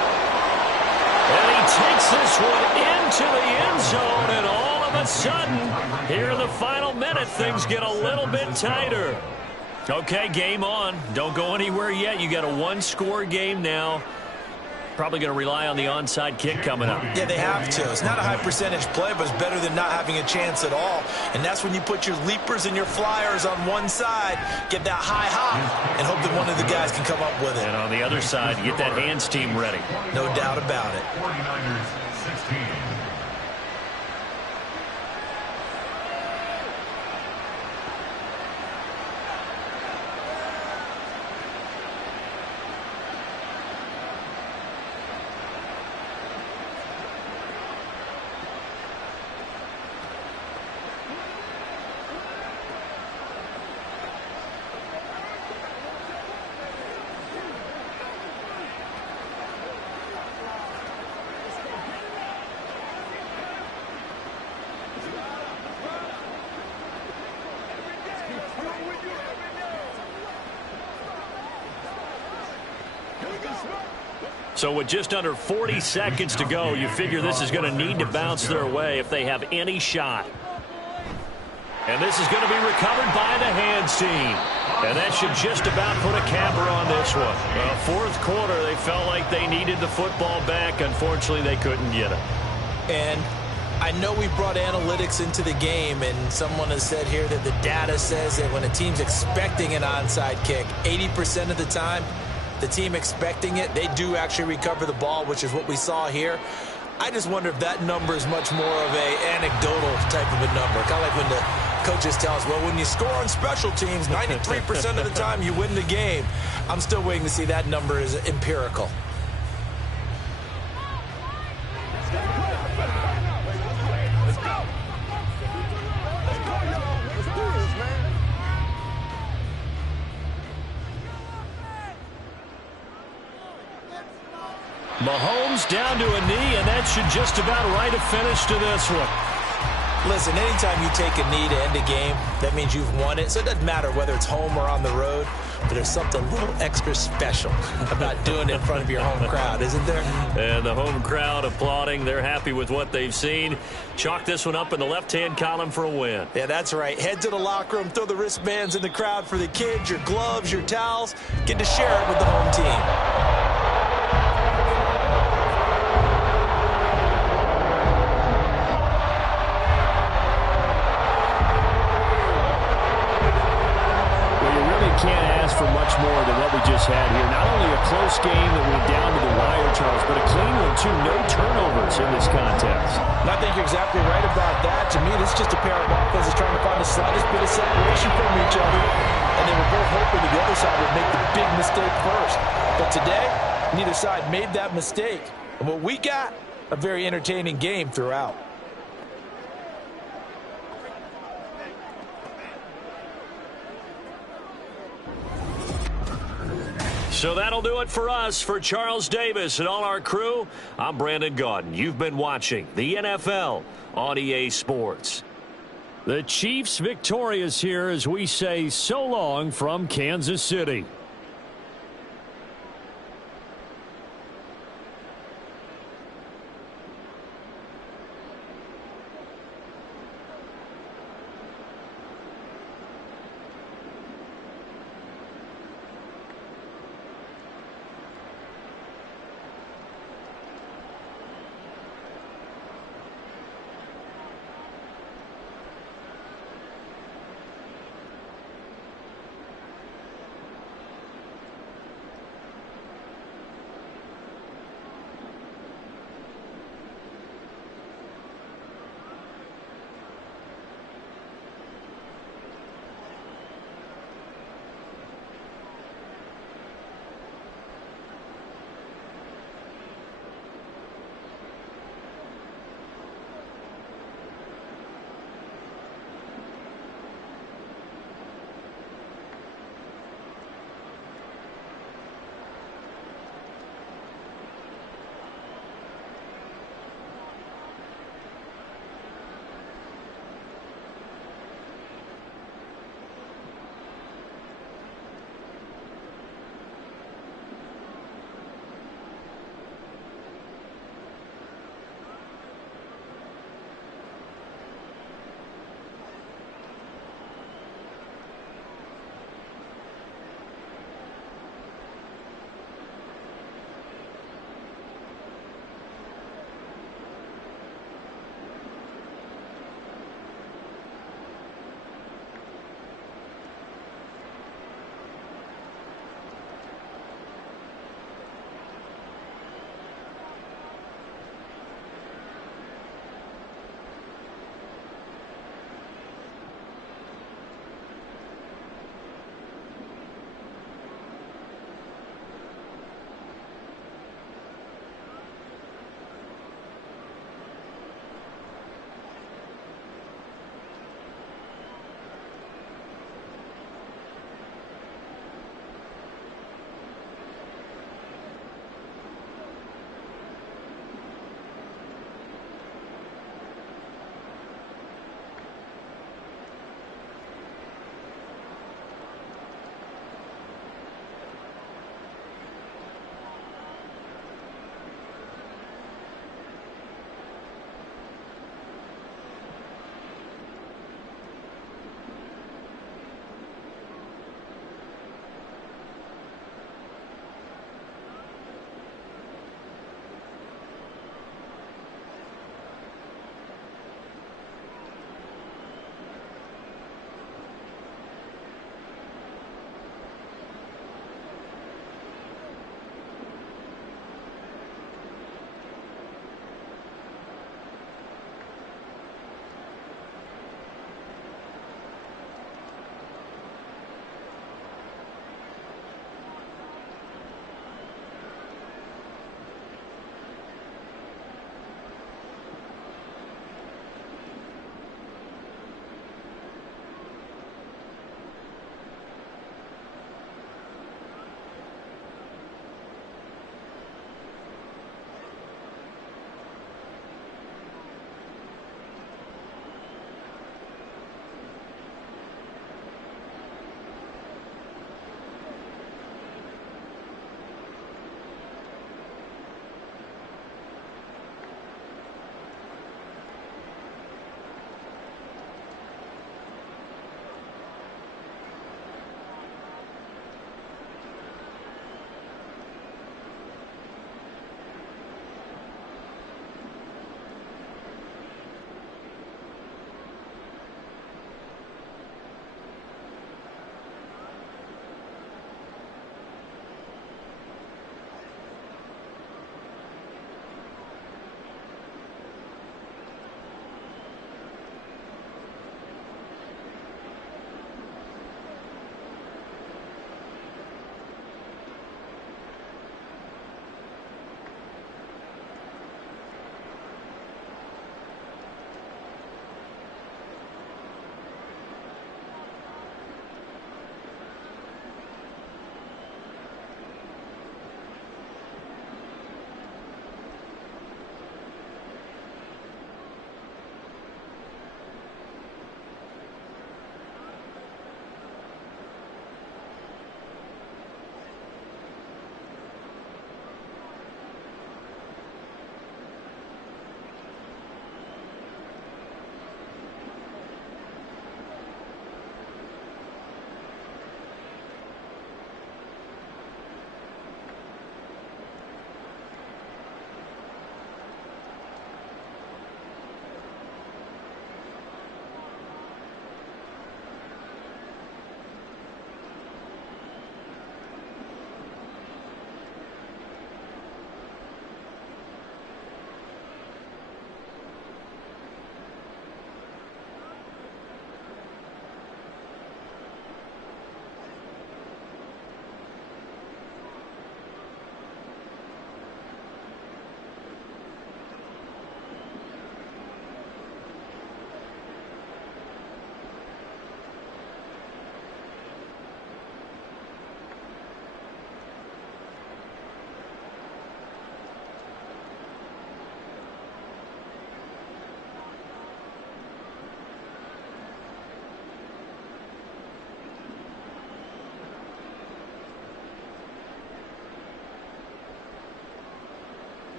And he takes this one into the end zone, and all of a sudden, here in the final minute, things get a little bit tighter. Okay, game on. Don't go anywhere yet. You got a 1-score game now. Probably going to rely on the onside kick coming up. Yeah, they have to. It's not a high percentage play, but it's better than not having a chance at all. And that's when you put your leapers and your flyers on one side, get that high hop, and hope that one of the guys can come up with it. And on the other side, get that hands team ready. No doubt about it. 49ers 16. So with just under 40 seconds to go, you figure this is going to need to bounce their way if they have any shot. And this is going to be recovered by the hands team. And that should just about put a capper on this one. Fourth quarter, they felt like they needed the football back. Unfortunately, they couldn't get it. And I know we brought analytics into the game, and someone has said here that the data says that when a team's expecting an onside kick, 80% of the time, the team expecting it, they do actually recover the ball, which is what we saw here. I just wonder if that number is much more of a anecdotal type of a number. Kind of like when the coaches tell us, well, when you score on special teams, 93% of the time you win the game. I'm still waiting to see that number is empirical. Mahomes down to a knee, and that should just about write a finish to this one. Listen, anytime you take a knee to end a game, that means you've won it. So it doesn't matter whether it's home or on the road, but there's something a little extra special about doing it in front of your home crowd, isn't there? And the home crowd applauding. They're happy with what they've seen. Chalk this one up in the left-hand column for a win. Yeah, that's right. Head to the locker room, throw the wristbands in the crowd for the kids, your gloves, your towels. Get to share it with the home team. Can't ask for much more than what we just had here. Not only a close game that went down to the wire, Charles, but a clean one, too. No turnovers in this contest. And I think you're exactly right about that. To me, this is just a pair of offenses trying to find the slightest bit of separation from each other. And they were both hoping that the other side would make the big mistake first. But today, neither side made that mistake. And what we got, a very entertaining game throughout. So that'll do it for us. For Charles Davis and all our crew, I'm Brandon Gaudin. You've been watching the NFL on EA Sports. The Chiefs victorious here as we say so long from Kansas City.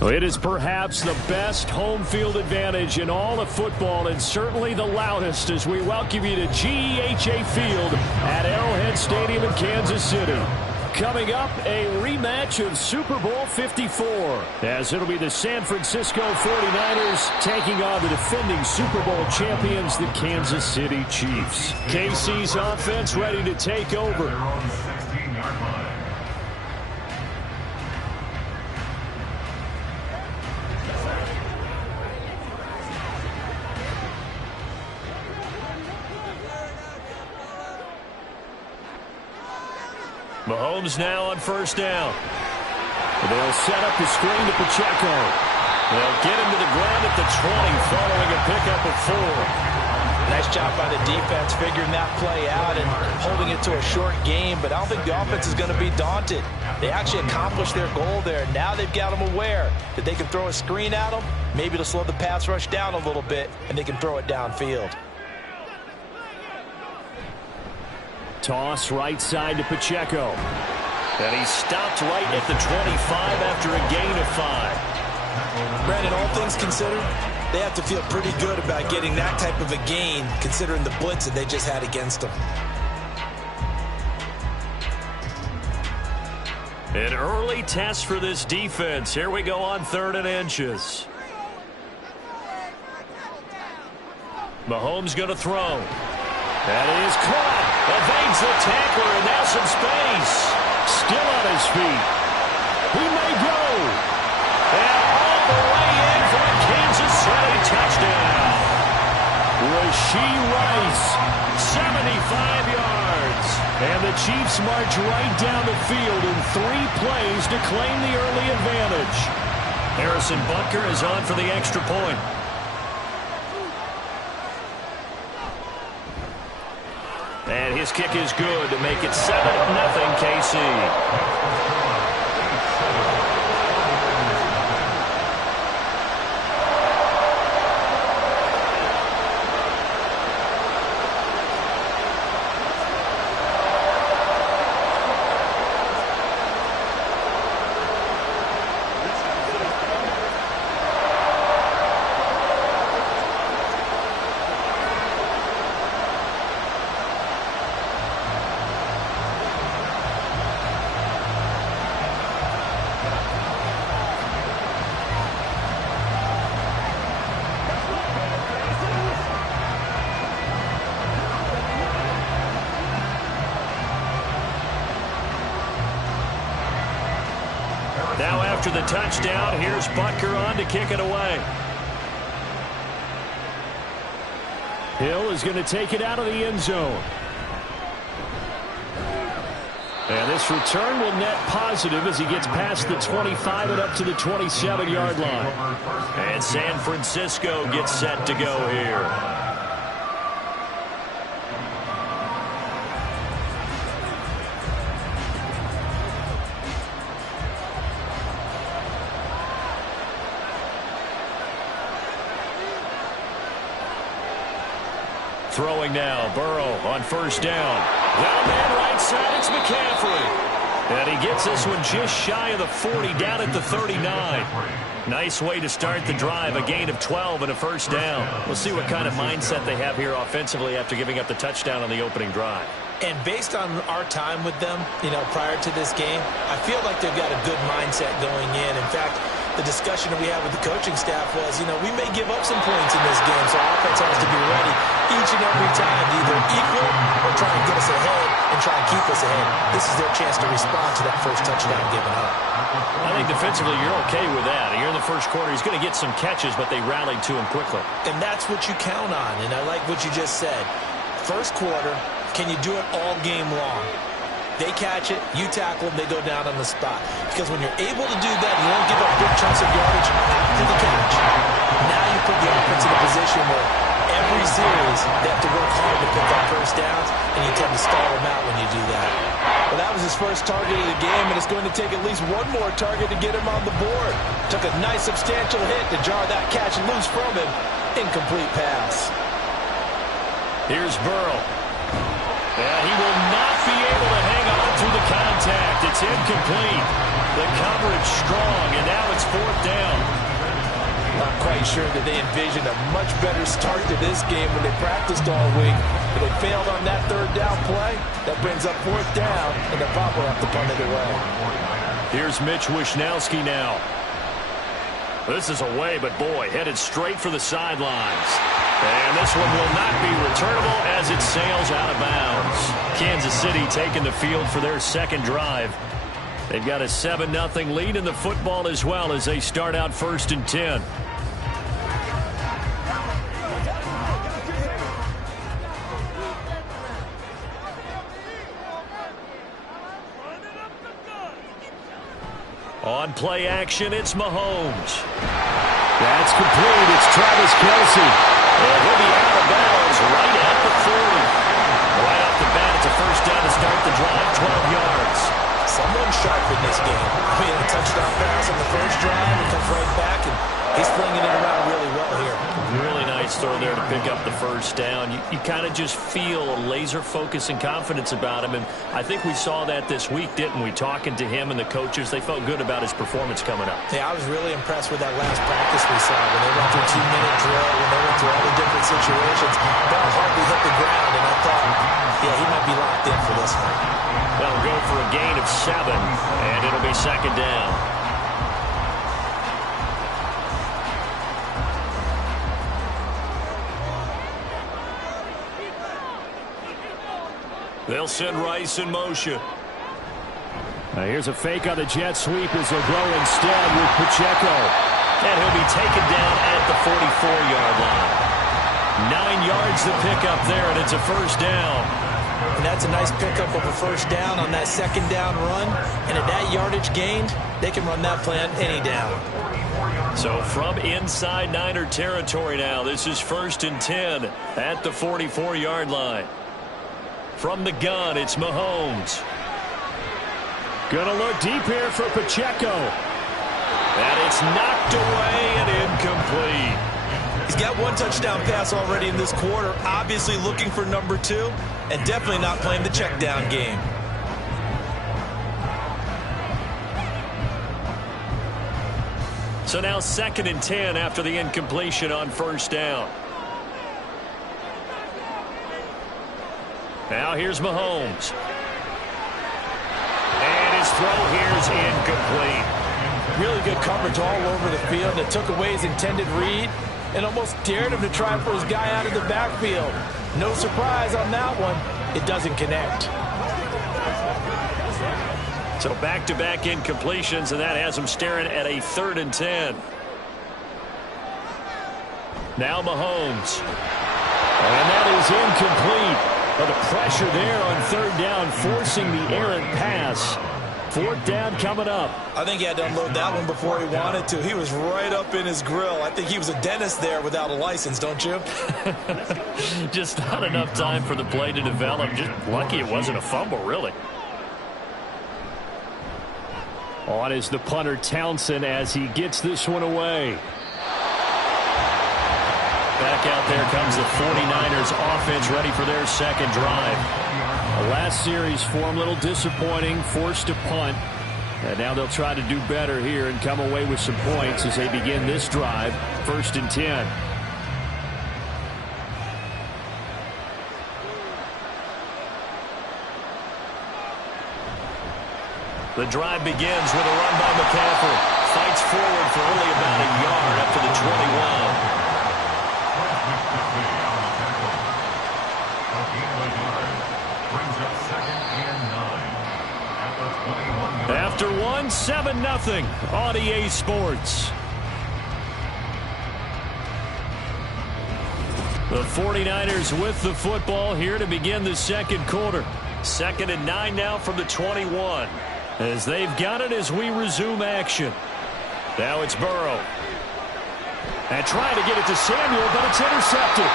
Well, it is perhaps the best home field advantage in all of football, and certainly the loudest, as we welcome you to GEHA Field at Arrowhead Stadium in Kansas City. Coming up, a rematch of Super Bowl 54, as it'll be the San Francisco 49ers taking on the defending Super Bowl champions, the Kansas City Chiefs. KC's offense ready to take over. Mahomes now on first down. They'll set up the screen to Pacheco. They'll get him to the ground at the 20 following a pickup of 4. Nice job by the defense figuring that play out and holding it to a short game, but I don't think the offense is going to be daunted. They actually accomplished their goal there. Now they've got them aware that they can throw a screen at them, maybe to slow the pass rush down a little bit, and they can throw it downfield. Toss right side to Pacheco. And he stopped right at the 25 after a gain of 5. Brandon, all things considered, they have to feel pretty good about getting that type of a gain, considering the blitz that they just had against them. An early test for this defense. Here we go on 3rd and inches. Mahomes going to throw. That is caught. Evades the tackler, and now some space. Still on his feet. He may go. And all the way in for a Kansas City touchdown. Rashee Rice, 75 yards. And the Chiefs march right down the field in 3 plays to claim the early advantage. Harrison Butker is on for the extra point. And his kick is good to make it 7-0 KC. Now after the touchdown, here's Butker on to kick it away. Hill is going to take it out of the end zone. And this return will net positive as he gets past the 25 and up to the 27-yard line. And San Francisco gets set to go here. Throwing now, Burrow on 1st down. Down man right side, it's McCaffrey. And he gets this one just shy of the 40, down at the 39. Nice way to start the drive, a gain of 12 and a 1st down. We'll see what kind of mindset they have here offensively after giving up the touchdown on the opening drive. And based on our time with them, prior to this game, I feel like they've got a good mindset going in. In fact, the discussion that we had with the coaching staff was, we may give up some points in this game, so our offense has to be ready each and every time to either equal or try and get us ahead and try and keep us ahead. This is their chance to respond to that first touchdown given up. I think defensively you're okay with that. Here in the first quarter, he's going to get some catches, but they rallied to him quickly. And that's what you count on, and I like what you just said. First quarter, can you do it all game long? They catch it, you tackle them, they go down on the spot. Because when you're able to do that, you won't give up big chunks of yardage after the catch. Now you put the offense in a position where every series they have to work hard to pick up 1st downs, and you tend to stall them out when you do that. Well, that was his first target of the game, and it's going to take at least one more target to get him on the board. Took a nice substantial hit to jar that catch loose from him. Incomplete pass. Here's Burrow. Yeah, he will not be able to hang on through the contact. It's incomplete. The coverage strong, and now it's 4th down. Not quite sure that they envisioned a much better start to this game when they practiced all week. But they failed on that 3rd down play. That brings up 4th down, and they'll probably have to punt it away. Here's Mitch Wishnowsky now. This is away, but boy, headed straight for the sidelines. And this one will not be returnable as it sails out of bounds. Kansas City taking the field for their 2nd drive. They've got a 7-0 lead in the football as well as they start out 1st and 10. On play action, it's Mahomes. That's complete. It's Travis Kelce. And he'll be out of bounds right at the 40. Right off the bat, it's a 1st down to start the drive, 12 yards. Someone's sharp in this game. A touchdown pass on the 1st drive, and comes right back, and he's flinging it around really well here. Really nice throw there to pick up the 1st down. You kind of just feel a laser focus and confidence about him, and I think we saw that this week, didn't we? Talking to him and the coaches, they felt good about his performance coming up. Yeah, I was really impressed with that last practice we saw when they went through 2-minute drill, when they went through all the different situations. Ball hardly hit the ground, and I thought, yeah, he might be locked in for this one. They'll go for a gain of 7, and it'll it'll be second down. They'll send Rice in motion. Here's a fake on the jet sweep as they'll go instead with Pacheco. And he'll be taken down at the 44-yard line. 9 yards to pick up there, and it's a first down. And that's a nice pickup of a first down on that second down run. And at that yardage gained, they can run that play on any down. So from inside Niner territory now, this is 1st and 10 at the 44-yard line. From the gun, it's Mahomes. Gonna look deep here for Pacheco. And it's knocked away and incomplete. He's got one touchdown pass already in this quarter, obviously looking for number 2, and definitely not playing the check down game. So now 2nd and 10 after the incompletion on first down. Now here's Mahomes. And his throw here is incomplete. Really good coverage all over the field. It took away his intended read and almost dared him to try for his guy out of the backfield. No surprise on that one. It doesn't connect. So back-to-back incompletions, and that has him staring at a 3rd and 10. Now Mahomes. And that is incomplete. But the pressure there on 3rd down, forcing the errant pass. 4th down coming up. I think he had to unload that one before he wanted to. He was right up in his grill. I think he was a dentist there without a license, don't you? Just not enough time for the play to develop. Just lucky it wasn't a fumble, really. On is the punter Townsend as he gets this one away. Back out there comes the 49ers offense, ready for their second drive. The last series for him, a little disappointing, forced to punt. And now they'll try to do better here and come away with some points as they begin this drive, 1st and 10. The drive begins with a run by McCaffrey. Fights forward for only about a yard up to the 21. After 1, 7-0 on EA Sports. The 49ers with the football here to begin the second quarter. 2nd and 9 now from the 21. As they've got it as we resume action. Now it's Burrow. And trying to get it to Samuel, but it's intercepted.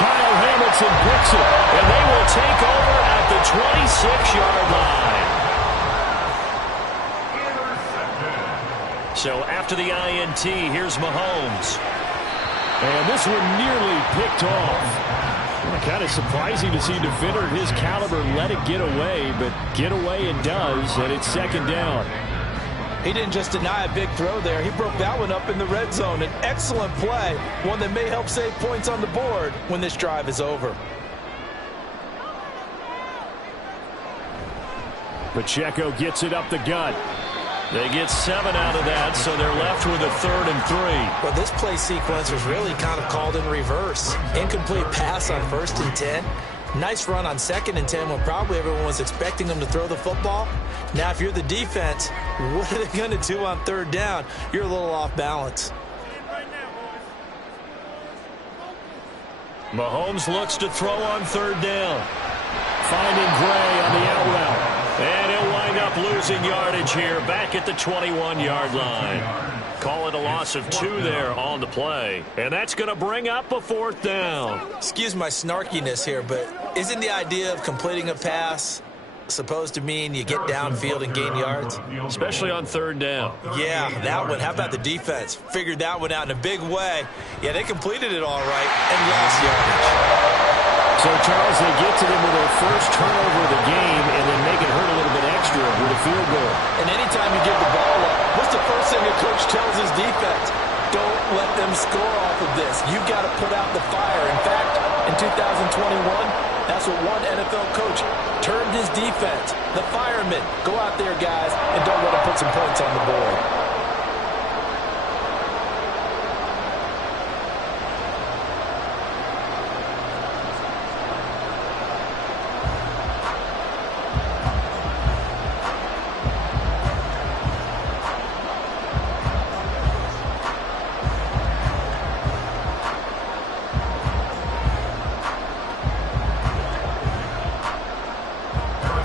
Kyle Hamilton picks it. And they will take over at the 26-yard line. So after the INT, here's Mahomes. And this one nearly picked off. Kind of surprising to see a defender of his caliber let it get away, but get away it does, and it's 2nd down. He didn't just deny a big throw there. He broke that one up in the red zone. An excellent play, one that may help save points on the board when this drive is over. Pacheco gets it up the gut. They get 7 out of that, so they're left with a 3rd and 3. Well, this play sequence was really kind of called in reverse. Incomplete pass on 1st and 10. Nice run on 2nd and 10 when probably everyone was expecting them to throw the football. Now, if you're the defense, what are they going to do on 3rd down? You're a little off balance. Mahomes looks to throw on 3rd down. Finding Gray on the out route. And he'll wind up losing yardage here back at the 21-yard line. Call it a loss of 2 there on the play. And that's going to bring up a 4th down. Excuse my snarkiness here, but isn't the idea of completing a pass supposed to mean you get downfield and gain yards? Especially on 3rd down. Yeah, that one. How about the defense? Figured that one out in a big way. Yeah, they completed it all right and lost yardage. So, Charles, they get to them with their first turnover of the game and then make it hurt a little bit extra with a field goal. And anytime you give the ball up, what's the first thing a coach tells his defense? Don't let them score off of this. You've got to put out the fire. In fact, in 2021, That's what one NFL coach termed his defense. The firemen. Go out there, guys, and don't let them put some points on the board.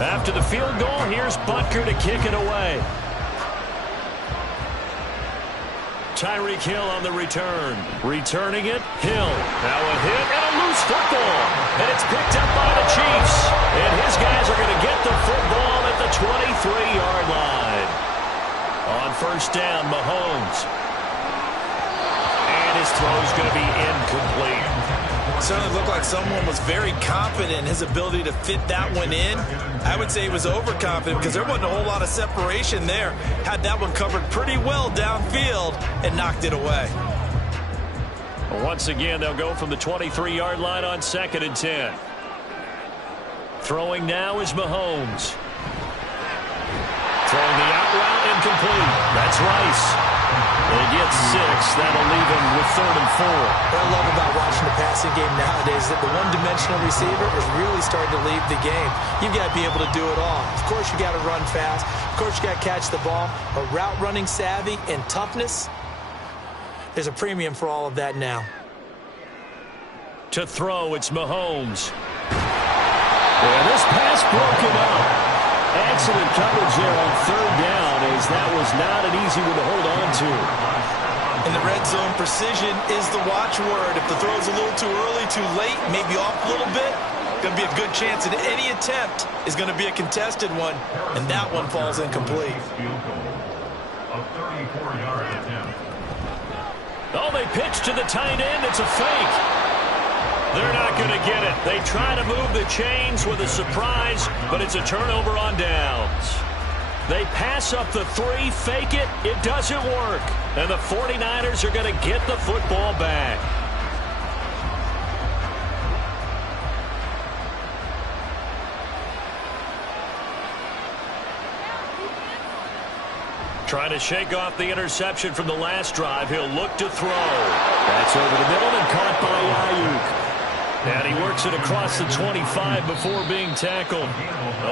After the field goal, here's Butker to kick it away. Tyreek Hill on the return. Returning it, Hill. Now a hit and a loose football. And it's picked up by the Chiefs. And his guys are going to get the football at the 23-yard line. On first down, Mahomes. And his throw's going to be incomplete. Certainly looked like someone was very confident in his ability to fit that one in. I would say he was overconfident because there wasn't a whole lot of separation there. Had that one covered pretty well downfield and knocked it away. Once again, they'll go from the 23-yard line on 2nd and 10. Throwing now is Mahomes. Throwing the out route incomplete. That's Rice. They get 6. That'll leave him with 3rd and 4. What I love about watching the passing game nowadays is that the one-dimensional receiver is really starting to leave the game. You've got to be able to do it all. Of course, you got to run fast. Of course, you got to catch the ball. But route running savvy and toughness, there's a premium for all of that now. To throw, it's Mahomes. And this pass broken up. Excellent coverage there on 3rd down, as that was not an easy one to hold on to. In the red zone, precision is the watchword. If the throw's a little too early, too late, maybe off a little bit, going to be a good chance that any attempt is going to be a contested one, and that one falls incomplete. A 34-yard attempt. Oh, they pitch to the tight end. It's a fake. They're not going to get it. They try to move the chains with a surprise, but it's a turnover on downs. They pass up the 3, fake it. It doesn't work. And the 49ers are going to get the football back. Trying to shake off the interception from the last drive. He'll look to throw. That's over the middle and caught by Ayuk. And he works it across the 25 before being tackled.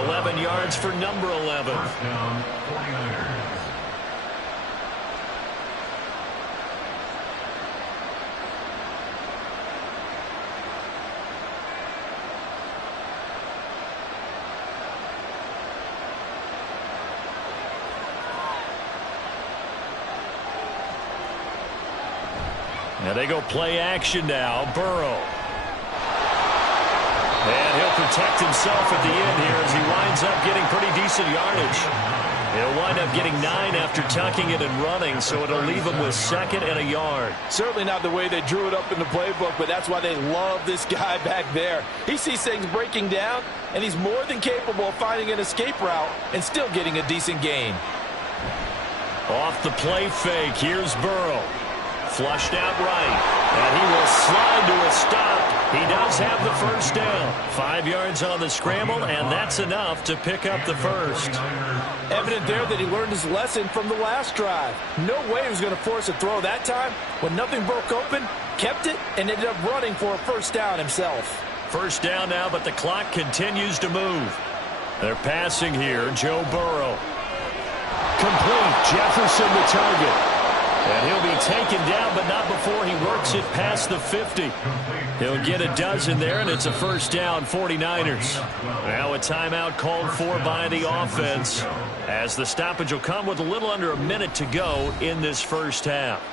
11 yards for number 11. First down, 49ers. Now they go play action now. Burrow. And he'll protect himself at the end here as he winds up getting pretty decent yardage. He'll wind up getting 9 after tucking it and running, so it'll leave him with 2nd and a yard. Certainly not the way they drew it up in the playbook, but that's why they love this guy back there. He sees things breaking down, and he's more than capable of finding an escape route and still getting a decent gain. Off the play fake, here's Burrow. Flushed out right, and he will slide to a stop. He does have the first down. 5 yards on the scramble, and that's enough to pick up the first. Evident there that he learned his lesson from the last drive. No way he was going to force a throw that time. When nothing broke open, kept it, and ended up running for a first down himself. First down now, but the clock continues to move. They're passing here. Joe Burrow. Complete. Jefferson the target. And he'll be taken down, but not before he works it past the 50. He'll get a dozen there, and it's a first down, 49ers. Now a timeout called for by the offense, as the stoppage will come with a little under a minute to go in this first half.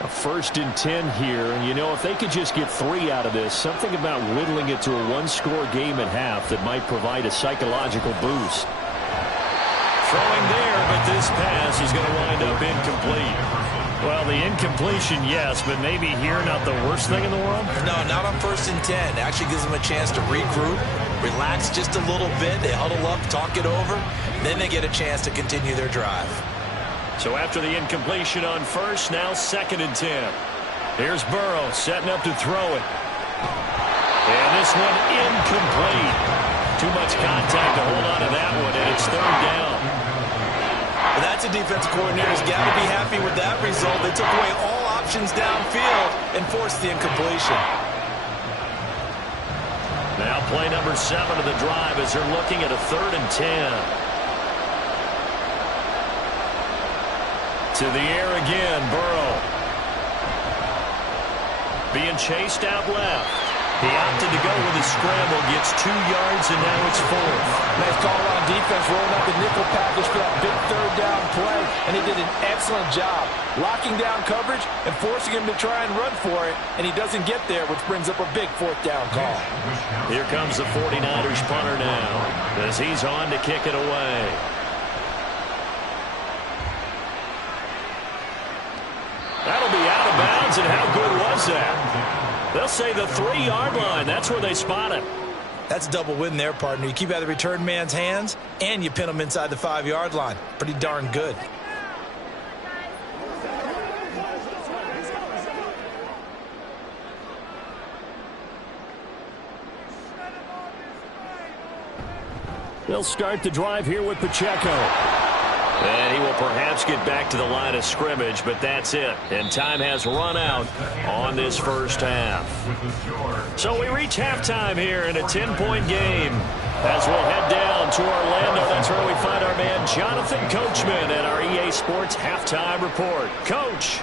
A 1st and 10 here, and you know, if they could just get 3 out of this, something about whittling it to a 1-score game at half that might provide a psychological boost. throwing there, but this pass is going to wind up incomplete. Well, the incompletion, yes, but maybe here not the worst thing in the world? No, not on 1st and 10. Actually gives them a chance to regroup, relax just a little bit. They huddle up, talk it over. Then they get a chance to continue their drive. So after the incompletion on 1st, now 2nd and 10. Here's Burrow setting up to throw it. And this one incomplete. Too much contact to hold on to that one, and it's 3rd down. Well, that's a defensive coordinator's got to be happy with that result. They took away all options downfield and forced the incompletion. Now play number 7 of the drive as they're looking at a 3rd and 10. To the air again, Burrow. Being chased out left. He opted to go with a scramble, gets 2 yards, and now it's 4th. Nice call on defense, rolling out the nickel package for that big 3rd down play, and he did an excellent job locking down coverage and forcing him to try and run for it, and he doesn't get there, which brings up a big 4th down call. Here comes the 49ers punter now as he's on to kick it away. That'll be out of bounds, and how good was that? They'll say the 3-yard line. That's where they spot it. That's a double win there, partner. You keep out of the return man's hands, and you pin him inside the 5-yard line. Pretty darn good. They'll start the drive here with Pacheco. And he will perhaps get back to the line of scrimmage, but that's it. And time has run out on this first half. So we reach halftime here in a 10-point game. As we'll head down to Orlando, that's where we find our man Jonathan Coachman at our EA Sports Halftime Report. Coach.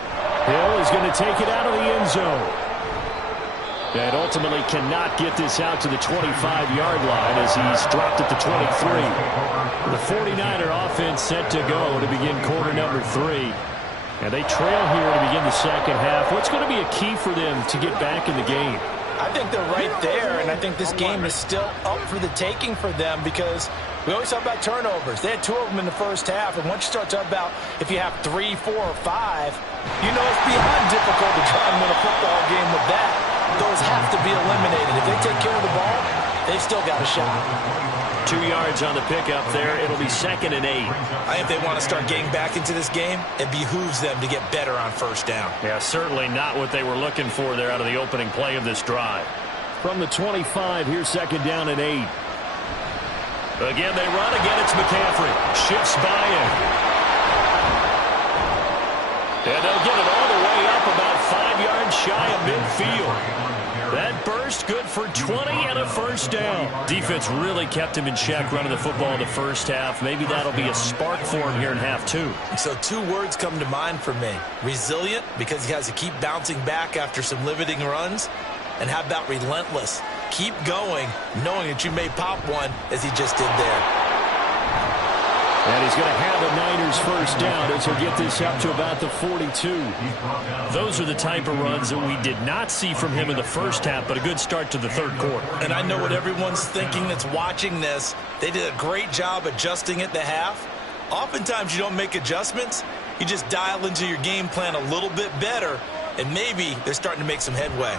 Hill is going to take it out of the end zone. And ultimately cannot get this out to the 25-yard line as he's dropped at the 23. The 49er offense set to go to begin quarter number 3. And they trail here to begin the second half. What's going to be a key for them to get back in the game? I think they're right there, and I think this game is still up for the taking for them because we always talk about turnovers. They had 2 of them in the first half, and once you start talking about if you have 3, 4, or 5, you know it's beyond difficult to try and win a football game with that. Those have to be eliminated. If they take care of the ball, they've still got a shot. 2 yards on the pickup there. It'll be 2nd and 8. I think they want to start getting back into this game. It behooves them to get better on 1st down. Yeah, certainly not what they were looking for there out of the opening play of this drive. From the 25, here's 2nd down and 8. Again, they run. Again, it's McCaffrey. Shifts by him. And they'll get it all the way up about 5 yards shy of midfield. That burst good for 20 and a first down. Defense really kept him in check running the football in the first half. Maybe that'll be a spark for him here in half 2. So 2 words come to mind for me. Resilient, because he has to keep bouncing back after some limiting runs. And how about relentless? Keep going, knowing that you may pop one as he just did there. And he's going to have a Niners first down as he'll get this up to about the 42. Those are the type of runs that we did not see from him in the first half, but a good start to the 3rd quarter. And I know what everyone's thinking that's watching this. They did a great job adjusting at the half. Oftentimes you don't make adjustments. You just dial into your game plan a little bit better, and maybe they're starting to make some headway.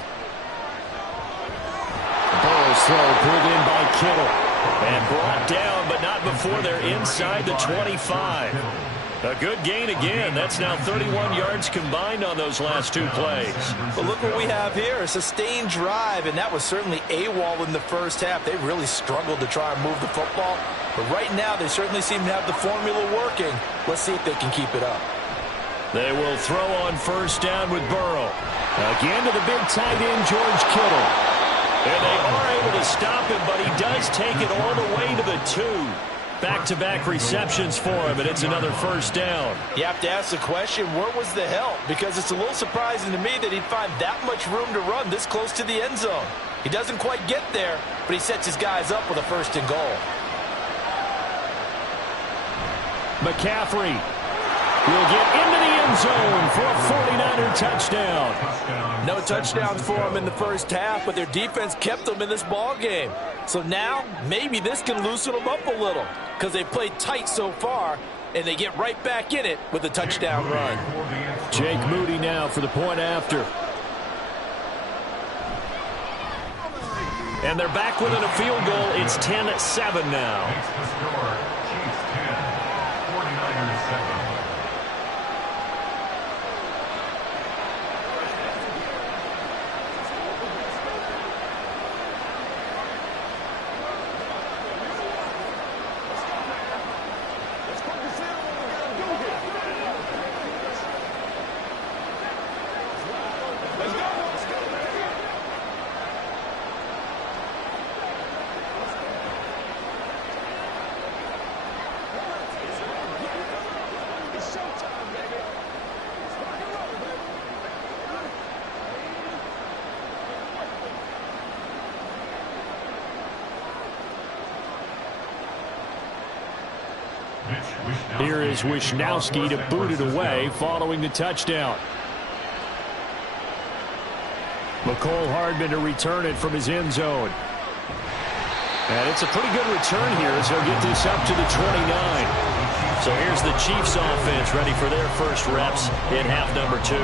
Burrow's throw pulled in by Kittle. And brought down, but not before they're inside the 25. A good gain again. That's now 31 yards combined on those last 2 plays. But look what we have here, a sustained drive, and that was certainly AWOL in the first half. They really struggled to try and move the football. But right now, they certainly seem to have the formula working. Let's see if they can keep it up. They will throw on first down with Burrow. Again to the big tight end, George Kittle. And they are able to stop him, but he does take it all the way to the 2. Back-to-back receptions for him, and it's another first down. You have to ask the question, where was the help? Because it's a little surprising to me that he'd find that much room to run this close to the end zone. He doesn't quite get there, but he sets his guys up with a 1st and goal. McCaffrey He'll get into the end zone for a 49er touchdown. No touchdowns for them in the first half, but their defense kept them in this ball game. So now maybe this can loosen them up a little because they played tight so far, and they get right back in it with a touchdown run. Jake Moody now for the point after. And they're back within a field goal. It's 10-7 now. Makes the score. Chiefs 10, 49ers 7. Here is Wisnowski to boot it away following the touchdown. McCole Hardman to return it from his end zone. And it's a pretty good return here as he'll get this up to the 29. So here's the Chiefs offense ready for their first reps in half number 2.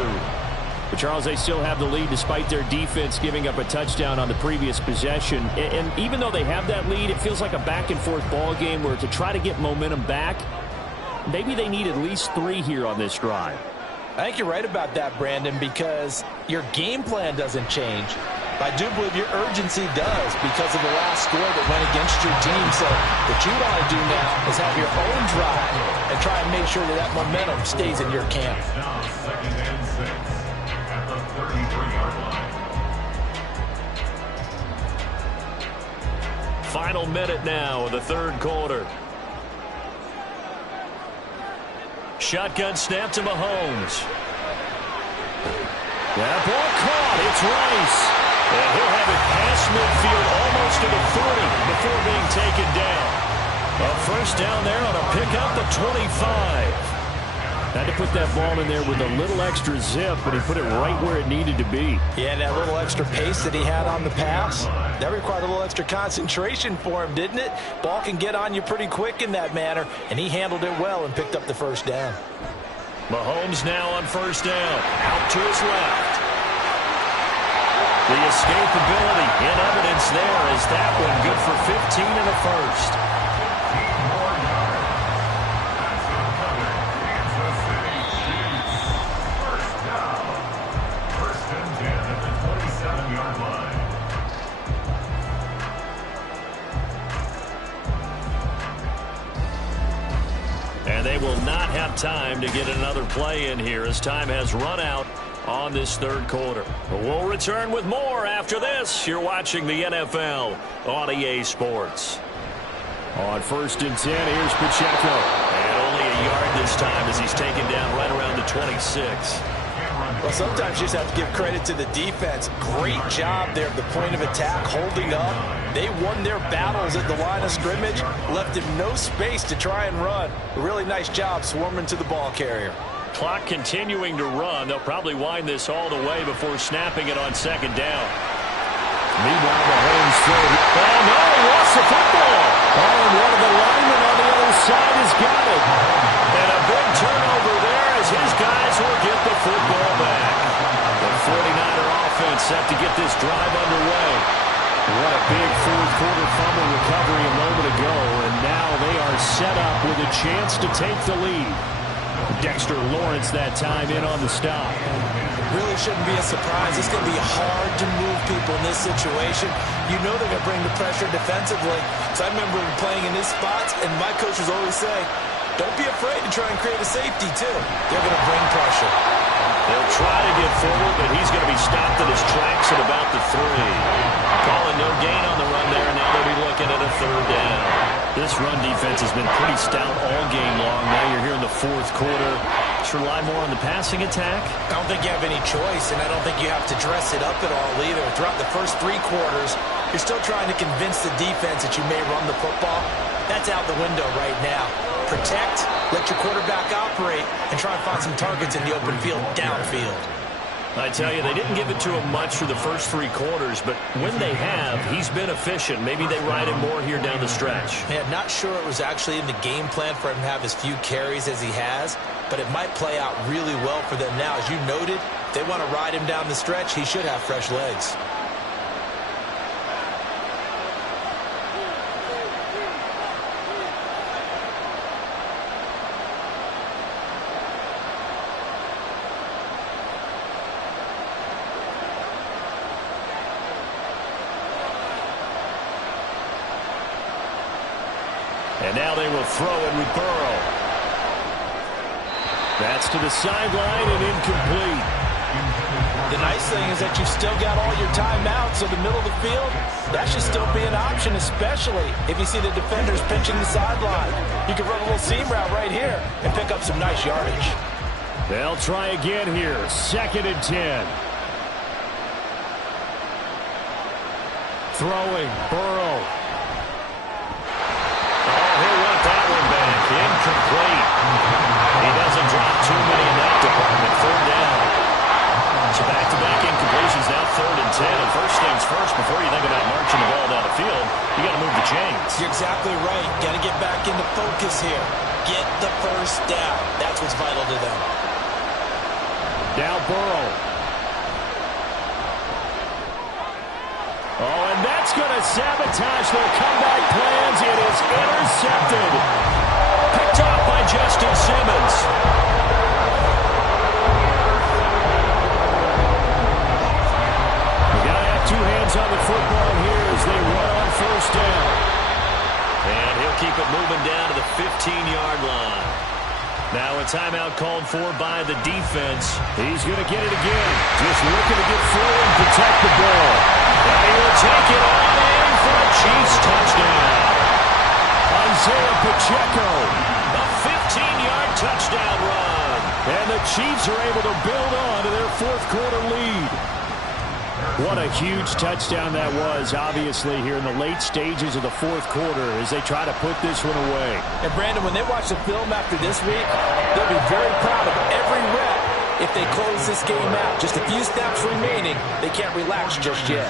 But Charles, they still have the lead despite their defense giving up a touchdown on the previous possession. And even though they have that lead, it feels like a back-and-forth ball game where to try to get momentum back, maybe they need at least 3 here on this drive. I think you're right about that, Brandon, because your game plan doesn't change. I do believe your urgency does because of the last score that went against your team. So what you want to do now is have your own drive and try and make sure that momentum stays in your camp. Now 2nd and 6 at the 33-yard line. Final minute now of the third quarter. Shotgun snap to Mahomes. That ball caught. It's Rice. And he'll have it past midfield almost to the 40 before being taken down. A first down there on a pickup at 25. Had to put that ball in there with a little extra zip, but he put it right where it needed to be. Yeah, and that little extra pace that he had on the pass, that required a little extra concentration for him, didn't it? Ball can get on you pretty quick in that manner, and he handled it well and picked up the first down. Mahomes now on first down. Out to his left. The escapability in evidence there as that one good for 15 in the first. 15 more yards. That's another Kansas City Chiefs. First down. 1st and 10 at the 27-yard line. And they will not have time to get another play in here as time has run out on this third quarter. We'll return with more after this. You're watching the NFL on EA Sports. On 1st and 10, here's Pacheco. And only a yard this time as he's taken down right around the 26. Well, sometimes you just have to give credit to the defense. Great job there at the point of attack, holding up. They won their battles at the line of scrimmage, left him no space to try and run. A really nice job swarming to the ball carrier. Clock continuing to run. They'll probably wind this all the way before snapping it on 2nd down. Meanwhile, Mahomes throws. Oh, no, he lost the football. Oh, and one of the linemen on the other side has got it. And a big turnover there as his guys will get the football back. The 49er offense set to get this drive underway. What a big fourth quarter fumble recovery a moment ago, and now they are set up with a chance to take the lead. Dexter Lawrence that time in on the stop. Really shouldn't be a surprise. It's going to be hard to move people in this situation. You know they're going to bring the pressure defensively. So I remember playing in this spot, and my coaches always say, don't be afraid to try and create a safety, too. They're going to bring pressure. They'll try to get forward, but he's going to be stopped in his tracks at about the 3. Calling no gain on the run there, and now they'll be looking at a 3rd down. This run defense has been pretty stout all game long. Now you're here in the fourth quarter. Should rely more on the passing attack? I don't think you have any choice, and I don't think you have to dress it up at all either. Throughout the first 3 quarters, you're still trying to convince the defense that you may run the football. That's out the window right now. Protect, let your quarterback operate, and try and find some targets in the open field downfield. I tell you, they didn't give it to him much for the first 3 quarters, but when they have, he's been efficient. Maybe they ride him more here down the stretch. Man, not sure it was actually in the game plan for him to have as few carries as he has, but it might play out really well for them now. As you noted, if they want to ride him down the stretch, he should have fresh legs. And now they will throw it with Burrow. That's to the sideline and incomplete. The nice thing is that you've still got all your timeouts, so the middle of the field, that should still be an option, especially if you see the defenders pinching the sideline. You can run a little seam route right here and pick up some nice yardage. They'll try again here. 2nd and 10. Throwing, Burrow. He'll want that one back. Incomplete. He doesn't drop too many in that department. 3rd down. So back-to-back incompletions, now 3rd and 10. And first things first, before you think about marching the ball down the field, you got to move the chains. You're exactly right. Got to get back into focus here. Get the first down. That's what's vital to them. Now Burrow. Oh, and that's going to sabotage their comeback plans. It is intercepted. Picked off by Justin Simmons. We got to have 2 hands on the football here as they run on 1st down. And he'll keep it moving down to the 15-yard line. Now a timeout called for by the defense. He's going to get it again. Just looking to get through and protect the ball. And he will take it on in for a Chiefs touchdown. Isaiah Pacheco. A 15-yard touchdown run. And the Chiefs are able to build on to their 4th quarter lead. What a huge touchdown that was, obviously, here in the late stages of the 4th quarter as they try to put this one away. And, Brandon, when they watch the film after this week, they'll be very proud of every rep if they close this game out. Just a few snaps remaining. They can't relax just yet.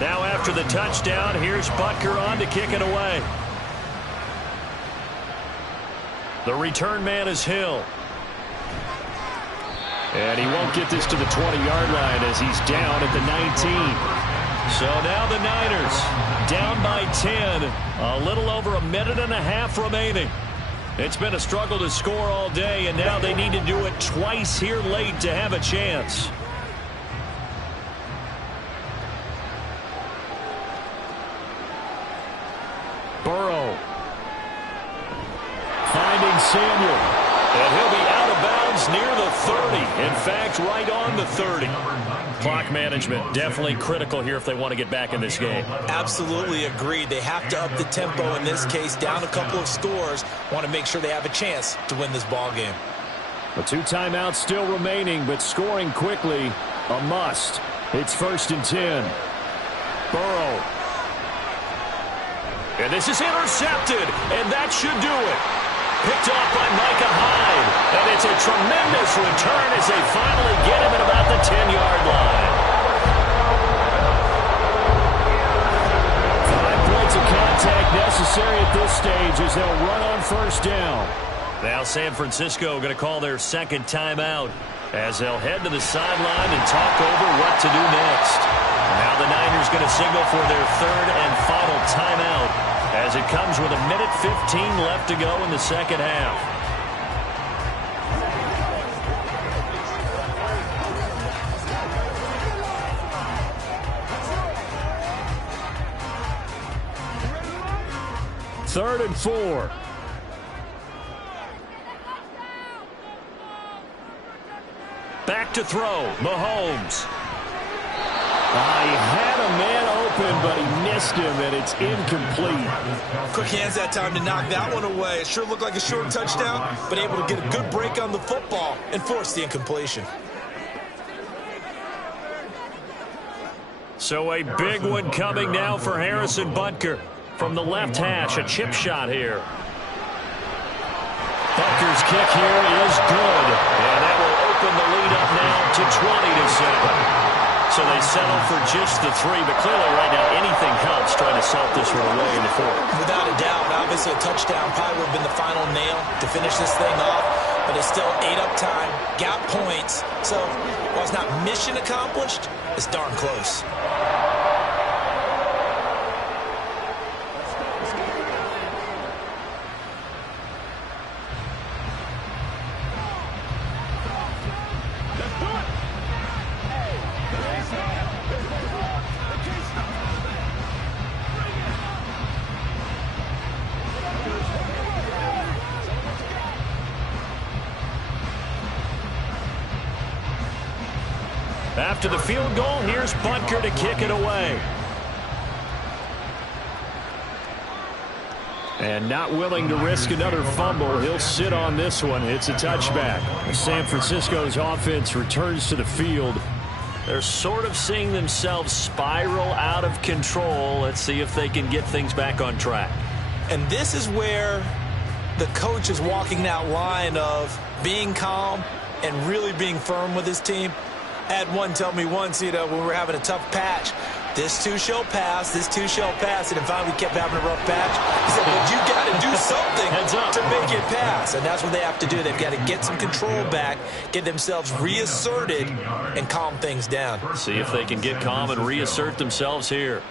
Now after the touchdown, here's Butker on to kick it away. The return man is Hill. And he won't get this to the 20-yard line as he's down at the 19. So now the Niners down by 10. A little over 1.5 minutes remaining. It's been a struggle to score all day, and now they need to do it twice here late to have a chance. Burrow. Finding Samuel. And he'll be out of bounds near the 30. In fact, right on the 30. Clock management definitely critical here if they want to get back in this game. Absolutely agreed. They have to up the tempo in this case, down a couple of scores. Want to make sure they have a chance to win this ball game. The 2 timeouts still remaining, but scoring quickly, a must. It's 1st and 10. Burrow. And this is intercepted, and that should do it. Picked off by Micah Hyde. And it's a tremendous return as they finally get him at about the 10-yard line. 5 points of contact necessary at this stage as they'll run on 1st down. Now San Francisco going to call their 2nd timeout as they'll head to the sideline and talk over what to do next. Now the Niners going to signal for their 3rd and final timeout as it comes with 1:15 left to go in the 2nd half. 3rd and 4. Back to throw, Mahomes. He had a man open, but he missed him, and it's incomplete. Quick hands that time to knock that one away. It sure looked like a short touchdown, but able to get a good break on the football and force the incompletion. So a big one coming now for Harrison Butker. From the left hash, a chip shot here. Butker's kick here is good. And that will open the lead up now to 20-7. So they settle for just the 3, but clearly right now anything helps trying to salt this one away in the 4th. Without a doubt, obviously a touchdown probably would have been the final nail to finish this thing off, but it's still ate up time, got points. So while it's not mission accomplished, it's darn close. After the field goal, here's Butker to kick it away. And not willing to risk another fumble, he'll sit on this one. It's a touchback. San Francisco's offense returns to the field. They're sort of seeing themselves spiral out of control. Let's see if they can get things back on track. And this is where the coach is walking that line of being calm and really being firm with his team. I had one tell me once, when we were having a tough patch, this too shall pass, this too shall pass, and finally we kept having a rough patch. He said, but you got to do something to make it pass, and that's what they have to do. They've got to get some control back, get themselves reasserted, and calm things down. See if they can get calm and reassert themselves here.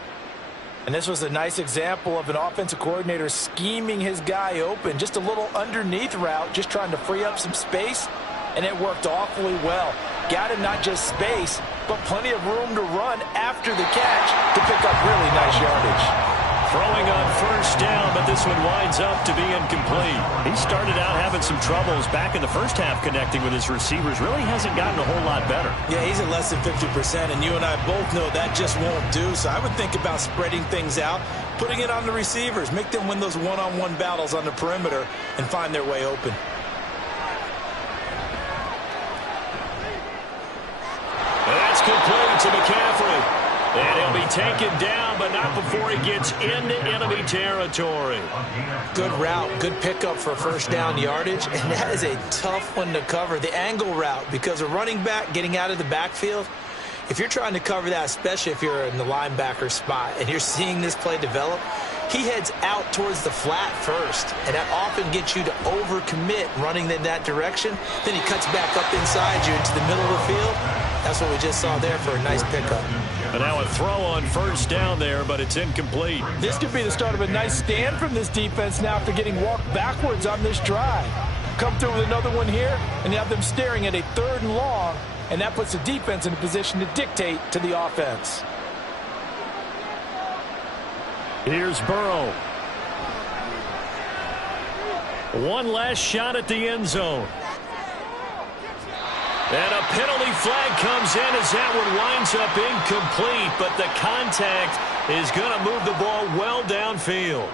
And this was a nice example of an offensive coordinator scheming his guy open, just a little underneath route, just trying to free up some space, and it worked awfully well. Got him not just space, but plenty of room to run after the catch to pick up really nice yardage. Throwing on first down, but this one winds up to be incomplete. He started out having some troubles back in the first half connecting with his receivers. Really hasn't gotten a whole lot better. Yeah, he's at less than 50%, and you and I both know that just won't do. So I would think about spreading things out, putting it on the receivers, make them win those one-on-one battles on the perimeter, and find their way open. That's complete to McCaffrey. And he'll be taken down, but not before he gets into enemy territory. Good route, good pickup for first down yardage, and that is a tough one to cover. The angle route, because a running back getting out of the backfield, if you're trying to cover that, especially if you're in the linebacker spot and you're seeing this play develop, he heads out towards the flat first, and that often gets you to overcommit running in that direction. Then he cuts back up inside you into the middle of the field. That's what we just saw there for a nice pickup. And now a throw on first down there, but it's incomplete. This could be the start of a nice stand from this defense now after getting walked backwards on this drive. Come through with another one here, and you have them staring at a 3rd and long, and that puts the defense in a position to dictate to the offense. Here's Burrow. One last shot at the end zone. And a penalty flag comes in as that one winds up incomplete, but the contact is going to move the ball well downfield.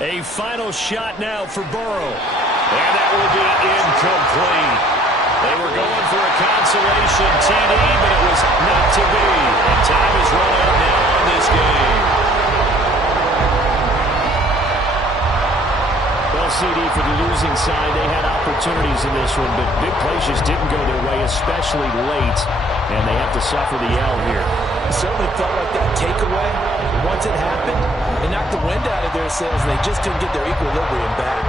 A final shot now for Burrow. And that will be incomplete. They were going for a consolation TD, but it was not to be. And time is run out now on this game. Well, CD, for the losing side, they had opportunities in this one, but big plays just didn't go their way, especially late, and they have to suffer the L here. It certainly felt like that takeaway. Once it happened, it knocked the wind out of their sails, and they just didn't get their equilibrium back.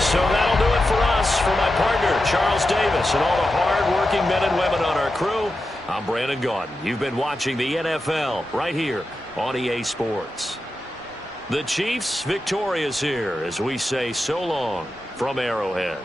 So that'll do it for us. For my partner, Charles Davis, and all the hard-working men and women on our crew, I'm Brandon Gaudin. You've been watching the NFL right here on EA Sports. The Chiefs victorious here as we say so long from Arrowhead.